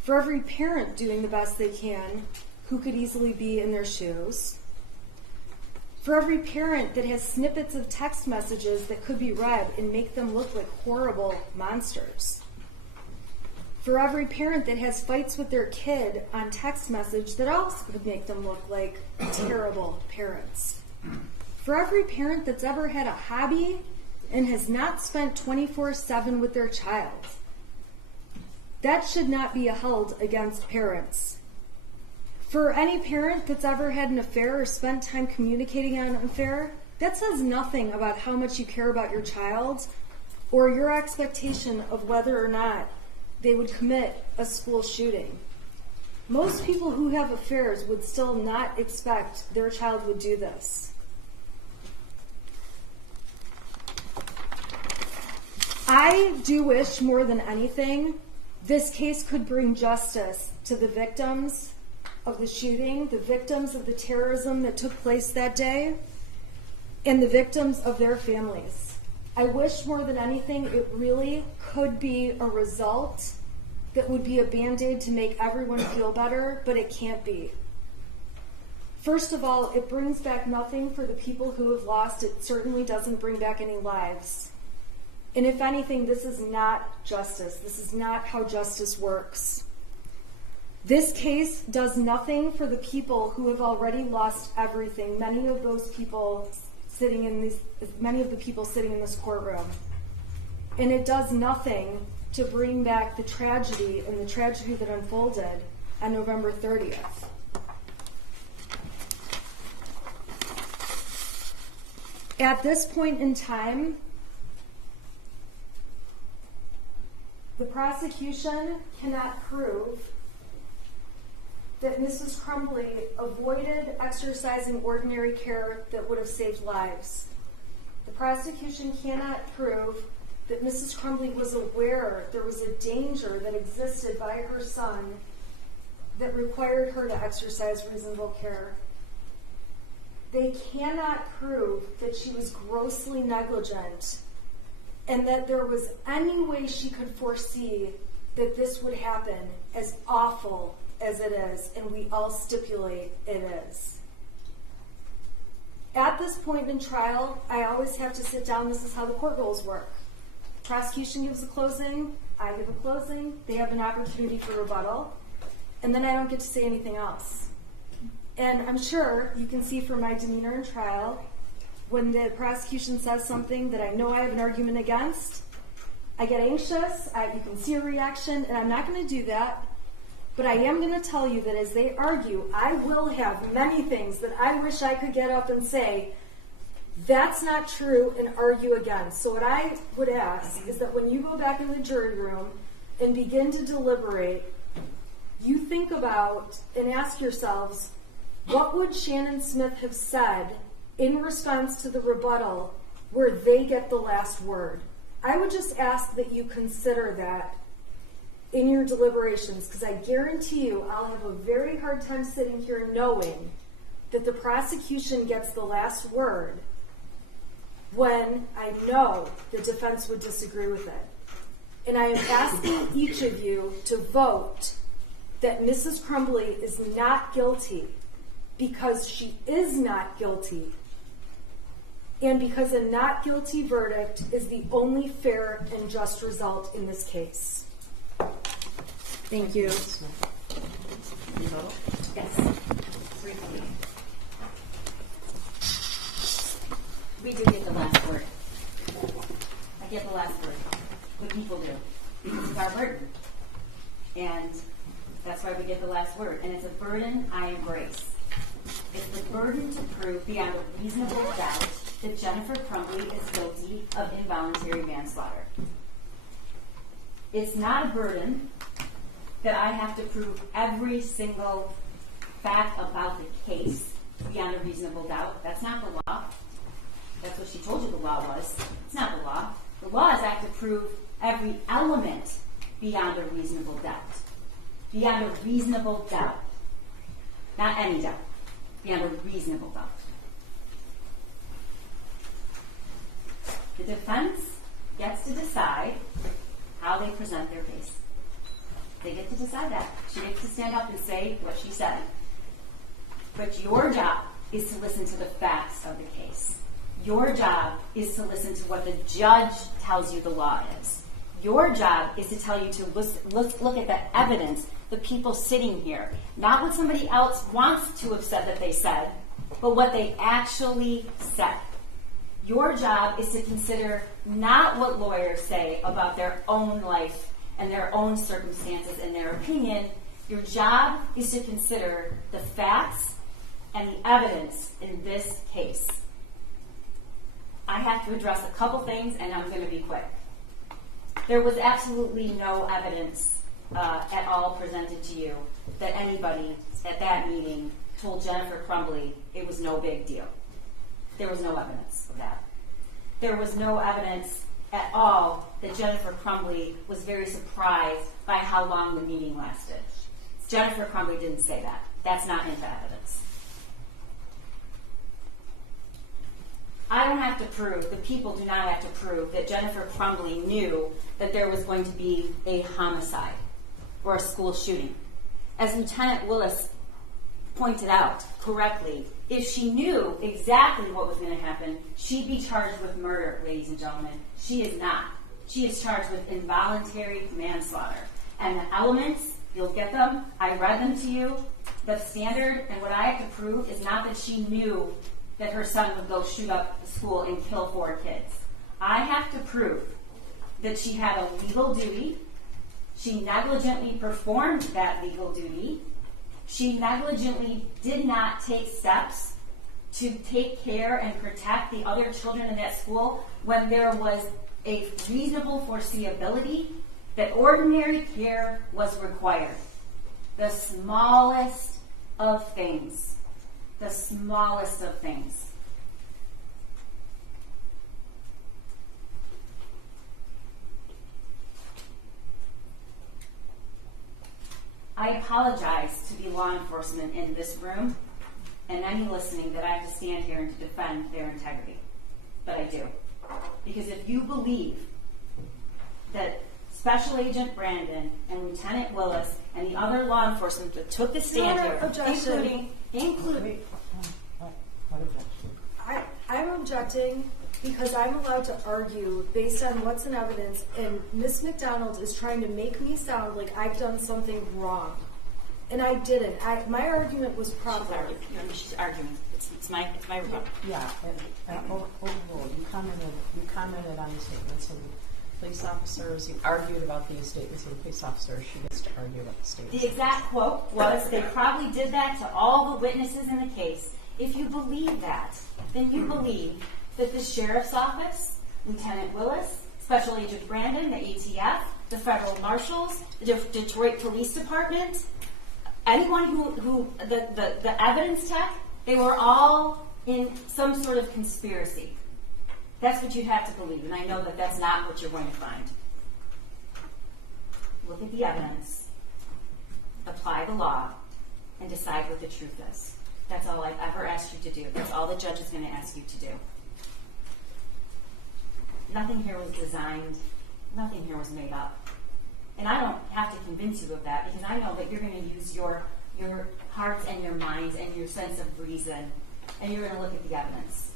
for every parent doing the best they can, who could easily be in their shoes, for every parent that has snippets of text messages that could be read and make them look like horrible monsters, for every parent that has fights with their kid on text message that also could make them look like terrible parents, for every parent that's ever had a hobby and has not spent 24/7 with their child. That should not be held against parents. For any parent that's ever had an affair or spent time communicating on an affair, that says nothing about how much you care about your child or your expectation of whether or not they would commit a school shooting. Most people who have affairs would still not expect their child would do this. I do wish more than anything this case could bring justice to the victims of the shooting, the victims of the terrorism that took place that day, and the victims of their families. I wish more than anything it really could be a result that would be a Band-Aid to make everyone feel better, but it can't be. First of all, it brings back nothing for the people who have lost. It certainly doesn't bring back any lives. And if anything, this is not justice. This is not how justice works. This case does nothing for the people who have already lost everything. Many of the people sitting in this courtroom. And it does nothing to bring back the tragedy and the tragedy that unfolded on November 30th. At this point in time, the prosecution cannot prove that Mrs. Crumbley avoided exercising ordinary care that would have saved lives. The prosecution cannot prove that Mrs. Crumbley was aware there was a danger that existed by her son that required her to exercise reasonable care. They cannot prove that she was grossly negligent and that there was any way she could foresee that this would happen, as awful as it is, and we all stipulate it is. At this point in trial, I always have to sit down. This is how the court rules work. Prosecution gives a closing, I give a closing, they have an opportunity for rebuttal, and then I don't get to say anything else. And I'm sure you can see from my demeanor in trial, when the prosecution says something that I know I have an argument against, I get anxious, you can see a reaction, and I'm not going to do that. But I am going to tell you that as they argue, I will have many things that I wish I could get up and say, that's not true, and argue again. So what I would ask is that when you go back in the jury room and begin to deliberate, you think about and ask yourselves, what would Shannon Smith have said in response to the rebuttal where they get the last word? I would just ask that you consider that in your deliberations, because I guarantee you I'll have a very hard time sitting here knowing that the prosecution gets the last word when I know the defense would disagree with it. And I am asking each of you to vote that Mrs. Crumbley is not guilty because she is not guilty, and because a not guilty verdict is the only fair and just result in this case. Thank you. Yes. Briefly. We do get the last word. I get the last word. The people do. Because it's our burden. And that's why we get the last word. And it's a burden I embrace. It's the burden to prove beyond a reasonable doubt that Jennifer Crumbley is guilty of involuntary manslaughter. It's not a burden that I have to prove every single fact about the case beyond a reasonable doubt. That's not the law. That's what she told you the law was. It's not the law. The law is I have to prove every element beyond a reasonable doubt. Beyond a reasonable doubt. Not any doubt. Beyond a reasonable doubt. The defense gets to decide how they present their case. They get to decide that. She gets to stand up and say what she said. But your job is to listen to the facts of the case. Your job is to listen to what the judge tells you the law is. Your job is to tell you to look at the evidence, the people sitting here. Not what somebody else wants to have said that they said, but what they actually said. Your job is to consider not what lawyers say about their own life and their own circumstances and their opinion. Your job is to consider the facts and the evidence in this case. I have to address a couple things, and I'm going to be quick. There was absolutely no evidence at all presented to you that anybody at that meeting told Jennifer Crumbley it was no big deal. There was no evidence of that. There was no evidence at all that Jennifer Crumbley was very surprised by how long the meeting lasted. Jennifer Crumbley didn't say that. That's not in the evidence. I don't have to prove, the people do not have to prove that Jennifer Crumbley knew that there was going to be a homicide or a school shooting. As Lieutenant Willis pointed out correctly, if she knew exactly what was going to happen, she'd be charged with murder, ladies and gentlemen. She is not. She is charged with involuntary manslaughter. And the elements, you'll get them. I read them to you. The standard and what I have to prove is not that she knew that her son would go shoot up the school and kill 4 kids. I have to prove that she had a legal duty. She negligently performed that legal duty. She negligently did not take steps to take care and protect the other children in that school when there was a reasonable foreseeability that ordinary care was required. The smallest of things. The smallest of things. I apologize to the law enforcement in this room and any listening that I have to stand here and to defend their integrity. But I do. Because if you believe that Special Agent Brandon and Lieutenant Willis and the other law enforcement that took the stand Your Honor, here, objection. including I'm objecting because I'm allowed to argue based on what's in evidence, and Ms. McDonald is trying to make me sound like I've done something wrong. And I didn't. My argument was proper. she's arguing. It's my rebuttal. Yeah, and overruled. You commented on the statements of the police officers. You argued about the statements of the police officers. She gets to argue about the statements. The exact quote was, they probably did that to all the witnesses in the case. If you believe that, then you believe that the Sheriff's Office, Lieutenant Willis, Special Agent Brandon, the ATF, the Federal Marshals, the Detroit Police Department, anyone who the evidence tech, they were all in some sort of conspiracy. That's what you'd have to believe, and I know that that's not what you're going to find. Look at the evidence, apply the law, and decide what the truth is. That's all I've ever asked you to do. That's all the judge is going to ask you to do. Nothing here was designed. Nothing here was made up. And I don't have to convince you of that, because I know that you're going to use your hearts and your minds and your sense of reason, and you're going to look at the evidence.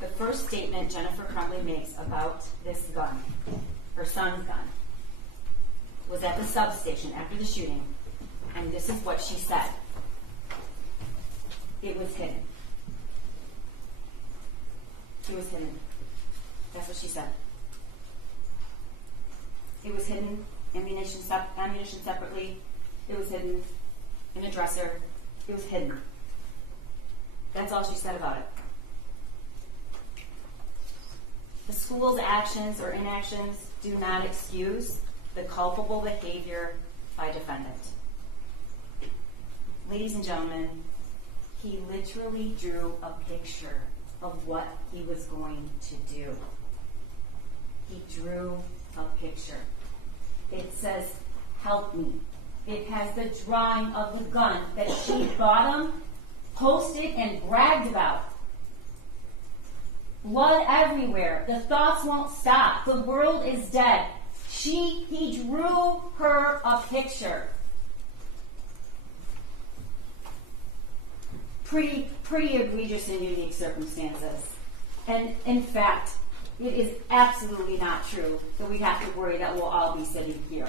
The first statement Jennifer Crumbley makes about this gun, her son's gun, was at the substation after the shooting, and this is what she said. It was hidden. It was hidden. That's what she said. It was hidden, ammunition separately. It was hidden in a dresser. It was hidden. That's all she said about it. The school's actions or inactions do not excuse the culpable behavior by defendant. Ladies and gentlemen, he literally drew a picture of what he was going to do. He drew a picture. It says, "Help me." It has the drawing of the gun that she bought him, posted, and bragged about. Blood everywhere. The thoughts won't stop. The world is dead. He drew her a picture. Pretty egregious and unique circumstances. And in fact, it is absolutely not true that we have to worry that we'll all be sitting here.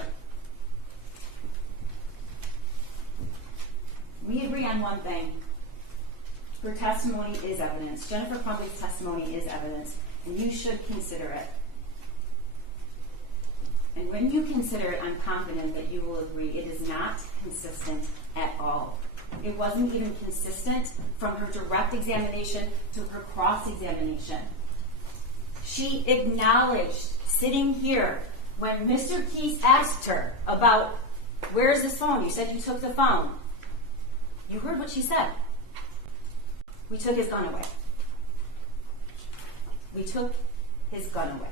We agree on one thing. Her testimony is evidence. Jennifer Crumbley's testimony is evidence, and you should consider it. And when you consider it, I'm confident that you will agree it is not consistent at all. It wasn't even consistent from her direct examination to her cross-examination. She acknowledged, sitting here, when Mr. Keys asked her about, "Where's the phone? You said you took the phone." You heard what she said. We took his gun away. We took his gun away.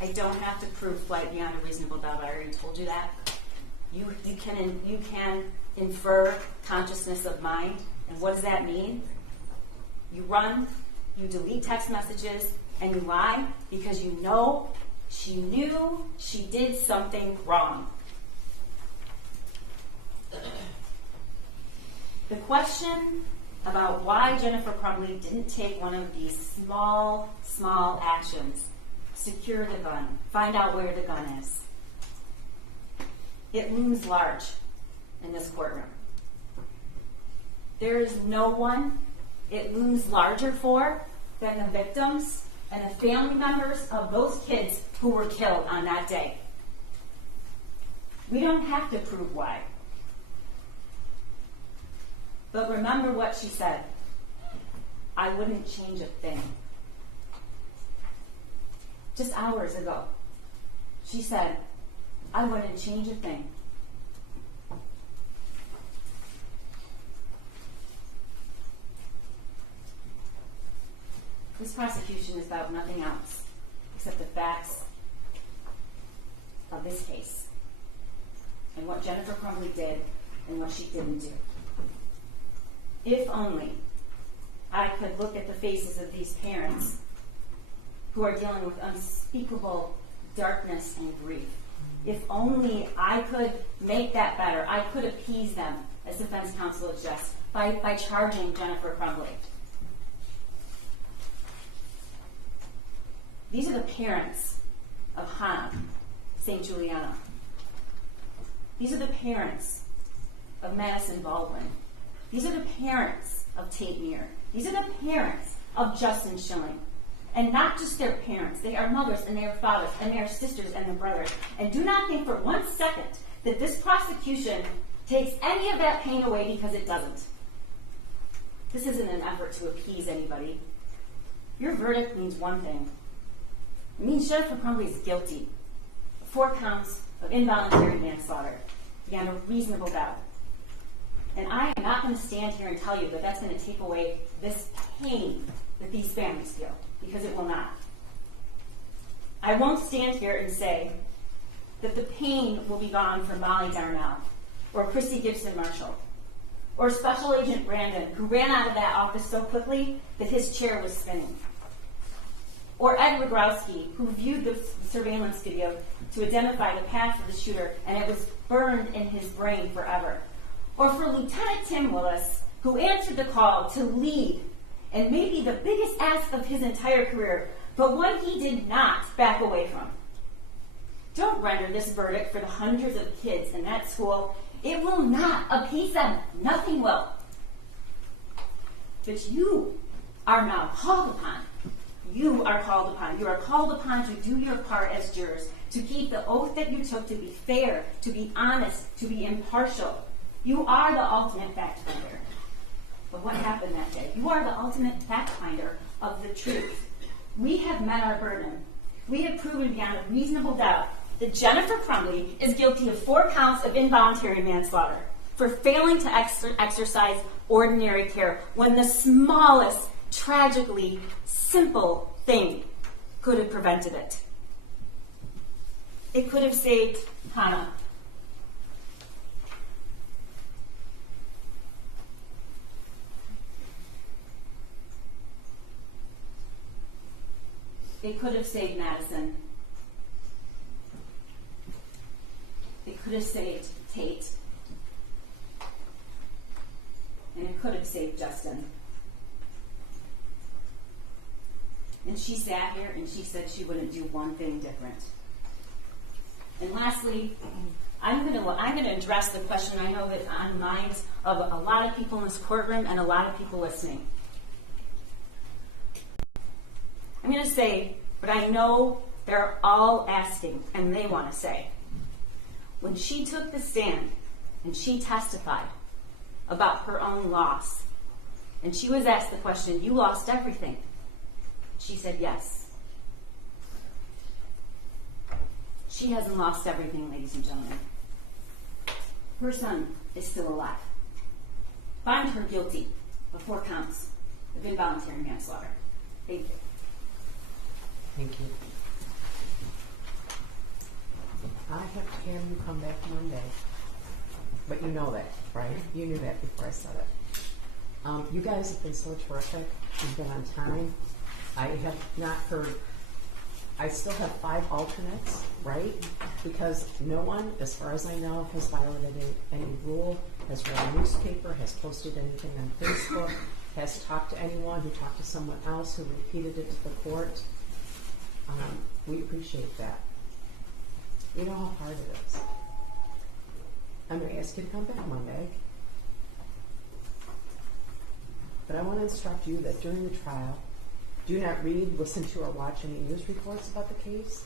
I don't have to prove flight beyond a reasonable doubt. I already told you that. You can infer consciousness of mind. And what does that mean? You run, you delete text messages, and you lie because you know she knew she did something wrong. The question about why Jennifer Crumbley didn't take one of these small actions, secure the gun, find out where the gun is, it looms large in this courtroom. There is no one it looms larger for than the victims and the family members of those kids who were killed on that day. We don't have to prove why. But remember what she said. I wouldn't change a thing. Just hours ago, she said, I wouldn't change a thing. This prosecution is about nothing else except the facts of this case and what Jennifer Crumbley did and what she didn't do. If only I could look at the faces of these parents who are dealing with unspeakable darkness and grief. If only I could make that better. I could appease them, as defense counsel suggests, by charging Jennifer Crumbley. These are the parents of Hannah St. Juliana. These are the parents of Madison Baldwin. These are the parents of Tate Meir. These are the parents of Justin Schilling. And not just their parents. They are mothers and they are fathers and they are sisters and their brothers. And do not think for 1 second that this prosecution takes any of that pain away, because it doesn't. This isn't an effort to appease anybody. Your verdict means one thing. It means Jennifer Crumbley is guilty of 4 counts of involuntary manslaughter beyond a reasonable doubt. And I am not going to stand here and tell you that that's going to take away this pain that these families feel, because it will not. I won't stand here and say that the pain will be gone for Molly Darnell, or Christy Gibson Marshall, or Special Agent Brandon, who ran out of that office so quickly that his chair was spinning, or Ed Rogrowski, who viewed the surveillance video to identify the path of the shooter, and it was burned in his brain forever. Or for Lieutenant Tim Willis, who answered the call to lead, and maybe the biggest ask of his entire career, but one he did not back away from. Don't render this verdict for the hundreds of kids in that school. It will not appease them. Nothing will. But you are now called upon. You are called upon. You are called upon to do your part as jurors, to keep the oath that you took, to be fair, to be honest, to be impartial. You are the ultimate fact finder. But what happened that day? You are the ultimate fact finder of the truth. We have met our burden. We have proven beyond a reasonable doubt that Jennifer Crumbley is guilty of 4 counts of involuntary manslaughter for failing to exercise ordinary care when the smallest, tragically simple thing could have prevented it. It could have saved Hannah. It could have saved Madison. It could have saved Tate. And it could have saved Justin. And she sat here and she said she wouldn't do one thing different. And lastly, I'm going to address the question I know that's on the minds of a lot of people in this courtroom and a lot of people listening. I'm going to say what I know they're all asking and they want to say. When she took the stand and she testified about her own loss, and she was asked the question, "You lost everything?" She said yes. She hasn't lost everything, ladies and gentlemen. Her son is still alive. Find her guilty of 4 counts of involuntary manslaughter. Thank you. Thank you. I have to have you come back Monday. But you know that, right? You knew that before I said it. You guys have been so terrific. You've been on time. I have not heard, I still have 5 alternates, right? Because no one, as far as I know, has violated any rule, has read a newspaper, has posted anything on Facebook, has talked to anyone who talked to someone else who repeated it to the court. We appreciate that. You know how hard it is. I'm going to ask you to come back Monday. But I want to instruct you that during the trial, do not read, listen to, or watch any news reports about the case.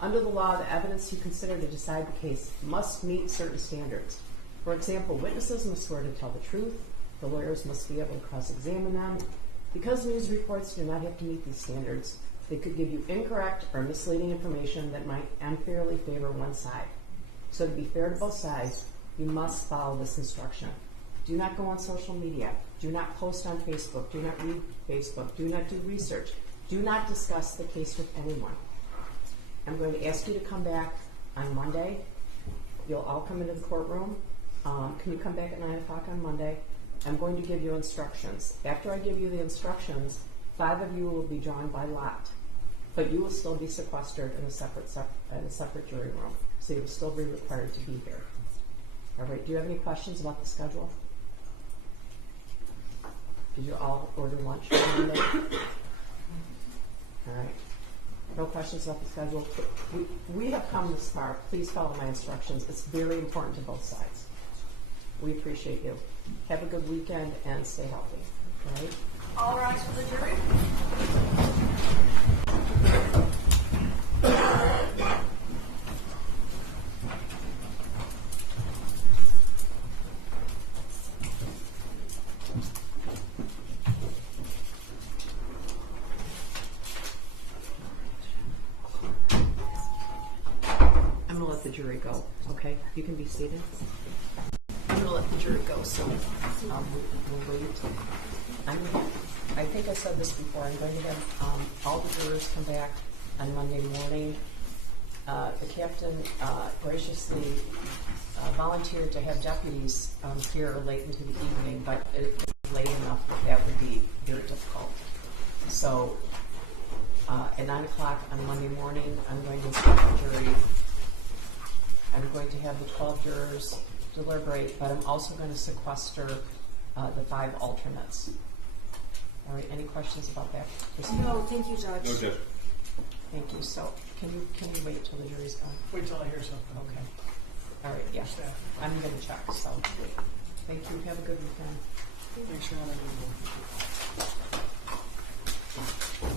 Under the law, the evidence you consider to decide the case must meet certain standards. For example, witnesses must swear to tell the truth. The lawyers must be able to cross-examine them. Because news reports do not have to meet these standards, they could give you incorrect or misleading information that might unfairly favor one side. So to be fair to both sides, you must follow this instruction. Do not go on social media. Do not post on Facebook. Do not read Facebook. Do not do research. Do not discuss the case with anyone. I'm going to ask you to come back on Monday. You'll all come into the courtroom. Can you come back at 9 o'clock on Monday? I'm going to give you instructions. After I give you the instructions, 5 of you will be drawn by lot, but you will still be sequestered in a separate jury room. So you'll still be required to be here. All right. Do you have any questions about the schedule? Did you all order lunch on Monday? All right. No questions about the schedule. We have come this far. Please follow my instructions. It's very important to both sides. We appreciate you. Have a good weekend and stay healthy. All right? All rise for the jury. I'm going to let the jury go, okay? You can be seated. I'm going to let the jury go, so we'll wait. I think I said this before. I'm going to have all the jurors come back on Monday morning. The captain graciously volunteered to have deputies here late into the evening, but it's late enough that would be very difficult. So at 9 o'clock on Monday morning, I'm going to instruct the jury. I'm going to have the 12 jurors deliberate, but I'm also going to sequester the 5 alternates. All right, any questions about that? No, thank you, Judge. No, Judge. Thank you. So can you wait till the jury's gone? Wait till I hear something. Okay. All right, yeah. I'm going to check, so thank you. Have a good weekend. Thanks for having me.